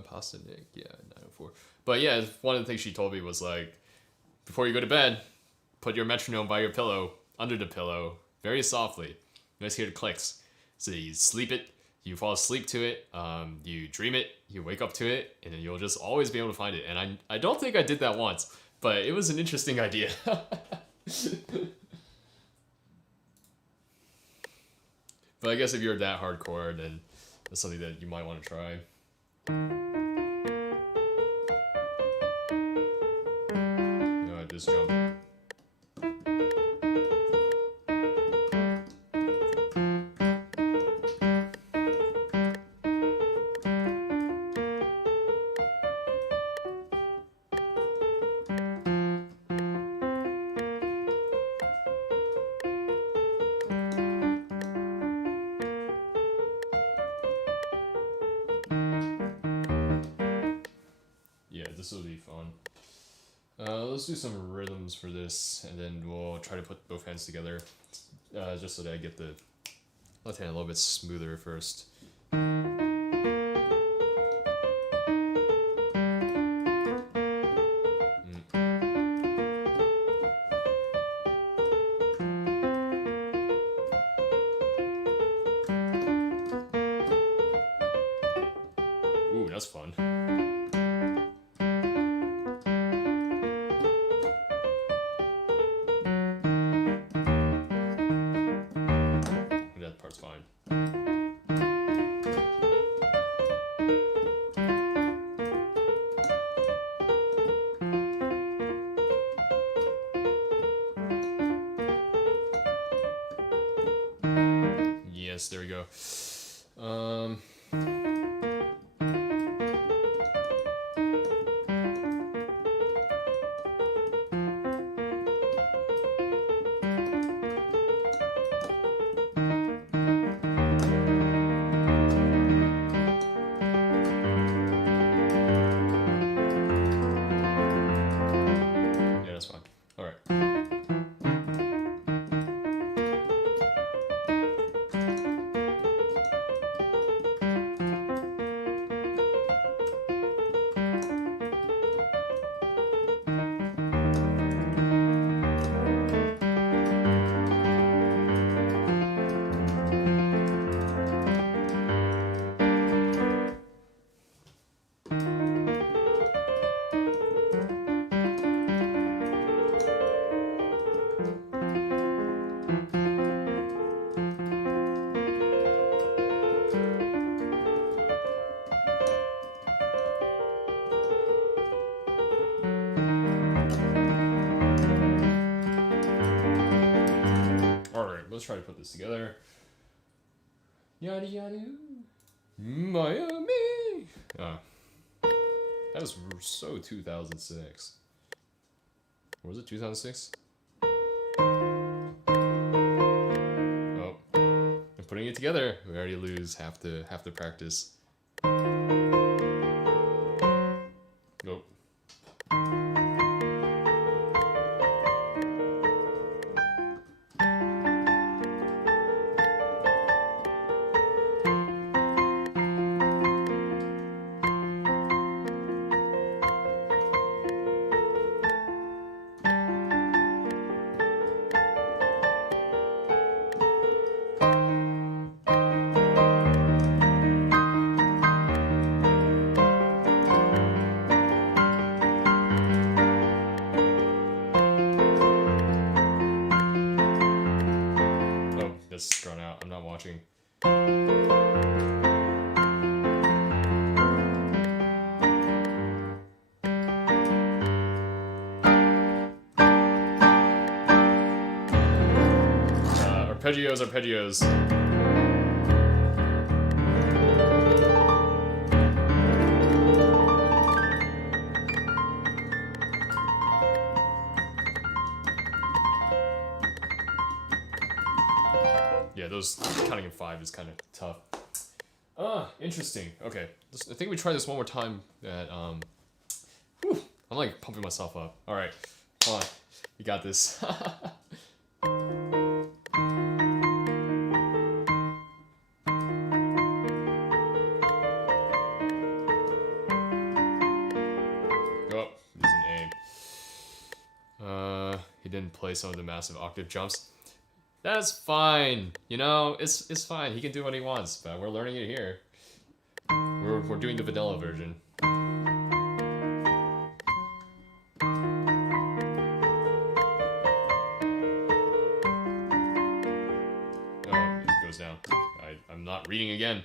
Pasta Nick, yeah, 904. But yeah, one of the things she told me was like, before you go to bed, put your metronome by your pillow, under the pillow, very softly. You guys hear the clicks. So you sleep it, you fall asleep to it, you dream it, you wake up to it, and then you'll just always be able to find it. And I don't think I did that once, but it was an interesting idea. But I guess if you're that hardcore, then that's something that you might want to try. No, I just jumped. be fun. Let's do some rhythms for this, and then we'll try to put both hands together, just so that I get the left hand a little bit smoother first. Ooh, that's fun. That part's fine. Yes, there we go. Yeah, that's fine. All right. Let's try to put this together. Yada yada. Miami. That was so 2006. Or was it 2006? Oh, I'm putting it together. We already lose half the practice. Nope. That's drawn out. I'm not watching. Arpeggios. Yeah, those counting in 5 is kind of tough. Interesting. Okay, I think we try this one more time. I'm like pumping myself up. All right, come on, you got this. He didn't play some of the massive octave jumps. That's fine. You know, it's fine. He can do what he wants, but we're learning it here. We're doing the vanilla version. Oh, it goes down. I'm not reading again.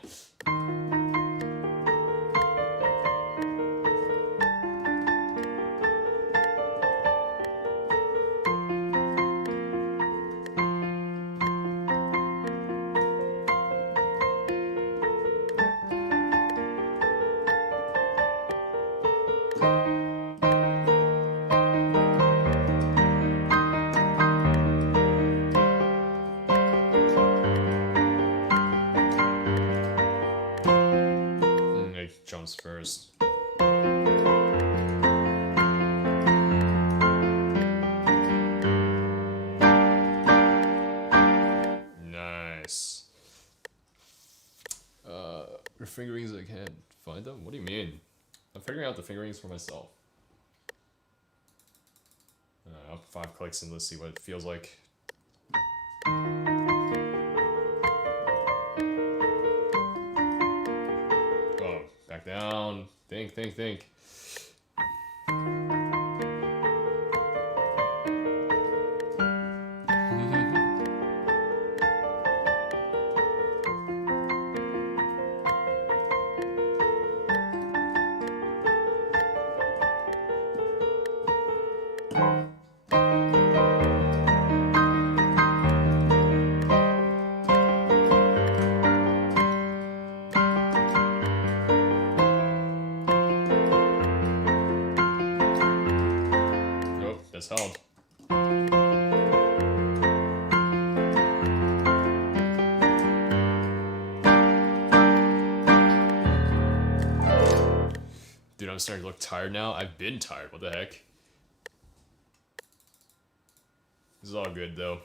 fingerings, I can't find them? What do you mean? I'm figuring out the fingerings for myself. 5 clicks and let's see what it feels like. Oh, back down. Think. Held. Dude, I'm starting to look tired now. I've been tired. What the heck? This is all good though.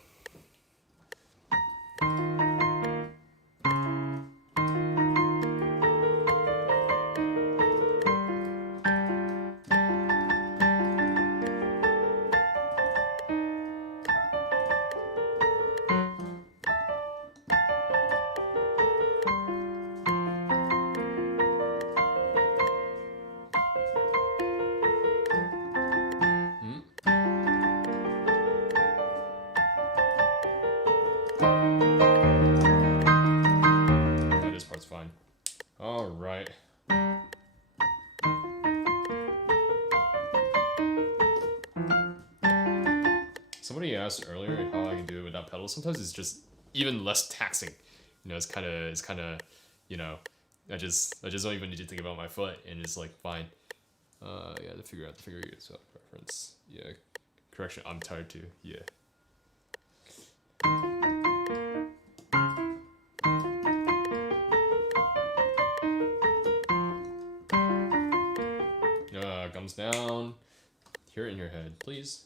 Somebody asked earlier how I can do it without pedals. Sometimes it's just even less taxing. You know, it's kind of, you know, I just don't even need to think about my foot, and it's like fine. Yeah, to figure out the figure yourself preference. Yeah, correction. I'm tired too. Yeah. Gums down. Hear it in your head, please.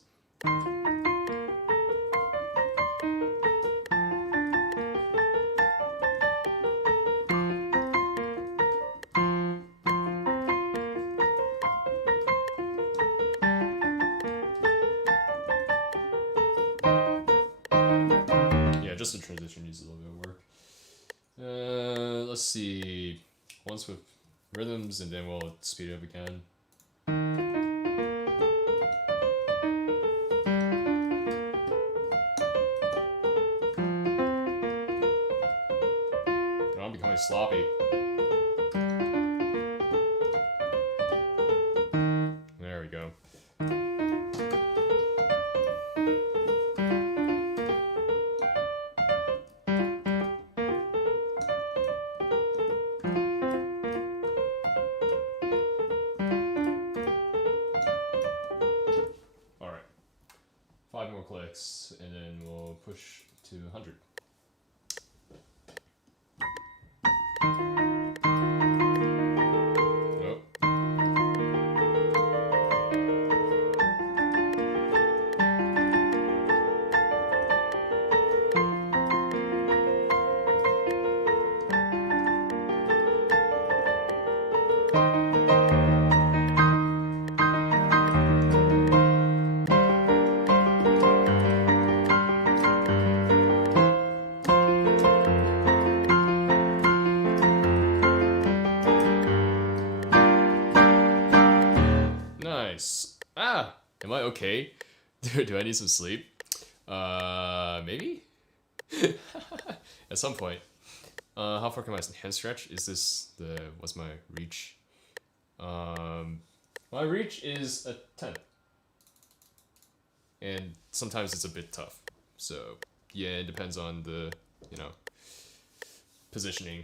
Just the transition needs a little bit of work. Let's see. Once with rhythms, and then we'll speed it up again. Now I'm becoming sloppy. There we go. Clicks, and then we'll push to 100. Am I okay? Do I need some sleep? Maybe? At some point. How far can my hand stretch? Is this what's my reach? My reach is a 10. And sometimes it's a bit tough. So, yeah, it depends on the, you know, positioning.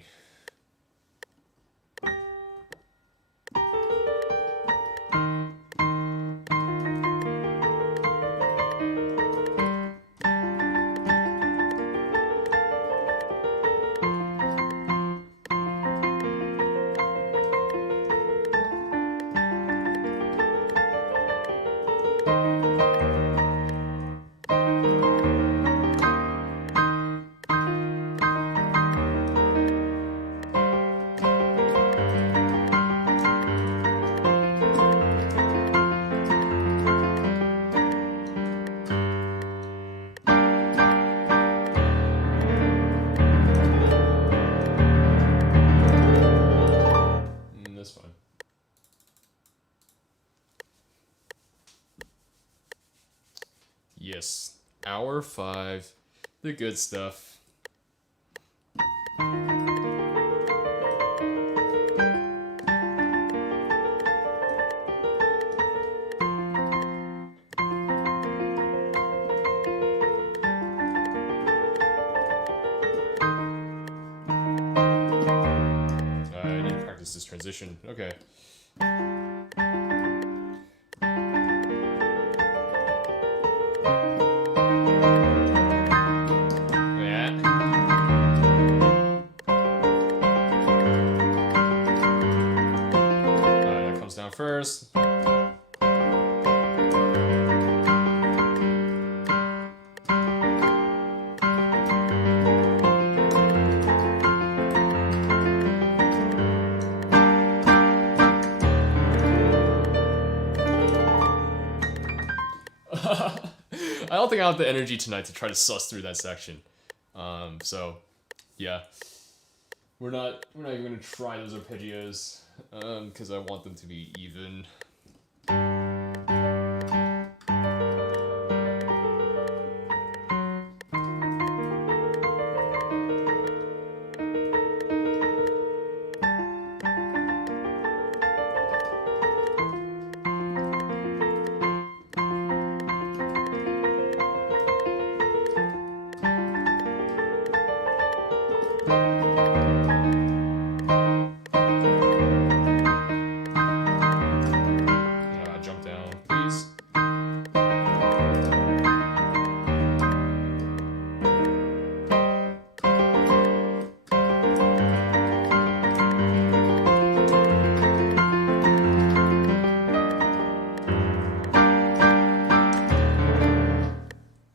Yes, hour 5, the good stuff. I need to practice this transition. Okay. First. I don't think I have the energy tonight to try to suss through that section. So yeah. We're not even gonna try those arpeggios, because I want them to be even.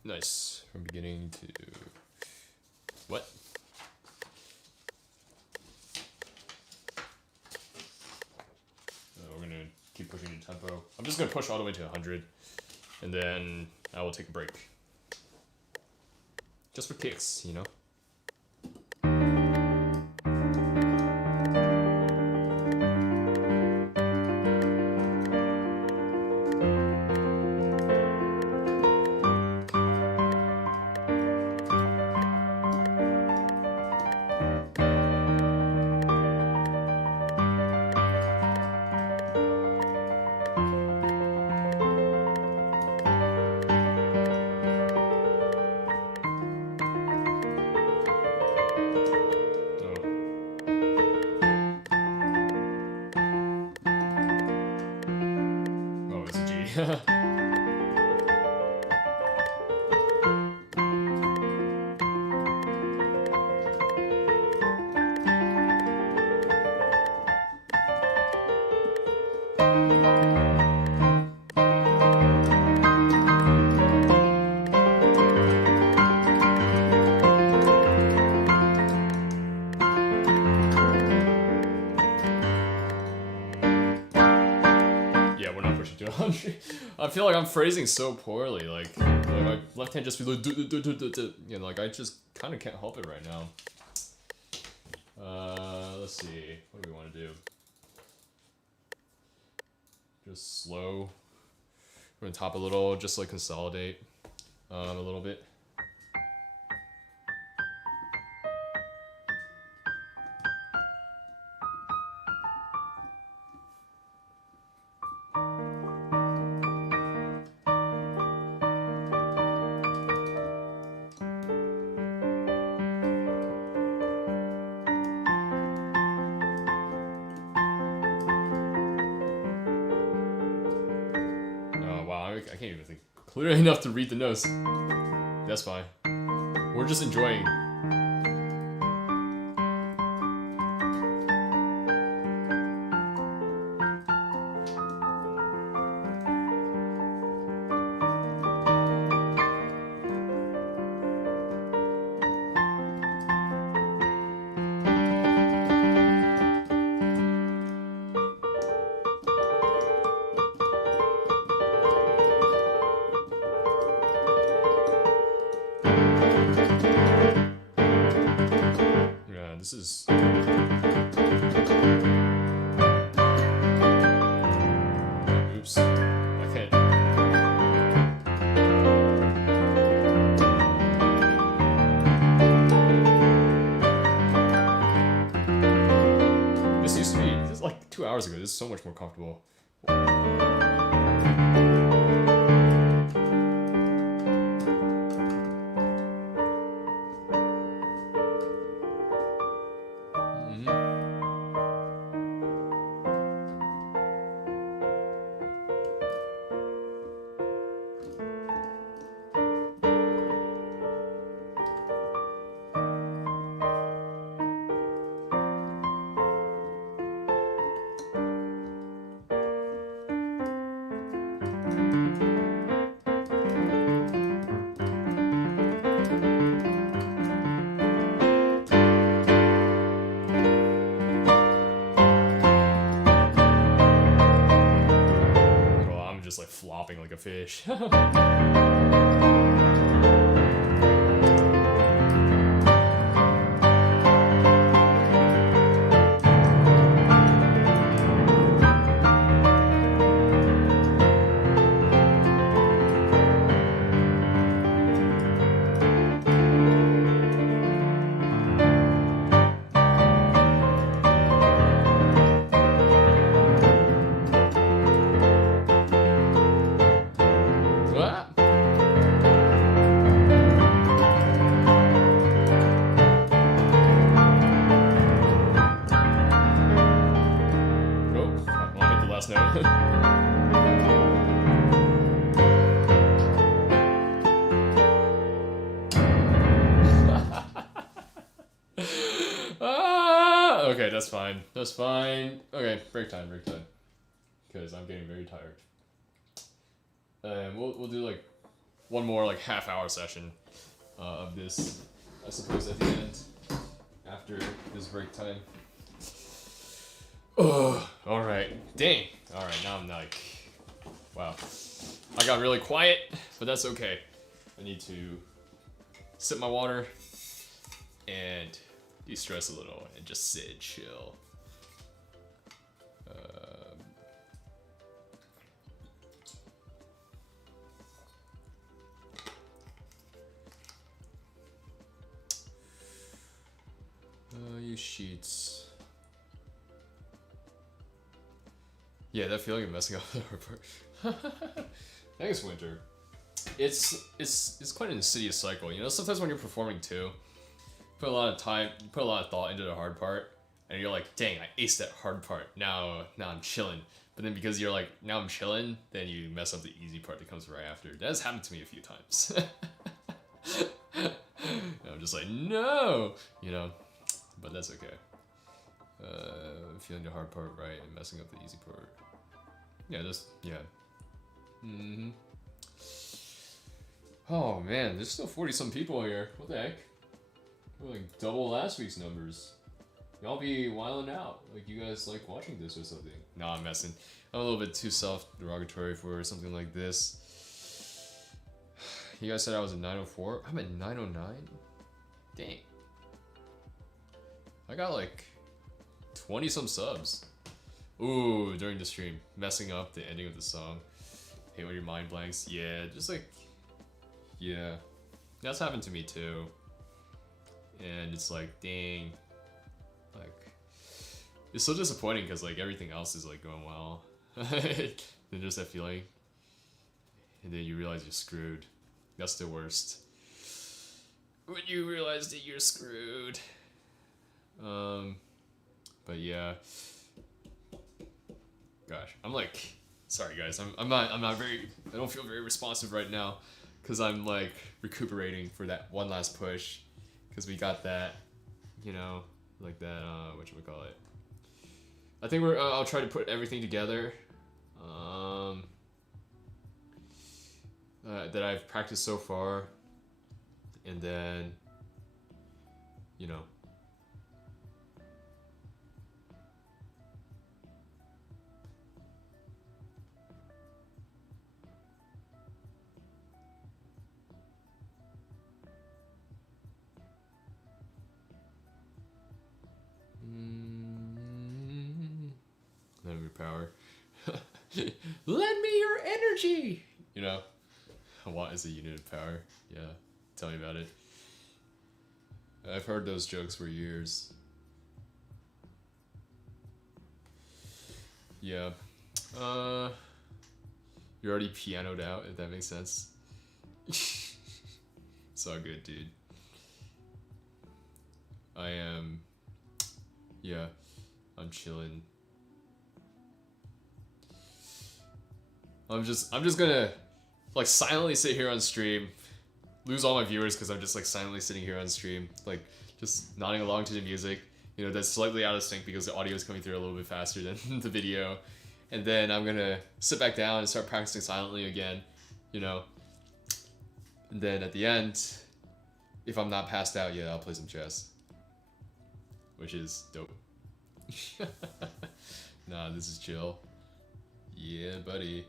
Nice. From beginning to... What? We're gonna keep pushing the tempo. I'm just gonna push all the way to 100, and then I will take a break. Just for kicks, you know? I feel like I'm phrasing so poorly, like my left hand just be like, you know, like I just kind of can't help it right now. Let's see, what do we want to do? Just slow. We're gonna top a little, just like consolidate a little bit. I can't even think clearly enough to read the notes. That's fine. We're just enjoying. 2 hours ago. This is so much more comfortable. Like flopping like a fish. Okay, that's fine. That's fine. Okay, break time. Because I'm getting very tired. And we'll do like one more like half-hour session of this, I suppose, at the end after this break time. Oh, all right. Dang. All right, now I'm like, wow. I got really quiet, but that's okay. I need to sip my water and de-stress a little and just sit and chill. Use sheets. Yeah, that feeling of messing up the hard part. Thanks, Winter. It's quite an insidious cycle. You know, sometimes when you're performing too, put a lot of time, you put a lot of thought into the hard part, and you're like, dang, I aced that hard part. Now I'm chilling. But then because you're like, now I'm chilling, then you mess up the easy part that comes right after. That has happened to me a few times. I'm just like, no, you know, but that's okay. Feeling the hard part right and messing up the easy part. Yeah, yeah. Oh man, there's still 40-some people here. What the heck? We're like double last week's numbers. Y'all be wilding out. Like you guys like watching this or something. Nah, I'm messing. I'm a little bit too self-derogatory for something like this. You guys said I was at 904. I'm at 909. Dang. I got like 20-some subs. Ooh, during the stream. Messing up the ending of the song. Hate when your mind blanks. Yeah, just like... Yeah. That's happened to me too. And it's like, dang. Like... It's so disappointing because like everything else is like going well. Then just that feeling. And then you realize you're screwed. That's the worst. When you realize that you're screwed. But yeah. Gosh, I'm like, sorry guys, I'm not very, I don't feel very responsive right now, cause I'm like recuperating for that one last push, cause we got that, you know, like that, whatchamacallit. I think I'll try to put everything together, that I've practiced so far, and then, you know, power. Lend me your energy. You know, a watt is a unit of power. Yeah, tell me about it. I've heard those jokes for years. Yeah. You're already pianoed out, if that makes sense. It's all good, dude. I am. Yeah. I'm chilling. I'm just gonna like silently sit here on stream, lose all my viewers because I'm just like silently sitting here on stream, like just nodding along to the music. You know, that's slightly out of sync because the audio is coming through a little bit faster than the video. And then I'm gonna sit back down and start practicing silently again, you know. And then at the end, if I'm not passed out yet, I'll play some chess. Which is dope. Nah, this is chill. Yeah, buddy.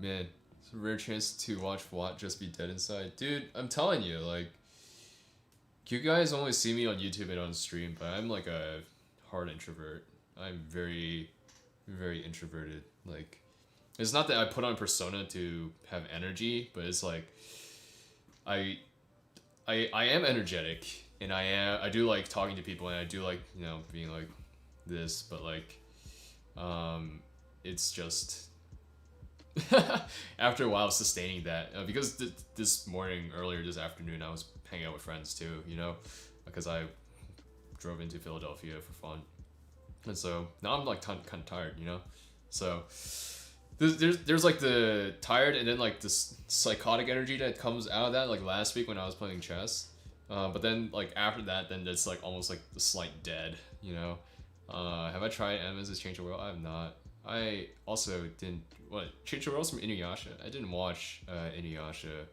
Man, it's a rare chance to watch Watt just be dead inside. Dude, I'm telling you, like, you guys only see me on YouTube and on stream, but I'm like a hard introvert. I'm very, very introverted. Like, it's not that I put on persona to have energy, but it's like, I am energetic, and I do like talking to people, and I do like, you know, being like this, but like, it's just after a while sustaining that, because this morning, earlier this afternoon, I was hanging out with friends too, you know, because I drove into Philadelphia for fun, and so now I'm like kind of tired, you know, so there's like the tired and then like this psychotic energy that comes out of that, like last week when I was playing chess, but then like after that, then it's like almost like the slight dead, you know. Have I tried Animenz'S Change the World? I have not. I also didn't. Change the World's from Inuyasha. I didn't watch Inuyasha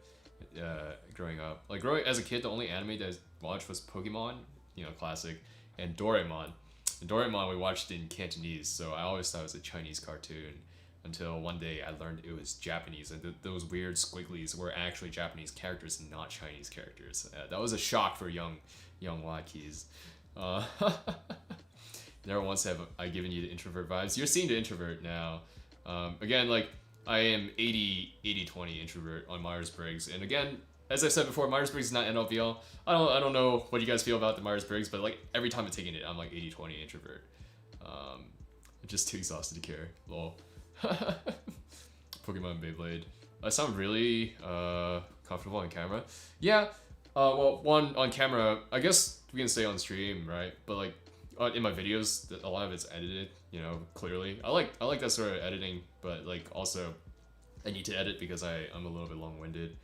growing up. Like growing as a kid, the only anime that I watched was Pokemon, you know, classic, and Doraemon. And Doraemon we watched in Cantonese, so I always thought it was a Chinese cartoon until one day I learned it was Japanese, and those weird squigglies were actually Japanese characters and not Chinese characters. That was a shock for young WattKeys. Never once have I given you the introvert vibes. You're seeing the introvert now. Again, like, I am 80-20 introvert on Myers-Briggs. And again, as I said before, Myers-Briggs is not NLPL. I don't know what you guys feel about the Myers-Briggs, but like every time I'm taking it, I'm like 80-20 introvert. I'm just too exhausted to care. Lol. Pokemon Beyblade. I sound really comfortable on camera. Yeah. Well, one, on camera, I guess we can say on stream, right? But like, in my videos, a lot of it's edited, you know, clearly. I like that sort of editing, but like also I need to edit because I'm a little bit long-winded.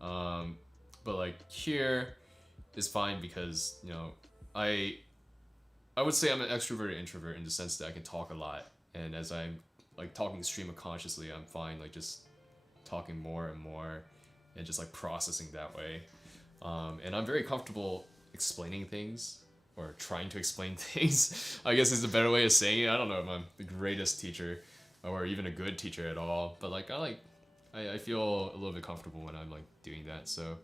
But like here is fine because, you know, I would say I'm an extroverted introvert in the sense that I can talk a lot, and as I'm like talking stream consciously, I'm fine like just talking more and more and just like processing that way. And I'm very comfortable explaining things, or trying to explain things, I guess is a better way of saying it. I don't know if I'm the greatest teacher or even a good teacher at all, but like I feel a little bit comfortable when I'm like doing that. So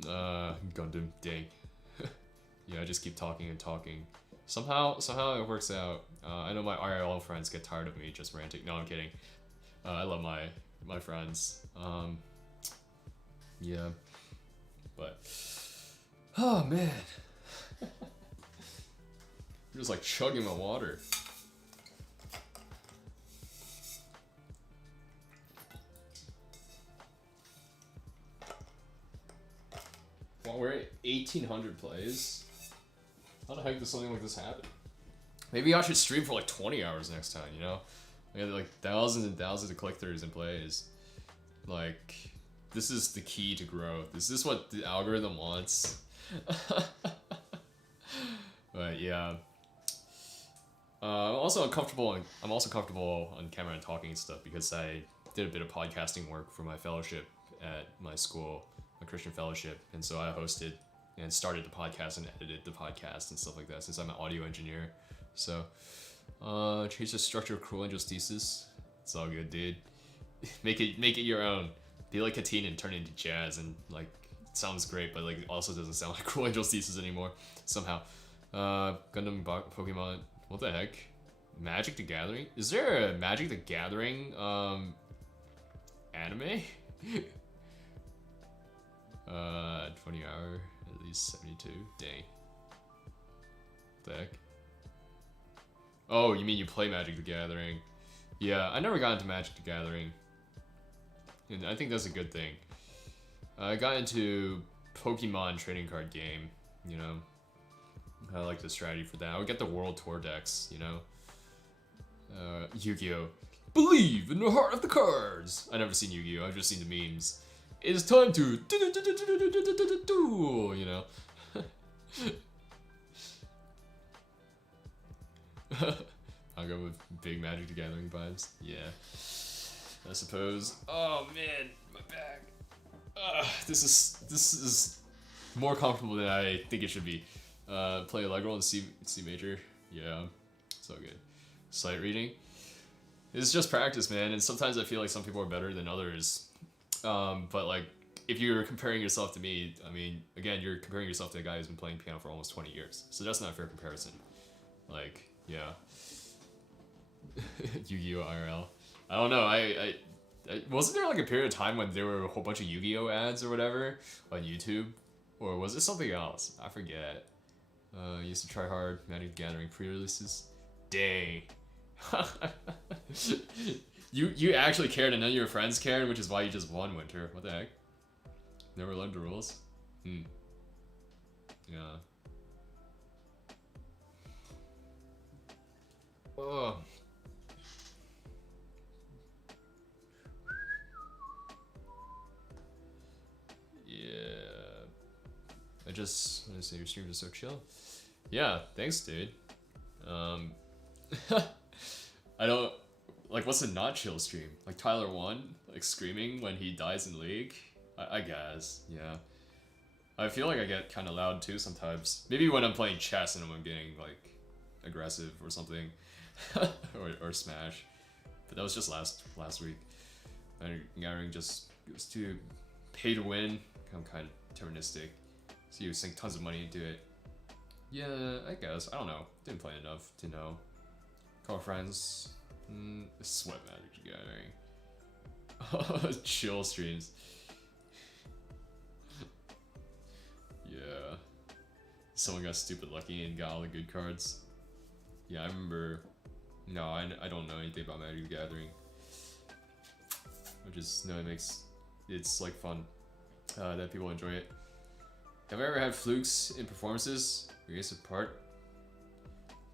Gundam, dang. Yeah, I just keep talking and talking. Somehow it works out. I know my IRL friends get tired of me just ranting. No, I'm kidding. I love my friends. Yeah, but oh man. I'm just like chugging my water. Well, we're at 1,800 plays. How the heck does something like this happen? Maybe I should stream for like 20 hours next time, you know? I got like thousands and thousands of click-throughs and plays. Like, this is the key to growth. Is this what the algorithm wants? But yeah. I'm also comfortable on camera and talking and stuff because I did a bit of podcasting work for my fellowship at my school, my Christian fellowship, and so I hosted and started the podcast and edited the podcast and stuff like that since I'm an audio engineer. So, change the structure of Cruel Angel's thesis. It's all good, dude. make it your own. Be like Katina and turn it into jazz, and like it sounds great, but like it also doesn't sound like Cruel Angel's thesis anymore somehow. Gundam Pokemon. What the heck? Magic the Gathering? Is there a Magic the Gathering anime? 20 hour, at least 72. Dang. What the heck? Oh, you mean you play Magic the Gathering? Yeah, I never got into Magic the Gathering, and I think that's a good thing. I got into Pokemon trading card game, you know. I like the strategy for that. I would get the World Tour decks, you know. Yu-Gi-Oh! Believe in the heart of the cards! I never seen Yu-Gi-Oh! I've just seen the memes. It's time to you know. I'll go with big Magic the Gathering vibes. Yeah, I suppose. Oh man, my back. This is more comfortable than I think it should be. Play Allegro in C major. Yeah, so good. Sight reading. It's just practice, man. And sometimes I feel like some people are better than others. But like, if you're comparing yourself to me, I mean, again, you're comparing yourself to a guy who's been playing piano for almost 20 years. So that's not a fair comparison. Like, yeah. Yu-Gi-Oh! IRL. I don't know. I wasn't there like a period of time when there were a whole bunch of Yu-Gi-Oh! Ads or whatever on YouTube? Or was it something else? I forget. Used to try hard Magic the Gathering pre-releases. Dang. You actually cared and none of your friends cared, which is why you just won Winter. What the heck? Never learned the rules? Yeah. Oh. Yeah. I just want to say your streams are so chill. Yeah, thanks, dude. I don't like what's a not chill stream? Like Tyler 1, like screaming when he dies in League? I guess, yeah. I feel like I get kind of loud too sometimes. Maybe when I'm playing chess and I'm getting like aggressive or something, or Smash. But that was just last week. Gathering just goes to pay to win. I'm kind of deterministic, so you sink tons of money into it. Yeah, I guess. I don't know. Didn't play enough to know. Call friends. Sweat Magic Gathering. Chill streams. Yeah. Someone got stupid lucky and got all the good cards. Yeah, I remember. No, I don't know anything about Magic the Gathering. I just know it's like fun. That people enjoy it. Have I ever had flukes in performances? Or guess a part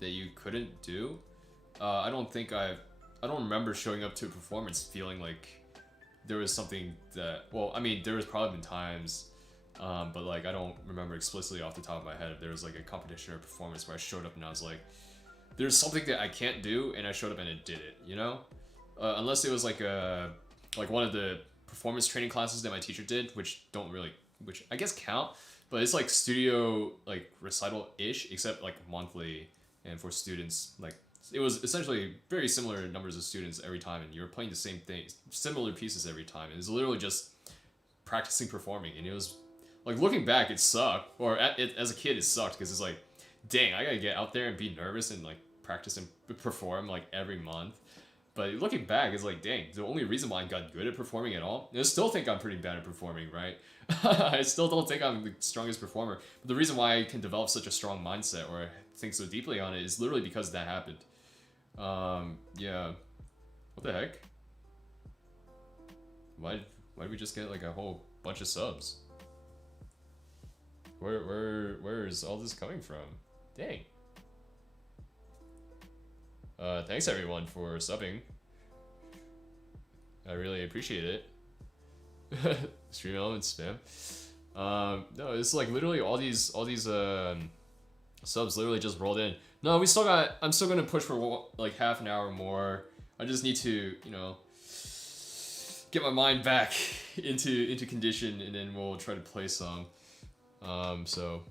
that you couldn't do? I don't remember showing up to a performance feeling like there was something that, well, I mean, there was probably been times, but like I don't remember explicitly off the top of my head if there was like a competition or performance where I showed up and I was like, there's something that I can't do, and I showed up and it did it, you know? Unless it was like one of the performance training classes that my teacher did, which I guess count, but it's like studio like recital-ish, except like monthly, and for students, like it was essentially very similar numbers of students every time, and you were playing the same things, similar pieces every time. It was literally just practicing performing, and it was like, looking back, it sucked, or as a kid it sucked, because it's like, dang, I gotta get out there and be nervous and like practice and perform like every month. But looking back, it's like, dang, the only reason why I got good at performing at all, I still think I'm pretty bad at performing, right? I still don't think I'm the strongest performer. But the reason why I can develop such a strong mindset or think so deeply on it is literally because that happened. Yeah. What the heck? Why did we just get like a whole bunch of subs? Where is all this coming from? Dang. Thanks everyone for subbing. I really appreciate it. Stream elements spam. No, it's like literally all these subs literally just rolled in. No, I'm still gonna push for like half an hour more. I just need to, you know, get my mind back into condition, and then we'll try to play some. So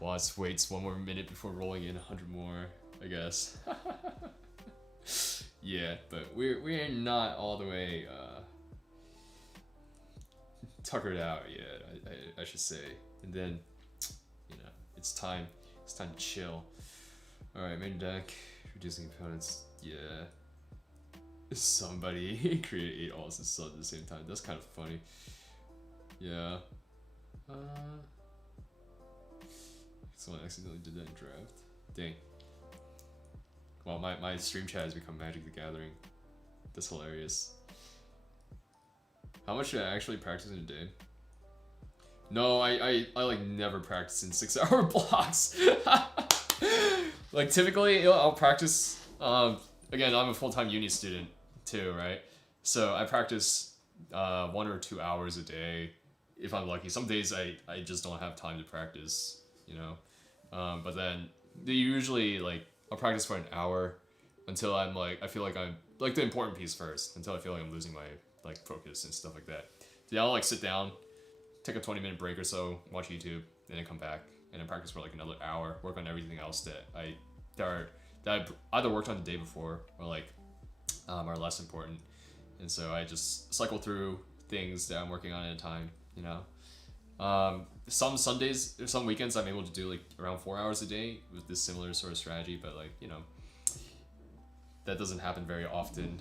Watts waits one more minute before rolling in 100 more, I guess. Yeah, but we're not all the way tuckered out yet, I should say. And then, you know, it's time to chill. All right, main deck, reducing components. Yeah, somebody create 8 alts and subs at the same time. That's kind of funny. Yeah. Someone accidentally did that in draft. Dang. Well, my stream chat has become Magic the Gathering. That's hilarious. How much should I actually practice in a day? No, I like never practice in 6-hour blocks. Like typically I'll practice, again, I'm a full-time uni student too, right? So I practice 1 or 2 hours a day if I'm lucky. Some days I just don't have time to practice, you know? But then they usually like, I'll practice for an hour until I'm like, I feel like I'm, like the important piece first, until I feel like I'm losing my like focus and stuff like that. Then I'll like sit down, take a 20-minute break or so, watch YouTube, and then come back and then practice for like another hour, work on everything else that I either worked on the day before or like are less important. And so I just cycle through things that I'm working on at a time, you know. Some Sundays, some weekends I'm able to do like around 4 hours a day with this similar sort of strategy, but like, you know, that doesn't happen very often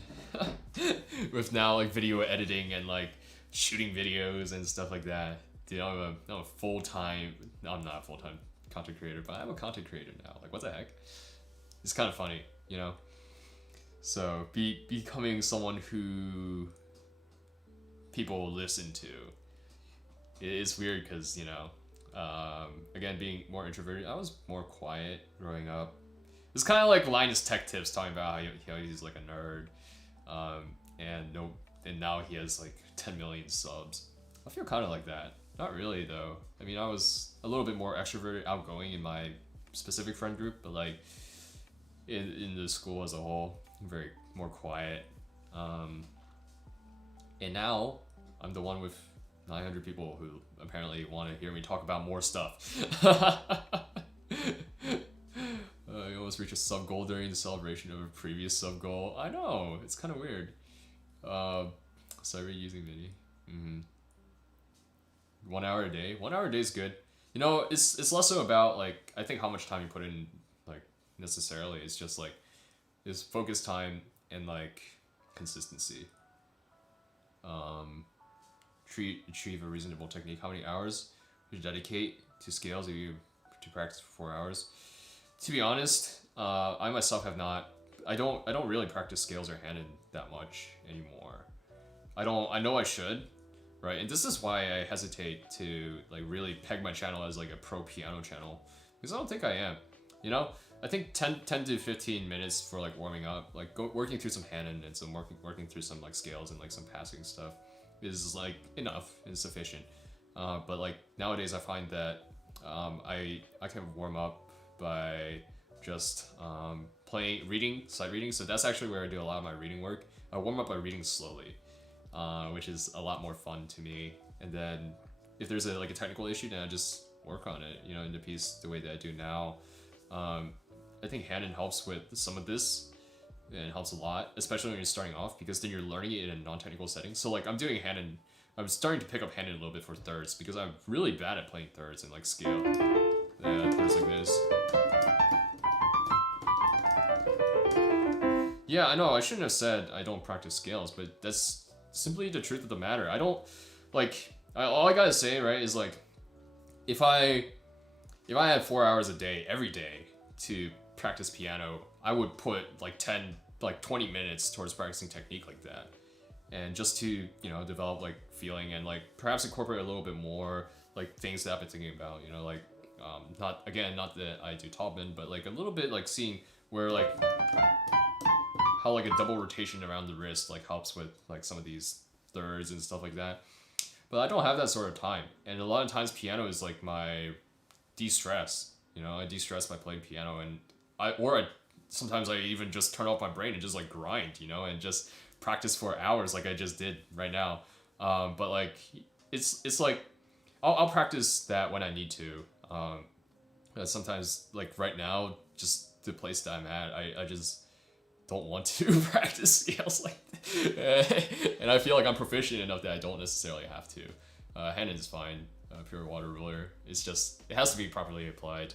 with now like video editing and like shooting videos and stuff like that. Dude, I'm a full-time, no, I'm not a full-time content creator, but I'm a content creator now. Like, what the heck? It's kind of funny, you know? So becoming someone who people listen to is weird because, you know, again, being more introverted, I was more quiet growing up. It's kind of like Linus Tech Tips talking about how he's like a nerd, and now he has like 10 million subs. I feel kind of like that. Not really though. I mean, I was a little bit more extroverted, outgoing in my specific friend group, but like in the school as a whole, I'm very more quiet. And now I'm the one with 900 people who apparently want to hear me talk about more stuff. You almost reached a sub goal during the celebration of a previous sub goal. I know, it's kind of weird. So I reusing Mini. 1 hour a day. 1 hour a day is good. You know, it's less so about like, I think how much time you put in like necessarily. It's just like this focus time and like consistency. Achieve a reasonable technique. How many hours you dedicate to scales if you to practice for 4 hours? To be honest, I myself have not. I don't really practice scales or hand-in that much anymore. I know I should, right? And this is why I hesitate to like really peg my channel as like a pro piano channel, because I don't think I am. You know, I think 10 to 15 minutes for like warming up, like working through some hand-in and some working through some like scales and like some passing stuff is like enough, is sufficient. But like nowadays I find that I can warm up by just sight reading. So that's actually where I do a lot of my reading work. I warm up by reading slowly, which is a lot more fun to me. And then if there's a technical issue, then I just work on it, you know, in the piece the way that I do now. I think hand-in helps with some of this, and it helps a lot, especially when you're starting off, because then you're learning it in a non-technical setting. So like I'm doing hand-in, I'm starting to pick up hand-in a little bit for thirds, because I'm really bad at playing thirds and like scale. Thirds like this. Yeah, I know, I shouldn't have said I don't practice scales, but that's simply the truth of the matter. I don't, like, all I gotta say, right, is like, if I had 4 hours a day, every day, to practice piano, I would put like 20 minutes towards practicing technique like that. And just to, you know, develop like feeling and like perhaps incorporate a little bit more like things that I've been thinking about, you know, like, not that I do Taubman, but like a little bit like seeing where like, how like a double rotation around the wrist like helps with like some of these thirds and stuff like that. But I don't have that sort of time. And a lot of times piano is like my de-stress, you know, I de-stress by playing piano, and sometimes I even just turn off my brain and just like grind, you know, and just practice for hours like I just did right now. But like, it's like, I'll practice that when I need to. Sometimes like right now, just the place that I'm at, I just don't want to practice scales like that. And I feel like I'm proficient enough that I don't necessarily have to. Hand-in is fine. Pure water ruler. It's just, it has to be properly applied.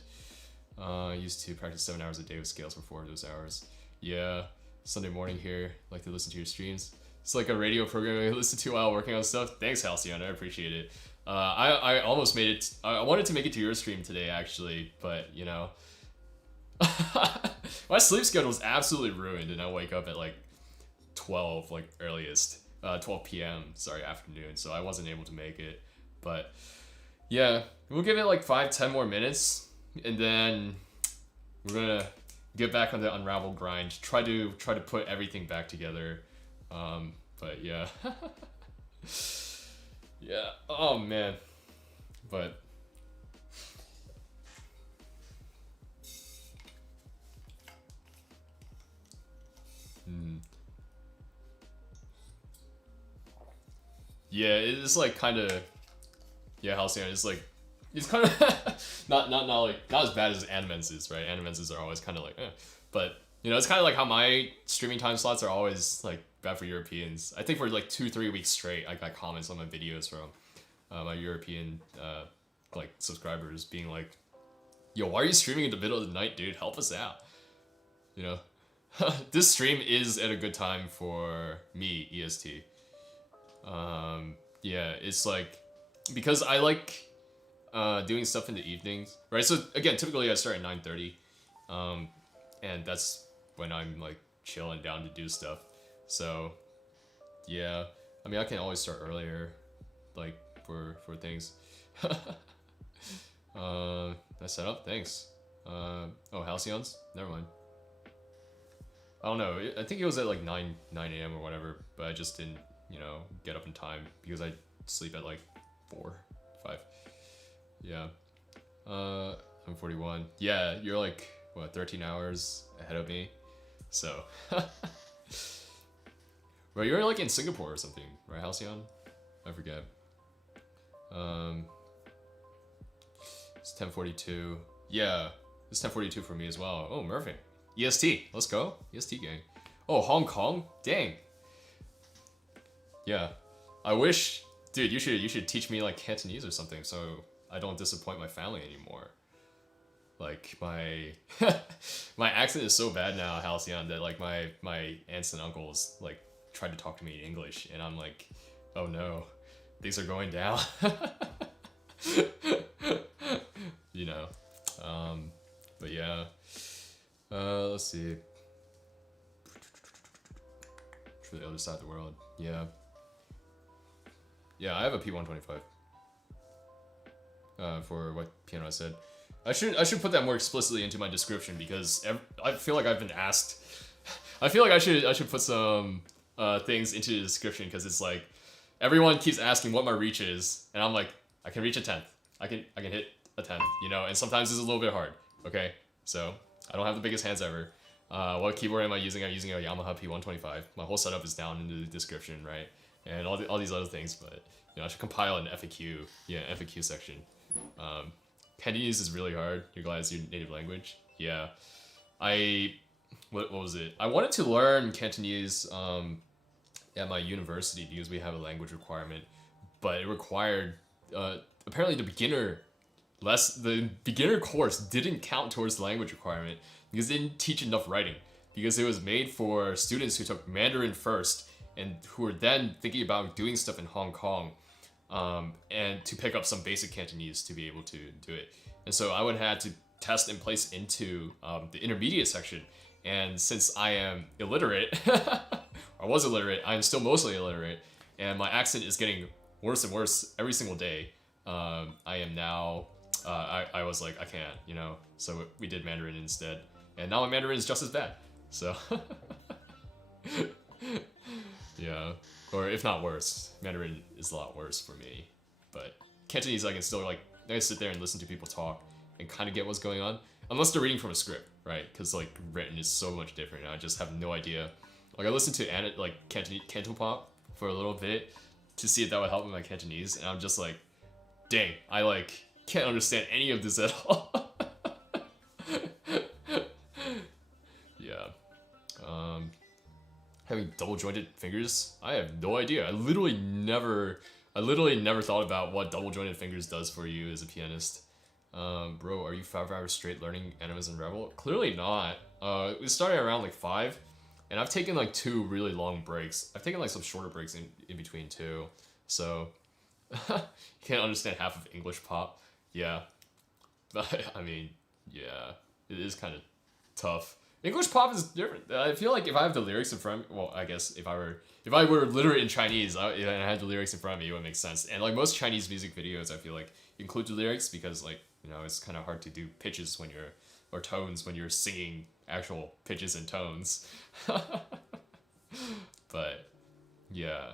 I used to practice 7 hours a day with scales for 4 of those hours. Yeah, Sunday morning here, like to listen to your streams. It's like a radio program I listen to while working on stuff. Thanks, Halcyon, I appreciate it. I almost made it, I wanted to make it to your stream today actually, but you know. My sleep schedule is absolutely ruined, and I wake up at like 12, like earliest, 12 p.m. Sorry, afternoon. So I wasn't able to make it, but yeah, we'll give it like 5-10 more minutes, and then we're gonna get back on the Unravel grind. Try to put everything back together. But yeah, yeah. Oh man, but. Yeah, it's like kind of, yeah, Halcyon is like, it's kind of not like not as bad as Animenz's, right? Animenz's are always kind of like, but you know, it's kind of like how my streaming time slots are always like bad for Europeans. I think for like 2-3 weeks straight, I got comments on my videos from my European like subscribers being like, "Yo, why are you streaming in the middle of the night, dude? Help us out." You know, this stream is at a good time for me, EST. Yeah, it's like, because I like doing stuff in the evenings, right? So again, typically I start at 9:30, and that's when I'm like chill and down to do stuff. So yeah, I mean, I can always start earlier, like for things. Nice setup, thanks. Oh, Halcyons? Never mind. I don't know, I think it was at like 9 a.m. or whatever, but I just didn't, you know, get up in time because I sleep at like 4, 5. Yeah. I'm 41. Yeah, you're like, what, 13 hours ahead of me? So. Well, you're like in Singapore or something, right, Halcyon? I forget. It's 10:42. Yeah, it's 10:42 for me as well. Oh, Murphy. EST, let's go. EST gang. Oh, Hong Kong? Dang. Yeah. I wish, dude, you should teach me like Cantonese or something so I don't disappoint my family anymore. Like my my accent is so bad now, Halcyon, that like my aunts and uncles like tried to talk to me in English, and I'm like, oh no, things are going down. You know. But yeah. Let's see. For the other side of the world. Yeah. Yeah, I have a P125. For what piano I said. I should put that more explicitly into my description because I feel like I've been asked. I feel like I should put some things into the description because it's like everyone keeps asking what my reach is, and I'm like, I can reach a 10th. I can hit a 10th, you know, and sometimes it's a little bit hard. Okay, so I don't have the biggest hands ever. What keyboard am I using? I'm using a Yamaha P125. My whole setup is down in the description, right? And all these other things, but you know, I should compile an FAQ, FAQ section. Cantonese is really hard. You're glad it's your native language. Yeah, what was it? I wanted to learn Cantonese at my university because we have a language requirement, but it required apparently the beginner course didn't count towards the language requirement because they didn't teach enough writing, because it was made for students who took Mandarin first and who were then thinking about doing stuff in Hong Kong, and to pick up some basic Cantonese to be able to do it. And so I would have to test and place into the intermediate section. And since I am illiterate, or was illiterate, I'm still mostly illiterate, and my accent is getting worse and worse every single day. I am now, I was like, I can't, you know, so we did Mandarin instead. And now my Mandarin is just as bad, so. Yeah, or if not worse, Mandarin is a lot worse for me. But Cantonese, I can still like, I can sit there and listen to people talk and kind of get what's going on. Unless they're reading from a script, right? Because like written is so much different, and I just have no idea. Like I listened to like Cantopop for a little bit to see if that would help with my Cantonese, and I'm just like, dang, I like can't understand any of this at all. Yeah. Having double jointed fingers? I have no idea. I literally never thought about what double jointed fingers does for you as a pianist. Bro, are you 5 hours straight learning Animenz'S Unravel? Clearly not. We started around like 5, and I've taken like 2 really long breaks. I've taken like some shorter breaks in between too. So, you can't understand half of English pop. Yeah. But, I mean, yeah, it is kind of tough. English pop is different. I feel like if I have the lyrics in front, well, I guess if I were literate in Chinese and I had the lyrics in front of me, it would make sense. And like most Chinese music videos, I feel like include the lyrics because like it's kind of hard to do pitches when you're or tones when you're singing actual pitches and tones. But yeah,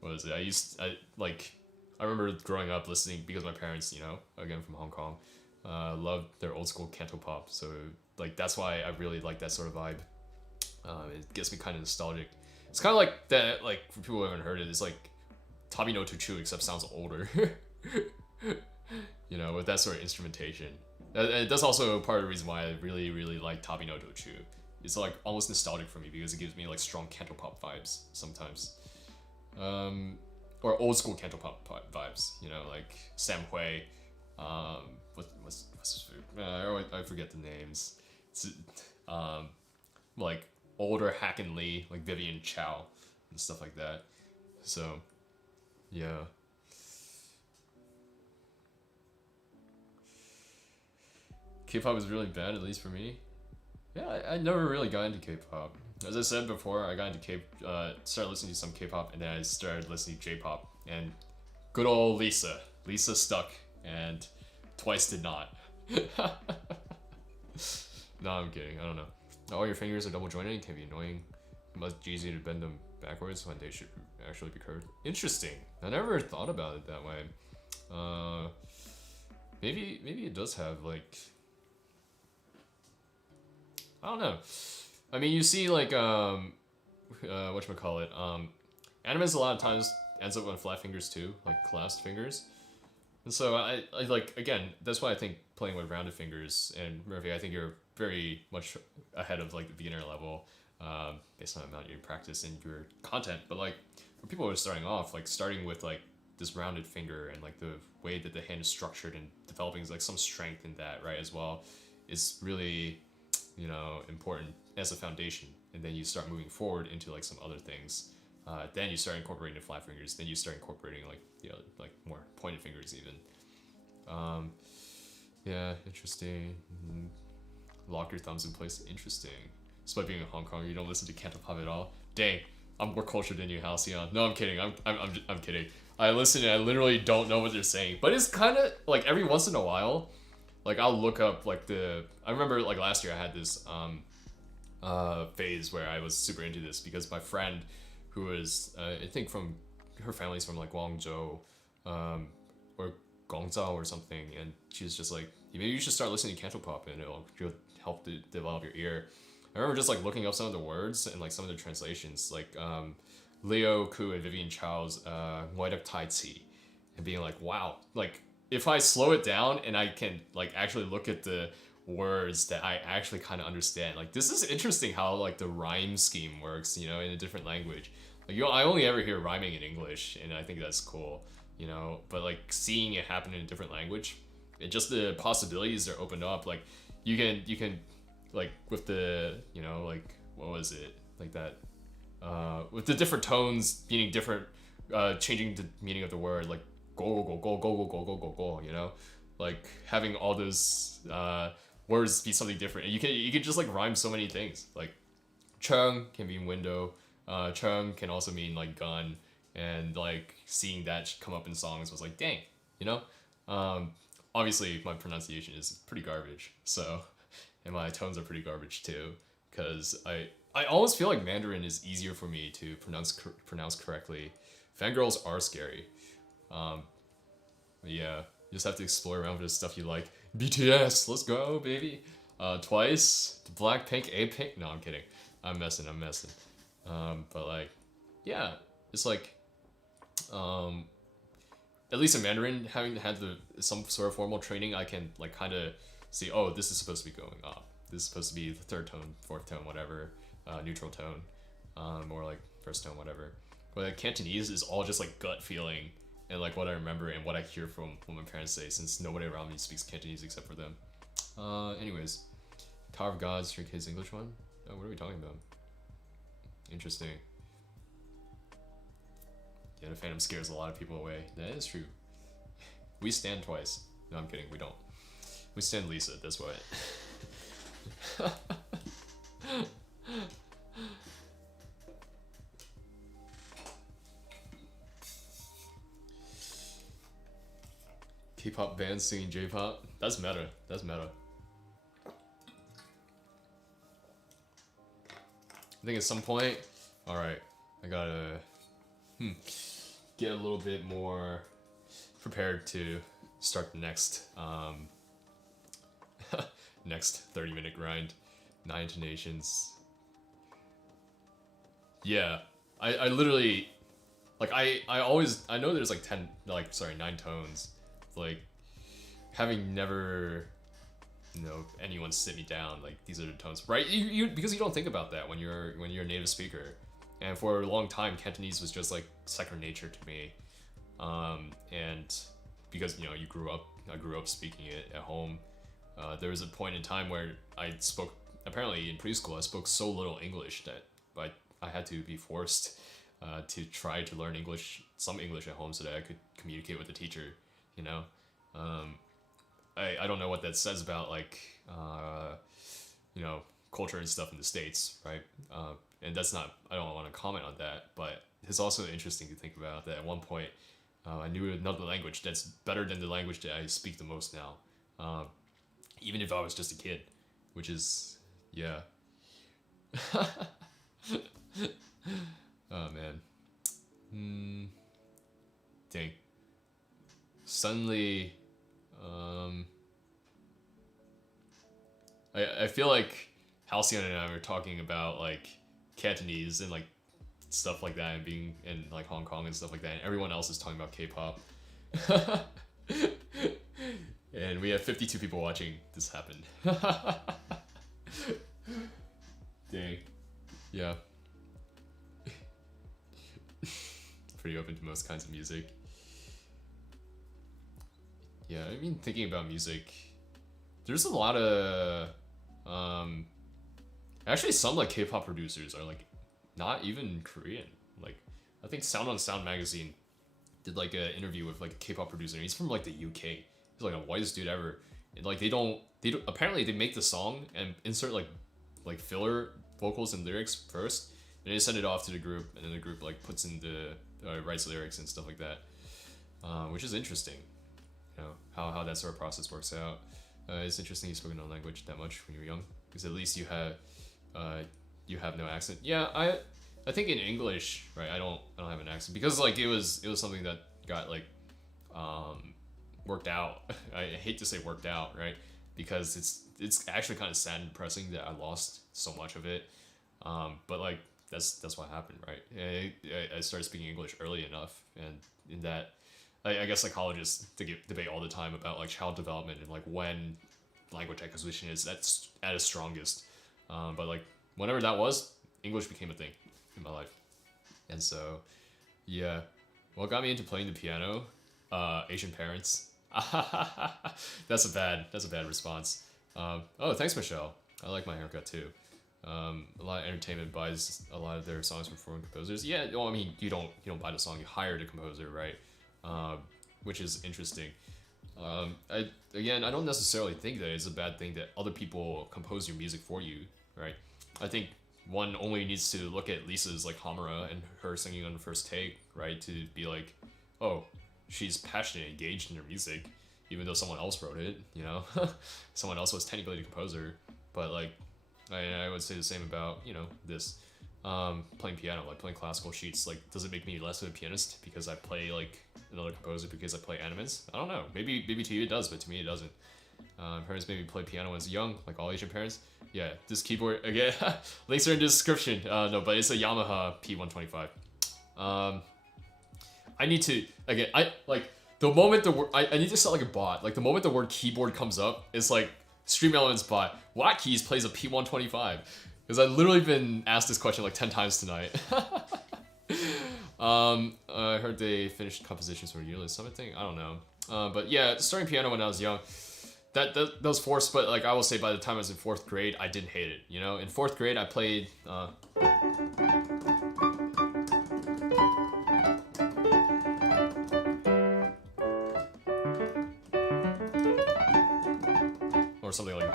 what was it? I remember growing up listening because my parents, again from Hong Kong, loved their old school canto pop. So like that's why I really like that sort of vibe. It gets me kind of nostalgic. It's kind of like that. Like for people who haven't heard it, it's like Tabi no Tuchu except sounds older. With that sort of instrumentation. And that's also part of the reason why I really, really like Tabi no Tuchu. It's like almost nostalgic for me because it gives me like strong canto pop vibes sometimes. Or old school canto pop vibes, like Sam Hui, what's his food? I forget the names. It's, like older Hacken Lee, like Vivian Chow and stuff like that. So, yeah. K-pop is really bad, at least for me. Yeah, I never really got into K-pop. As I said before, I got into started listening to some K-pop, and then I started listening to J-pop. And good old Lisa stuck, and Twice did not. No, I'm kidding. I don't know. All your fingers are double jointed. It can be annoying. Much easier to bend them backwards when they should actually be curved. Interesting. I never thought about it that way. Maybe it does have like. I don't know. I mean, you see like whatchamacallit, Animenz'S a lot of times ends up on flat fingers too, like clasped fingers. And so I like, again, that's why I think playing with rounded fingers, and Murphy, I think you're very much ahead of like the beginner level, based on the amount you practice and your content. But like for people who are starting off, like starting with like this rounded finger and like the way that the hand is structured and developing like some strength in that, right, as well, is really important as a foundation. And then you start moving forward into like some other things. Then you start incorporating the flat fingers. Then you start incorporating like like more pointed fingers even. Yeah, interesting. Lock your thumbs in place. Interesting. Despite being in Hong Kong, you don't listen to canto pop at all. Dang, I'm more cultured than you, Halcyon. No, I'm kidding. I'm kidding. I listen and I literally don't know what they're saying. But it's kind of like every once in a while, like I'll look up like I remember like last year I had this phase where I was super into this because my friend, who was I think from her family's from like Guangzhou, or Guangzhou or something, and she was just like, maybe you should start listening to canto pop and it'll help to develop your ear. I remember just like looking up some of the words and like some of the translations, like Leo Ku and Vivian Chow's Ngoidek Tai Chi, and being like, wow, like if I slow it down and I can like actually look at the words that I actually kind of understand, like this is interesting how like the rhyme scheme works, in a different language. Like I only ever hear rhyming in English, and I think that's cool, but like seeing it happen in a different language, and just the possibilities are opened up. Like you can like with the like what was it like that with the different tones meaning different, changing the meaning of the word, like go go go go go go go go go, like having all those words be something different, and you can just like rhyme so many things. Like chung can mean window, chung can also mean like gun, and like seeing that come up in songs was like, dang, obviously my pronunciation is pretty garbage, so, and my tones are pretty garbage too, because I almost feel like Mandarin is easier for me to pronounce correctly. Fangirls are scary. Yeah, you just have to explore around with the stuff you like. BTS, let's go, baby. Twice, Blackpink, A-Pink. No, I'm kidding. I'm messing. But like, yeah, it's like, at least in Mandarin, having had some sort of formal training, I can like kind of see, oh, this is supposed to be going up. This is supposed to be the third tone, fourth tone, whatever, neutral tone, or like first tone, whatever. But like, Cantonese is all just like gut feeling and like what I remember and what I hear from what my parents say, since nobody around me speaks Cantonese except for them. Anyways, Tower of Gods, your kid's English one? Oh, what are we talking about? Interesting. Yeah, the Phantom scares a lot of people away. That is true. We stand Twice. No, I'm kidding, we don't. We stand Lisa, that's why. K-pop bands singing J-pop. That's meta. That's meta. I think at some point, all right, I gotta get a little bit more prepared to start the next next 30-minute grind. 9 intonations. Yeah, I literally, like I know there's like 9 tones. Like having never, anyone sit me down like these are the tones, right? You because you don't think about that when you're a native speaker, and for a long time Cantonese was just like second nature to me, and because I grew up speaking it at home. There was a point in time where I spoke, apparently in preschool I spoke so little English that I had to be forced to try to learn some English at home so that I could communicate with the teacher. I don't know what that says about like culture and stuff in the States, right? And that's not, I don't want to comment on that, but it's also interesting to think about that at one point I knew another language that's better than the language that I speak the most now, even if I was just a kid, which is, yeah. Oh man. Dang. Suddenly, I feel like Halcyon and I were talking about like Cantonese and like stuff like that, and being in like Hong Kong and stuff like that, and everyone else is talking about K-pop. And we have 52 people watching this happen. Dang. Yeah. Pretty open to most kinds of music. Yeah, I mean, thinking about music, there's a lot of actually some like K-pop producers are like not even Korean. Like I think Sound on Sound magazine did like an interview with like a K-pop producer, and he's from like the UK. He's like the whitest dude ever. And like they don't apparently they make the song and insert like filler vocals and lyrics first, and they send it off to the group, and then the group like puts in the writes lyrics and stuff like that, which is interesting. How that sort of process works out. It's interesting you spoke no language that much when you were young, because at least you have no accent. Yeah, I think in English, right? I don't have an accent because like it was something that got like worked out. I hate to say worked out, right? Because it's actually kind of sad and depressing that I lost so much of it. But like that's what happened, right? I started speaking English early enough, and in that. I guess psychologists debate all the time about like child development and like when language acquisition is at its strongest. But like whenever that was, English became a thing in my life. And so, yeah. What got me into playing the piano? Asian parents. That's a bad response. Oh, thanks, Michelle. I like my haircut too. A lot of entertainment buys a lot of their songs from foreign composers. Yeah, well, I mean, you don't buy the song, you hire the composer, right? Which is interesting. I don't necessarily think that it's a bad thing that other people compose your music for you, right? I think one only needs to look at Lisa's like Hamura and her singing on the first take, right? To be like, oh, she's passionate, engaged in her music, even though someone else wrote it, someone else was technically the composer. But like, I would say the same about, this. Playing piano, like playing classical sheets, like does it make me less of a pianist because I play like another composer because I play Animenz'S? I don't know. Maybe to you it does, but to me it doesn't. Parents made me play piano when I was young, like all Asian parents. Yeah, this keyboard again. Links are in the description. No, but it's a Yamaha P125. I need to again. I like the moment the word. I need to set like a bot. Like the moment the word keyboard comes up, it's like Stream Elements bot. WattKeys plays a P125. Because I've literally been asked this question like 10 times tonight. I heard they finished compositions for a yearly summit thing. I don't know. But yeah, starting piano when I was young, that was forced. But like I will say, by the time I was in 4th grade, I didn't hate it. In 4th grade, I played. Or something like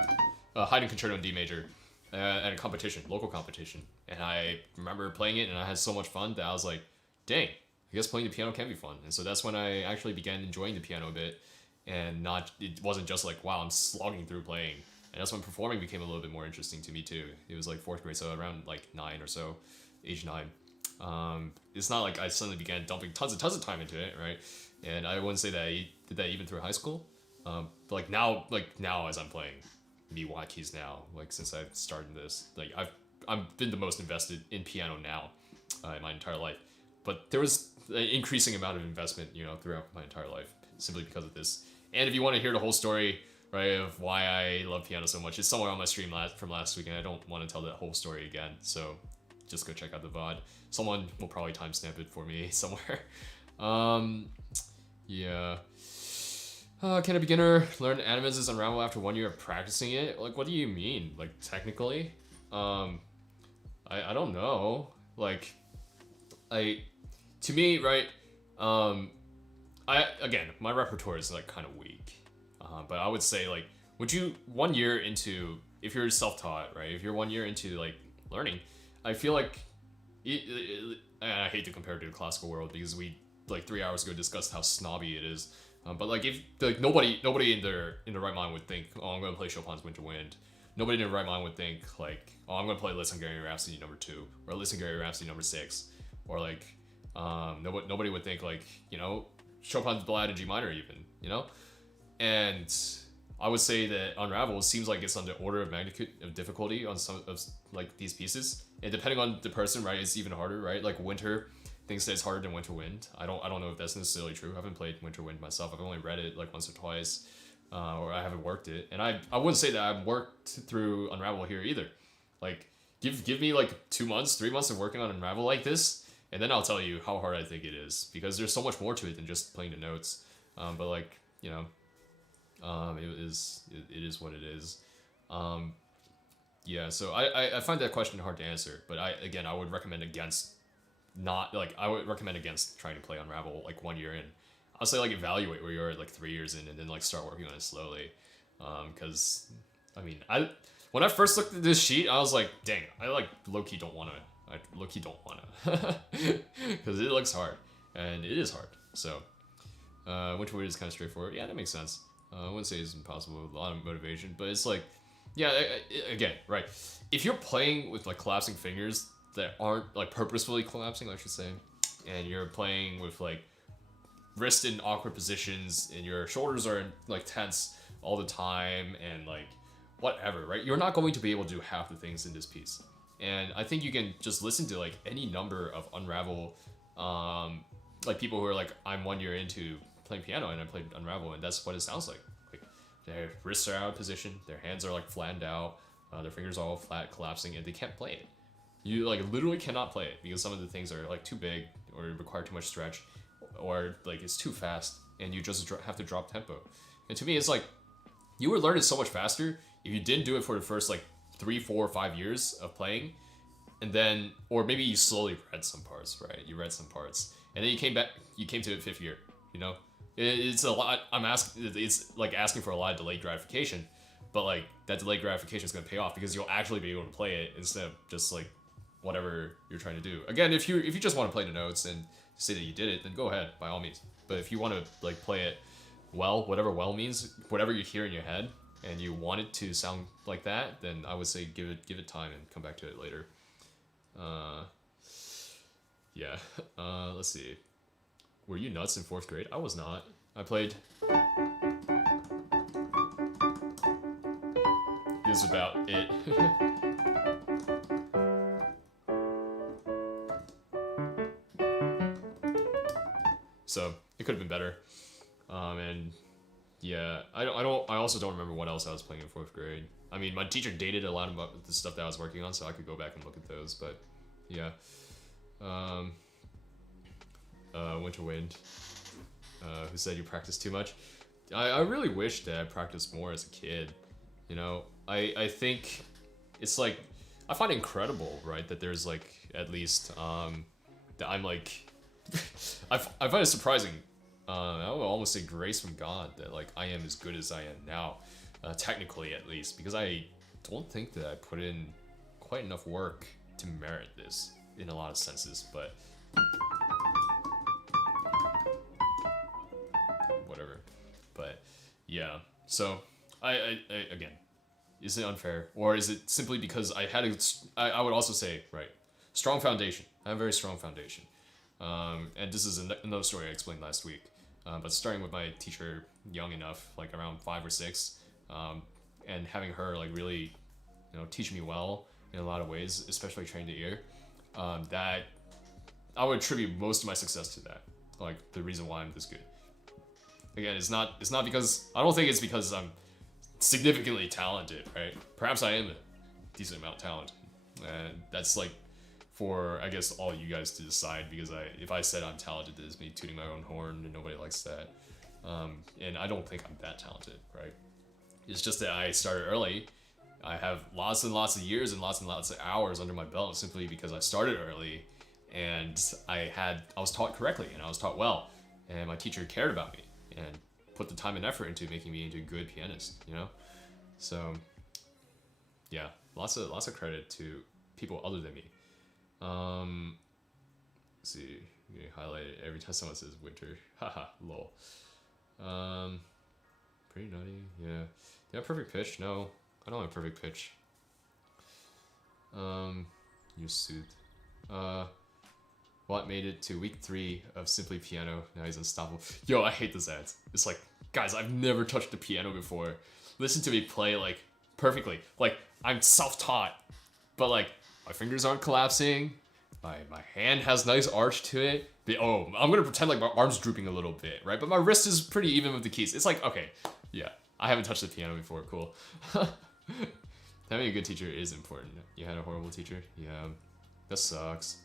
Haydn Concerto in D major. at a competition, local competition, and I remember playing it, and I had so much fun that I was like, dang, I guess playing the piano can be fun. And so that's when I actually began enjoying the piano a bit, and it wasn't just like, wow, I'm slogging through playing. And that's when performing became a little bit more interesting to me too. It was like 4th grade, so around like 9 or so, age 9. It's not like I suddenly began dumping tons of time into it, right? And I wouldn't say that I did that even through high school. But like now as I'm playing WattKeys now, like since I've started this, like I've been the most invested in piano now in my entire life. But there was an increasing amount of investment, throughout my entire life simply because of this. And if you want to hear the whole story, right, of why I love piano so much, it's somewhere on my stream from last week, and I don't want to tell that whole story again. So just go check out the VOD. Someone will probably timestamp it for me somewhere. Yeah. Can a beginner learn Animenz'S Unravel after 1 year of practicing it? Like, what do you mean? Like, technically? I don't know. Like, to me, right, again, my repertoire is, like, kind of weak. But I would say, like, would you, 1 year into, if you're self-taught, right, if you're 1 year into, like, learning, I feel like, and I hate to compare it to the classical world because we, like, 3 hours ago discussed how snobby it is. But like if like nobody in their right mind would think, oh, I'm gonna play Chopin's Winter Wind. Nobody in their right mind would think like, oh, I'm gonna play Hungarian Rhapsody No. 2 or Hungarian Rhapsody No. 6, or like nobody would think like Chopin's Ballade in G minor even. And I would say that Unravel seems like it's on the order of magnitude of difficulty on some of like these pieces, and depending on the person, right, it's even harder, right? Like Winter thinks that it's harder than Winter Wind. I don't know if that's necessarily true. I haven't played Winter Wind myself. I've only read it like once or twice, or I haven't worked it. And I wouldn't say that I've worked through Unravel here either. Like give me like 2 months, 3 months of working on Unravel like this, and then I'll tell you how hard I think it is, because there's so much more to it than just playing the notes. But like it is what it is. Yeah. So I find that question hard to answer, but I would recommend against. I would recommend against trying to play Unravel like 1 year in. I'll say like evaluate where you are like 3 years in, and then like start working on it slowly. Because I mean, when I first looked at this sheet, I was like, dang, I like low-key don't wanna, because it looks hard, and it is hard. So Winter Wind is kind of straightforward. Yeah, that makes sense. I wouldn't say it's impossible with a lot of motivation, but it's like, yeah, again, right. If you're playing with like collapsing fingers that aren't like purposefully collapsing, I should say, and you're playing with like wrist in awkward positions and your shoulders are like tense all the time and like whatever, right? You're not going to be able to do half the things in this piece. And I think you can just listen to like any number of Unravel, like people who are like, I'm 1 year into playing piano and I played Unravel, and that's what it sounds like. Like their wrists are out of position, their hands are like flattened out, their fingers are all flat, collapsing, and they can't play it. You like literally cannot play it because some of the things are like too big or require too much stretch, or like it's too fast and you just have to drop tempo. And to me, it's like you would learn it so much faster if you didn't do it for the first like 3, 4, 5 years of playing, and then, or maybe you slowly read some parts, right? You read some parts, and then you came to it 5th year. It's a lot. It's like asking for a lot of delayed gratification, but like that delayed gratification is going to pay off because you'll actually be able to play it instead of just like whatever you're trying to do. Again, if you just want to play the notes and say that you did it, then go ahead by all means. But if you want to like play it well, whatever well means, whatever you hear in your head, and you want it to sound like that, then I would say give it time and come back to it later. Yeah. Let's see. Were you nuts in 4th grade? I was not. I played. This is about it. So it could have been better. And yeah, I also don't remember what else I was playing in 4th grade. I mean, my teacher dated a lot about the stuff that I was working on, so I could go back and look at those. But yeah, Winter Wind, who said you practice too much. I really wish that I practiced more as a kid. I think it's like, I find it incredible, right, that there's like at least that I'm like I find it surprising. I would almost say grace from God that like I am as good as I am now, technically at least, because I don't think that I put in quite enough work to merit this in a lot of senses, but whatever. But yeah, so I again, is it unfair, or is it simply because I had I would also say, right, strong foundation. I have a very strong foundation, and this is another story I explained last week. But starting with my teacher young enough, like around 5 or 6, and having her like really, teach me well in a lot of ways, especially train the ear. That I would attribute most of my success to that. Like the reason why I'm this good. Again, it's not because I don't think it's because I'm significantly talented, right? Perhaps I am a decent amount talented, and that's like for I guess all you guys to decide, because if I said I'm talented, it's me tooting my own horn, and nobody likes that. And I don't think I'm that talented, right? It's just that I started early. I have lots and lots of years and lots of hours under my belt simply because I started early, and I was taught correctly, and I was taught well, and my teacher cared about me and put the time and effort into making me into a good pianist, So yeah, lots of credit to people other than me. Let's see, I'm getting highlighted every time someone says winter. Haha, lol. Pretty nutty, yeah. Do you have perfect pitch? No, I don't have perfect pitch. You soothed. Watt made it to week 3 of Simply Piano. Now he's unstoppable. Yo, I hate those ads. It's like, guys, I've never touched the piano before. Listen to me play like perfectly. Like I'm self-taught, but like my fingers aren't collapsing. My hand has nice arch to it. I'm gonna pretend like my arm's drooping a little bit, right? But my wrist is pretty even with the keys. It's like, okay, yeah, I haven't touched the piano before. Cool. Having a good teacher is important. You had a horrible teacher? Yeah, that sucks.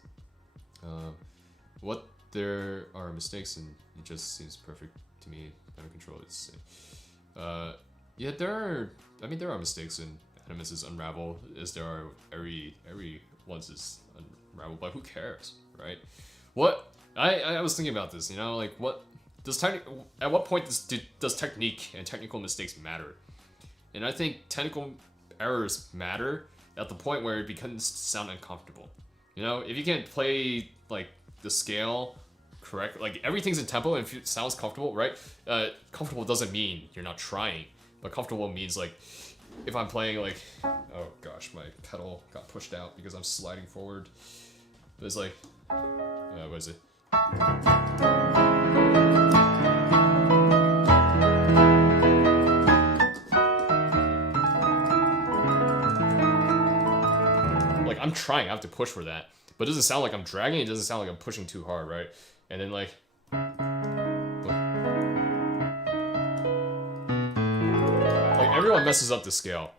What there are mistakes and it just seems perfect to me. Out of control. Yeah, there are mistakes in Animenz'S Unravel, as there are every one's Unravel, but who cares, right? What I was thinking about this, like what does at what point does technique and technical mistakes matter? And I think technical errors matter at the point where it becomes sound uncomfortable. If you can't play like the scale correct, like everything's in tempo and if it sounds comfortable, right? Comfortable doesn't mean you're not trying, but comfortable means like if I'm playing like, oh gosh, my pedal got pushed out because I'm sliding forward. But it's like, what is it? Like I'm trying, I have to push for that. But it doesn't sound like I'm dragging, it doesn't sound like I'm pushing too hard, right? And then like, everyone messes up the scale,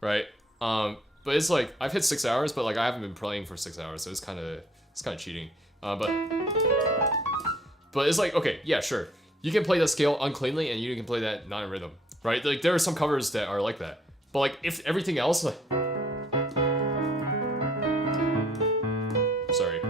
right? But it's like, I've hit 6 hours, but like I haven't been playing for 6 hours, so it's kind of cheating. But it's like, okay, yeah, sure. You can play that scale uncleanly and you can play that not in rhythm, right? Like there are some covers that are like that. But like if everything else, like, sorry.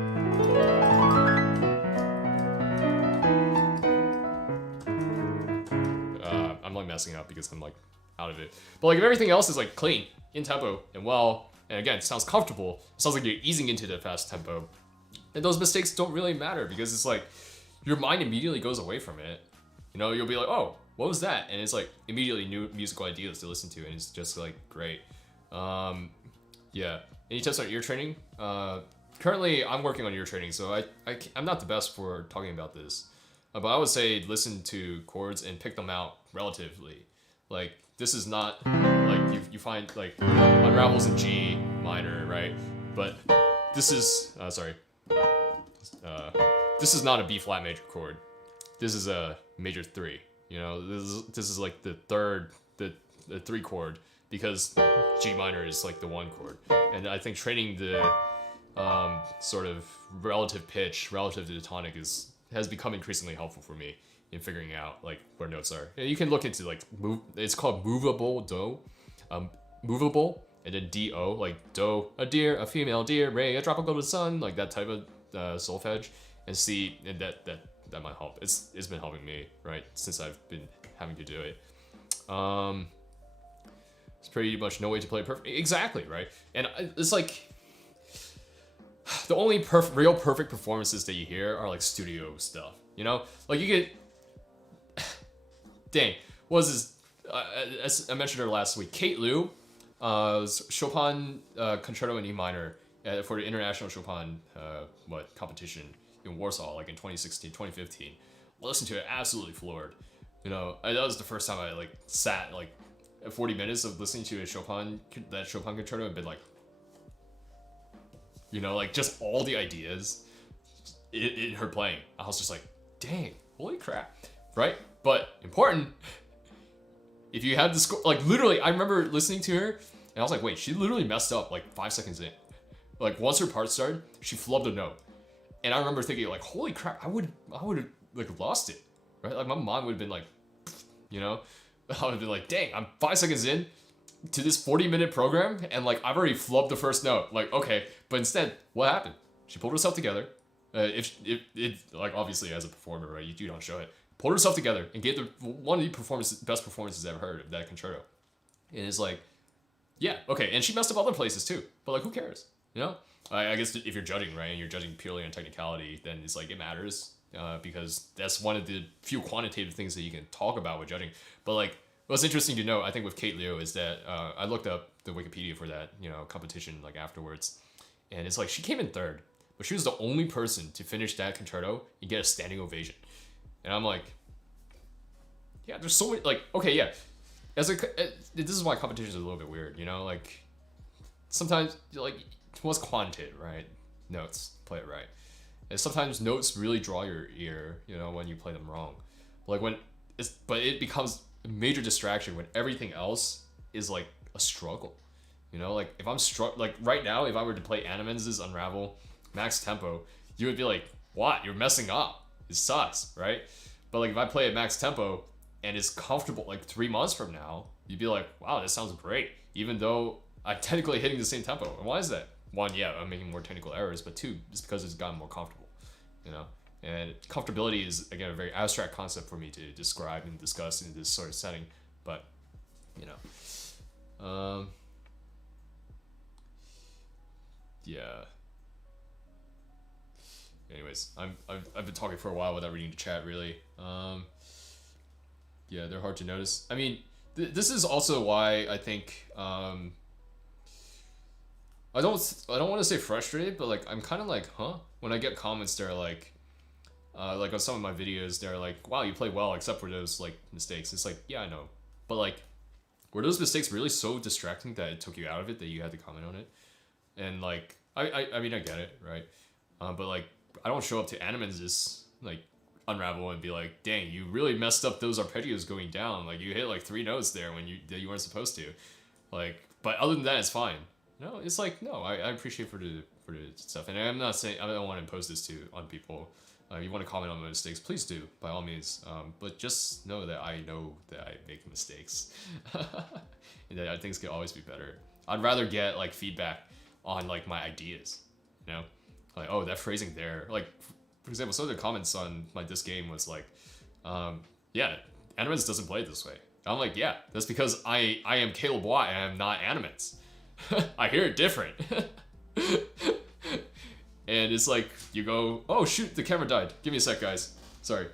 I'm like messing up because I'm like out of it. But like if everything else is like clean, in tempo, and well, and again, it sounds comfortable, it sounds like you're easing into the fast tempo, and those mistakes don't really matter because it's like your mind immediately goes away from it. You'll be like, oh, what was that? And it's like immediately new musical ideas to listen to, and it's just like great. Yeah. Any tips on ear training? Currently, I'm working on ear training, so I'm not the best for talking about this. But I would say listen to chords and pick them out relatively. Like, this is not, like, you find, like, unravels in G minor, right? But this is, this is not a B flat major chord. This is a major 3, this is like the 3 chord, because G minor is like the 1 chord. And I think training the sort of relative pitch relative to the tonic has become increasingly helpful for me in figuring out like where notes are. And you can look into like it's called movable do, movable, and then do, like do, a deer, a female deer, Ray, a tropical to the sun, like that type of solfege, and see, and that might help. It's been helping me, right, since I've been having to do it. It's pretty much no way to play it perfect. Exactly, right? And it's like the only real perfect performances that you hear are like studio stuff. You know, like you get. Dang, what was this? As I mentioned her last week, Kate Liu, Chopin Concerto in E minor for the International Chopin competition in Warsaw, like in 2016, 2015. Listened to it, absolutely floored. You know, that was the first time I like sat like 40 minutes of listening to that Chopin concerto and been like, you know, like just all the ideas in her playing. I was just like, dang, holy crap, right? But important, if you have the score, like literally, I remember listening to her and I was like, wait, she literally messed up like 5 seconds in. Like once her part started, she flubbed a note. And I remember thinking like, holy crap, I would have like lost it, right? Like my mind would have been like, you know, I would have been like, dang, I'm 5 seconds in to this 40-minute program and like I've already flubbed the first note. Like, okay, but instead, what happened? She pulled herself together. If like obviously as a performer, right, you don't show it. Pulled herself together and gave one of the best performances I've ever heard of that concerto. And it's like, yeah, okay, and she messed up other places too, but like, who cares? You know, I guess if you're judging, right, and you're judging purely on technicality, then it's like it matters because that's one of the few quantitative things that you can talk about with judging. But like, what's interesting to note, I think with Kate Liu is that I looked up the Wikipedia for that, you know, competition like afterwards, and it's like she came in third, but she was the only person to finish that concerto and get a standing ovation. And I'm like, yeah, there's so many, like, okay, yeah. This is why competition is a little bit weird, you know? Like, sometimes, like, what's quantitative, right? Notes, play it right. And sometimes notes really draw your ear, you know, when you play them wrong. Like, but it becomes a major distraction when everything else is, like, a struggle. You know, like, if I'm like, right now, if I were to play Animenz'S Unravel, max tempo, you would be like, what? You're messing up. It sucks, right? But like if I play at max tempo and it's comfortable like 3 months from now, you'd be like, wow, this sounds great. Even though I'm technically hitting the same tempo. And why is that? One, yeah, I'm making more technical errors, but two, it's because it's gotten more comfortable, you know? And comfortability is, again, a very abstract concept for me to describe and discuss in this sort of setting. But, you know, yeah. Anyways, I've been talking for a while without reading the chat, really. Yeah, they're hard to notice. I mean, this is also why I think I don't want to say frustrated, but like I'm kind of like, huh? When I get comments that are like on some of my videos, they're like, wow, you play well except for those like mistakes. It's like, yeah, I know, but like, were those mistakes really so distracting that it took you out of it that you had to comment on it? And like, I mean, I get it, right? But like, I don't show up to Animenz'S like Unravel and be like, dang, you really messed up those arpeggios going down. Like you hit like 3 notes there when you weren't supposed to. Like, but other than that, it's fine. No, it's like, no, I appreciate for the stuff. And I'm not saying, I don't want to impose this on people. You want to comment on my mistakes, please do, by all means. But just know that I know that I make mistakes. And that things can always be better. I'd rather get like feedback on like my ideas, you know? Like, oh, that phrasing there. Like, for example, some of the comments on like this game was like, yeah, Animenz doesn't play it this way. And I'm like, yeah, that's because I am Caleb Watt and I'm not Animenz. I hear it different. And it's like, you go, oh shoot, the camera died. Give me a sec, guys. Sorry.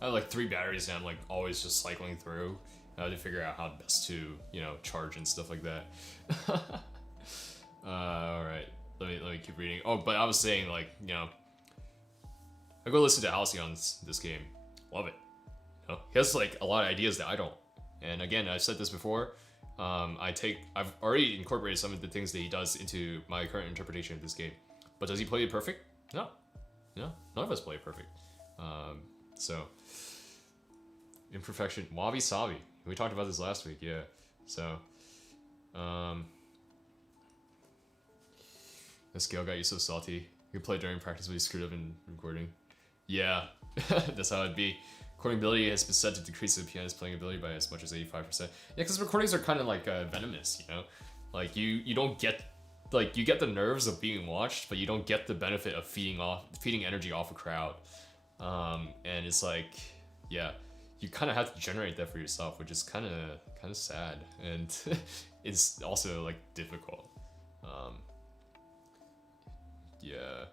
I have like 3 batteries and I'm like always just cycling through to figure out how best to, you know, charge and stuff like that. All right, let me keep reading. Oh, but I was saying, like, you know, I go listen to Halcyon's this game, love it. You know, he has like a lot of ideas that I don't. And again, I've said this before. I've already incorporated some of the things that he does into my current interpretation of this game. But does he play it perfect? No, none of us play it perfect. So imperfection, wabi sabi. We talked about this last week, yeah. So, the scale got you so salty. You could play during practice, but you screwed up in recording. Yeah, that's how it'd be. Recording ability has been set to decrease the pianist's playing ability by as much as 85%. Yeah, because recordings are kind of like venomous, you know? Like, you don't get, like, you get the nerves of being watched, but you don't get the benefit of feeding energy off a crowd. And it's like, yeah, you kind of have to generate that for yourself, which is kind of sad, and it's also like difficult. Yeah.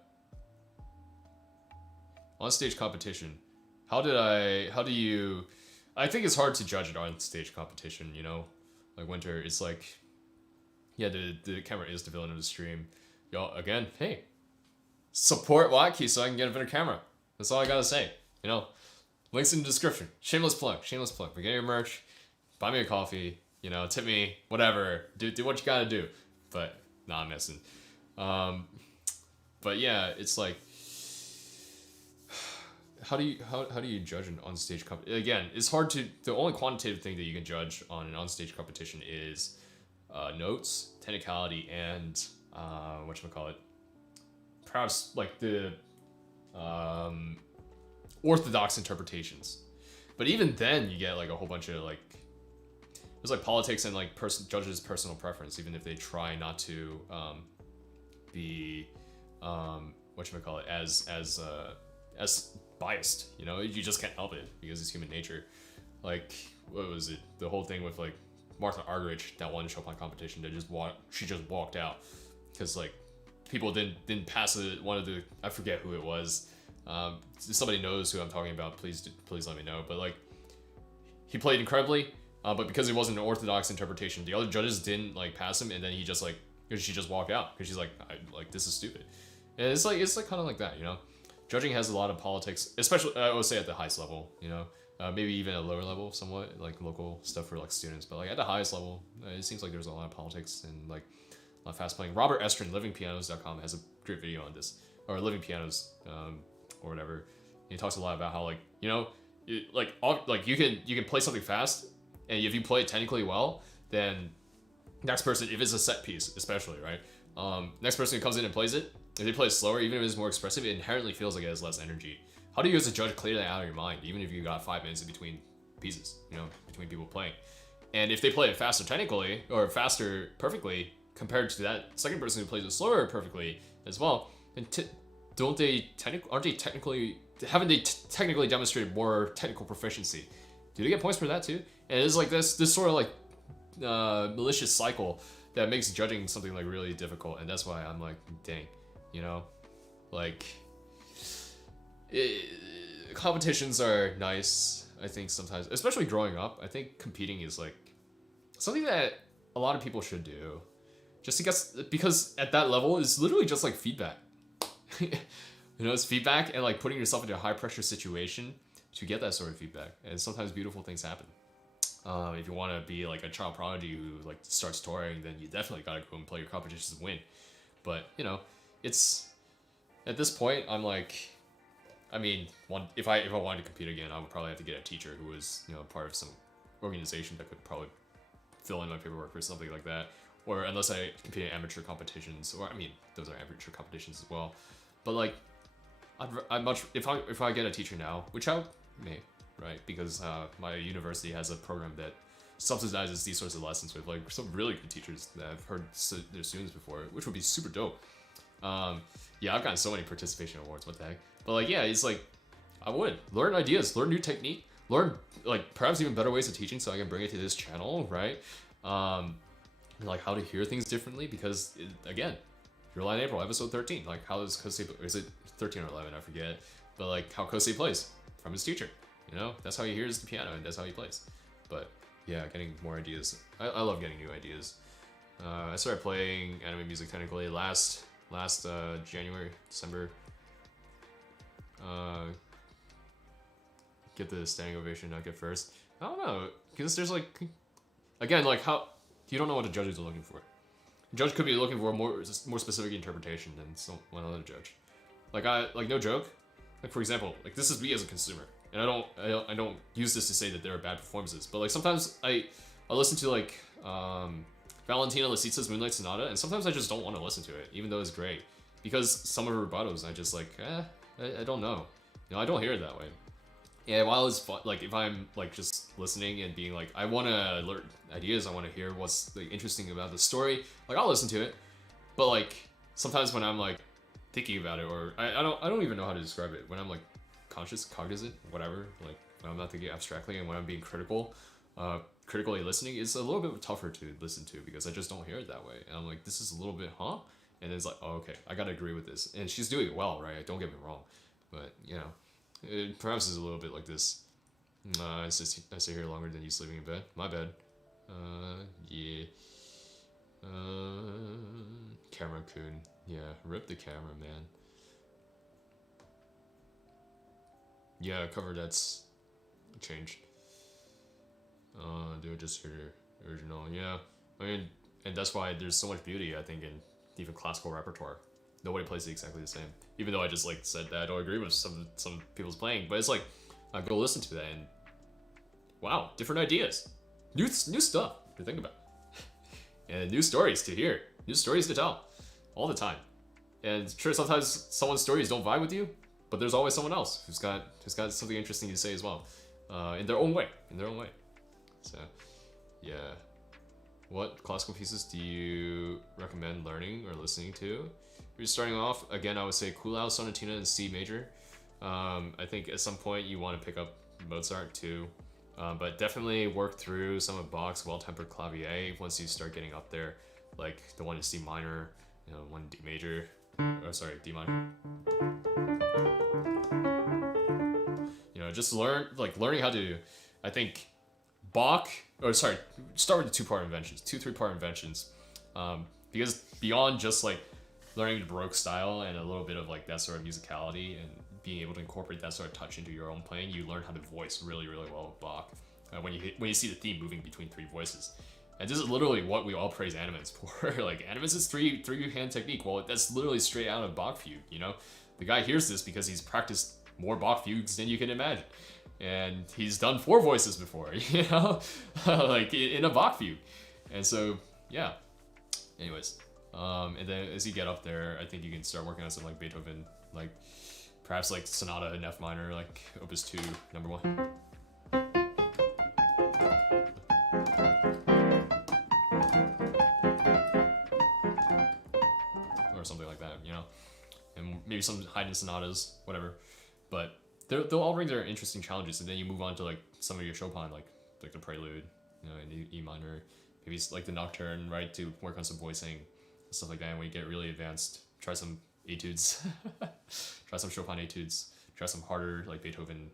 On stage competition, how do you? I think it's hard to judge it on stage competition. You know, like Winter, it's like, yeah, the camera is the villain of the stream. Y'all, again, hey, support WattKeys so I can get a better camera. That's all I gotta say. You know, links in the description. Shameless plug. If you get your merch, buy me a coffee. You know, tip me, whatever. Do what you gotta do. But nah, I'm messing. But yeah, it's like, how do you judge an onstage competition? Again, it's hard to. The only quantitative thing that you can judge on an onstage competition is notes, technicality, and whatchamacallit, perhaps like the orthodox interpretations. But even then, you get like a whole bunch of like, there's like politics and like judges' personal preference, even if they try not to be whatchamacallit, as biased. You know, you just can't help it because it's human nature. Like, what was it? The whole thing with like Martha Argerich, that one Chopin competition that she just walked out because like people didn't pass it. One of the, I forget who it was. If somebody knows who I'm talking about, please let me know. But like, he played incredibly, but because it wasn't an orthodox interpretation, the other judges didn't like pass him, and then she just walked out because she's like, this is stupid. And it's like kind of like that, you know. Judging has a lot of politics, especially I would say at the highest level, you know. Maybe even at a lower level, somewhat like local stuff for like students, but like at the highest level, it seems like there's a lot of politics and like a lot of fast playing. Robert Estrin, livingpianos.com, has a great video on this, or Living Pianos, or whatever. He talks a lot about how, like, you know, you can play something fast, and if you play it technically well, then next person, if it's a set piece especially, right, next person who comes in and plays it, if they play it slower, even if it's more expressive, it inherently feels like it has less energy. How do you as a judge clear that out of your mind, even if you got 5 minutes in between pieces, you know, between people playing? And if they play it faster technically, or faster perfectly, compared to that second person who plays it slower perfectly as well, then haven't they technically demonstrated more technical proficiency? Do they get points for that too? And it's like this sort of like malicious cycle that makes judging something like really difficult, and that's why I'm like, dang, you know, like, competitions are nice, I think, sometimes, especially growing up. I think competing is like something that a lot of people should do, just because at that level it's literally just like feedback. You know, it's feedback and like putting yourself into a high pressure situation to get that sort of feedback, and sometimes beautiful things happen. If you want to be like a child prodigy who like starts touring, then you definitely gotta go and play your competitions and win. But you know, it's at this point I'm like, I mean, if I wanted to compete again, I would probably have to get a teacher who was, you know, part of some organization that could probably fill in my paperwork or something like that. Or unless I compete in amateur competitions, or I mean, those are amateur competitions as well. But like, I'd much, if I get a teacher now, which I may, right? Because my university has a program that subsidizes these sorts of lessons with like some really good teachers that I've heard their students before, which would be super dope. Yeah, I've gotten so many participation awards, what the heck. But like, yeah, it's like, I would learn ideas, learn new technique, learn like perhaps even better ways of teaching so I can bring it to this channel, right? Like how to hear things differently, because again, July and April, episode 13, like how does Kosei, is it 13 or 11, I forget, but like how Kosei plays from his teacher, You know, that's how he hears the piano and that's how he plays. But yeah, getting more ideas. I love getting new ideas. I started playing anime music technically last January, December. Get the standing ovation, not get first. I don't know, because there's like, again, like how you don't know what the judges are looking for. The judge could be looking for a more specific interpretation than one other judge. Like no joke. Like for example, like this is me as a consumer, and I don't use this to say that there are bad performances, but like sometimes I listen to like Valentina Lisitsa's Moonlight Sonata, and sometimes I just don't want to listen to it, even though it's great, because some of her rubatos I just like I don't know, you know, I don't hear it that way. Yeah, while it's fun, like if I'm like just listening and being like I want to learn ideas, I want to hear what's like interesting about the story, like I'll listen to it, but like sometimes when I'm like thinking about it, or I don't even know how to describe it, when I'm like cognizant, whatever, like when I'm not thinking abstractly and when I'm being critically listening, it's a little bit tougher to listen to because I just don't hear it that way, and I'm like, this is a little bit and it's like, oh, okay, I gotta agree with this, and she's doing it well, right? Don't get me wrong, but you know, it perhaps is a little bit like this. I stay here longer than you sleeping in bed. My bad. Yeah. Camera Kun. Yeah, rip the camera, man. Yeah, cover that's changed. Do it just for original. Yeah, I mean, and that's why there's so much beauty, I think, in even classical repertoire. Nobody plays it exactly the same. Even though I just like said that I don't agree with some people's playing, but it's like I go listen to that and wow, different ideas, new stuff to think about, and new stories to hear, new stories to tell, all the time. And sure, sometimes someone's stories don't vibe with you, but there's always someone else who's got something interesting to say as well, in their own way, So, yeah. What classical pieces do you recommend learning or listening to? If you're starting off, again, I would say Kuhlau Sonatina in C major. I think at some point you want to pick up Mozart too, but definitely work through some of Bach's Well-Tempered Clavier once you start getting up there, like the one in C minor, you know, one in D major, D minor. You know, just learning how to, I think, start with the two-three-part inventions, because beyond just like learning the Baroque style and a little bit of like that sort of musicality and being able to incorporate that sort of touch into your own playing, you learn how to voice really, really well with Bach. When you see the theme moving between three voices, and this is literally what we all praise Animenz's for. Like Animenz's three hand technique. Well, that's literally straight out of Bach fugue. You know, the guy hears this because he's practiced more Bach fugues than you can imagine. And he's done four voices before, you know, like in a Bach fugue. And so, yeah. Anyways, and then as you get up there, I think you can start working on some like Beethoven, like perhaps like Sonata in F minor, like Opus 2, number 1. Or something like that, you know, and maybe some Haydn sonatas, whatever. But they'll all bring their interesting challenges, and then you move on to like some of your Chopin, like the Prelude, you know, in E minor, maybe it's like the Nocturne, right, to work on some voicing, stuff like that. And when you get really advanced, try some etudes, try some Chopin etudes, try some harder like Beethoven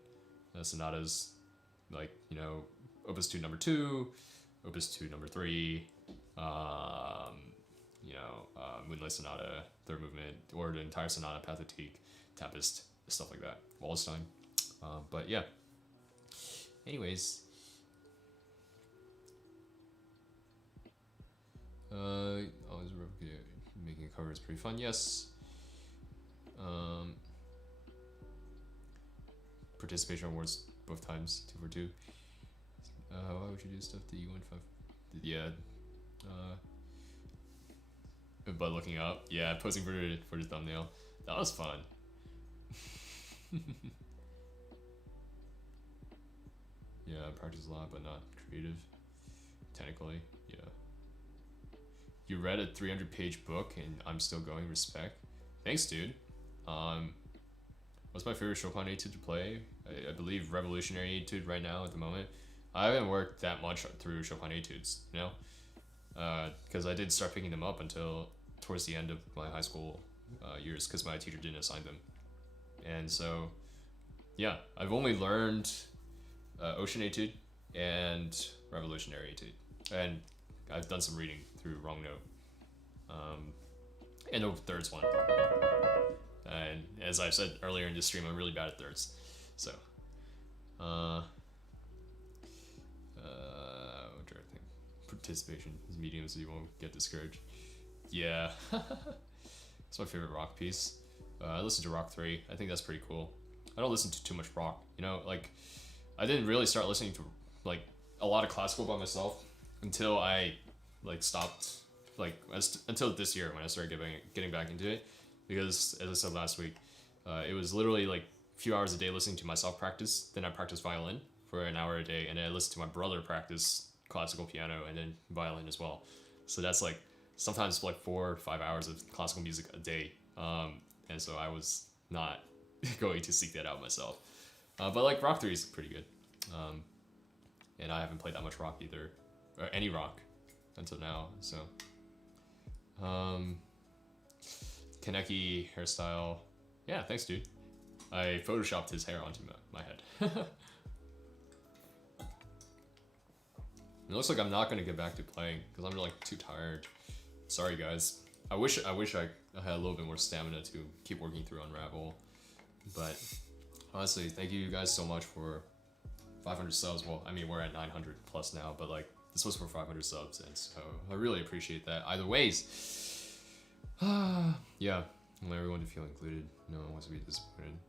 sonatas, like, you know, Opus 2 number 2, Opus 2 number 3, you know, Moonlight Sonata, third movement, or the entire Sonata Pathétique, Tempest, stuff like that, Wallenstein. But yeah. Anyways, always making a cover is pretty fun. Yes. Participation awards both times, 2 for 2. Why would you do stuff that you went 5? Yeah. But looking up, yeah, posing for the thumbnail, that was fun. Yeah, I practice a lot, but not creative. Technically, yeah. You read a 300-page book, and I'm still going. Respect. Thanks, dude. What's my favorite Chopin etude to play? I believe Revolutionary Etude right now at the moment. I haven't worked that much through Chopin etudes, you know, because I didn't start picking them up until towards the end of my high school years, because my teacher didn't assign them. And so, yeah, I've only learned Ocean Etude and Revolutionary Etude. And I've done some reading through Wrong Note. And the thirds one. And as I said earlier in this stream, I'm really bad at thirds. So, what do I think? Participation is medium, so you won't get discouraged. Yeah. It's my favorite rock piece. I listen to Rock 3. I think that's pretty cool. I don't listen to too much rock. You know, like, I didn't really start listening to, like, a lot of classical by myself until I, like, stopped, like, until this year when I started getting back into it. Because, as I said last week, it was literally, like, a few hours a day listening to myself practice. Then I practiced violin for an hour a day. And then I listened to my brother practice classical piano and then violin as well. So that's, like, sometimes, like, 4 or 5 hours of classical music a day. And so I was not going to seek that out myself. But like Rock 3 is pretty good. And I haven't played that much rock either, or any rock until now. So, Kaneki hairstyle. Yeah, thanks, dude. I photoshopped his hair onto my head. It looks like I'm not gonna get back to playing because I'm like too tired. Sorry, guys. I wish I had a little bit more stamina to keep working through Unravel, but honestly, thank you guys so much for 500 subs. Well, I mean, we're at 900 plus now, but like, this was for 500 subs, and so I really appreciate that. Either ways, yeah, I want everyone to feel included. No one wants to be disappointed.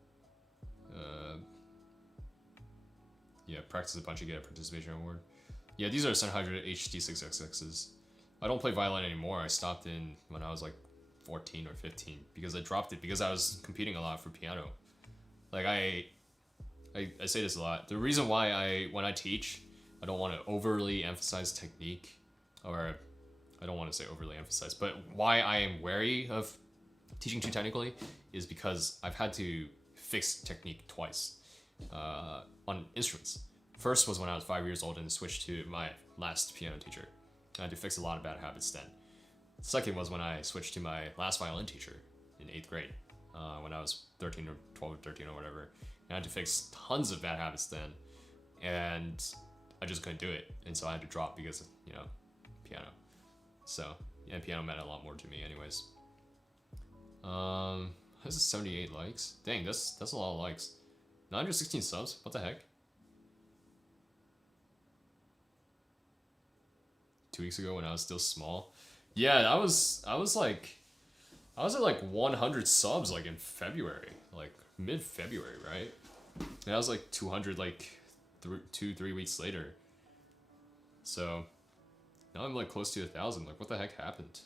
Yeah, practice a bunch and get a participation award. Yeah, these are Sennheiser HD6XXs. I don't play violin anymore. I stopped in when I was like 14 or 15 because I dropped it because I was competing a lot for piano. Like I say this a lot. The reason why when I teach, I don't want to overly emphasize technique, or I don't want to say overly emphasize, but why I am wary of teaching too technically is because I've had to fix technique twice on instruments. First was when I was 5 years old and switched to my last piano teacher. I had to fix a lot of bad habits then. Second was when I switched to my last violin teacher in 8th grade, when I was 13 or 12 or 13 or whatever. And I had to fix tons of bad habits then, and I just couldn't do it. And so I had to drop because of, you know, piano. So, yeah, piano meant a lot more to me anyways. This is 78 likes. Dang, that's a lot of likes. 916 subs? What the heck? 2 weeks ago when I was still small. Yeah, I was at like 100 subs like in February, like mid-February, right? And I was like 200 like 3 weeks later. So now I'm like close to 1,000. Like, what the heck happened?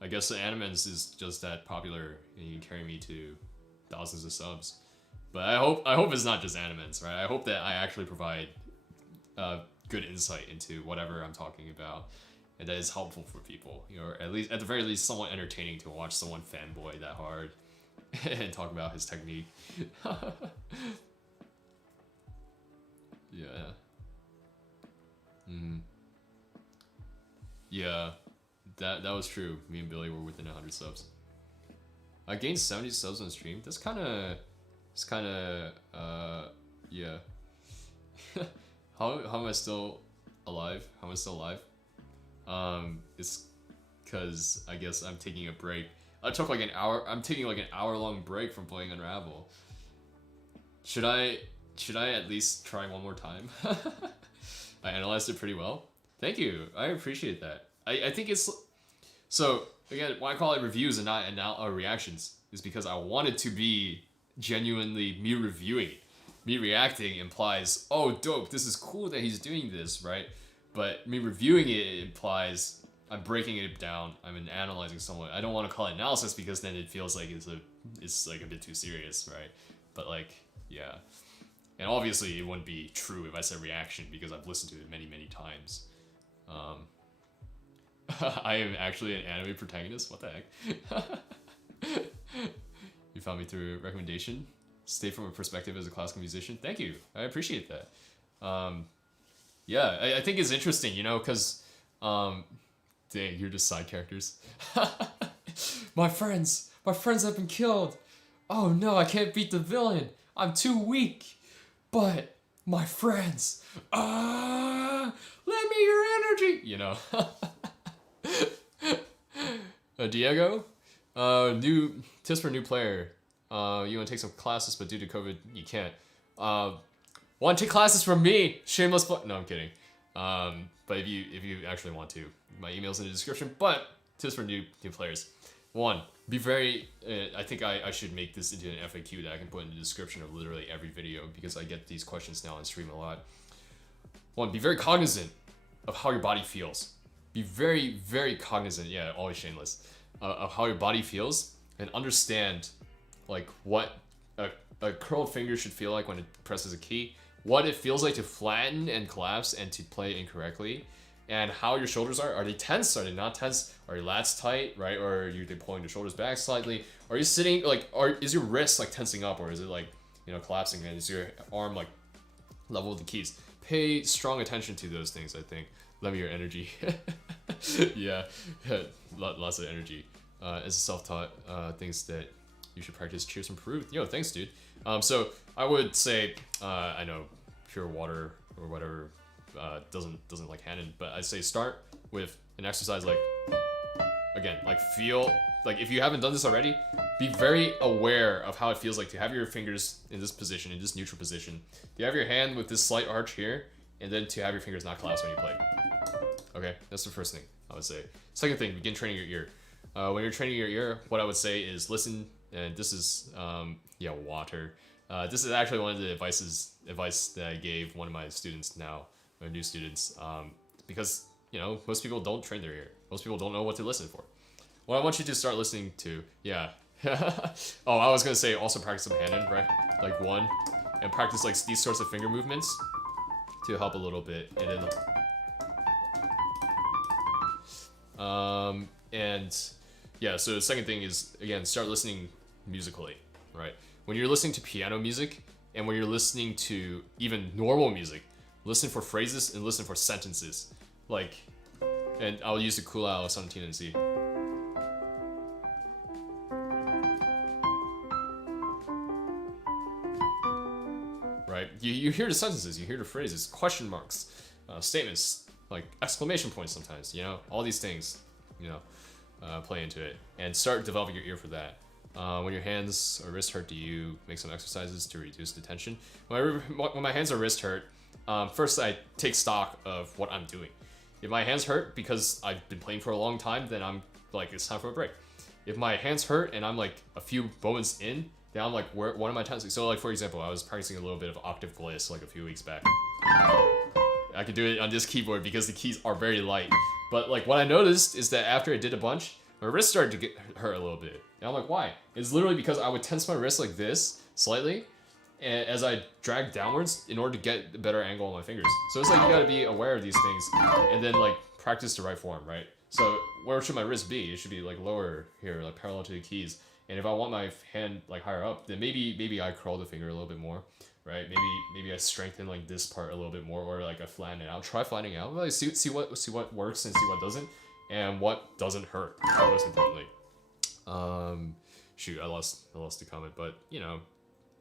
I guess the Animenz's is just that popular and you can carry me to thousands of subs. But I hope it's not just Animenz's, right? I hope that I actually provide good insight into whatever I'm talking about, and that is helpful for people, you know, or at the very least somewhat entertaining to watch someone fanboy that hard and talk about his technique. Yeah. Yeah, that was true. Me and Billy were within 100 subs. I gained 70 subs on stream. It's kind of yeah. How am I still alive? How am I still alive? It's because I guess I'm taking a break. I took like an hour. I'm taking like an hour-long break from playing Unravel. Should I at least try one more time? I analyzed it pretty well. Thank you. I appreciate that. I think it's so again. Why I call it reviews and not reactions is because I want it to be genuinely me reviewing. Me reacting implies, oh, dope, this is cool that he's doing this, right? But me reviewing it implies I'm breaking it down. I'm analyzing someone. I don't want to call it analysis because then it feels like it's like a bit too serious, right? But like, yeah. And obviously it wouldn't be true if I said reaction because I've listened to it many, many times. I am actually an anime protagonist? What the heck? You found me through recommendation? Stay from a perspective as a classical musician. Thank you. I appreciate that. Yeah, I think it's interesting, you know, because, dang, you're just side characters. My friends have been killed. Oh no, I can't beat the villain. I'm too weak. But my friends, lend me your energy, you know. Diego, new tips for new player. You want to take some classes, but due to COVID, you can't. Want to take classes from me? Shameless plug. No, I'm kidding. But if you actually want to, my email's in the description. But tips for new players. One, be very. I think I should make this into an FAQ that I can put in the description of literally every video because I get these questions now on stream a lot. One, be very cognizant of how your body feels. Be very, very cognizant. Yeah, always shameless. Of how your body feels and understand like what a curled finger should feel like when it presses a key, what it feels like to flatten and collapse and to play incorrectly, and how your shoulders are. Are they tense? Are they not tense? Are your lats tight, right? Or are you pulling the shoulders back slightly? Are you sitting like, or is your wrist like tensing up, or is it like, you know, collapsing, and is your arm like level with the keys? Pay strong attention to those things, I think. Lend me your energy. Yeah, lots of energy. As a self-taught, things that you should practice. Cheers from Peru. Yo, thanks, dude. So I would say, I know pure water or whatever doesn't like Hanon, but I'd say start with an exercise like, again, like feel, like if you haven't done this already, be very aware of how it feels like to have your fingers in this position, in this neutral position. You have your hand with this slight arch here, and then to have your fingers not collapse when you play. Okay, that's the first thing I would say. Second thing, begin training your ear. When you're training your ear, what I would say is listen, and this is, yeah, water. This is actually one of the advice that I gave one of my students now, my new students, because, you know, most people don't train their ear. Most people don't know what to listen for. What I want you to start listening to, yeah. Oh, I was gonna say also practice some Hanon, right? Like one, and practice like these sorts of finger movements to help a little bit, and then, and yeah, so the second thing is, again, start listening musically, right? When you're listening to piano music and when you're listening to even normal music, listen for phrases and listen for sentences. Like, and I'll use the cool out of 17 and C. Right? You hear the sentences, you hear the phrases, question marks, statements, like exclamation points sometimes, you know? All these things, you know, play into it. And start developing your ear for that. When your hands or wrist hurt, do you make some exercises to reduce the tension? When my hands or wrist hurt, first I take stock of what I'm doing. If my hands hurt because I've been playing for a long time, then I'm like, it's time for a break. If my hands hurt and I'm like a few moments in, then I'm like, what am I tensing? So like, for example, I was practicing a little bit of octave gliss like a few weeks back. I could do it on this keyboard because the keys are very light. But like what I noticed is that after I did a bunch, my wrist started to get hurt a little bit. And I'm like, why? It's literally because I would tense my wrist like this, slightly, and as I drag downwards in order to get a better angle on my fingers. So it's like you gotta be aware of these things and then like practice the right form, right? So where should my wrist be? It should be like lower here, like parallel to the keys. And if I want my hand like higher up, then maybe I curl the finger a little bit more, right? Maybe I strengthen like this part a little bit more, or like I flatten it out. Try flattening out. Like see what works and see what doesn't, and what doesn't hurt. Most importantly. Shoot, I lost the comment, but you know,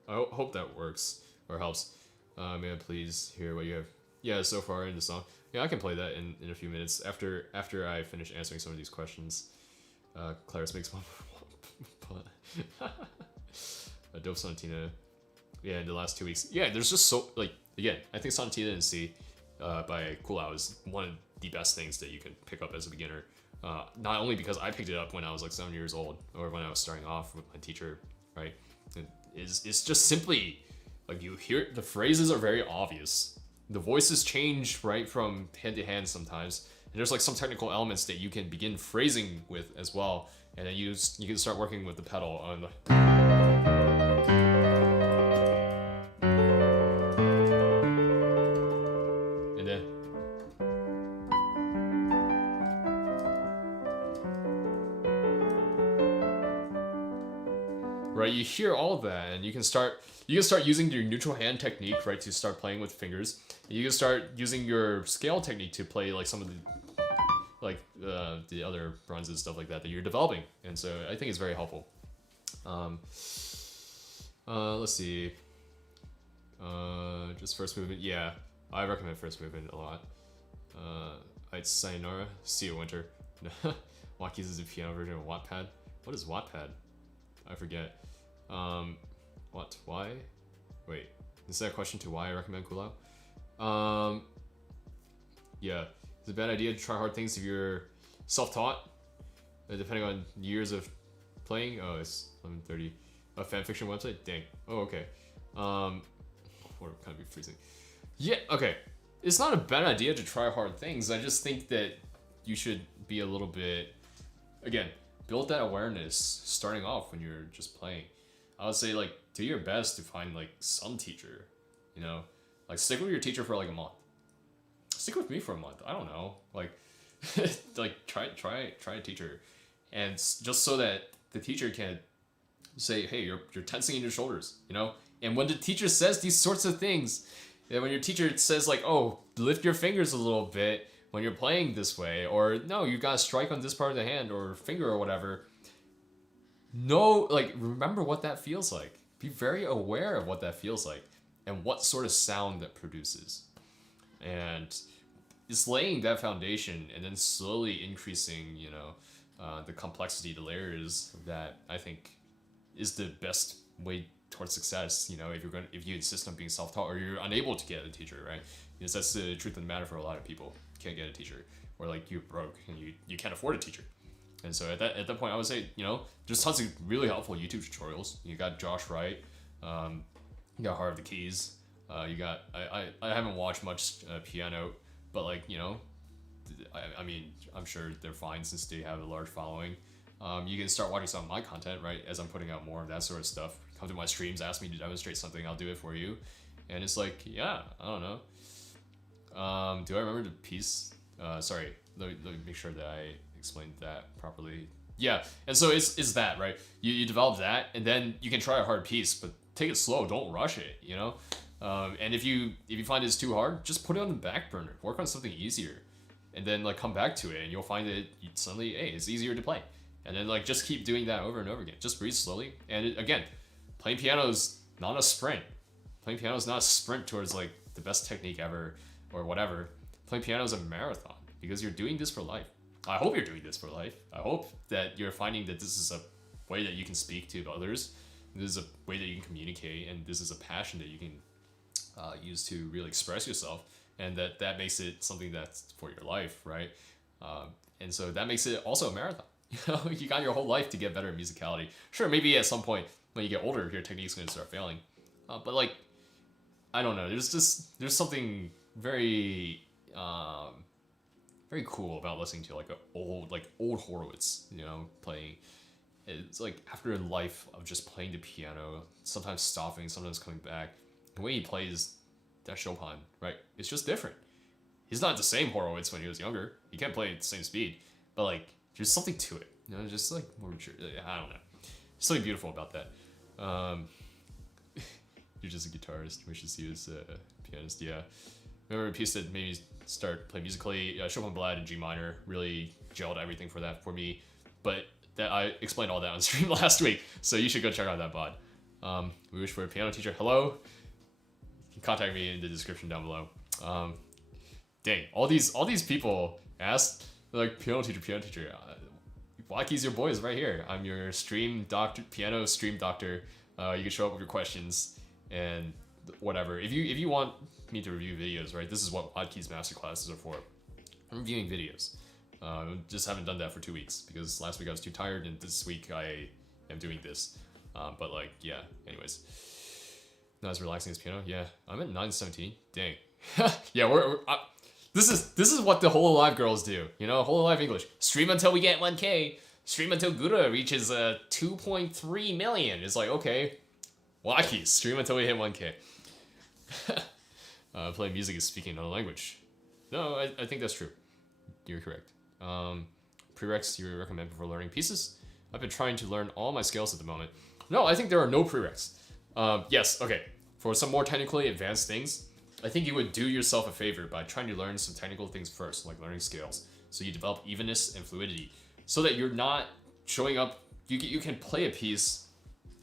I hope that works or helps. May I please hear what you have? Yeah, so far in the song. Yeah, I can play that in a few minutes after I finish answering some of these questions. Claris makes one. Dope Sonatina. Yeah, in the last 2 weeks. Yeah, there's just so, like, again, I think Sonatina in C by Kulao is one of the best things that you can pick up as a beginner. Not only because I picked it up when I was like 7 years old, or when I was starting off with my teacher, right? It's just simply, like, you hear, the phrases are very obvious. The voices change, right, from hand to hand sometimes. And there's like some technical elements that you can begin phrasing with as well. And then you can start working with the pedal on the... And then... Right, you hear all of that, and you can start using your neutral hand technique, right, to start playing with fingers. And you can start using your scale technique to play like some of the the other runs and stuff like that you're developing, and so I think it's very helpful. Let's see. Just first movement. Yeah, I recommend first movement a lot. I'd sayonara. See you winter. WattKeys is a piano version of Wattpad. What is Wattpad? I forget. What? Why? Wait, is that a question to why I recommend Kulao? Yeah, it's a bad idea to try hard things if you're self-taught, depending on years of playing. Oh, it's 11:30. A fanfiction website? Dang. Oh, okay. Or kind of be freezing. Yeah, okay. It's not a bad idea to try hard things. I just think that you should be a little bit, again, build that awareness starting off when you're just playing. I would say, like, do your best to find, like, some teacher, you know? Like, stick with your teacher for, like, a month. Stick with me for a month. I don't know. Like, like, try a teacher. And just so that the teacher can say, hey, you're tensing in your shoulders, you know? And when the teacher says these sorts of things, and when your teacher says like, oh, lift your fingers a little bit when you're playing this way, or no, you gotta strike on this part of the hand or finger or whatever. No, like, remember what that feels like. Be very aware of what that feels like and what sort of sound that produces. And it's laying that foundation and then slowly increasing, you know, the complexity, the layers that I think is the best way towards success. You know, if you insist on being self-taught or you're unable to get a teacher, right? Because that's the truth of the matter for a lot of people. You can't get a teacher, or like you're broke and you can't afford a teacher. And so at that point, I would say, you know, there's tons of really helpful YouTube tutorials. You got Josh Wright, you got Heart of the Keys, you got I haven't watched much piano, but like, you know, I mean, I'm sure they're fine since they have a large following. You can start watching some of my content, right? As I'm putting out more of that sort of stuff. Come to my streams, ask me to demonstrate something, I'll do it for you. And it's like, yeah, I don't know. Do I remember the piece? Sorry, let me make sure that I explained that properly. Yeah, and so it's that, right? You develop that, and then you can try a hard piece, but take it slow, don't rush it, you know? And if you find it's too hard, just put it on the back burner. Work on something easier. And then like come back to it, and you'll find that suddenly, hey, it's easier to play. And then like just keep doing that over and over again. Just breathe slowly. And again, playing piano is not a sprint. Playing piano is not a sprint towards like the best technique ever or whatever. Playing piano is a marathon because you're doing this for life. I hope you're doing this for life. I hope that you're finding that this is a way that you can speak to others. This is a way that you can communicate, and this is a passion that you can use to really express yourself, and that makes it something that's for your life, right? And so that makes it also a marathon. You know, you got your whole life to get better at musicality. Sure, maybe at some point when you get older, your technique's going to start failing. But like, I don't know. There's something very very cool about listening to like old Horowitz, you know, playing. It's like after a life of just playing the piano, sometimes stopping, sometimes coming back. The way he plays that Chopin, right? It's just different. He's not the same Horowitz when he was younger. He can't play at the same speed, but like there's something to it. You know, just like more mature. I don't know. There's something beautiful about that. You're just a guitarist. We should see you as a pianist. Yeah. Remember a piece that made me start playing musically? Chopin Ballade in G minor really gelled everything for that for me. But that I explained all that on stream last week, so you should go check out that VOD. We wish for a piano teacher. Hello. You can contact me in the description down below. Dang, all these people asked like piano teacher. WattKeys, your boy is right here. I'm your stream doctor, piano stream doctor. You can show up with your questions and whatever. If you want me to review videos, right? This is what WattKeys masterclasses are for. I'm reviewing videos. Just haven't done that for 2 weeks because last week I was too tired, and this week I am doing this. But like, yeah. Anyways, not as relaxing as piano. Yeah, I'm at 9:17. Dang. Yeah, this is what the Whole Alive girls do. You know, Whole Alive English. Stream until we get 1K. Stream until Gura reaches 2.3 million. It's like, okay, WattKeys, stream until we hit 1K. Playing music is speaking another language. No, I think that's true. You're correct. Prereqs you recommend for learning pieces? I've been trying to learn all my scales at the moment. No, I think there are no prereqs. Yes, okay. For some more technically advanced things, I think you would do yourself a favor by trying to learn some technical things first, like learning scales. So you develop evenness and fluidity, so that you're not showing up. You can play a piece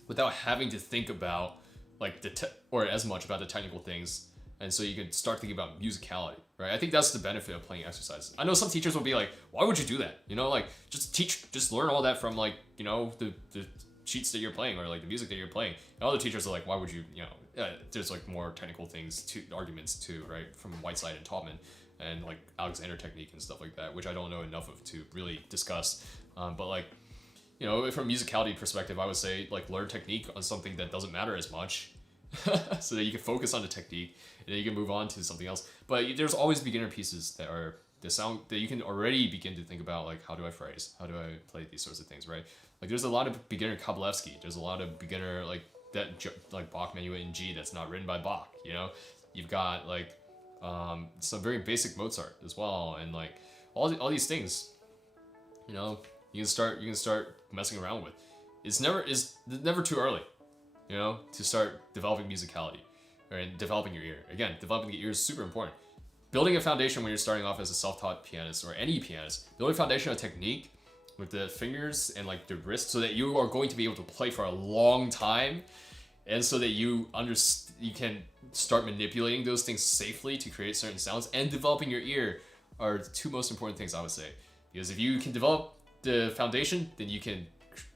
without having to think about like or as much about the technical things, and so you can start thinking about musicality, right? I think that's the benefit of playing exercises. I know some teachers will be like, why would you do that? You know, like just learn all that from like, you know, the sheets that you're playing or like the music that you're playing. And other teachers are like, why would you, you know, there's like more technical things to arguments too, right? From Whiteside and Taubman and like Alexander technique and stuff like that, which I don't know enough of to really discuss. But like, you know, from a musicality perspective, I would say like learn technique on something that doesn't matter as much so that you can focus on the technique and then you can move on to something else. But there's always beginner pieces that are the sound that you can already begin to think about, like how do I phrase, how do I play these sorts of things, right? Like there's a lot of beginner Kabalevsky, there's a lot of beginner like that like Bach Minuet in G that's not written by Bach, you know. You've got like some very basic Mozart as well, and like all these things, you know, you can start messing around with. It's never too early, you know, to start developing musicality and developing your ear. Again, developing the ear is super important. Building a foundation when you're starting off as a self-taught pianist or any pianist, building a foundation of technique with the fingers and like the wrist so that you are going to be able to play for a long time, and so that you can start manipulating those things safely to create certain sounds, and developing your ear are the two most important things I would say. Because if you can develop the foundation, then you can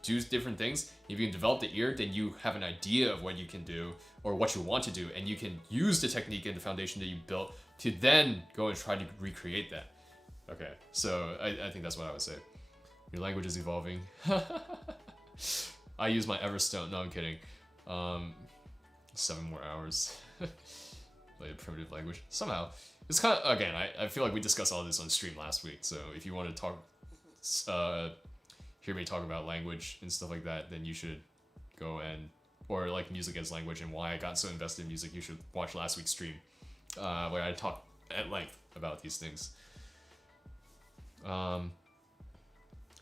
do different things. If you can develop the ear, then you have an idea of what you can do or what you want to do, and you can use the technique and the foundation that you built to then go and try to recreate that. Okay, so I think that's what I would say. Your language is evolving. I use my Everstone. No, I'm kidding. 7 more hours. Play a primitive language. Somehow. It's kind of, again, I feel like we discussed all this on stream last week, so if you want to talk, hear me talk about language and stuff like that, then you should go and, or like music as language and why I got so invested in music, you should watch last week's stream, where I talked at length about these things. What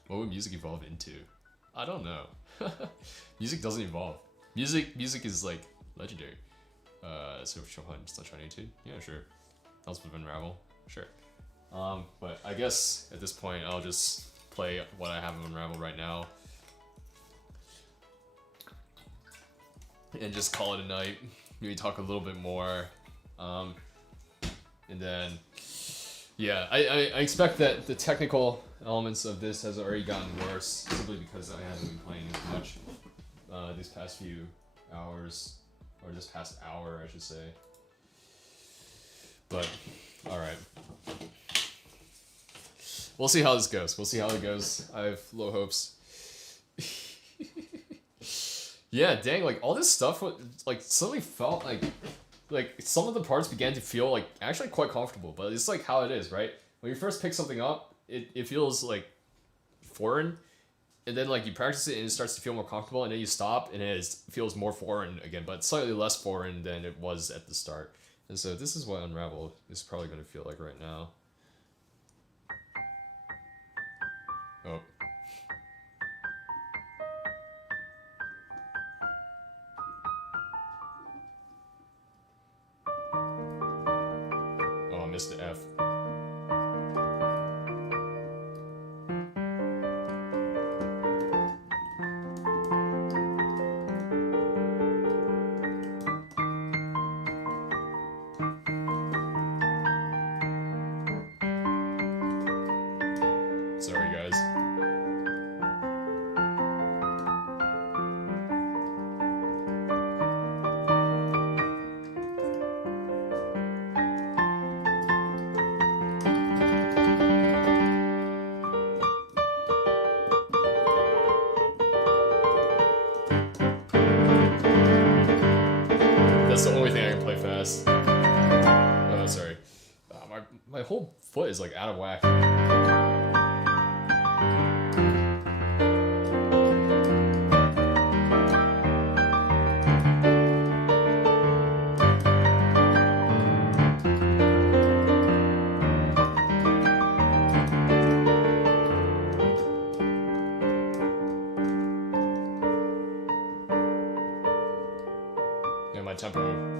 would music evolve into? I don't know. Music doesn't evolve. Music is like legendary. So Chopin still trying to? Yeah, sure. Musicality of Unravel, sure. But I guess at this point I'll just play what I have of Unravel right now, and just call it a night. Maybe talk a little bit more, and then yeah, I expect that the technical elements of this has already gotten worse simply because I haven't been playing as much these past few hours, or this past hour I should say. But alright, we'll see how this goes. We'll see how it goes. I have low hopes. Yeah, dang, like all this stuff like suddenly felt like some of the parts began to feel like actually quite comfortable, but it's like how it is, right? When you first pick something up, it feels like foreign, and then like you practice it and it starts to feel more comfortable, and then you stop and it feels more foreign again, but slightly less foreign than it was at the start. And so this is what Unravel is probably going to feel like right now. Oh. Oh, I missed the F. Sorry, guys. That's the only thing I can play fast. Oh, sorry. My whole foot is like out of whack. Yeah, my tempo.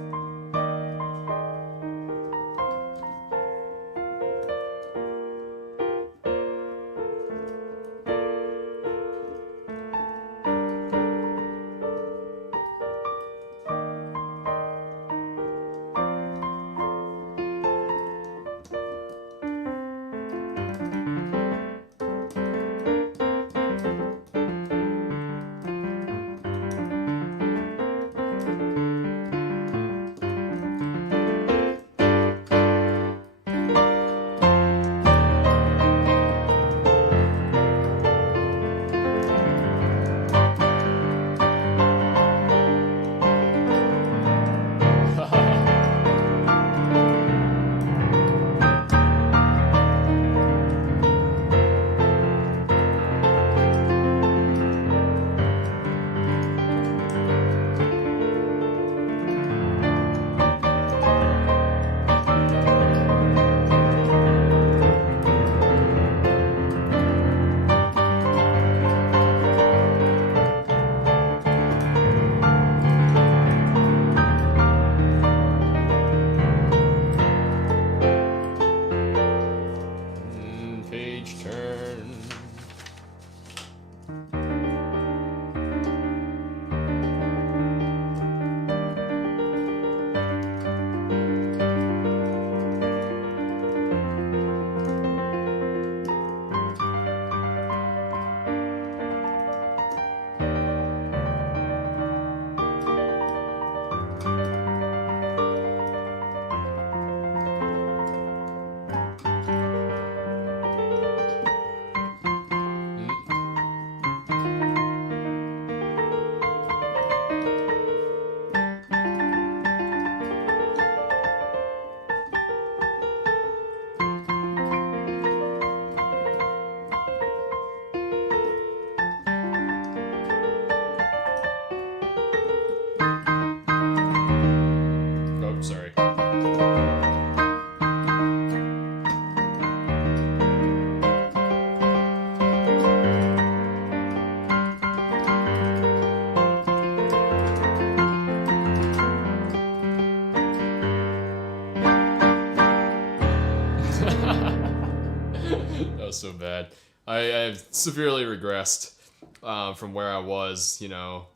was so bad. I've severely regressed from where I was, you know,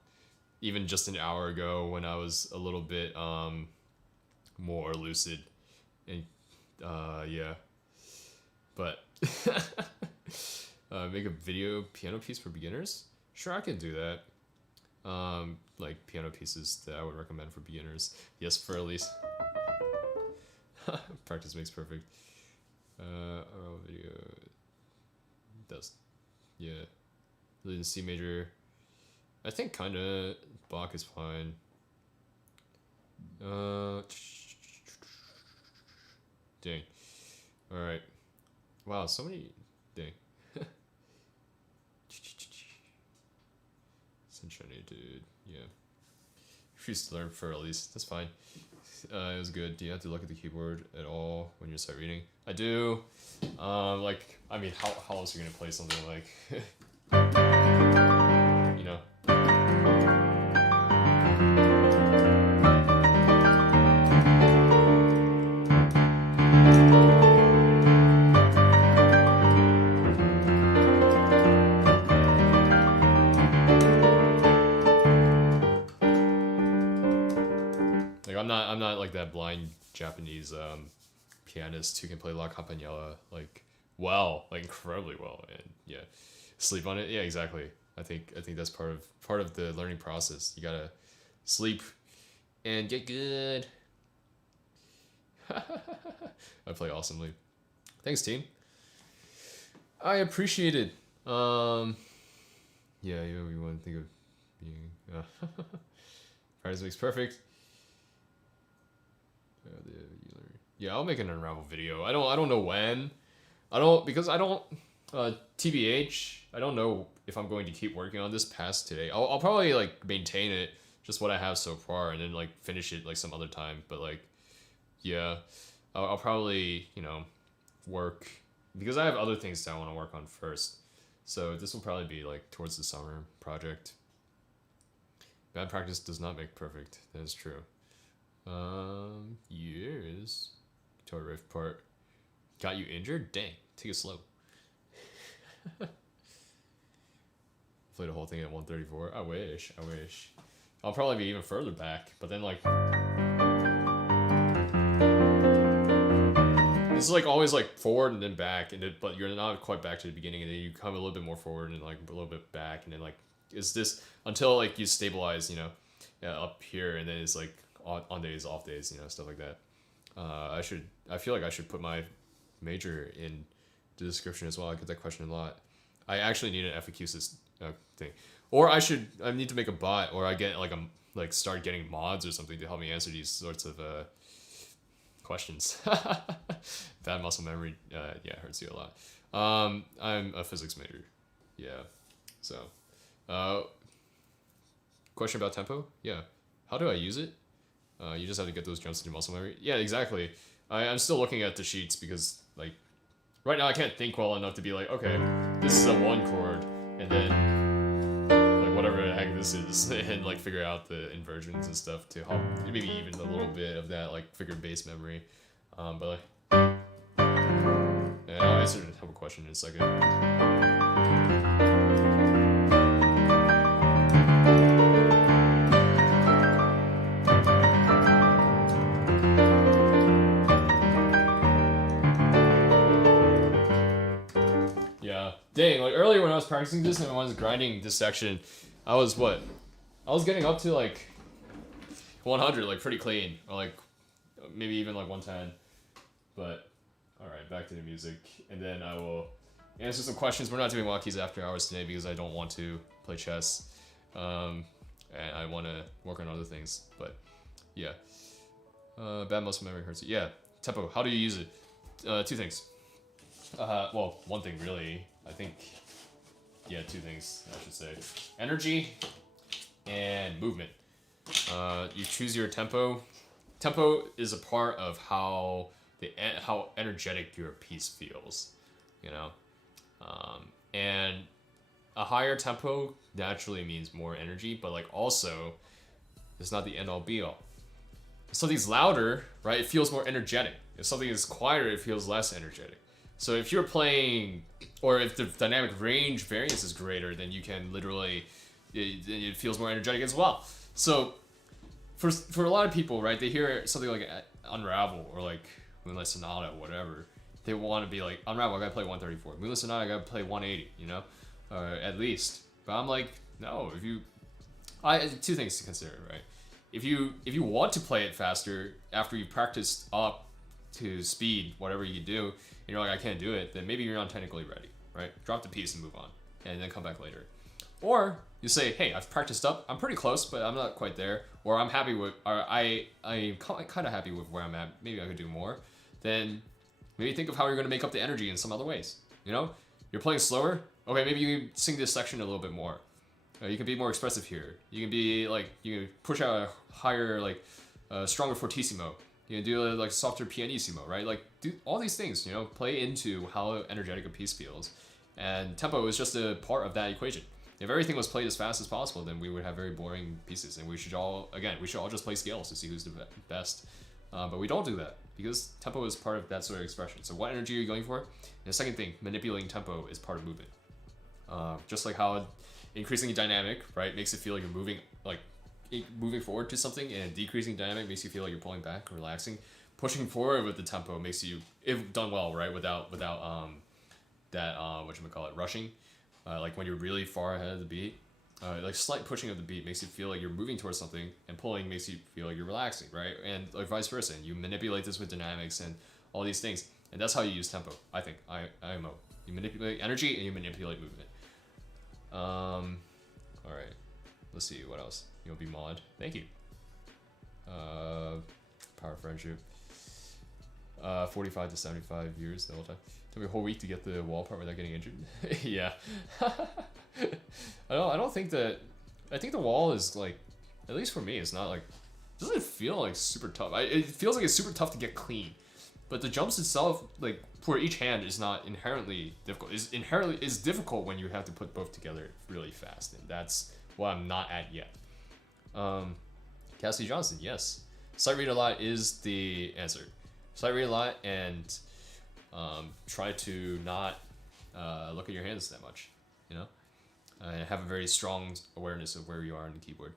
even just an hour ago when I was a little bit more lucid. And yeah. But make a video piano piece for beginners? Sure, I can do that. Like piano pieces that I would recommend for beginners. Yes, for at least. Practice makes perfect. Video does, yeah. In C major, I think kind of Bach is fine. Dang. All right. Wow, so many. Dang. Sunshiny, dude. Yeah. Refuse to learn for at least. That's fine. It was good. Do you have to look at the keyboard at all when you start reading? I do. Like, I mean, how else are you gonna play something like, you know? Like, I'm not like that blind Japanese pianist who can play La Campanella like well, like incredibly well, and yeah, sleep on it. Yeah, exactly. I think that's part of the learning process. You gotta sleep and get good. I play awesomely. Thanks, team. I appreciate it. Yeah, you want to think of being. Practice makes perfect. Yeah, I'll make an Unravel video. I don't know when. Because I don't TBH, I don't know if I'm going to keep working on this past today. I'll probably like maintain it, just what I have so far, and then like finish it like some other time. But like, yeah, I'll probably, you know, work, because I have other things that I want to work on first. So this will probably be like towards the summer project. Bad practice does not make perfect. That is true. Years. Guitar riff part. Got you injured? Dang. Take it slow. Played the whole thing at 134. I wish. I'll probably be even further back, but then like it's like always like forward and then back, and but you're not quite back to the beginning, and then you come a little bit more forward and like a little bit back, and then like is this until like you stabilize, you know, up here, and then it's like on days, off days, you know, stuff like that. I feel like I should put my major in the description as well. I get that question a lot. I actually need an FAQ thing, or I need to make a bot, or I get like start getting mods or something to help me answer these sorts of questions. Bad muscle memory, yeah, hurts you a lot. I'm a physics major, yeah. So, question about tempo, yeah. How do I use it? You just have to get those jumps into muscle memory. Yeah, exactly. I'm still looking at the sheets because, like, right now I can't think well enough to be like, okay, this is a 1 chord, and then, like, whatever the heck this is, and, like, figure out the inversions and stuff to help, maybe even a little bit of that, like, figure bass memory. But, like, yeah, I'll answer the tempo question in a second. Dang, like earlier when I was practicing this and I was grinding this section, I was getting up to like 100, like pretty clean, or like maybe even like 110. But alright, back to the music, and then I will answer some questions. We're not doing WattKeys after hours today because I don't want to play chess, and I want to work on other things. But yeah, bad muscle memory hurts. Yeah, tempo. How do you use it? 2 things. Well, 1 thing really. I think, yeah, 2 things, I should say. Energy and movement. You choose your tempo. Tempo is a part of how energetic your piece feels, you know? And a higher tempo naturally means more energy, but like also, it's not the end-all be-all. If something's louder, right, it feels more energetic. If something is quieter, it feels less energetic. So if you're playing, or if the dynamic range variance is greater, then you can literally, it feels more energetic as well. So for a lot of people, right, they hear something like Unravel or like Moonlight Sonata or whatever, they want to be like, Unravel, I gotta play 134. Moonlight Sonata, I gotta play 180, you know, at least. But I'm like, no, if you, two things to consider, right? If you want to play it faster after you've practiced up to speed, whatever you do, and you're like, I can't do it, then maybe you're not technically ready, right? Drop the piece and move on, and then come back later. Or you say, hey, I've practiced up, I'm pretty close, but I'm not quite there, or I'm happy with, or I'm kind of happy with where I'm at, maybe I could do more. Then maybe think of how you're going to make up the energy in some other ways, you know? You're playing slower, okay, maybe you can sing this section a little bit more. You can be more expressive here. You can be like, you can push out a higher, like, stronger fortissimo. You can do like softer pianissimo, right? Like, do all these things, you know, play into how energetic a piece feels. And tempo is just a part of that equation. If everything was played as fast as possible, then we would have very boring pieces. And we should all just play scales to see who's the best. But we don't do that because tempo is part of that sort of expression. So what energy are you going for? And the second thing, manipulating tempo is part of movement. Just like how increasing dynamic, right, makes it feel like you're moving forward to something, and decreasing dynamic makes you feel like you're pulling back, relaxing. Pushing forward with the tempo makes you, if done well, right, without that whatchamacallit, rushing, like when you're really far ahead of the beat, like slight pushing of the beat makes you feel like you're moving towards something, and pulling makes you feel like you're relaxing, right, and like vice versa. And you manipulate this with dynamics and all these things, and that's how you use tempo. I think IMO. You manipulate energy and you manipulate movement. All right, let's see what else. You'll be mod. Thank you. Power friendship. 45 to 75 years the whole time. Took me a whole week to get the wall part without getting injured. Yeah. I don't think that. I think the wall is like, at least for me, it's not like. Doesn't feel like super tough. It feels like it's super tough to get clean, but the jumps itself, like for each hand, is not inherently difficult. It's difficult when you have to put both together really fast, and that's what I'm not at yet. Cassie Johnson, yes. Sight read a lot is the answer. Sight read a lot and try to not look at your hands that much, you know? And have a very strong awareness of where you are on the keyboard.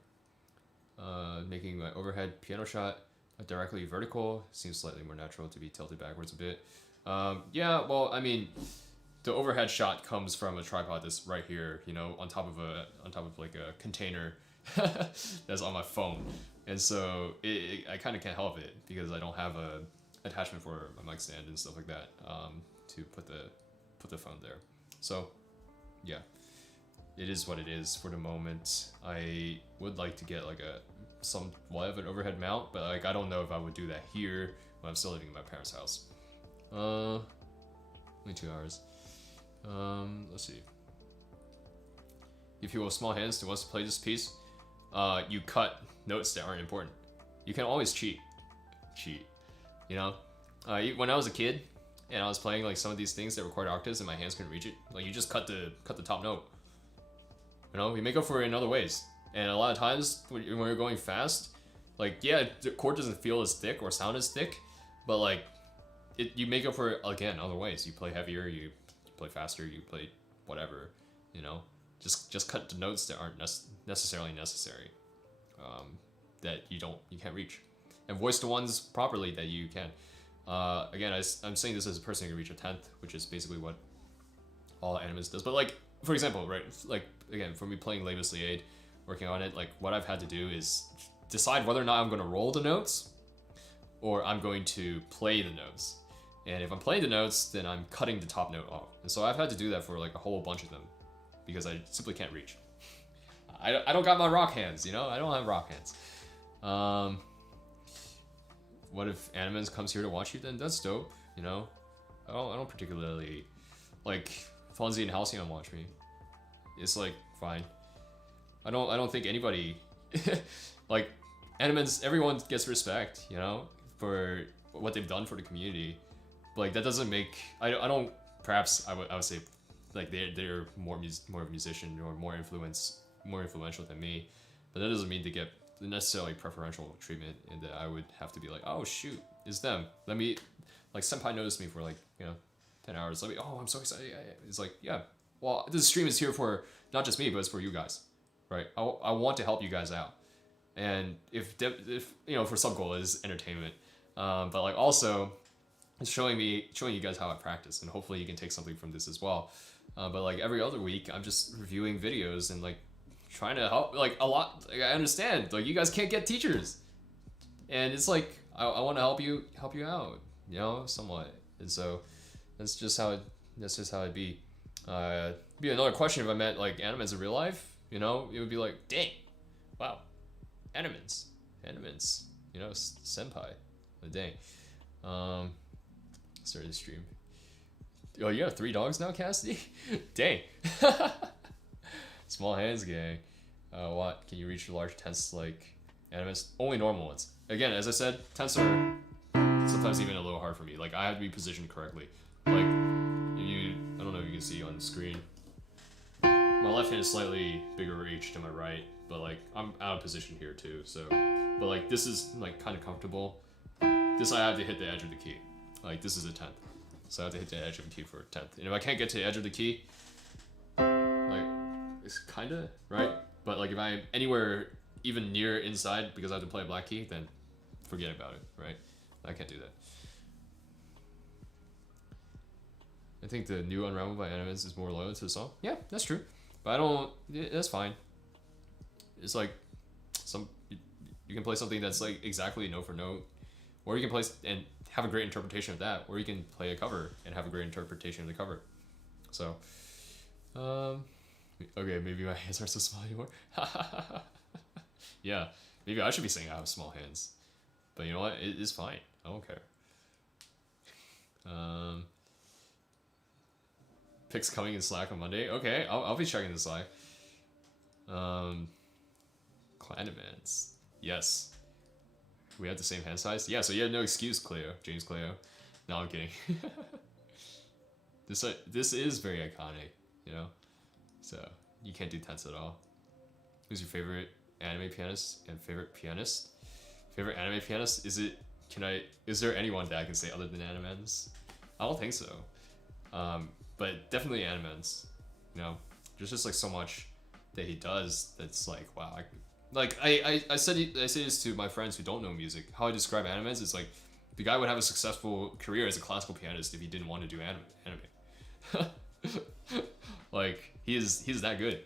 Making my overhead piano shot directly vertical seems slightly more natural to be tilted backwards a bit. Yeah, well, I mean, the overhead shot comes from a tripod that's right here, you know, on top of like a container that's on my phone, and so I kind of can't help it because I don't have a attachment for my mic stand and stuff like that to put the phone there. So yeah, it is what it is for the moment. I would like to get like somewhat of an overhead mount, but like I don't know if I would do that here when I'm still living in my parents' house. Only 2 hours. Let's see. If you have small hands who wants to play this piece, you cut notes that aren't important. You can always cheat, you know? When I was a kid and I was playing like some of these things that required octaves and my hands couldn't reach it, like you just cut the top note. You know, you make up for it in other ways. And a lot of times when you're going fast, like yeah, the chord doesn't feel as thick or sound as thick, but like you make up for it again other ways. You play heavier, you play faster, you play whatever, you know. Just cut the notes that aren't necessarily necessary, that you can't reach, and voice the ones properly that you can. Again, I'm saying this as a person who can reach a 10th, which is basically what all Animenz'S does. But like, for example, right, like again, for me playing Les Misliades, working on it, like what I've had to do is decide whether or not I'm going to roll the notes, or I'm going to play the notes. And if I'm playing the notes, then I'm cutting the top note off. And so I've had to do that for like a whole bunch of them, because I simply can't reach. I don't got my rock hands, you know? I don't have rock hands. What if Animenz'S comes here to watch you? Then that's dope, you know? I don't particularly like Fonzie and Halcyon watch me. It's like fine. I don't think anybody like Animenz'S, everyone gets respect, you know, for what they've done for the community. But like that doesn't make I don't perhaps I would say like they're more of a musician or more influential than me, but that doesn't mean to get necessarily preferential treatment, and that I would have to be like, oh shoot, it's them. Let me, like senpai noticed me for like, you know, 10 hours. Like, oh, I'm so excited. It's like, yeah, well, this stream is here for not just me, but it's for you guys, right? I want to help you guys out. And if you know, for some goal is entertainment, but like also it's showing you guys how I practice, and hopefully you can take something from this as well. But like every other week, I'm just reviewing videos and like trying to help. Like a lot, like, I understand, like you guys can't get teachers, and it's like I want to help you out, you know, somewhat. And so that's just how it'd be. Be another question if I met like Animenz'S in real life, you know, it would be like, dang, wow, Animenz'S, you know, senpai, dang. Started the stream. Oh, you have 3 dogs now, Cassidy? Dang. Small hands gang. What? Can you reach large tents like Animenz'S? Only normal ones. Again, as I said, tents are sometimes even a little hard for me. Like, I have to be positioned correctly. Like, I don't know if you can see on the screen. My left hand is slightly bigger reach than my right, but like, I'm out of position here too, so. But like, this is like kind of comfortable. This I have to hit the edge of the key. Like, this is a 10th. So I have to hit the edge of the key for a 10th. And if I can't get to the edge of the key, like, it's kinda, right? But like, if I'm anywhere even near inside because I have to play a black key, then forget about it, right? I can't do that. I think the new Unravel by Animenz'S is more loyal to the song. Yeah, that's true. But I don't, that's fine. It's like, you can play something that's like exactly note for note, or you can play and have a great interpretation of that, or you can play a cover and have a great interpretation of the cover. So, okay, maybe my hands aren't so small anymore. Yeah, maybe I should be saying I have small hands, but you know what? It is fine. I don't care. Pics coming in Slack on Monday. Okay, I'll be checking the Slack. Animenz'S. Yes. We have the same hand size? Yeah, so you have no excuse, Cleo. James Cleo. No, I'm kidding. This is very iconic, you know? So, you can't do tense at all. Who's your favorite anime pianist and favorite pianist? Favorite anime pianist? Is there anyone that I can say other than Animenz'S? I don't think so. But definitely Animenz'S, you know? There's just like so much that he does that's like, wow. I say this to my friends who don't know music. How I describe Animenz'S is like, the guy would have a successful career as a classical pianist if he didn't want to do anime. Like, he's that good.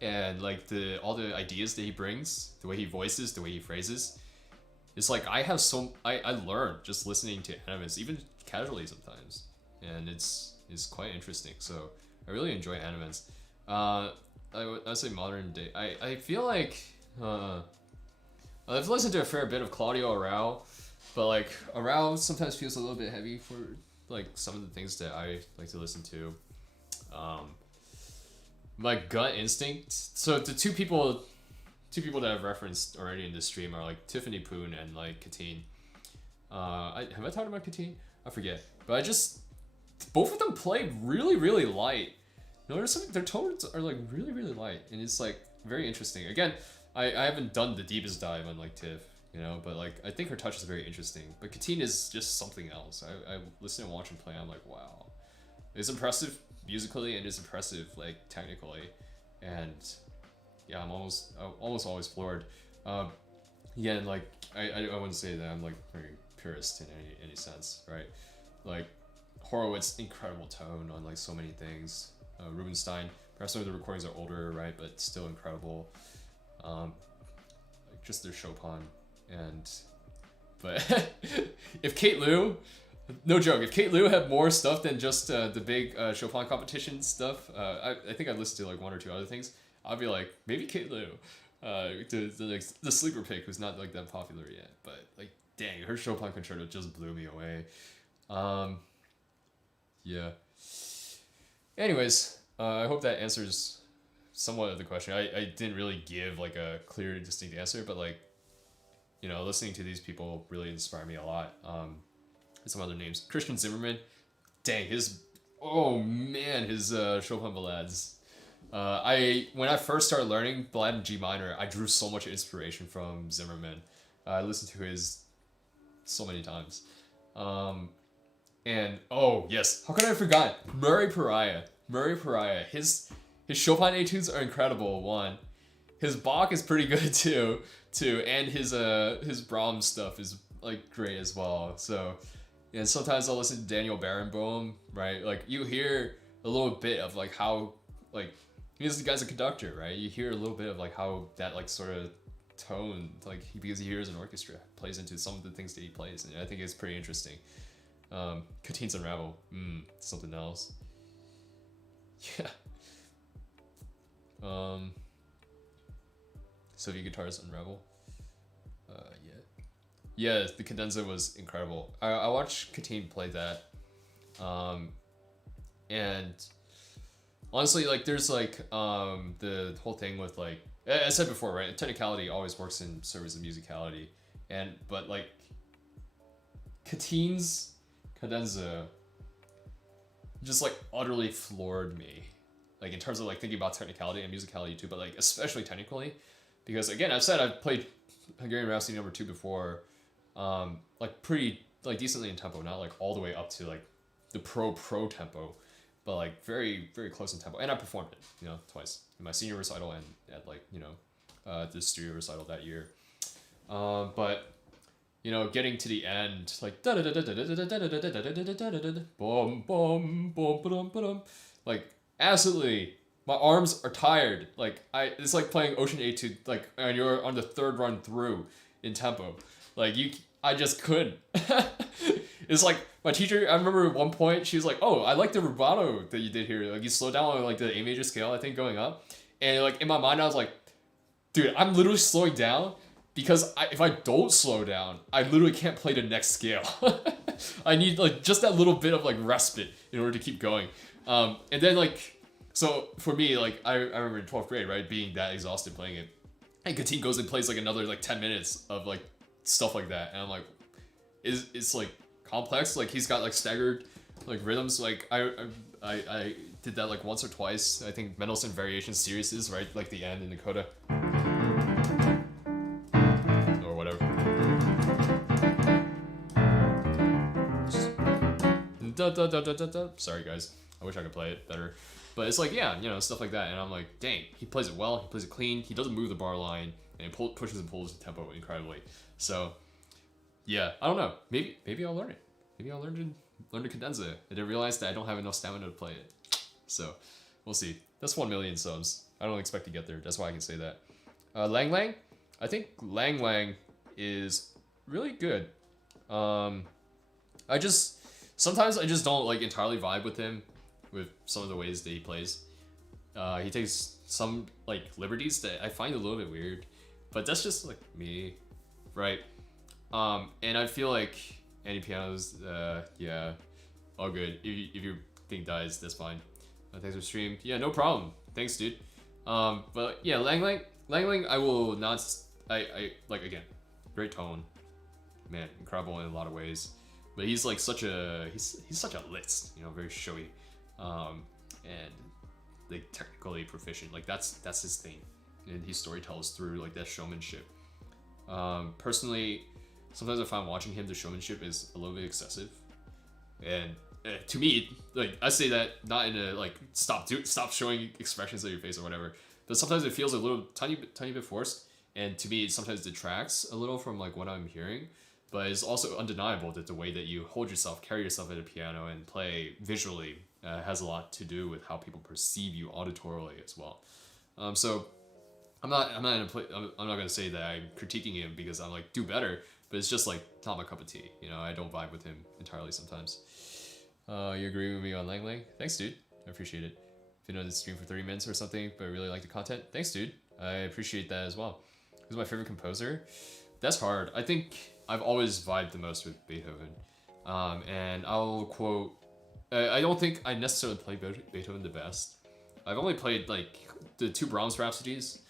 And like all the ideas that he brings, the way he voices, the way he phrases, it's like I learned just listening to Animenz'S, even casually sometimes. And it's quite interesting. So I really enjoy Animenz'S. I'd say modern day. I feel like I've listened to a fair bit of Claudio Arrau, but like Arrau sometimes feels a little bit heavy for like some of the things that I like to listen to. My gut instinct. So the two people that I've referenced already in this stream are like Tiffany Poon and like Katine. Have I talked about Katine? I forget. But both of them play really, really light. You know, their tones are like really, really light, and it's like very interesting. Again, I haven't done the deepest dive on like Tiff, you know, but like I think her touch is very interesting. But Katine is just something else. I listen and watch and play. I'm like, wow, it's impressive musically and it's impressive like technically, and yeah, I'm almost always floored. Again, like I wouldn't say that I'm like very purist in any sense, right? Like Horowitz, incredible tone on like so many things. Rubinstein, perhaps some of the recordings are older, right, but still incredible. Like just their Chopin, but if Kate Liu, no joke, if Kate Liu had more stuff than just the big Chopin competition stuff, I think I'd listen to like 1 or 2 other things. I'd be like, maybe Kate Liu, the sleeper pick who's not like that popular yet, but like dang, her Chopin concerto just blew me away. Yeah. Anyways, I hope that answers somewhat of the question. I didn't really give like a clear, distinct answer, but like, you know, listening to these people really inspired me a lot. Some other names. Christian Zimmerman. Dang, his Chopin ballades. When I first started learning ballad in G minor, I drew so much inspiration from Zimmerman. I listened to his so many times. And oh yes, how could I have forgotten Murray Pariah? Murray Pariah. His Chopin etudes are incredible. One, his Bach is pretty good too. And his Brahms stuff is like great as well. So, and sometimes I'll listen to Daniel Barenboim, right? Like you hear a little bit of like how like because the guy's a conductor, right? You hear a little bit of like how that like sort of tone, like because he hears an orchestra, plays into some of the things that he plays, and I think it's pretty interesting. Animenz'S Unravel, something else. Yeah. Soviet Guitars Unravel. Yeah, the cadenza was incredible. I watched Katine play that, and honestly, like there's like the whole thing with like I said before, right? Technicality always works in service of musicality, but like Katine's cadenza just like utterly floored me, like in terms of like thinking about technicality and musicality too, but like especially technically, because again I've said I've played Hungarian Rhapsody No. 2 before, like pretty like decently in tempo, not like all the way up to like the pro tempo, but like very very close in tempo, and I performed it twice in my senior recital and at like the studio recital that year, but getting to the end, like like absolutely, my arms are tired. Like it's like playing Ocean Etude, like, and you're on the third run through in tempo. Like I just couldn't. It's like my teacher. I remember at one point she was like, "Oh, I like the rubato that you did here. Like you slowed down on like the A major scale, I think, going up." And like in my mind, I was like, "Dude, I'm literally slowing down." Because if I don't slow down, I literally can't play the next scale. I need like just that little bit of like respite in order to keep going. And then like, so for me, like I remember in 12th grade, right, being that exhausted playing it, and Katine goes and plays like another like 10 minutes of like stuff like that, and I'm like, it's like complex. Like he's got like staggered like rhythms. Like I did that like once or twice. I think Mendelssohn Variation series, right, like the end in the coda. Sorry guys, I wish I could play it better, but it's like, yeah, stuff like that, and I'm like, dang, he plays it well, he plays it clean, he doesn't move the bar line, and pushes and pulls the tempo incredibly. So yeah, I don't know, maybe I'll learn it. Maybe I'll learn to cadenza, and then realize that I don't have enough stamina to play it. So we'll see. That's 1 million subs. I don't expect to get there. That's why I can say that. Lang Lang, I think Lang Lang is really good. Sometimes I just don't like entirely vibe with him with some of the ways that he plays. He takes some like liberties that I find a little bit weird, but that's just like me, right? And I feel like any pianos, yeah, all good. If your thing dies, that's fine. Thanks for stream. Yeah, no problem. Thanks, dude. But yeah, Lang Lang, I will not. I like, again, great tone, man, incredible in a lot of ways. But he's like such a Liszt, very showy, and like technically proficient. Like that's his thing, and he storytells through like that showmanship. Personally, sometimes I find watching him, the showmanship is a little bit excessive, and to me, like I say that not in a like stop showing expressions of your face or whatever, but sometimes it feels a little tiny bit forced, and to me it sometimes detracts a little from like what I'm hearing. But it's also undeniable that the way that you hold yourself, carry yourself at a piano, and play visually has a lot to do with how people perceive you auditorily as well. So I'm not gonna say that I'm critiquing him because I'm like, do better, but it's just like not my cup of tea. I don't vibe with him entirely sometimes. You agree with me on Lang Lang? Thanks, dude. I appreciate it. If you know this stream for 30 minutes or something, but I really like the content, thanks, dude. I appreciate that as well. Who's my favorite composer? That's hard. I think I've always vibed the most with Beethoven, and I'll quote, I don't think I necessarily play Beethoven the best. I've only played like the 2 Brahms Rhapsodies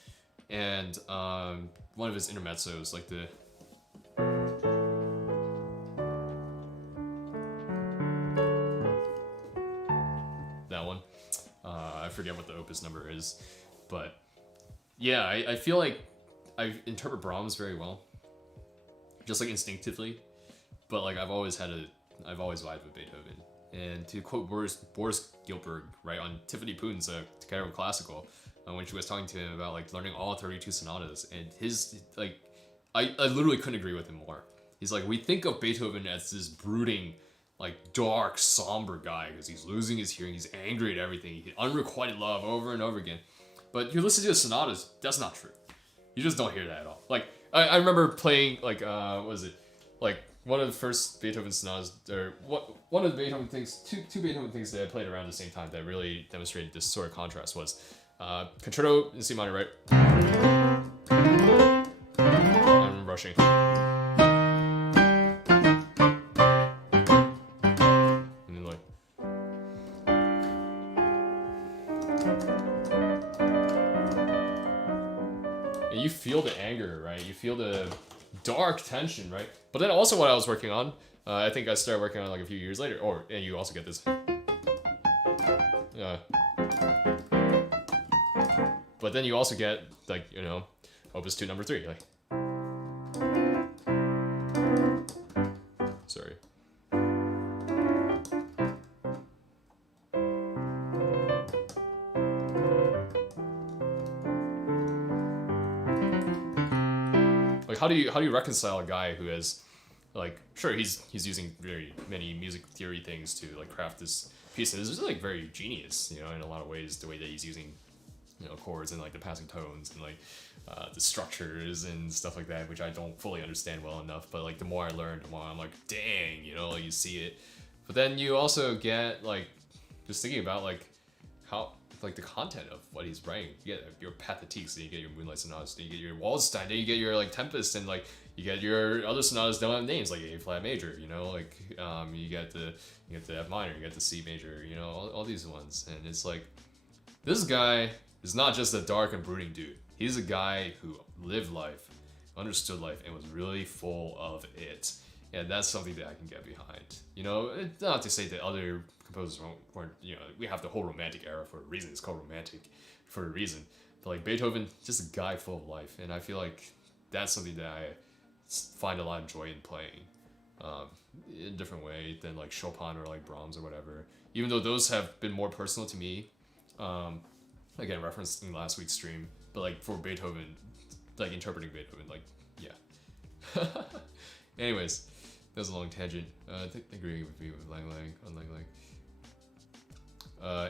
and one of his intermezzos, like the that one. I forget what the opus number is, but yeah, I feel like I interpret Brahms very well, just like instinctively, but like I've always had I've always vibed with Beethoven. And to quote Boris Gilbert, right, on Tiffany Poon's Together with Classical, when she was talking to him about like learning all 32 sonatas, and his like, I literally couldn't agree with him more. He's like, we think of Beethoven as this brooding, like dark, somber guy because he's losing his hearing, he's angry at everything, unrequited love over and over again. But you listen to the sonatas, that's not true. You just don't hear that at all. Like I remember playing like what was it, like one of the first Beethoven sonatas, or one of the Beethoven things, two Beethoven things that I played around the same time that really demonstrated this sort of contrast was Concerto in C minor, right? I'm rushing. And then like. And you feel the anger, right? You feel the dark tension, right? But then also what I was working on, I think I started working on like a few years later, and you also get this. But then you also get like, you know, Opus 2 number 3, like. Sorry. Like how do you reconcile a guy who has like, sure, he's using very many music theory things to like craft this piece, and this is like very genius, you know, in a lot of ways, the way that he's using, you know, chords and like the passing tones and like the structures and stuff like that, which I don't fully understand well enough, but like the more I learn, the more I'm like, dang, you know, like you see it. But then you also get like, just thinking about like how, like the content of what he's writing. You get your Pathetiques, then you get your Moonlight Sonatas, then you get your Waldstein, then you get your like Tempest, and like you get your other sonatas don't have names, like A flat major, you know, like you get the F minor, you get the C major, you know, all these ones. And it's like, this guy is not just a dark and brooding dude. He's a guy who lived life, understood life, and was really full of it. And that's something that I can get behind. You know, it's not to say that other composers weren't, you know, we have the whole romantic era for a reason. It's called romantic for a reason. But like Beethoven, just a guy full of life. And I feel like that's something that I find a lot of joy in playing in a different way than like Chopin or like Brahms or whatever. Even though those have been more personal to me. Again, referencing last week's stream. But like for Beethoven, like interpreting Beethoven, like, yeah. Anyways, that was a long tangent. I think agreeing with me with Lang on Lang.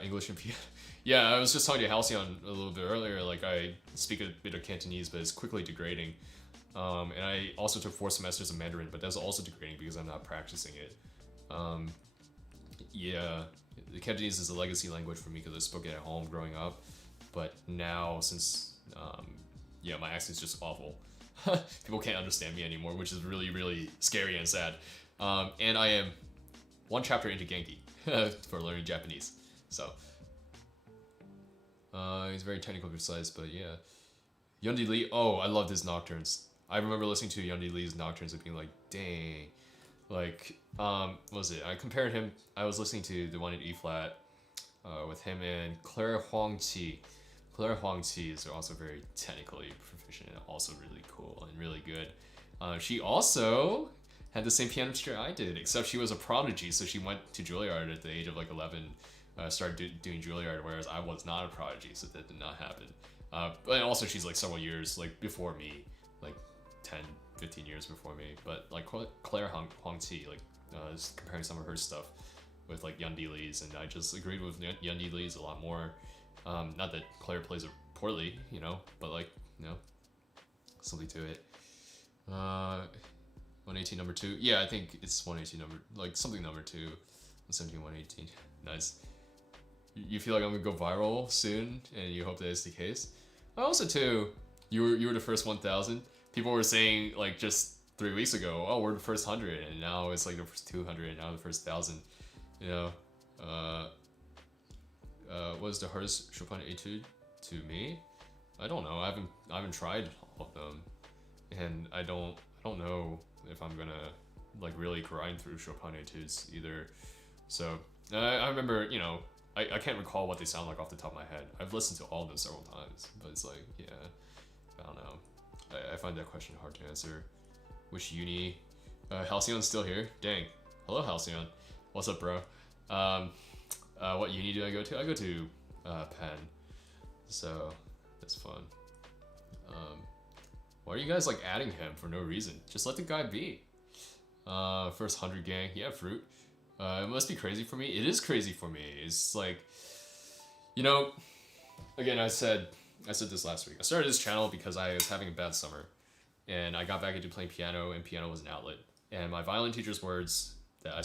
English and piano. Yeah, I was just talking to Halcyon a little bit earlier. Like I speak a bit of Cantonese, but it's quickly degrading. And I also took 4 semesters of Mandarin, but that's also degrading because I'm not practicing it. Yeah, the Cantonese is a legacy language for me because I spoke it at home growing up. But now, since yeah, my accent's just awful. People can't understand me anymore, which is really, really scary and sad. And I am 1 chapter into Genki for learning Japanese. So it's very technical precise, but yeah. Yundi Lee, oh, I love his nocturnes. I remember listening to Yundi Lee's nocturnes and being like, dang. Like, what was it? I compared him, I was listening to the one in E flat with him and Claire Huangqi. Claire Huangqi is also very technically proficient and also really cool and really good. She also had the same piano teacher I did, except she was a prodigy, so she went to Juilliard at the age of like 11, started doing Juilliard, whereas I was not a prodigy, so that did not happen. But also she's like several years like before me, like 10, 15 years before me. But like Claire Huangqi, like comparing some of her stuff with like Yundi Lee's, and I just agreed with Yundi Lee's a lot more. Not that Claire plays it poorly, you know, but like, you know, something to it. 118 number 2. Yeah, I think it's 118 number, like something number 2. 117, 118. Nice. You feel like I'm gonna go viral soon, and you hope that is the case. Also too, you were the first 1,000. People were saying like just 3 weeks ago, oh, we're the first 100, and now it's like the first 200, and now the first 1,000. You know, what is the hardest Chopin etude to me? I don't know. I haven't tried all of them, and I don't know if I'm gonna like really grind through Chopin etudes either. So I remember, you know, I can't recall what they sound like off the top of my head. I've listened to all of them several times, but it's like, yeah, I don't know. I find that question hard to answer. Which uni? Halcyon's still here? Dang. Hello, Halcyon. What's up, bro? What uni do I go to? I go to Penn, so that's fun. Why are you guys like adding him for no reason? Just let the guy be. First 100 gang, yeah, fruit. It must be crazy for me. It is crazy for me. It's like, you know, again, I said this last week. I started this channel because I was having a bad summer, and I got back into playing piano, and piano was an outlet. And my violin teacher's words that I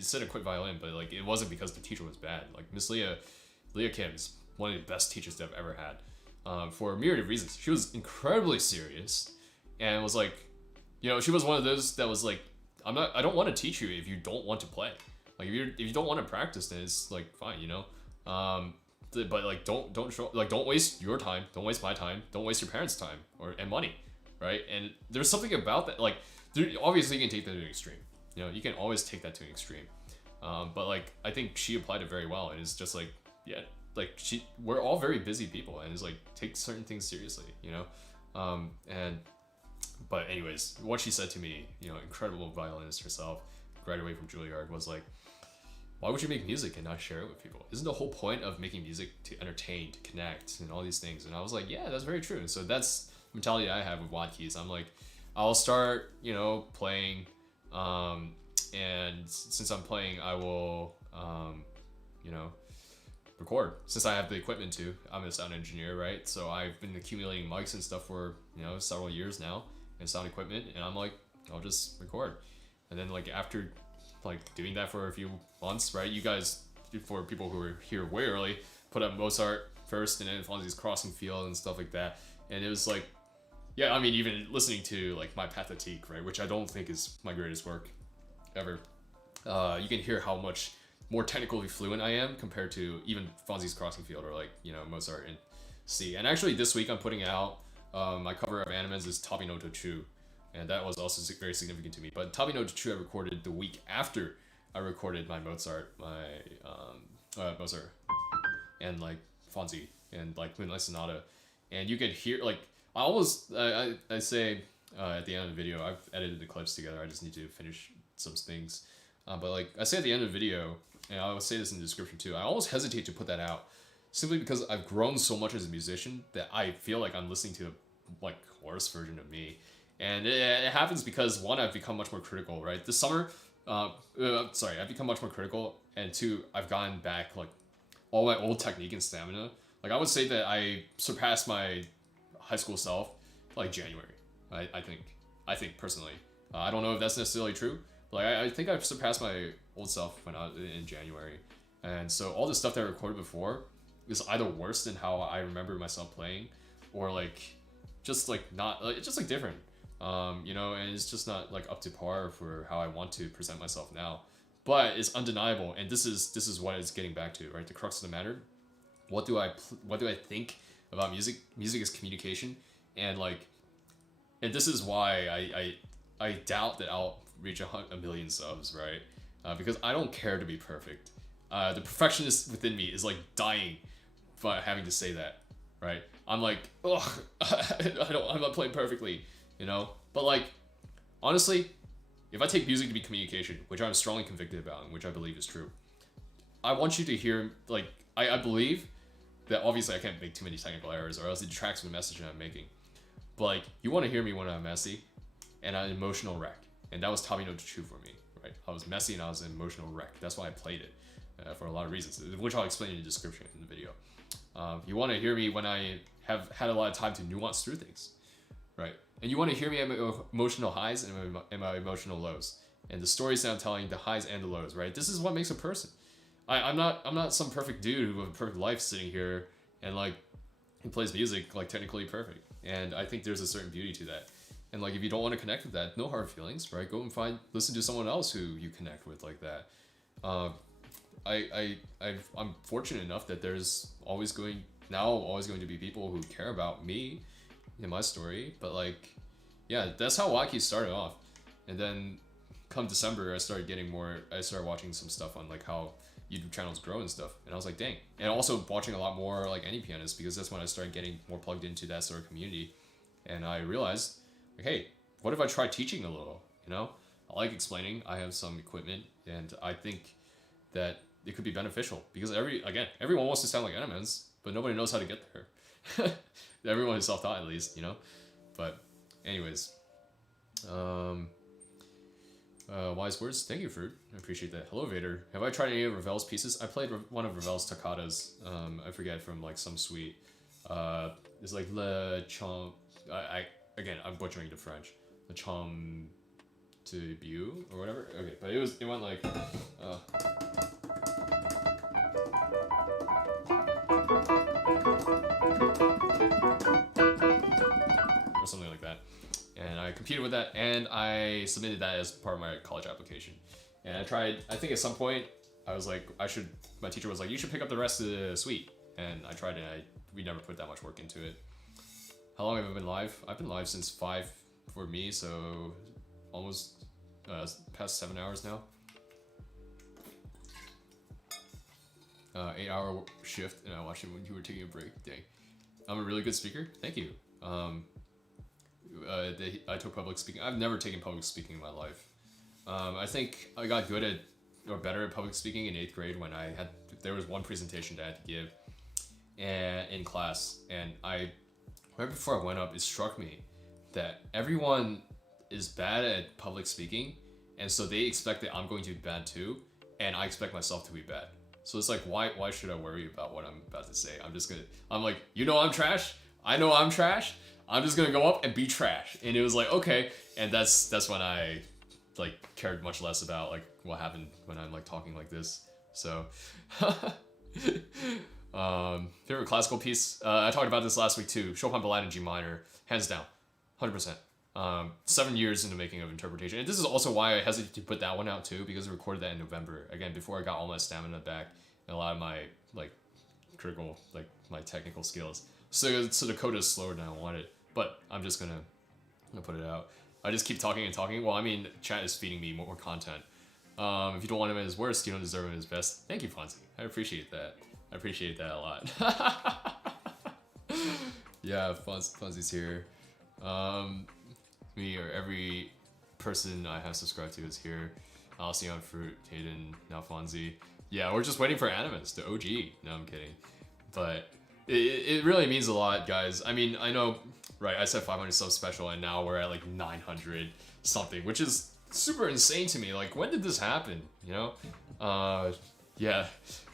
said to quit violin, but like it wasn't because the teacher was bad. Like Miss Leah Kim is one of the best teachers that I've ever had, for a myriad of reasons. She was incredibly serious, and was like, you know, she was one of those that was like, I don't want to teach you if you don't want to play. Like if you don't want to practice, then it's like fine, you know. But like don't waste your time, don't waste my time, don't waste your parents' time and money, right? And there's something about that, like obviously you can take that to an extreme. You know, you can always take that to an extreme. But like I think she applied it very well, and it's just like, yeah, like we're all very busy people, and it's like take certain things seriously, you know. But anyways, what she said to me, you know, incredible violinist herself, graduated from Juilliard, was like, why would you make music and not share it with people? Isn't the whole point of making music to entertain, to connect, and all these things? And I was like, yeah, that's very true. So that's the mentality I have with WattKeys. I'm like, I'll start, you know, playing, and since I'm playing, I will, you know, record. Since I have the equipment to, I'm a sound engineer, right? So I've been accumulating mics and stuff for, you know, several years now, and sound equipment, and I'm like, I'll just record. And then like after like doing that for a few months, right? You guys, for people who were here way early, put up Mozart first, and then Fonzie's Crossing Field and stuff like that. And it was like, yeah, I mean, even listening to like My Pathétique, right, which I don't think is my greatest work ever, you can hear how much more technically fluent I am compared to even Fonzie's Crossing Field, or like, you know, Mozart and C. And actually this week I'm putting out my cover of Animenz's Tabi no Tochu, and that was also very significant to me. But Tabi no Tochu I recorded the week after I recorded my Mozart, Mozart, and like Fonzie, and like Moonlight Sonata. And you could hear, like, I say at the end of the video, I've edited the clips together, I just need to finish some things. But like I say at the end of the video, and I will say this in the description too, I almost hesitate to put that out simply because I've grown so much as a musician that I feel like I'm listening to a like worse version of me. And it happens because one, I've become much more critical, right? This summer, I've become much more critical, and two, I've gotten back like all my old technique and stamina. Like I would say that I surpassed my high school self like January. I think personally, I don't know if that's necessarily true. Like I think I've surpassed my old self when I was in January, and so all the stuff that I recorded before is either worse than how I remember myself playing, or like just like not like, it's just like different, you know, and it's just not like up to par for how I want to present myself now. But it's undeniable, and this is what it's getting back to, right? The crux of the matter. What do I think about music? Music is communication, and like, and this is why I doubt that I'll reach a million subs, right? Because I don't care to be perfect. The perfectionist within me is like dying by having to say that, right? I'm like, ugh, I'm not playing perfectly, you know? But like, honestly, if I take music to be communication, which I'm strongly convicted about, and which I believe is true, I want you to hear, like, I believe that obviously I can't make too many technical errors or else it detracts from the message that I'm making. But like, you want to hear me when I'm messy and I'm an emotional wreck. And that was Tabi no Tochu for me, right? I was messy and I was an emotional wreck. That's why I played it, for a lot of reasons, which I'll explain in the description in the video. You want to hear me when I have had a lot of time to nuance through things, right? And you want to hear me at my emotional highs and my emotional lows. And the stories that I'm telling, the highs and the lows, right? This is what makes a person. I'm not some perfect dude with a perfect life sitting here and like, he plays music like technically perfect. And I think there's a certain beauty to that. And like, if you don't want to connect with that, no hard feelings, right? Go and listen to someone else who you connect with like that. I'm fortunate enough that there's always going to be people who care about me in my story. But like, yeah, that's how WattKeys started off. And then come December, I started watching some stuff on like how YouTube channels grow and stuff. And I was like, dang. And also watching a lot more like any pianist, because that's when I started getting more plugged into that sort of community. And I realized, like, hey, what if I try teaching a little, you know? I like explaining. I have some equipment, and I think that it could be beneficial because everyone wants to sound like Animenz's, but nobody knows how to get there. Everyone is self-taught at least, you know. But anyways, wise words. Thank you, Fruit. I appreciate that. Hello, Vader. Have I tried any of Ravel's pieces? I played one of Ravel's toccatas. I forget, from like some suite. It's like Le Chom. I'm butchering the French. Le Chom to Beau or whatever. Okay, but it went like. Or something like that. And I competed with that, and I submitted that as part of my college application. And I tried, I think at some point, I was like, my teacher was like, you should pick up the rest of the suite. And I tried it, and we never put that much work into it. How long have I been live? I've been live since 5 for me, so almost past 7 hours now. 8-hour shift, and I watched it when you were taking a break. Dang. I'm a really good speaker. Thank you. I took public speaking. I've never taken public speaking in my life. I think I got good at, or better at public speaking in 8th grade when there was one presentation that I had to give in class, and right before I went up, it struck me that everyone is bad at public speaking, and so they expect that I'm going to be bad too, and I expect myself to be bad. So it's like, why should I worry about what I'm about to say? I'm like, you know I'm trash? I know I'm trash. I'm just gonna go up and be trash. And it was like, okay. And that's when I like cared much less about like what happened when I'm like talking like this. So favorite classical piece. I talked about this last week too. Chopin Ballade in G minor, hands down, 100%. 7 years in the making of interpretation. And this is also why I hesitate to put that one out too, because I recorded that in November. Again, before I got all my stamina back and a lot of my like critical, like my technical skills. So the code is slower than I wanted, but I'm just gonna put it out. I just keep talking and talking. Well, I mean, chat is feeding me more content. If you don't want him at his worst, you don't deserve him at his best. Thank you, Fonzie. I appreciate that. I appreciate that a lot. Yeah, Fonzie's here. Me or every person I have subscribed to is here. Alcyon, Fruit, Hayden, now Fonzie. Yeah, we're just waiting for Animenz's, the OG. No, I'm kidding. But it really means a lot, guys. I mean, I know, right, I said 500 subs special, and now we're at like 900 something, which is super insane to me. Like, when did this happen, you know? Yeah,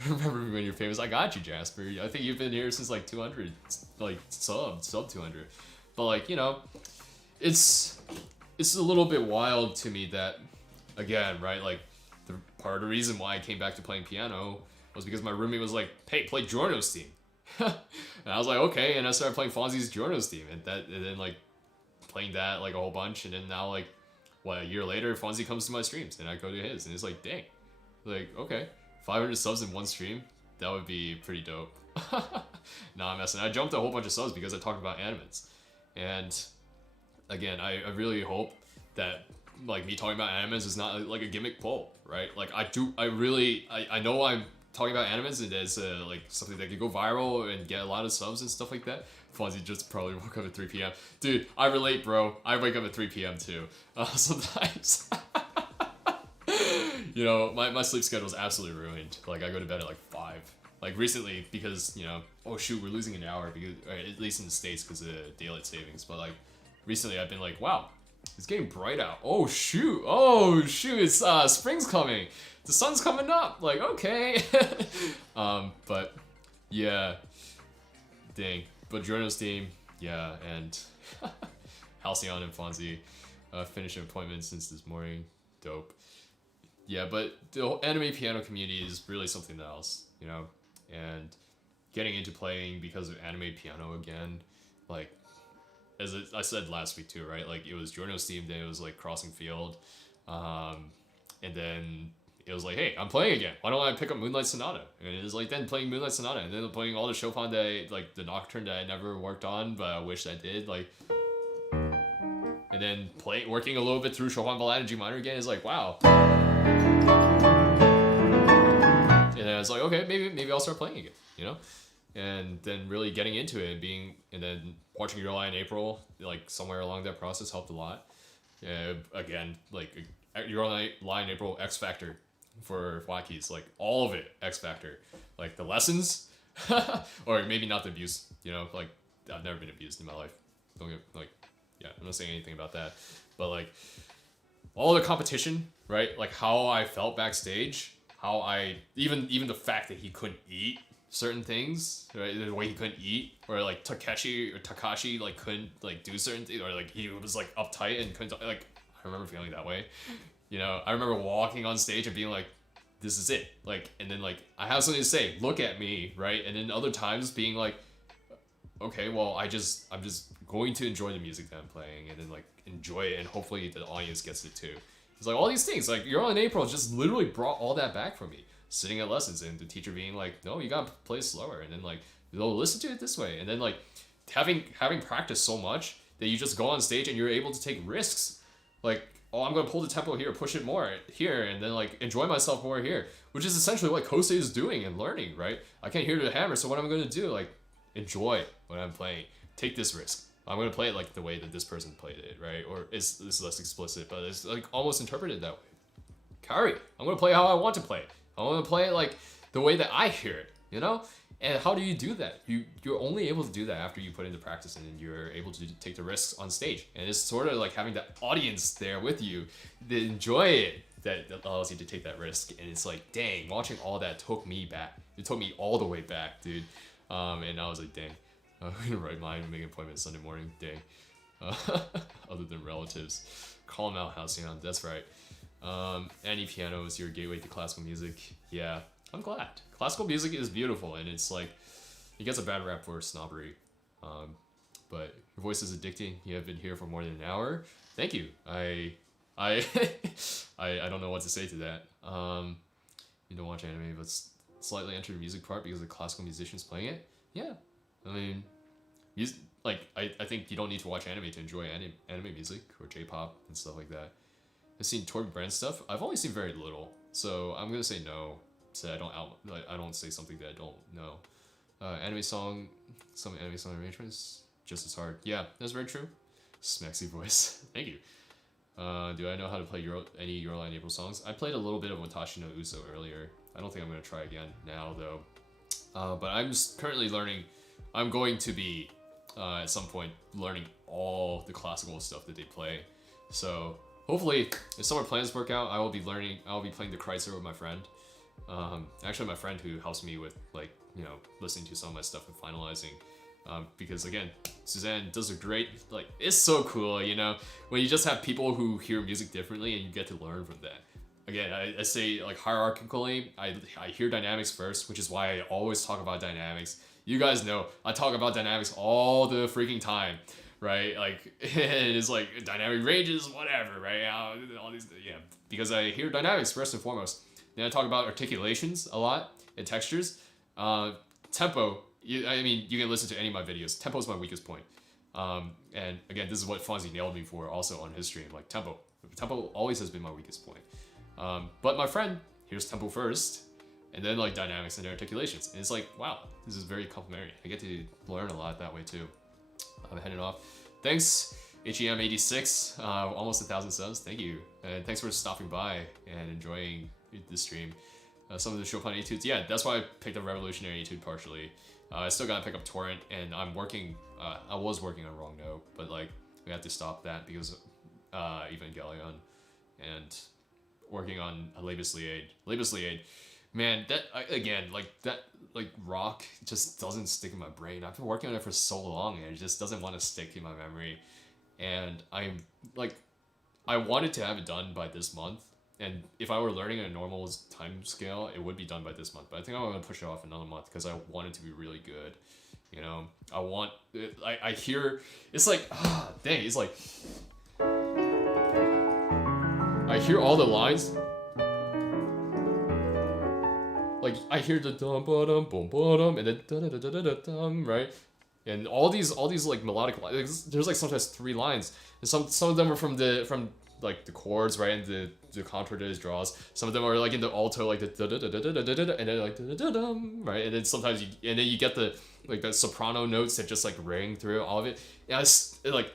remember when you're famous? I got you, Jasper. I think you've been here since like 200, like sub 200. But like, you know, it's a little bit wild to me that, again, right, like part of the reason why I came back to playing piano was because my roommate was like, hey, play Giorno's theme. And I was like, okay, and I started playing Fonzie's Giorno's theme, and then like playing that like a whole bunch, and then now like a year later, Fonzie comes to my streams and I go to his, and it's like, dang, like, okay, 500 subs in one stream, that would be pretty dope. Nah, I'm messing. I jumped a whole bunch of subs because I talked about Animenz's, and again, I really hope that like me talking about Animenz's is not like a gimmick poll, right? Like I know I'm talking about Animenz's and as like something that could go viral and get a lot of subs and stuff like that. Fonzie just probably woke up at 3 p.m. Dude, I relate, bro. I wake up at 3 p.m. too. Sometimes. You know, my sleep schedule is absolutely ruined. Like, I go to bed at like 5. Like, recently, because, you know, oh shoot, we're losing an hour, because, or at least in the States because of daylight savings. But like, recently I've been like, wow, it's getting bright out. Oh shoot, it's spring's coming. The sun's coming up. Like, okay. But yeah, dang. But Giorno's theme, yeah, and Halcyon and Fonzie finishing appointments since this morning. Dope. Yeah, but the whole anime piano community is really something else, you know, and getting into playing because of anime piano again, like, as I said last week too, right? Like, it was Giorno's theme, then it was like Crossing Field, and then it was like, hey, I'm playing again. Why don't I pick up Moonlight Sonata? And it was like then playing Moonlight Sonata, and then playing all the Chopin that like the Nocturne that I never worked on, but I wish I did. Like, and then working a little bit through Chopin Ballade in G minor again is like, wow. And then I was like, okay, maybe I'll start playing again, you know. And then really getting into it and then watching Your Lie in April, like somewhere along that process helped a lot. Again, like Your Lie in April X Factor for WattKeys, like all of it X Factor, like the lessons, or maybe not the abuse. You know, like I've never been abused in my life. Don't get like, yeah, I'm not saying anything about that, but like all the competition, right? Like how I felt backstage, how I even the fact that he couldn't eat certain things, right? The way he couldn't eat, or like Takashi like couldn't like do certain things, or like he was like uptight and couldn't like. I remember feeling that way. You know, I remember walking on stage and being like, this is it. Like, and then like, I have something to say, look at me, right? And then other times being like, okay, well, I'm just going to enjoy the music that I'm playing, and then like enjoy it, and hopefully the audience gets it too. It's like all these things, like You're on April just literally brought all that back for me. Sitting at lessons and the teacher being like, no, you gotta play slower, and then like, they'll listen to it this way, and then like having practiced so much that you just go on stage and you're able to take risks. Like, oh, I'm gonna pull the tempo here, push it more here, and then like enjoy myself more here, which is essentially what Kosei is doing and learning, right? I can't hear the hammer, so what am I gonna do? Like, enjoy what I'm playing. Take this risk. I'm gonna play it like the way that this person played it, right? Or this is less explicit, but it's like almost interpreted that way. Kari, I'm gonna play how I want to play it. I want to play it like the way that I hear it, you know? And how do you do that? You're only able to do that after you put into practice, and then you're able to take the risks on stage. And it's sort of like having the audience there with you that enjoy it, that allows you to take that risk. And it's like, dang, watching all that took me back. It took me all the way back, dude. And I was like, dang, I'm gonna write mine and make an appointment Sunday morning, dang. Other than relatives. Call them out, Halcyon, that's right. Any piano is your gateway to classical music. Yeah, I'm glad. Classical music is beautiful, and it's like, it gets a bad rap for snobbery. But your voice is addicting. You have been here for more than an hour. Thank you. I don't know what to say to that. You don't watch anime, but slightly enter the music part because the classical musicians playing it. Yeah, I mean, I think you don't need to watch anime to enjoy anime music or J-pop and stuff like that. I've seen Torben Brand stuff. I've only seen very little, so I'm gonna say no. So I don't say something that I don't know. Some anime song arrangements just as hard. Yeah, that's very true. Smexy voice. Thank you. Do I know how to play any Your Lie in April songs? I played a little bit of Watashi no Uso earlier. I don't think I'm gonna try again now though. But I'm just currently learning. I'm going to be at some point learning all the classical stuff that they play. So hopefully, if summer plans work out, I will be playing the Kreutzer with my friend. Actually, my friend who helps me with listening to some of my stuff and finalizing. Because again, Suzanne does a great, it's so cool, when you just have people who hear music differently and you get to learn from that. Again, I say hierarchically, I hear dynamics first, which is why I always talk about dynamics. You guys know, I talk about dynamics all the freaking time, right? It's like dynamic ranges, whatever, right? All these, because I hear dynamics first and foremost. Then I talk about articulations a lot and textures. Tempo, you can listen to any of my videos. Tempo is my weakest point. And again, this is what Fonzie nailed me for also on his stream. Tempo. Tempo always has been my weakest point. But my friend hears tempo first, and then dynamics and articulations. And it's like, wow, this is very complimentary. I get to learn a lot that way too. I'm heading off. Thanks, HEM86, almost 1,000 subs. Thank you. And thanks for stopping by and enjoying the stream. Some of the Chopin etudes, yeah, that's why I picked up Revolutionary Etude partially. I still gotta pick up Torrent, and I'm working, I was working on Wrong Note, but we had to stop that because Evangelion, and working on Labus Liade. Labus Liade, man, that, again, that rock just doesn't stick in my brain. I've been working on it for so long, and it just doesn't want to stick in my memory. And I'm, I wanted to have it done by this month, and if I were learning at a normal time scale, it would be done by this month. But I think I'm going to push it off another month because I want it to be really good. I want... I hear... It's dang, it's I hear all the lines. I hear the dum ba dum boom ba dum and then da da da da da dum, right? And all these melodic lines. There's sometimes 3 lines, and some of them are from the chords, right, and the contour that it draws. Some of them are in the alto, the da da da da da da da, and then da da da dum, right? And then sometimes you get the the soprano notes that just ring through all of it. Yeah,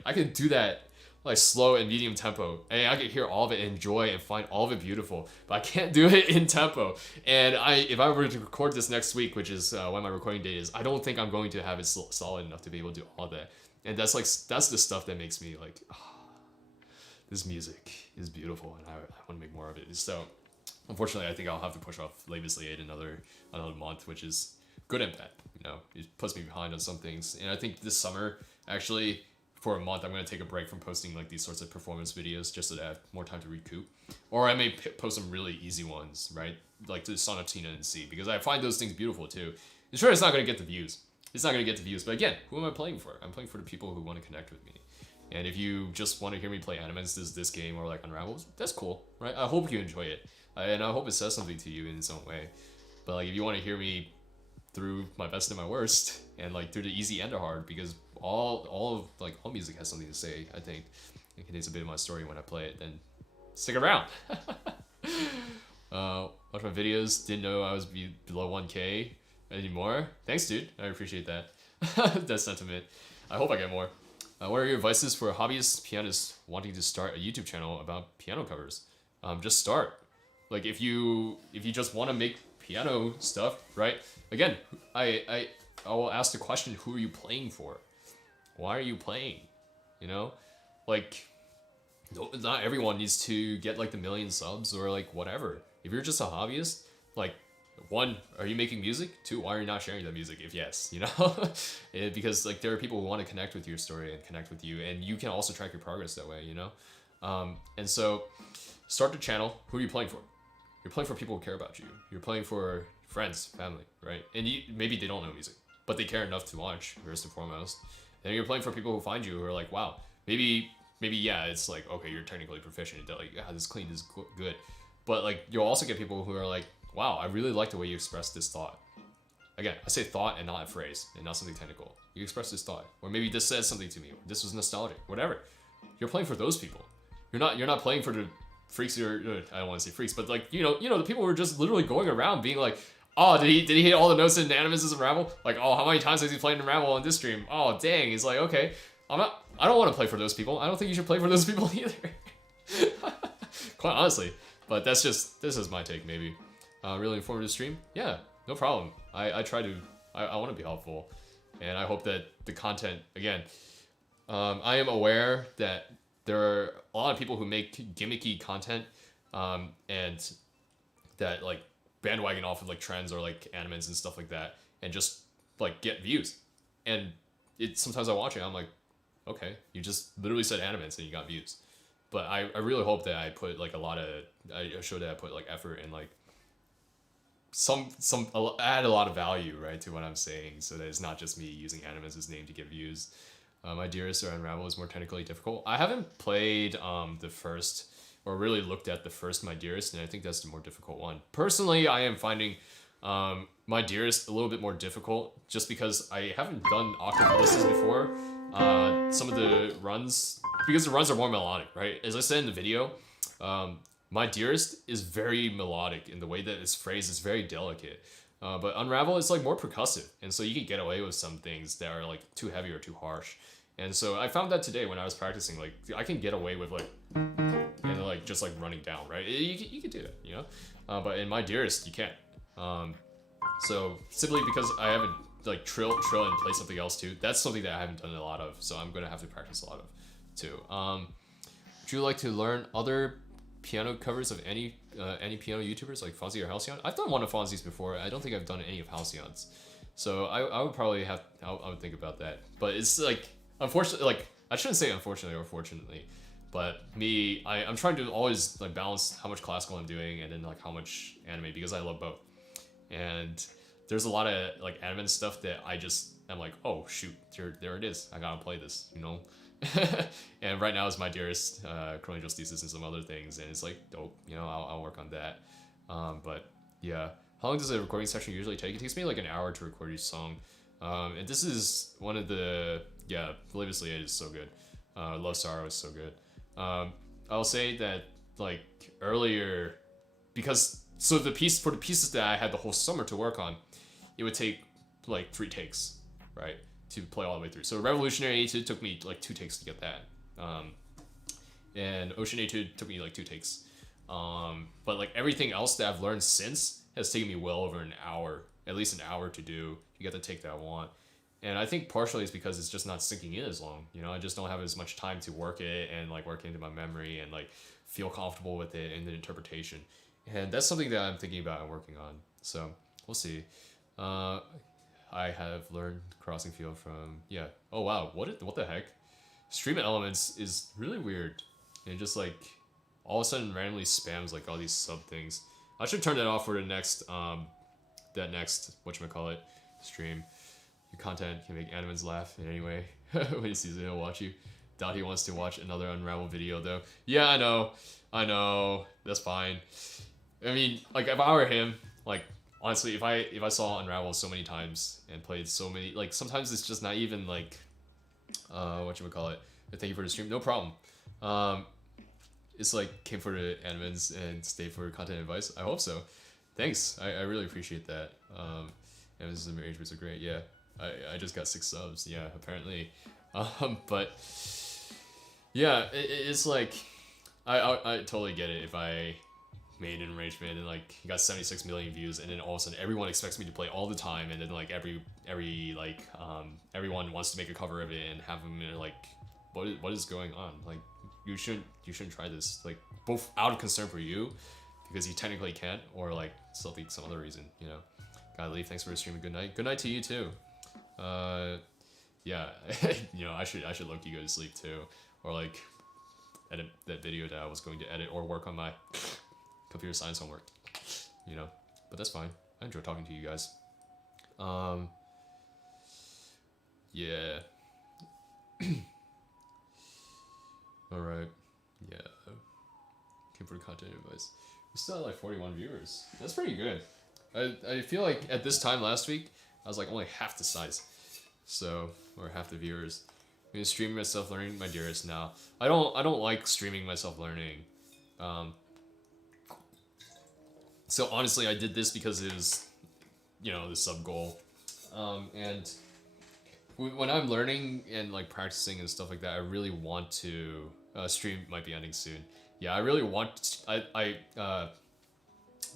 I could do that like slow and medium tempo, and I can hear all of it, and enjoy and find all of it beautiful. But I can't do it in tempo. And if I were to record this next week, which is when my recording date is, I don't think I'm going to have it solid enough to be able to do all of that. And that's the stuff that makes me like, oh, this music is beautiful, and I want to make more of it. So unfortunately, I think I'll have to push off Labus Liate another month, which is good and bad. You know, it puts me behind on some things. And I think this summer, actually, for a month, I'm going to take a break from posting like these sorts of performance videos just so that I have more time to recoup. Or I may post some really easy ones, right? Like the Sonatina in C, because I find those things beautiful too. And sure, it's not going to get the views. It's not going to get the views. But again, who am I playing for? I'm playing for the people who want to connect with me. And if you just want to hear me play Animenz's this game or like Unravel, that's cool, right? I hope you enjoy it. And I hope it says something to you in its own way. But like, if you want to hear me through my best and my worst, and like through the easy and the hard, because all music has something to say, I think. It contains a bit of my story when I play it, then stick around. Watch my videos, didn't know I was below 1K anymore. Thanks, dude. I appreciate that. That sentiment. I hope I get more. What are your advices for hobbyists, pianists wanting to start a YouTube channel about piano covers? Just start. Like if you just want to make piano stuff, right? Again, I will ask the question, who are you playing for? Why are you playing? You know, like not everyone needs to get like the 1 million subs or like whatever. If you're just a hobbyist, like, 1, are you making music? 2, why are you not sharing that music? If yes, you know, because like there are people who want to connect with your story and connect with you, and you can also track your progress that way, you know. And so start the channel. Who are you playing for? You're playing for people who care about you. You're playing for friends, family, right? And maybe they don't know music, but they care enough to watch, first and foremost. And you're playing for people who find you, who are like, wow, maybe yeah, it's like, okay, you're technically proficient. They're like, yeah, this is clean, this is good. But like, you'll also get people who are like, wow, I really like the way you express this thought. Again, I say thought and not a phrase, and not something technical. You express this thought, or maybe this says something to me, or this was nostalgic, whatever. You're playing for those people. You're not playing for the freaks who are, I don't want to say freaks, but like, you know, the people who are just literally going around being like, oh, did he hit all the notes in Animenz'S Unravel? Like, oh, how many times has he played Unravel on this stream? Oh, dang. He's like, okay, I don't want to play for those people. I don't think you should play for those people either. Quite honestly, but this is my take, maybe. Really informative stream? Yeah, no problem. I want to be helpful, and I hope that the content, again, I am aware that there are a lot of people who make gimmicky content, and that like bandwagon off of like trends or like animens and stuff like that, and just like get views. And sometimes I watch it, I'm like, okay, you just literally said animens and you got views. But I really hope that I put like I show that I put like effort and like add a lot of value, right, to what I'm saying, so that it's not just me using Animenz's name to get views. My Dearest or Unravel is more technically difficult. I haven't played the first, or really looked at the first My Dearest, and I think that's the more difficult one. Personally, I am finding My Dearest a little bit more difficult, just because I haven't done octave balistas before. Some of the runs, because the runs are more melodic, right? As I said in the video, My Dearest is very melodic in the way that it's phrased is very delicate. But Unravel is like more percussive, and so you can get away with some things that are like too heavy or too harsh. And so I found that today when I was practicing, like I can get away with like, and like just like running down, right? You can do that, you know. But in My Dearest, you can't. So simply because I haven't like trill and play something else too. That's something that I haven't done a lot of, so I'm gonna have to practice a lot of too. Would you like to learn other piano covers of any piano YouTubers like Fonzie or Halcyon? I've done one of Fonzie's before. I don't think I've done any of Halcyon's, so I would probably I would think about that. But it's like, unfortunately, like I shouldn't say unfortunately or fortunately, but I'm trying to always like balance how much classical I'm doing and then like how much anime, because I love both. And there's a lot of like anime stuff that I'm like, oh shoot, there it is, I gotta play this, you know. And right now is My Dearest, Chrono Thesis and some other things, and it's like dope, you know. I'll work on that. But yeah, how long does a recording session usually take? It takes me like an hour to record each song. And this is one of the, yeah, Livus Liate is so good. Love Sorrow is so good. I'll say that like earlier, because so the pieces that I had the whole summer to work on, it would take like 3 takes, right, to play all the way through. So Revolutionary, it took me like 2 takes to get that. and Ocean Etude took me like 2 takes. But like everything else that I've learned since has taken me well over an hour, at least an hour to do. You get the take that I want. And I think partially it's because it's just not sinking in as long. You know, I just don't have as much time to work it and like work into my memory and like feel comfortable with it and the interpretation. And that's something that I'm thinking about and working on. So we'll see. I have learned crossing field from, yeah. Oh wow, what the heck? Stream Elements is really weird. And it just like all of a sudden randomly spams like all these sub things. I should turn that off for the next whatchamacallit stream. Your content can make Animenz's laugh in any way. When he sees it, he'll watch you. Doubt he wants to watch another Unravel video though. Yeah, I know. That's fine. I mean, like if I were him, like honestly, if I saw Unravel so many times and played so many, like sometimes it's just not even like, whatchamacallit. Thank you for the stream. No problem. It's like came for the Animens and stayed for content advice. I hope so. Thanks. I really appreciate that. Animens' arrangements are great. Yeah. I just got 6 subs, yeah, apparently. But yeah, it's like I totally get it if I made an arrangement and like got 76 million views and then all of a sudden everyone expects me to play all the time and then like everyone wants to make a cover of it and have them like what is going on? Like you shouldn't try this, like both out of concern for you because you technically can't or like some other reason, you know. Gotta leave. Thanks for streaming. Good night. Good night to you too. Yeah, you know, I should low-key go to sleep too, or like edit that video that I was going to edit or work on my computer science homework, you know, but that's fine. I enjoy talking to you guys. Yeah. All right. Yeah. Came for content advice. We still have like 41 viewers. That's pretty good. I feel like at this time last week, I was like only half the size. So, or half the viewers. I'm gonna stream myself learning my dearest now. I don't like streaming myself learning. So honestly, I did this because it was, you know, the sub goal. And when I'm learning and like practicing and stuff like that, I really want to, stream might be ending soon. Yeah, I really want,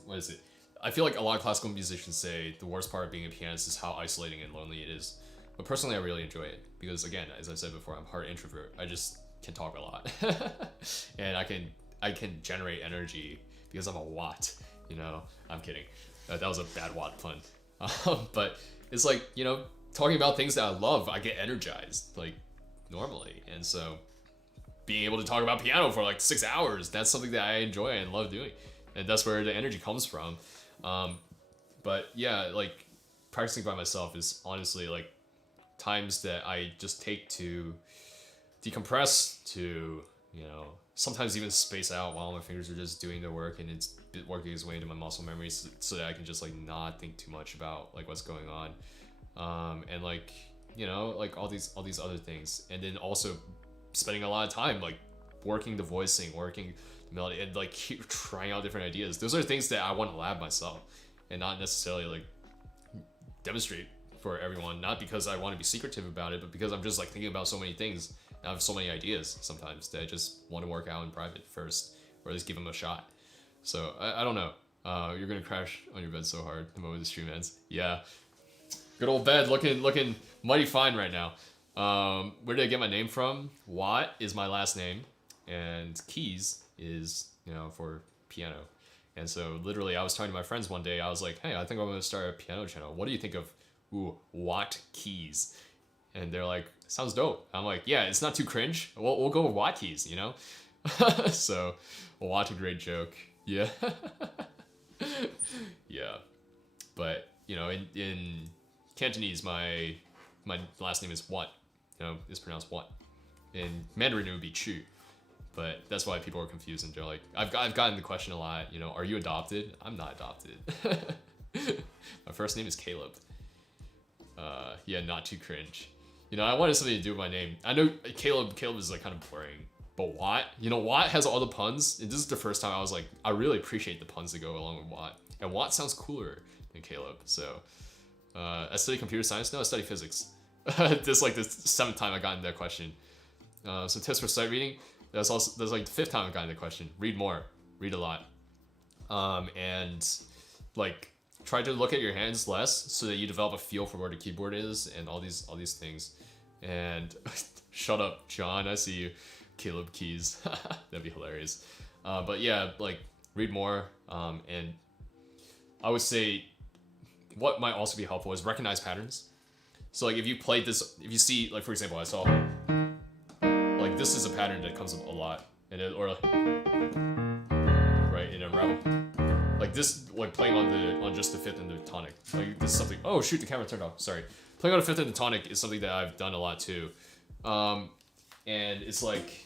what is it? I feel like a lot of classical musicians say the worst part of being a pianist is how isolating and lonely it is. But personally, I really enjoy it because, again, as I said before, I'm hard introvert. I just can talk a lot, and I can generate energy because I'm a Watt. You know, I'm kidding. That was a bad Watt pun. But it's like, you know, talking about things that I love, I get energized like normally, and so being able to talk about piano for like 6 hours, that's something that I enjoy and love doing, and that's where the energy comes from. But yeah, like practicing by myself is honestly like times that I just take to decompress, to, you know, sometimes even space out while my fingers are just doing their work and it's working its way into my muscle memory so that I can just like not think too much about like what's going on. And like, you know, like all these other things. And then also spending a lot of time like working the voicing, working the melody, and like keep trying out different ideas. Those are things that I want to lab myself and not necessarily like demonstrate for everyone, not because I want to be secretive about it, but because I'm just like thinking about so many things. I have so many ideas sometimes that I just want to work out in private first, or at least give them a shot. So I don't know. You're gonna crash on your bed so hard the moment the stream ends. Yeah, good old bed looking mighty fine right now. Where did I get my name from? Watt is my last name, and Keys is, you know, for piano. And so literally I was talking to my friends one day, I was like, hey, I think I'm gonna start a piano channel. What do you think of WattKeys? And they're like, sounds dope. I'm like, yeah, it's not too cringe. We'll go with WattKeys, you know? So, Watt, a great joke. Yeah. Yeah. But, you know, in Cantonese, my last name is Watt. You know, it's pronounced Watt. In Mandarin, it would be Chu. But that's why people are confused and they're like, I've gotten the question a lot, you know, are you adopted? I'm not adopted. My first name is Caleb. Yeah, not too cringe. You know, I wanted something to do with my name. I know Caleb is like kind of boring, but Watt, you know, Watt has all the puns. And this is the first time I was like, I really appreciate the puns that go along with Watt. And Watt sounds cooler than Caleb. So, I study computer science. No, I study physics. This is like the 7th time I got in that question. Some tips for sight reading. That's like the 5th time I've gotten the question. Read more, read a lot, and like try to look at your hands less so that you develop a feel for where the keyboard is and all these things. And shut up, John. I see you. Caleb Keys. That'd be hilarious. But yeah, like read more. And I would say what might also be helpful is recognize patterns. So like if you played this, if you see, like for example, I saw like this is a pattern that comes up a lot, and it, or like, right in Unravel, like this, like playing on just the 5th and the tonic. Like this is something. Oh shoot, the camera turned off. Sorry. Playing on the 5th and the tonic is something that I've done a lot too, and it's like,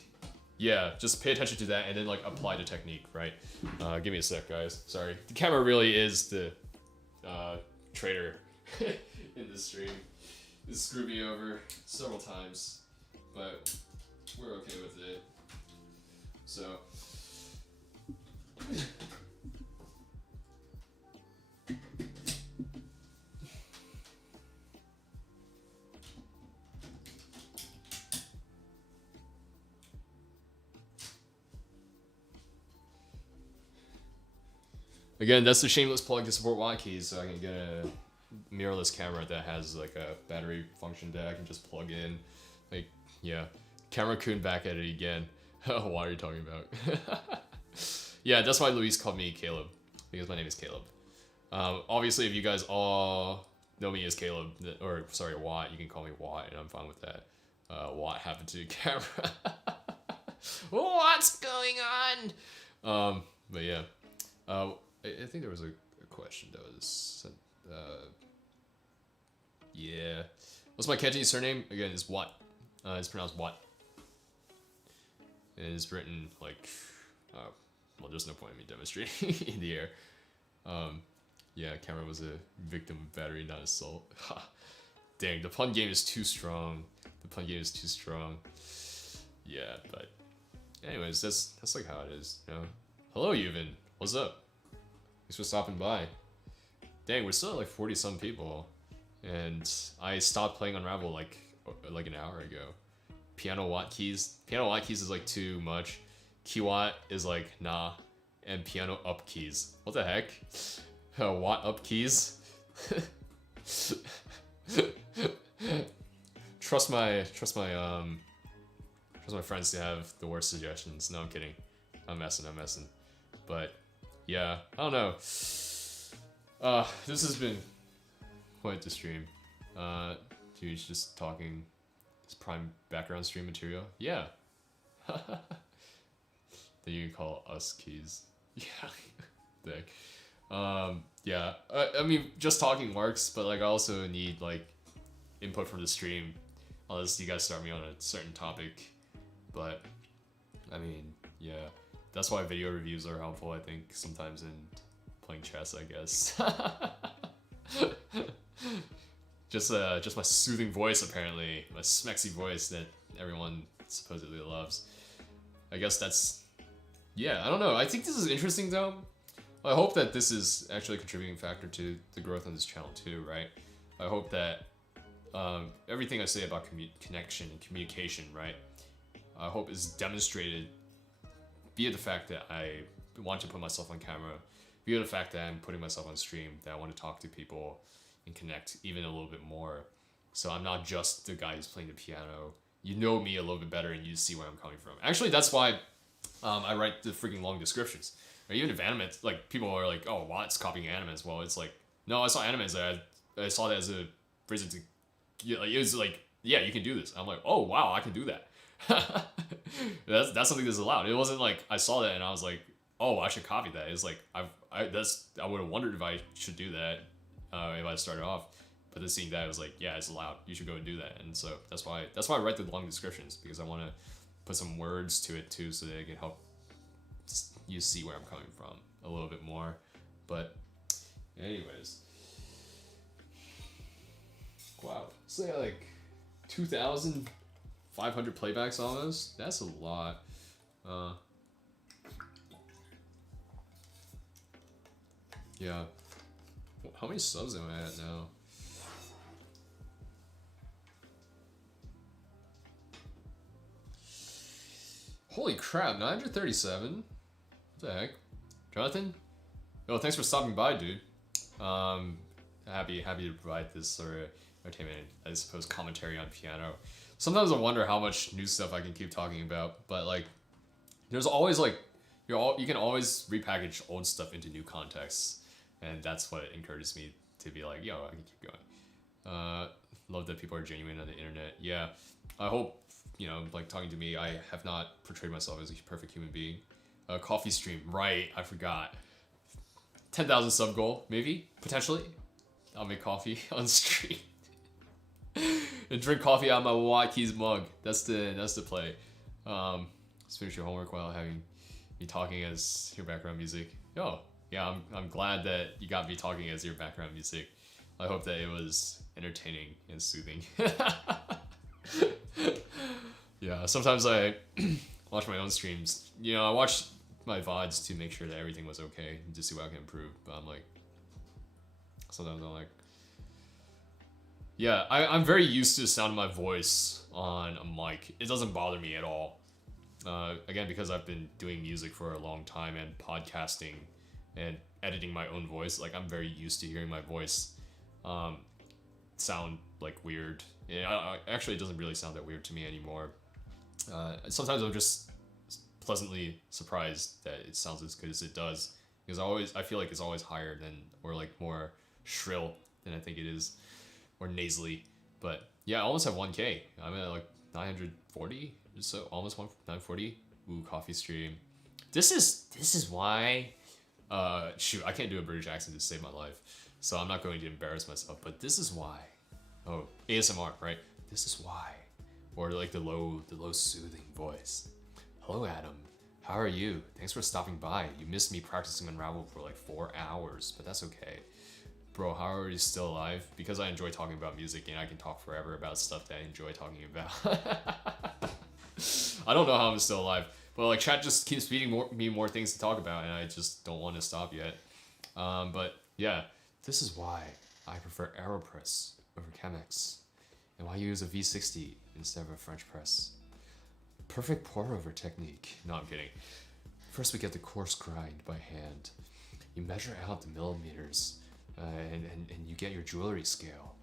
yeah, just pay attention to that and then like apply the technique, right? Give me a sec, guys. Sorry, the camera really is the traitor in this stream. It screwed me over several times, but we're okay with it. So. Again, that's the shameless plug to support WattKeys, so I can get a mirrorless camera that has like a battery function that I can just plug in. Like, yeah, Camera Kun back at it again. What are you talking about? Yeah, that's why Luis called me Caleb, because my name is Caleb. Obviously, if you guys all know me as Caleb, or sorry, Watt, you can call me Watt, and I'm fine with that. Watt happened to the camera. What's going on? But yeah. I think there was a question that was sent, yeah. What's my Cantonese surname? Again, it's Watt. It's pronounced Watt. And it's written like, well, there's no point in me demonstrating in the air. Yeah, camera was a victim of battery, not assault. Dang, the pun game is too strong. The pun game is too strong. Yeah, but anyways, that's like how it is, you know. Hello, Yuvin. What's up? Thanks for stopping by. Dang, we're still at like 40-some people, and I stopped playing Unravel like an hour ago. Piano WattKeys. Piano WattKeys is like too much. Keywatt is like nah, and piano up keys. What the heck? Watt up keys. Trust my friends to have the worst suggestions. No, I'm kidding. I'm messing. But yeah, I don't know. This has been quite the stream. Dude, just talking. It's prime background stream material. Yeah. Then you can call us keys. Yeah. Dick. Yeah. I mean, just talking works, but like I also need like input from the stream, unless you guys start me on a certain topic. But I mean, yeah. That's why video reviews are helpful, I think, sometimes in playing chess, I guess. Just my soothing voice, apparently. My smexy voice that everyone supposedly loves. I guess that's... Yeah, I don't know. I think this is interesting, though. I hope that this is actually a contributing factor to the growth on this channel, too, right? I hope that everything I say about connection and communication, right? I hope is demonstrated via the fact that I want to put myself on camera, via the fact that I'm putting myself on stream, that I want to talk to people and connect even a little bit more. So I'm not just the guy who's playing the piano. You know me a little bit better and you see where I'm coming from. Actually, that's why I write the freaking long descriptions. Or even if Animenz, like, people are like, oh, Watt's copying Animenz. Well, it's like, no, I saw Animenz. I saw that as a reason to, like, it was like, yeah, you can do this. I'm like, oh, wow, I can do that. that's something that's allowed. It wasn't like I saw that and I was like, oh, I should copy that. It's like I would have wondered if I should do that if I started off, but then seeing that, I was like, yeah, it's allowed. You should go and do that. And so that's why I write the long descriptions, because I want to put some words to it too, so that it can help you see where I'm coming from a little bit more. But anyways, wow, it's like 2,500 playbacks almost. That's a lot. Yeah. How many subs am I at now? Holy crap, 937? What the heck? Jonathan? Oh, thanks for stopping by, dude. Happy to provide this sort of entertainment, I suppose, commentary on piano. Sometimes I wonder how much new stuff I can keep talking about, but like, there's always like, you can always repackage old stuff into new contexts, and that's what encourages me to be like, yo, I can keep going. Love that people are genuine on the internet. Yeah, I hope, you know, like talking to me, I have not portrayed myself as a perfect human being. Coffee stream, right? I forgot. 10,000 sub goal, maybe, potentially. I'll make coffee on stream and drink coffee out of my WattKeys mug. That's the play. Let's finish your homework while having me talking as your background music. Oh, yeah, I'm glad that you got me talking as your background music. I hope that it was entertaining and soothing. Yeah, sometimes I watch my own streams. You know, I watch my VODs to make sure that everything was okay and to see what I can improve. But I'm like, sometimes I'm like, yeah, I'm very used to the sound of my voice on a mic. It doesn't bother me at all. Again, because I've been doing music for a long time and podcasting and editing my own voice, like I'm very used to hearing my voice sound like weird. Yeah, actually, it doesn't really sound that weird to me anymore. Sometimes I'm just pleasantly surprised that it sounds as good as it does, because I feel like it's always higher than, or like more shrill than I think it is, or nasally. But yeah, I almost have 1K. I'm at like 940 or so, almost 940. Ooh, coffee stream. This is why. Shoot, I can't do a British accent to save my life, so I'm not going to embarrass myself. But this is why. Oh, ASMR, right? This is why. Or like the low soothing voice. Hello, Adam. How are you? Thanks for stopping by. You missed me practicing Unravel for like 4 hours, but that's okay. Bro, how are you still alive? Because I enjoy talking about music and I can talk forever about stuff that I enjoy talking about. I don't know how I'm still alive, but like chat just keeps feeding me more things to talk about, and I just don't want to stop yet. But yeah, this is why I prefer AeroPress over Chemex, and why I use a V60 instead of a French press. Perfect pour over technique. No, I'm kidding. First we get the coarse grind by hand. You measure out the millimeters, and you get your jewelry scale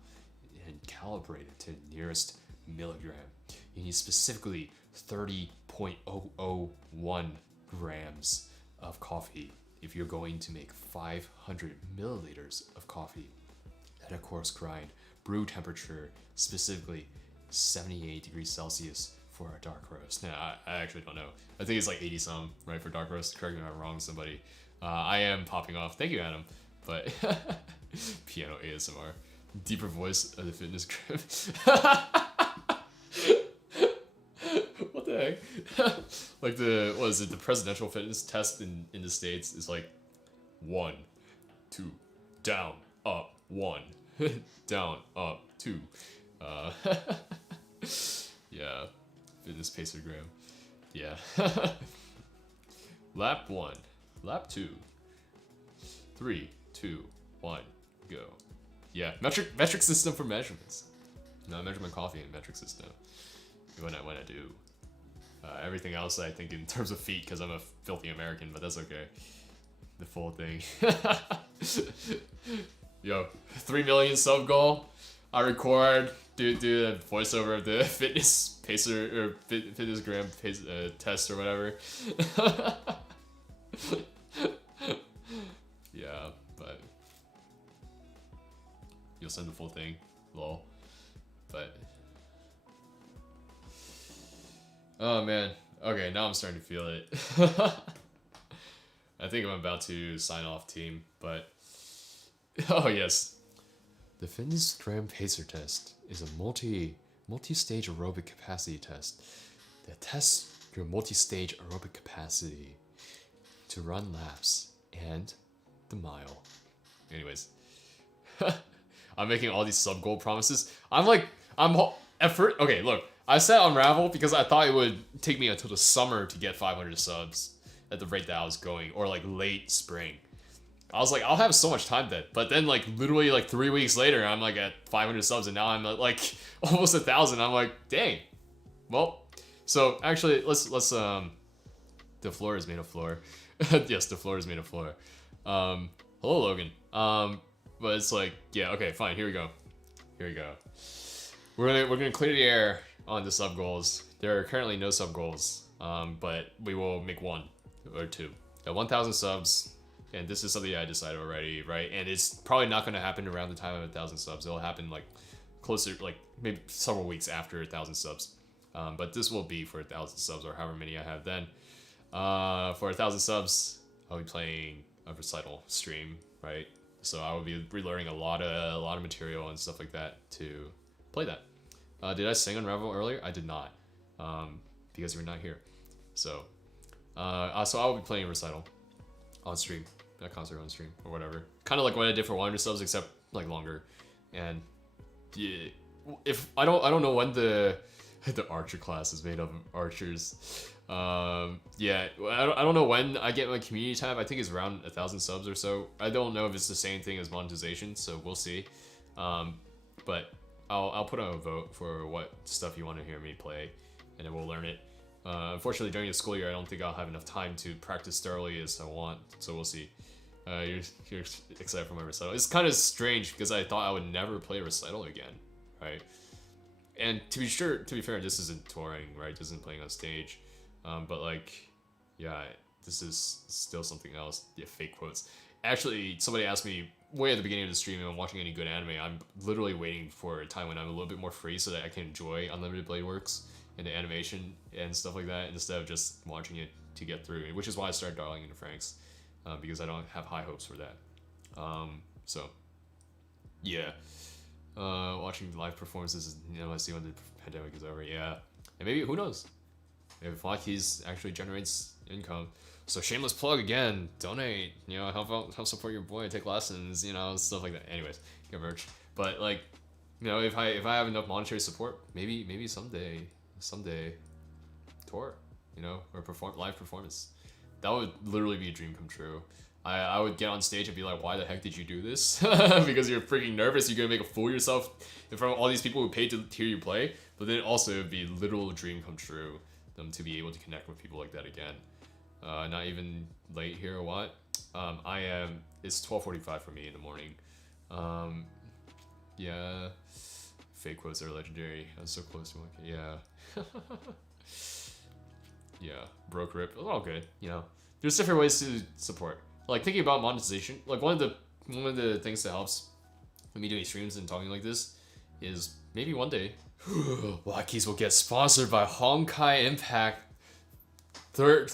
and calibrate it to the nearest milligram. You need specifically 30.001 grams of coffee if you're going to make 500 milliliters of coffee at a coarse grind. Brew temperature, specifically 78 degrees Celsius for a dark roast. Now, I actually don't know. I think it's like 80 some, right, for dark roast. Correct me if I'm wrong, somebody. I am popping off. Thank you, Adam. But piano ASMR. Deeper voice of the fitness grip. What the heck? Like the, what is it, the presidential fitness test in the States is like 1, 2, down, up, 1, down, up, 2. Yeah, fitness pacergram. Yeah. Lap 1, lap 2, 3, 2, 1, go. Yeah, metric system for measurements. No, I measure my coffee in metric system when I do. Everything else I think in terms of feet, because I'm a filthy American, but that's okay. The full thing. Yo, 3 million sub goal. I record, do a voiceover of the fitness pacer or fitness gram test or whatever. Yeah, but you'll send the full thing, lol. But oh man, okay, now I'm starting to feel it. I think I'm about to sign off, team, but oh yes. The fitness gram pacer test is a multi-stage aerobic capacity test that tests your multi-stage aerobic capacity to run laps and the mile. Anyways, I'm making all these sub goal promises. Okay, look, I said Unravel because I thought it would take me until the summer to get 500 subs at the rate that I was going, or like late spring. I was like, I'll have so much time then. But then like literally like 3 weeks later, I'm like at 500 subs, and now I'm at like almost 1,000. I'm like, dang. Well, so actually let's The floor is made of floor. Yes, the floor is made of floor. Hello, Logan. But it's like, yeah, okay, fine. Here we go. We're gonna clear the air on the sub goals. There are currently no sub goals, but we will make one or two. At 1,000 subs, and this is something I decided already, right? And it's probably not gonna happen around the time of 1,000 subs. It'll happen like closer, like maybe several weeks after 1,000 subs. But this will be for 1,000 subs or however many I have then. For 1,000 subs, I'll be playing a recital stream, right? So I will be relearning a lot of material and stuff like that to play that. Did I sing Unravel earlier? I did not, because you were not here. So I will be playing a recital on stream, a concert on stream or whatever. Kind of like what I did for 100 subs, except like longer. And yeah, if I don't know when the archer class is made up of archers. Yeah, I don't know when I get my community tab. I think it's around 1,000 subs or so. I don't know if it's the same thing as monetization, so we'll see. But I'll put on a vote for what stuff you want to hear me play, and then we'll learn it. Unfortunately, during the school year, I don't think I'll have enough time to practice thoroughly as I want, so we'll see. You're excited for my recital. It's kind of strange because I thought I would never play a recital again, right? And to be fair, this isn't touring, right? This isn't playing on stage. But like, yeah, this is still something else. Yeah, fake quotes. Actually, somebody asked me way at the beginning of the stream if I'm watching any good anime. I'm literally waiting for a time when I'm a little bit more free so that I can enjoy Unlimited Blade Works and the animation and stuff like that instead of just watching it to get through. Which is why I started dialing into Frank's, because I don't have high hopes for that. So, yeah. Watching live performances, I see when the pandemic is over. Yeah, and maybe who knows if WattKeys actually generates income. So shameless plug again, donate. Help support your boy, take lessons. Stuff like that. Anyways, get merch. But like, if I have enough monetary support, maybe someday tour, or perform live performance. That would literally be a dream come true. I would get on stage and be like, why the heck did you do this? Because you're freaking nervous. You're going to make a fool of yourself in front of all these people who paid to hear you play. But then also it would be a literal dream come true to be able to connect with people like that again. Not even late here or what? It's 12:45 for me in the morning. Yeah. Fake quotes are legendary. I'm so close to one. Yeah. Yeah. Broke rip. It's all good, There's different ways to support. Like thinking about monetization, like one of the things that helps me doing streams and talking like this is maybe one day WattKeys will get sponsored by Honkai Impact third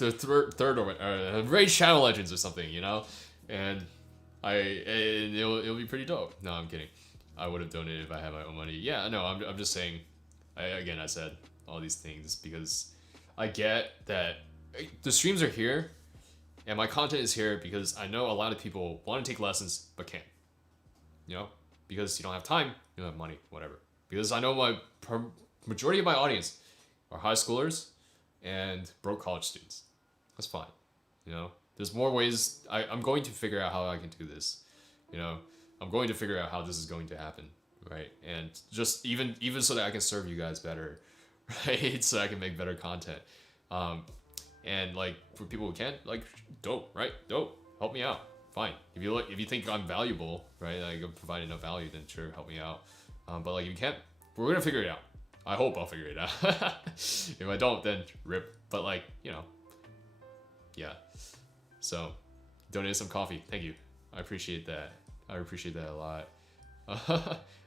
or Raid Shadow Legends or something, and it'll be pretty dope. No, I'm kidding. I would have donated if I had my own money. Yeah, no, I'm just saying. I said all these things because I get that the streams are here. And my content is here because I know a lot of people want to take lessons but can't. Because you don't have time, you don't have money, whatever. Because I know majority of my audience are high schoolers and broke college students. That's fine. There's more ways. I'm going to figure out how I can do this. I'm going to figure out how this is going to happen, right? And just even so that I can serve you guys better, right? So I can make better content. And like for people who can't, like, dope, right? Dope. Help me out. Fine. If you think I'm valuable, right? Like I'm providing enough value, then sure, help me out. But like if you can't, we're gonna figure it out. I hope I'll figure it out. If I don't, then rip. But like, yeah. So donate some coffee. Thank you. I appreciate that. I appreciate that a lot.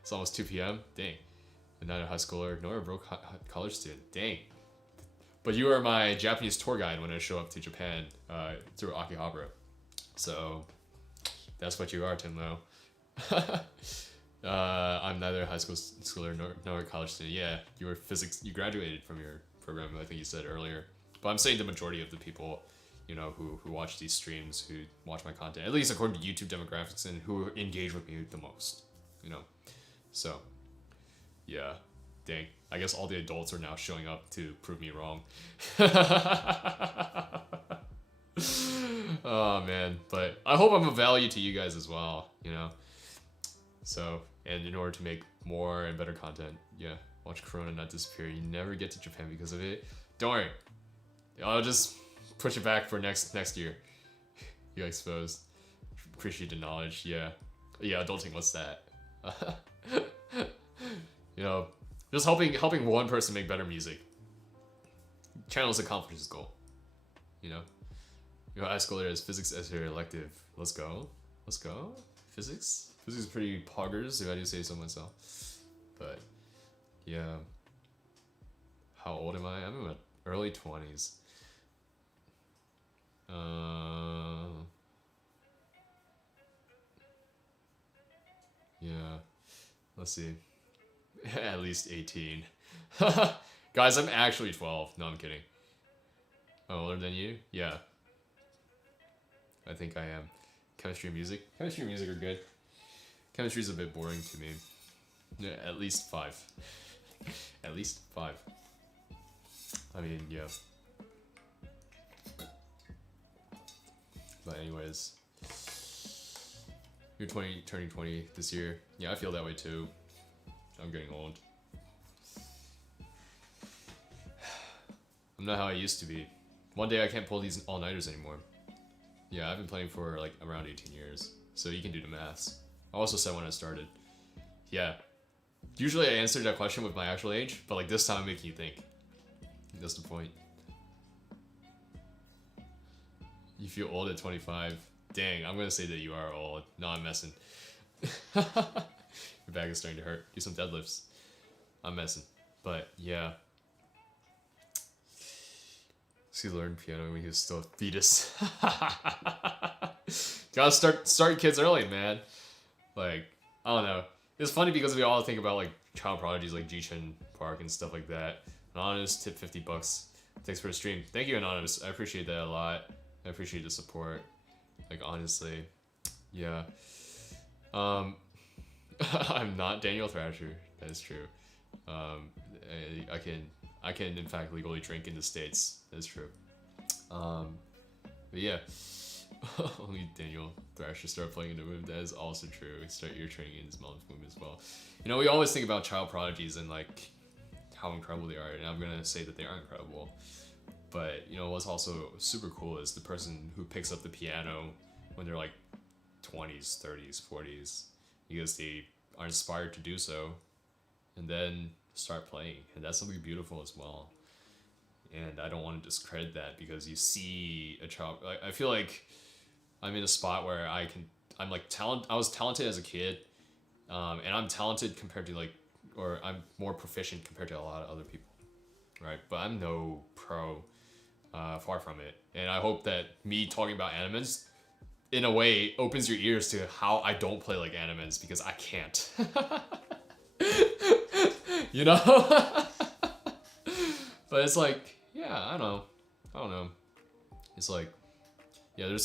It's almost 2 p.m. Dang. I'm not a high schooler nor a broke college student. Dang. But you are my Japanese tour guide when I show up to Japan through Akihabara. So that's what you are, Timlo. I'm neither a high schooler nor a college student. Yeah, you graduated from your program, I think you said earlier. But I'm saying the majority of the people, who watch these streams, who watch my content, at least according to YouTube demographics, and who engage with me the most, So, yeah. Dang, I guess all the adults are now showing up to prove me wrong. Oh man, but I hope I'm of value to you guys as well, So, and in order to make more and better content, yeah, watch Corona not disappear. You never get to Japan because of it. Don't worry, I'll just push it back for next year. You exposed. Appreciate the knowledge. Yeah. Adulting. What's that? You know, just helping one person make better music. Channels accomplish his goal. You know, your high school there is physics as your elective. Let's go. Physics is pretty poggers, if I do say so myself. But yeah, how old am I? I'm in my early 20s. Yeah, let's see. At least 18. Guys, I'm actually 12. No, I'm kidding. Oh, older than you? Yeah. I think I am. Chemistry and music? Chemistry and music are good. Chemistry's a bit boring to me. Yeah, at least 5. At least 5. I mean, yeah. But anyways. You're turning 20 this year. Yeah, I feel that way too. I'm getting old. I'm not how I used to be. One day I can't pull these all-nighters anymore. Yeah, I've been playing for like around 18 years. So you can do the maths. I also said when I started. Yeah. Usually I answer that question with my actual age, but like this time I'm making you think. That's the point. You feel old at 25. Dang, I'm gonna say that you are old. No, I'm messing. Your back is starting to hurt. Do some deadlifts. I'm messing. But yeah. He learned piano when he was still a fetus. Gotta start kids early, man. Like, I don't know. It's funny because we all think about like child prodigies like Ji-Chen Park and stuff like that. Anonymous tip $50. Thanks for the stream. Thank you, Anonymous. I appreciate that a lot. I appreciate the support. Like, honestly. Yeah. I'm not Daniel Thrasher. That is true. I can in fact legally drink in the States. That's true. But yeah. Only Daniel Thrasher started playing in the room. That is also true. Start your training in his mom's womb as well. You know, we always think about child prodigies and like how incredible they are, and I'm gonna say that they are incredible. But you know what's also super cool is the person who picks up the piano when they're like 20s, 30s, 40s, because they are inspired to do so, and then start playing, and that's something beautiful as well. And I don't want to discredit that because you see a child. I feel like I'm in a spot where I'm like I was talented as a kid, and I'm talented compared to like, or I'm more proficient compared to a lot of other people, right? But I'm no pro, far from it. And I hope that me talking about Animenz's in a way opens your ears to how I don't play like Animenz's because I can't. You know? But it's like, yeah, I don't know. It's like, yeah,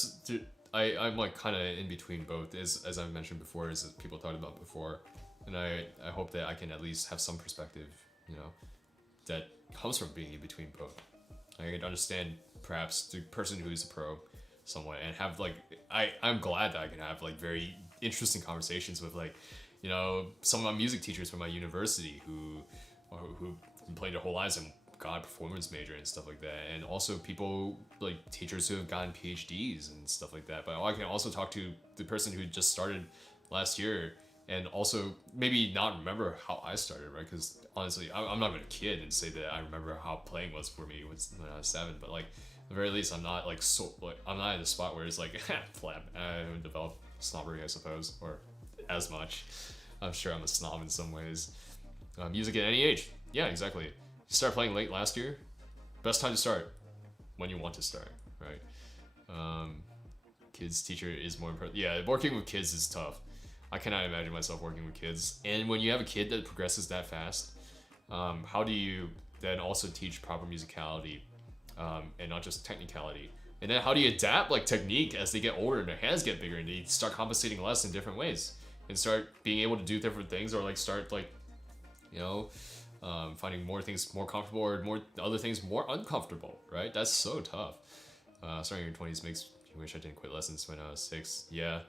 I'm like kind of in between both, as I mentioned before, as people talked about before. And I hope that I can at least have some perspective, you know, that comes from being in between both. I can understand perhaps the person who is a pro somewhat and have like, I'm glad that I can have like very interesting conversations with like, you know, some of my music teachers from my university who played their whole lives and got a performance major and stuff like that, and also people like teachers who have gotten PhDs and stuff like that. But I can also talk to the person who just started last year and also maybe not remember how I started, right? Because honestly, I'm not gonna kid and say that I remember how playing was for me when I was 7, but like at the very least, I'm not like I'm not in a spot where it's like flap. I haven't developed snobbery, I suppose, or as much. I'm sure I'm a snob in some ways. Music at any age, yeah, exactly. You start playing late last year, best time to start when you want to start, right? Kids teacher is more important. Yeah, working with kids is tough. I cannot imagine myself working with kids. And when you have a kid that progresses that fast, how do you then also teach proper musicality and not just technicality? And then how do you adapt like technique as they get older and their hands get bigger and they start compensating less in different ways and start being able to do different things, or like start like, you know, finding more things more comfortable or more other things more uncomfortable, right? That's so tough. Starting in your 20s makes you wish I didn't quit lessons when I was 6. Yeah,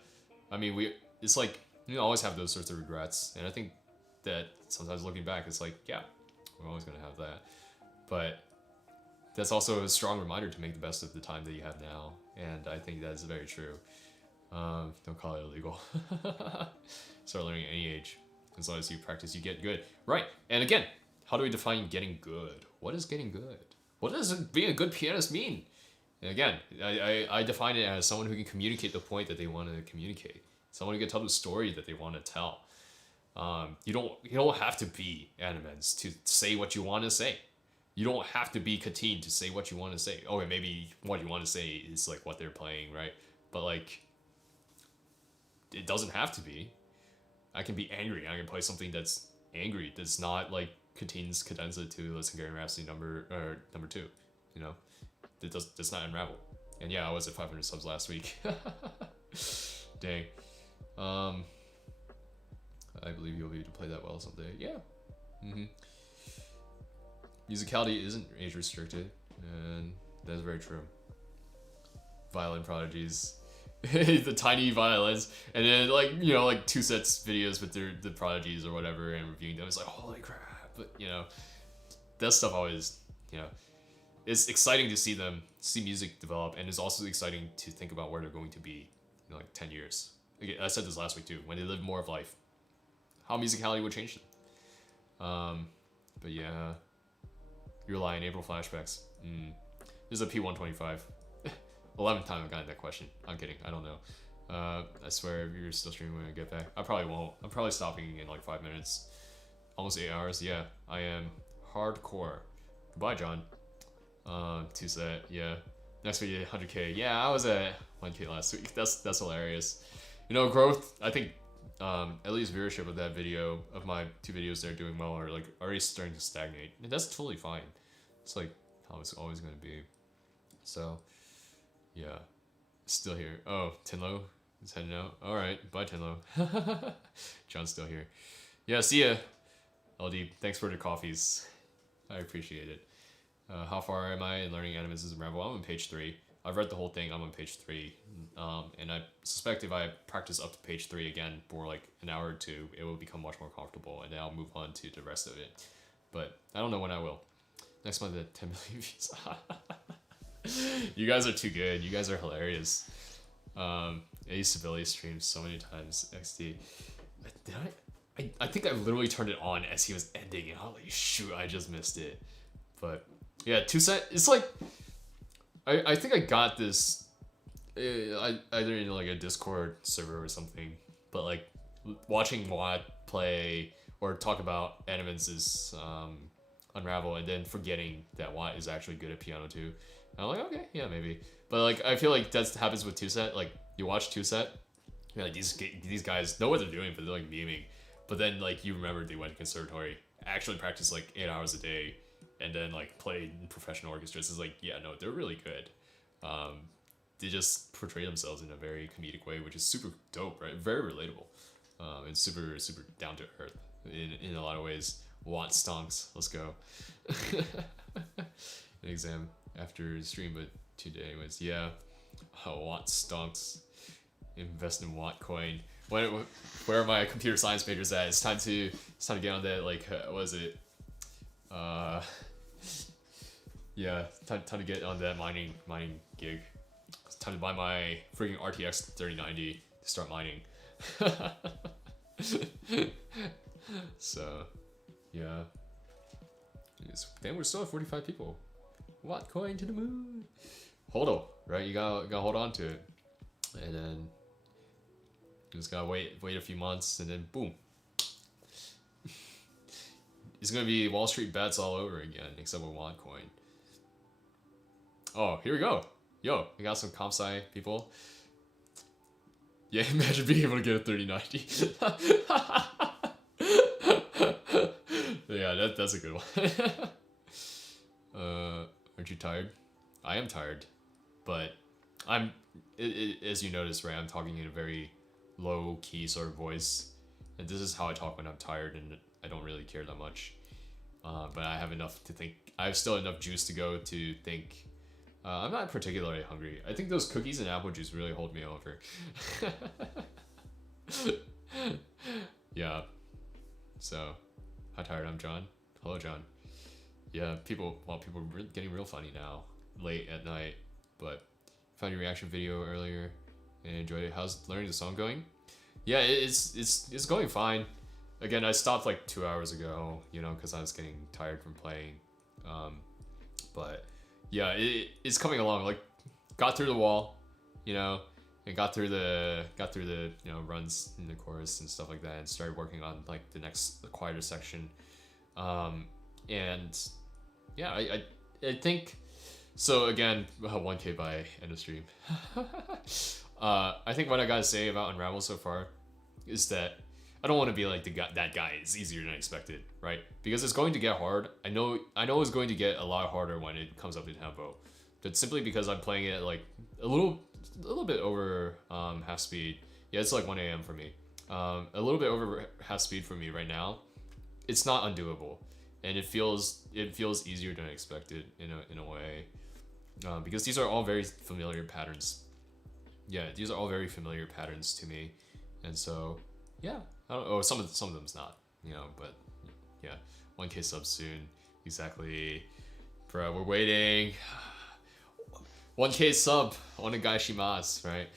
I mean it's like you always have those sorts of regrets, and I think that sometimes looking back it's like, yeah, we're always gonna have that. But that's also a strong reminder to make the best of the time that you have now, and I think that's very true. Don't call it illegal. Start learning at any age. As long as you practice, you get good. Right. And again, how do we define getting good? What is getting good? What does being a good pianist mean? And again, I define it as someone who can communicate the point that they want to communicate. Someone who can tell the story that they want to tell. You don't have to be Animenz's to say what you want to say. You don't have to be Katine to say what you want to say. Okay, maybe what you want to say is like what they're playing, right? But like, it doesn't have to be. I can be angry. I can play something that's angry. That's not like Katine's cadenza to Let's Hungarian Rhapsody number 2. You know, that's not Unravel. And yeah, I was at 500 subs last week. Dang. I believe you'll be able to play that well someday. Yeah. Musicality isn't age restricted, and that's very true. Violin prodigies. The tiny violins, and then like, you know, like 2 sets videos with the prodigies or whatever and reviewing them. It's like, holy crap. But you know, that stuff always, you know, it's exciting to see music develop, and it's also exciting to think about where they're going to be in like 10 years. Again, I said this last week too, when they live more of life, how musicality would change them. But yeah, you're lying. April flashbacks. This is a P125. 11th time I've gotten that question. I'm kidding. I don't know. I swear, if you're still streaming when I get back, I probably won't. I'm probably stopping in like 5 minutes. Almost 8 hours. Yeah, I am hardcore. Goodbye, John. 2 set. Yeah. Next week, 100K. Yeah, I was at 1K last week. That's hilarious. You know, growth. I think at least viewership of that video, of my 2 videos that are doing well, are like already starting to stagnate, and that's totally fine. It's like how it's always going to be. So. Yeah, still here. Oh, Tinlo is heading out. All right, bye Tinlo. John's still here. Yeah, see ya. LD, thanks for the coffees. I appreciate it. How far am I in learning Animenz'S Unravel? I'm on page 3. I've read the whole thing. I'm on page 3. And I suspect if I practice up to page 3 again for like an hour or 2, it will become much more comfortable, and then I'll move on to the rest of it. But I don't know when I will. Next month at 10 million views. You guys are too good. You guys are hilarious. I used to Billy stream so many times. XD. I think I literally turned it on as he was ending, and holy shoot, I just missed it. But yeah, 2 set. It's like I think I got this either in like a Discord server or something. But like watching Watt play or talk about Animenz'S Unravel, and then forgetting that Watt is actually good at piano too. I'm like, okay, yeah, maybe. But like, I feel like that happens with 2 set. Like, you watch 2 set, you're like, these guys know what they're doing, but they're like memeing. But then like, you remember they went to conservatory, actually practiced like 8 hours a day, and then like played in professional orchestras. It's like, yeah, no, they're really good. They just portray themselves in a very comedic way, which is super dope, right? Very relatable, and super down to earth in a lot of ways. Watt stonks. Let's go. An exam after stream, but today was, yeah. Watt stonks. Invest in Watt coin. Where are my computer science majors at? It's time to get on that. Like, what is it? Yeah, time to get on that mining gig. It's time to buy my freaking RTX 3090 to start mining. So, yeah. Then we're still at 45 people. Watt coin to the moon. Hold on, right? You gotta hold on to it, and then you just gotta wait a few months, and then boom. It's gonna be Wall Street bets all over again, except with Watt coin. Oh, here we go. Yo, we got some comp sci people. Yeah, imagine being able to get a 3090. Yeah, that's a good one. Aren't you tired? I am tired, but as you notice, right, I'm talking in a very low key sort of voice, and this is how I talk when I'm tired, and I don't really care that much. But I have enough to think. I have still enough juice to go to think. I'm not particularly hungry. I think those cookies and apple juice really hold me over. Yeah. So, how tired I'm John. Hello, John. Yeah, people are getting real funny now, late at night. But found your reaction video earlier and enjoyed it. How's learning the song going? Yeah, it's going fine. Again, I stopped like 2 hours ago, you know, because I was getting tired from playing. But yeah, it's coming along. Like, got through the wall, you know, and got through the you know, runs in the chorus and stuff like that, and started working on like the quieter section. And yeah, I think so. Again, 1K by end of stream. I think what I gotta say about Unravel so far is that I don't want to be like that guy is easier than I expected, right? Because it's going to get hard. I know it's going to get a lot harder when it comes up to tempo. But simply because I'm playing it like a little bit over half speed. Yeah, it's like 1 a.m. for me. A little bit over half speed for me right now. It's not undoable, and it feels easier than I expected in a way, because these are all very familiar patterns. Yeah, these are all very familiar patterns to me, and so yeah. I don't know. Some of them's not, you know, but yeah, 1K subs soon. Exactly, bro. We're waiting. 1K sub. Onegaishimasu, right?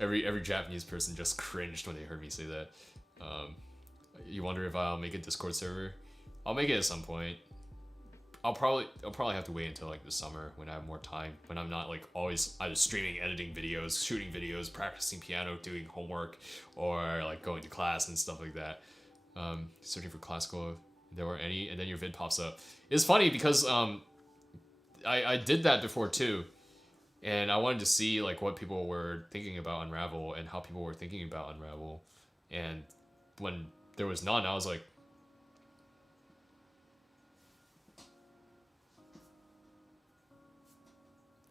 every Japanese person just cringed when they heard me say that. You wonder if I'll make a Discord server? I'll make it at some point. I'll probably have to wait until like the summer when I have more time, when I'm not like always either streaming, editing videos, shooting videos, practicing piano, doing homework, or like going to class and stuff like that. Searching for classical, if there were any, and then your vid pops up. It's funny because I did that before too, and I wanted to see like what people were thinking about Unravel and how people were thinking about Unravel, and when there was none, I was like,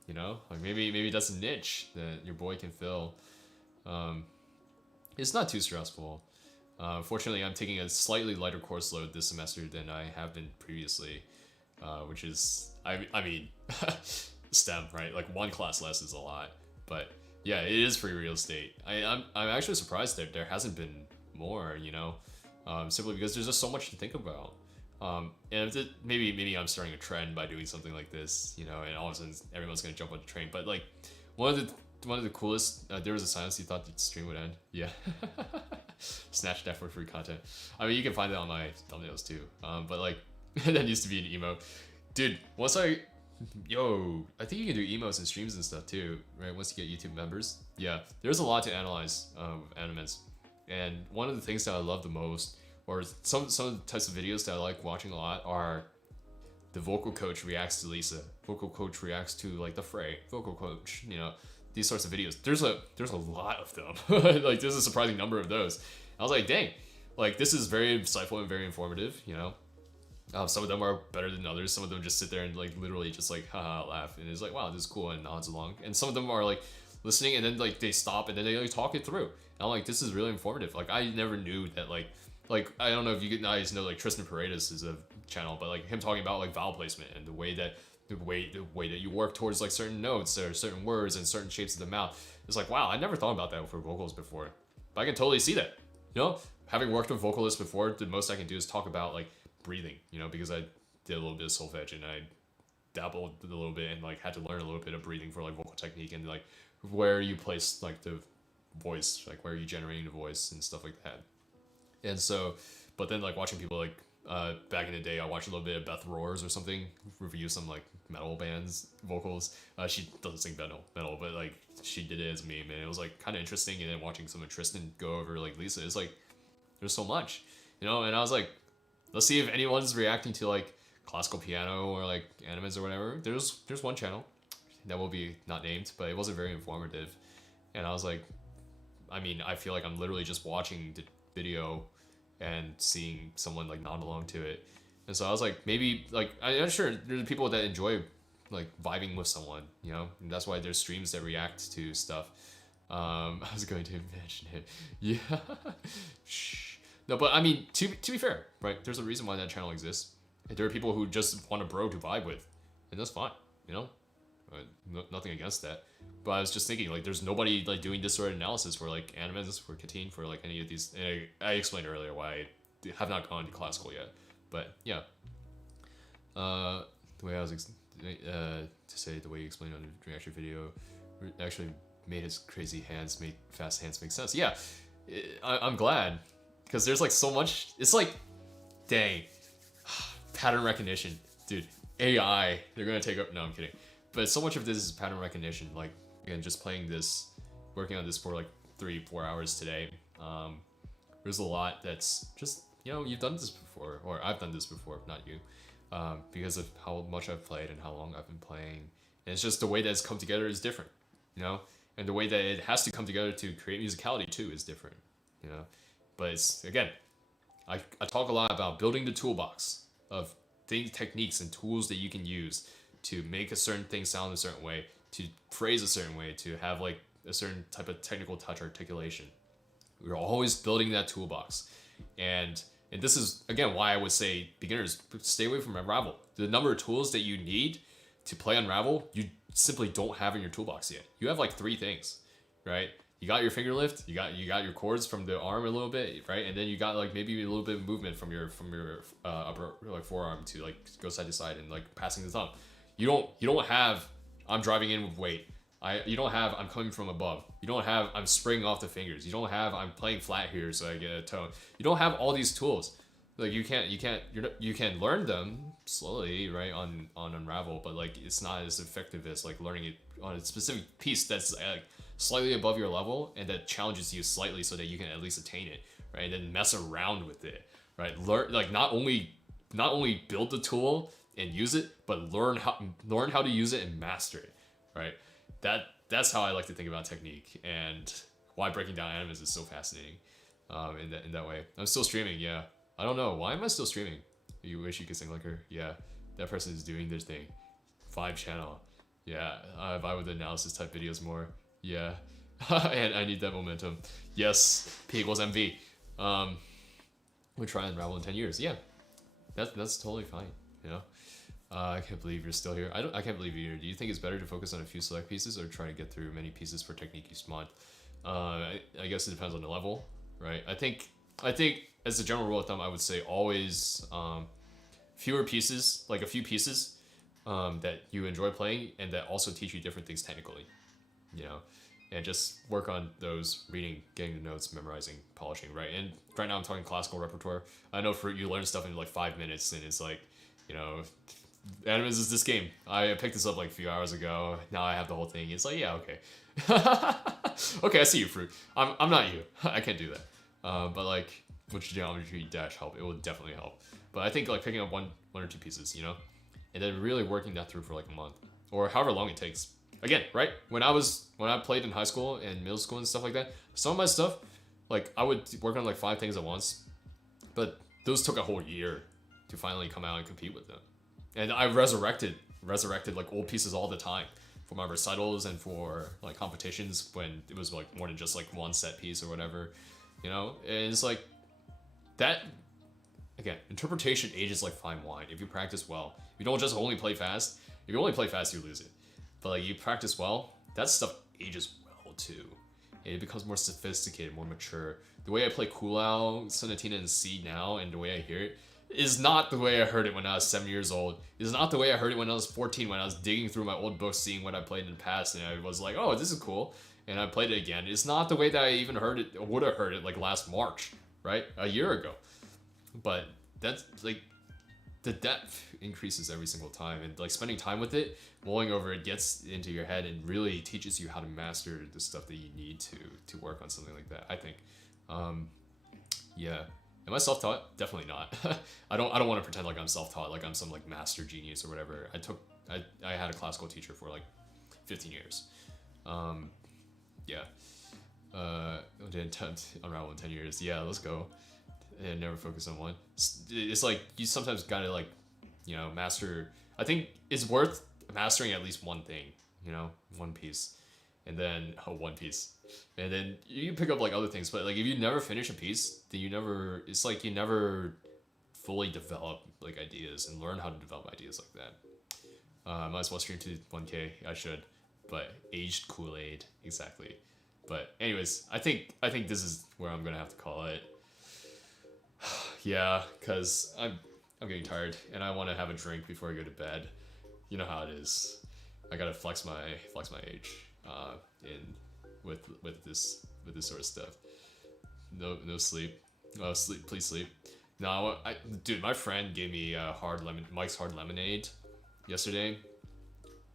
you know, like maybe that's a niche that your boy can fill. It's not too stressful. Fortunately, I'm taking a slightly lighter course load this semester than I have been previously, which is, I mean, STEM, right? Like one class less is a lot, but yeah, it is free real estate. I'm actually surprised that there hasn't been more, you know, simply because there's just so much to think about. And maybe I'm starting a trend by doing something like this, you know, and all of a sudden everyone's gonna jump on the train. But like one of the coolest, there was a silence you thought the stream would end. Yeah, snatch that for free content. I mean, you can find that on my thumbnails too. But like that used to be an emo, dude. I think you can do emos and streams and stuff too, right? Once you get YouTube members. Yeah, there's a lot to analyze with Animenz's, and one of the things that I love the most, or some of the types of videos that I like watching a lot, are the vocal coach reacts to Lisa, vocal coach reacts to like the Fray, vocal coach, you know, these sorts of videos. There's a lot of them. Like there's a surprising number of those. I was like, dang, like this is very insightful and very informative, you know. Some of them are better than others. Some of them just sit there and like literally just like haha laugh, and it's like, wow, this is cool, and nods along. And some of them are like listening and then like they stop and then they like talk it through. And I'm like, this is really informative. Like I never knew that like I don't know if you guys know, like Tristan Paredes is a channel, but like him talking about like vowel placement and the way that you work towards like certain notes or certain words and certain shapes of the mouth. It's like, wow, I never thought about that for vocals before, but I can totally see that. You know, having worked with vocalists before, the most I can do is talk about like breathing, you know, because I did a little bit of solfege and I dabbled a little bit and like had to learn a little bit of breathing for like vocal technique and like where you place like the voice, like where are you generating the voice and stuff like that. And so, but then like watching people like back in the day, I watched a little bit of Beth Roars or something review some like metal bands vocals. She doesn't sing metal, but like she did it as a meme, and it was like kind of interesting. And then watching some of Tristan go over like Lisa, it's like there's so much, you know. And I was like, let's see if anyone's reacting to like classical piano or like Animenz's or whatever. There's one channel that will be not named, but it wasn't very informative. And I was like, I mean, I feel like I'm literally just watching the video and seeing someone like nod along to it. And so I was like, maybe like I'm sure there's people that enjoy like vibing with someone, you know, and that's why there's streams that react to stuff. I was going to mention it. Yeah. Shh. No, but I mean, to be fair, right? There's a reason why that channel exists. There are people who just want a bro to vibe with, and that's fine, you know. Nothing against that. But I was just thinking, like, there's nobody like doing this sort of analysis for like Animenz's, for Katine, for like any of these. And I explained earlier why I have not gone to classical yet. But yeah. The way I was to say the way you explained on the reaction video actually made his crazy hands make fast hands make sense. Yeah, I'm glad because there's like so much. It's like, dang, pattern recognition, dude. AI, they're gonna take up. No, I'm kidding. But so much of this is pattern recognition. Like again, just playing this, working on this for like 3-4 hours today. There's a lot that's just, you know, you've done this before, or I've done this before, not you, because of how much I've played and how long I've been playing. And it's just the way that it's come together is different, you know, and the way that it has to come together to create musicality too is different, you know. But it's, again, I talk a lot about building the toolbox of things, techniques, and tools that you can use to make a certain thing sound a certain way, to phrase a certain way, to have like a certain type of technical touch articulation. We're always building that toolbox. And this is, again, why I would say beginners, stay away from Unravel. The number of tools that you need to play Unravel, you simply don't have in your toolbox yet. You have like 3 things, right? You got your finger lift, you got your chords from the arm a little bit, right? And then you got like maybe a little bit of movement from your upper like forearm to like go side to side and like passing the thumb. You don't have I'm driving in with weight. You don't have I'm coming from above. You don't have I'm springing off the fingers. You don't have I'm playing flat here so I get a tone. You don't have all these tools. Like you can learn them slowly, right, on Unravel, but like it's not as effective as like learning it on a specific piece that's slightly above your level and that challenges you slightly so that you can at least attain it, right? And then mess around with it, right? Learn, like not only build the tool and use it, but learn how to use it and master it, right? That's how I like to think about technique and why breaking down Animenz'S is so fascinating in that way. I'm still streaming, yeah. I don't know, why am I still streaming? You wish you could sing like her? Yeah, that person is doing their thing. 5 channel. Yeah, I vibe with the analysis type videos more. Yeah, and I need that momentum. Yes, P equals MV. We'll try and Unravel in 10 years. Yeah, that's totally fine, you know? I can't believe you're still here. I can't believe you're here. Do you think it's better to focus on a few select pieces or try to get through many pieces per technique each month? I guess it depends on the level, right? I think as a general rule of thumb, I would say always fewer pieces, like a few pieces that you enjoy playing and that also teach you different things technically, you know, and just work on those, reading, getting the notes, memorizing, polishing, right? And right now I'm talking classical repertoire. I know for you learn stuff in like 5 minutes and it's like, you know, Animenz'S is this game. I picked this up like a few hours ago. Now I have the whole thing. It's like, yeah, okay. Okay, I see you, Fruit. I'm not you. I can't do that. But like, which geometry dash help? It will definitely help. But I think like picking up one or 2 pieces, you know, and then really working that through for like a month or however long it takes. Again, right? When I played in high school and middle school and stuff like that, some of my stuff, like I would work on like 5 things at once, but those took a whole year to finally come out and compete with them. And I resurrected like old pieces all the time for my recitals and for like competitions when it was like more than just like one set piece or whatever, you know. And it's like that. Again, interpretation ages like fine wine. If you practice well, you don't just only play fast. If you only play fast, you lose it. But like you practice well, that stuff ages well too. And it becomes more sophisticated, more mature. The way I play Kulao, Sonatina in C now, and the way I hear it, is not the way I heard it when I was 7 years old. Is not the way I heard it when I was 14, when I was digging through my old books, seeing what I played in the past, and I was like, oh, this is cool. And I played it again. It's not the way that I even heard it, would have heard it like last March, right? A year ago. But that's like, the depth increases every single time. And like spending time with it, mulling over it gets into your head and really teaches you how to master the stuff that you need to work on something like that, I think. Yeah. Am I self-taught? Definitely not. I don't want to pretend like I'm self-taught, like I'm some like master genius or whatever. I had a classical teacher for like 15 years. Yeah. Did Unravel in 10 years. Yeah, let's go. And never focus on one. It's like you sometimes gotta like, you know, master. I think it's worth mastering at least one thing, you know, one piece. And then one piece, and then you pick up like other things. But like if you never finish a piece, then it's like you never fully develop like ideas and learn how to develop ideas like that. Might as well stream to 1K. I should, but aged Kool-Aid, exactly. But anyways, I think this is where I'm gonna have to call it. Yeah, because I'm getting tired, and I want to have a drink before I go to bed. You know how it is. I gotta flex my age, in with this sort of stuff. No sleep. Oh, sleep, please sleep. No, dude, my friend gave me Mike's Hard Lemonade yesterday,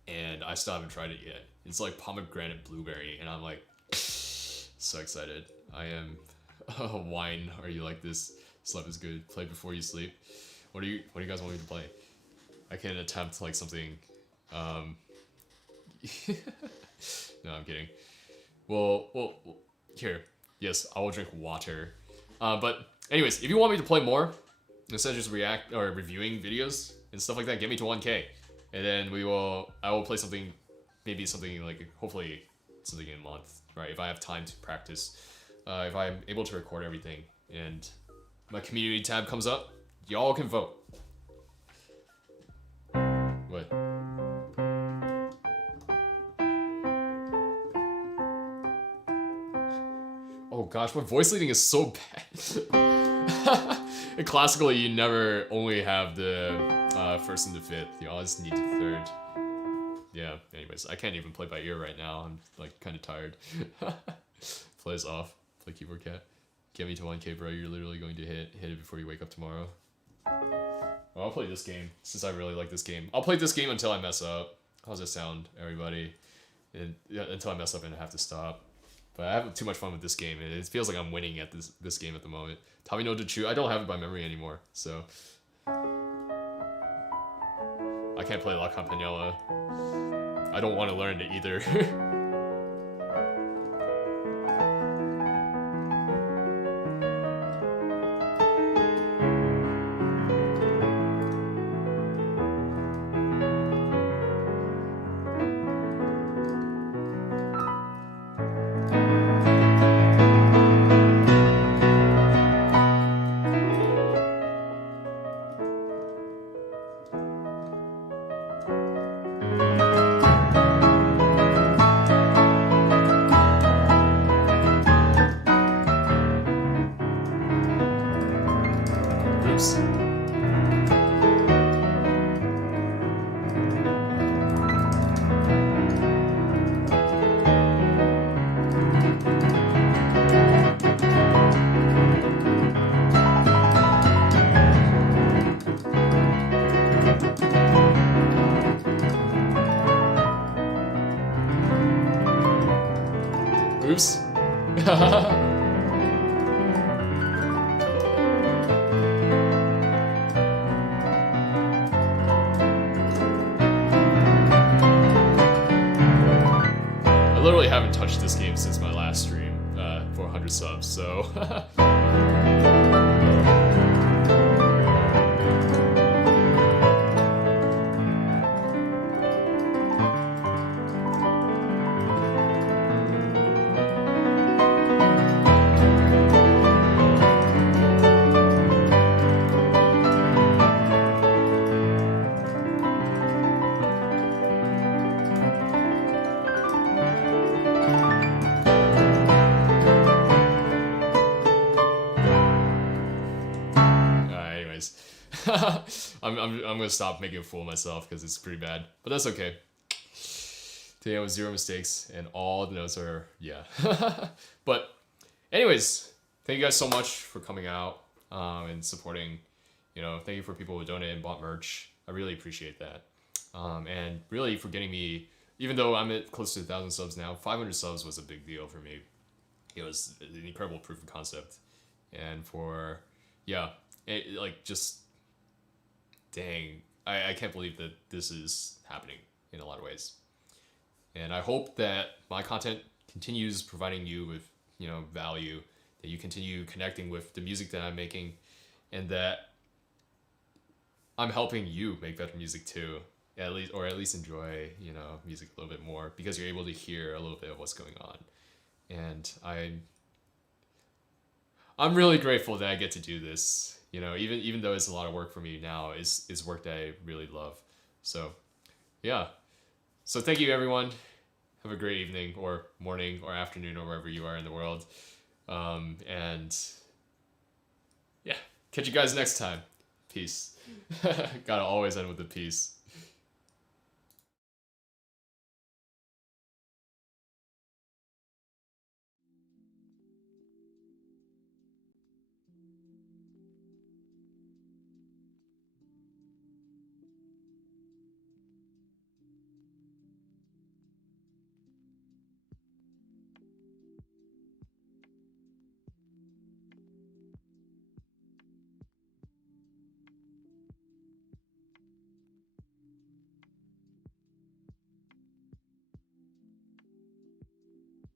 and I still haven't tried it yet. It's like pomegranate blueberry, and I'm like so excited. I am. Oh, wine. Are you like this? Sleep is good. Play before you sleep. What do you guys want me to play? I can attempt like something. No, I'm kidding. Well, here. Yes, I will drink water. But anyways, if you want me to play more, instead of just reviewing videos and stuff like that, get me to 1K, and then I will play something, maybe something like, hopefully something in a month, right? If I have time to practice, if I'm able to record everything, and my community tab comes up, y'all can vote. What? Oh gosh, my voice leading is so bad. And classically, you never only have the first and the fifth. You always need the third. Yeah, anyways, I can't even play by ear right now. I'm like kind of tired. Plays off. Play keyboard cat. Get me to 1K, bro. You're literally going to hit it before you wake up tomorrow. Well, I'll play this game since I really like this game. I'll play this game until I mess up. How's it sound, everybody? Until I mess up and I have to stop. But I have too much fun with this game, and it feels like I'm winning at this game at the moment. Tabi no Dachu, I don't have it by memory anymore, so I can't play La Campanella. I don't want to learn it either. Oops. I literally haven't touched this game since my last stream, 400 subs, so... I'm gonna stop making a fool of myself because it's pretty bad, but that's okay. Today I was 0 mistakes and all the notes are, yeah. But anyways, thank you guys so much for coming out and supporting. You know, thank you for people who donated and bought merch. I really appreciate that. And really for getting me, even though I'm at close to 1,000 subs now, 500 subs was a big deal for me. It was an incredible proof of concept. And for, yeah, like just, dang, I can't believe that this is happening in a lot of ways. And I hope that my content continues providing you with, you know, value, that you continue connecting with the music that I'm making, and that I'm helping you make better music too, at least enjoy, you know, music a little bit more, because you're able to hear a little bit of what's going on. And I'm really grateful that I get to do this. You know, even though it's a lot of work for me now, is work that I really love. So, yeah. So thank you, everyone. Have a great evening, or morning, or afternoon, or wherever you are in the world. And yeah, catch you guys next time. Peace. Gotta always end with a piece.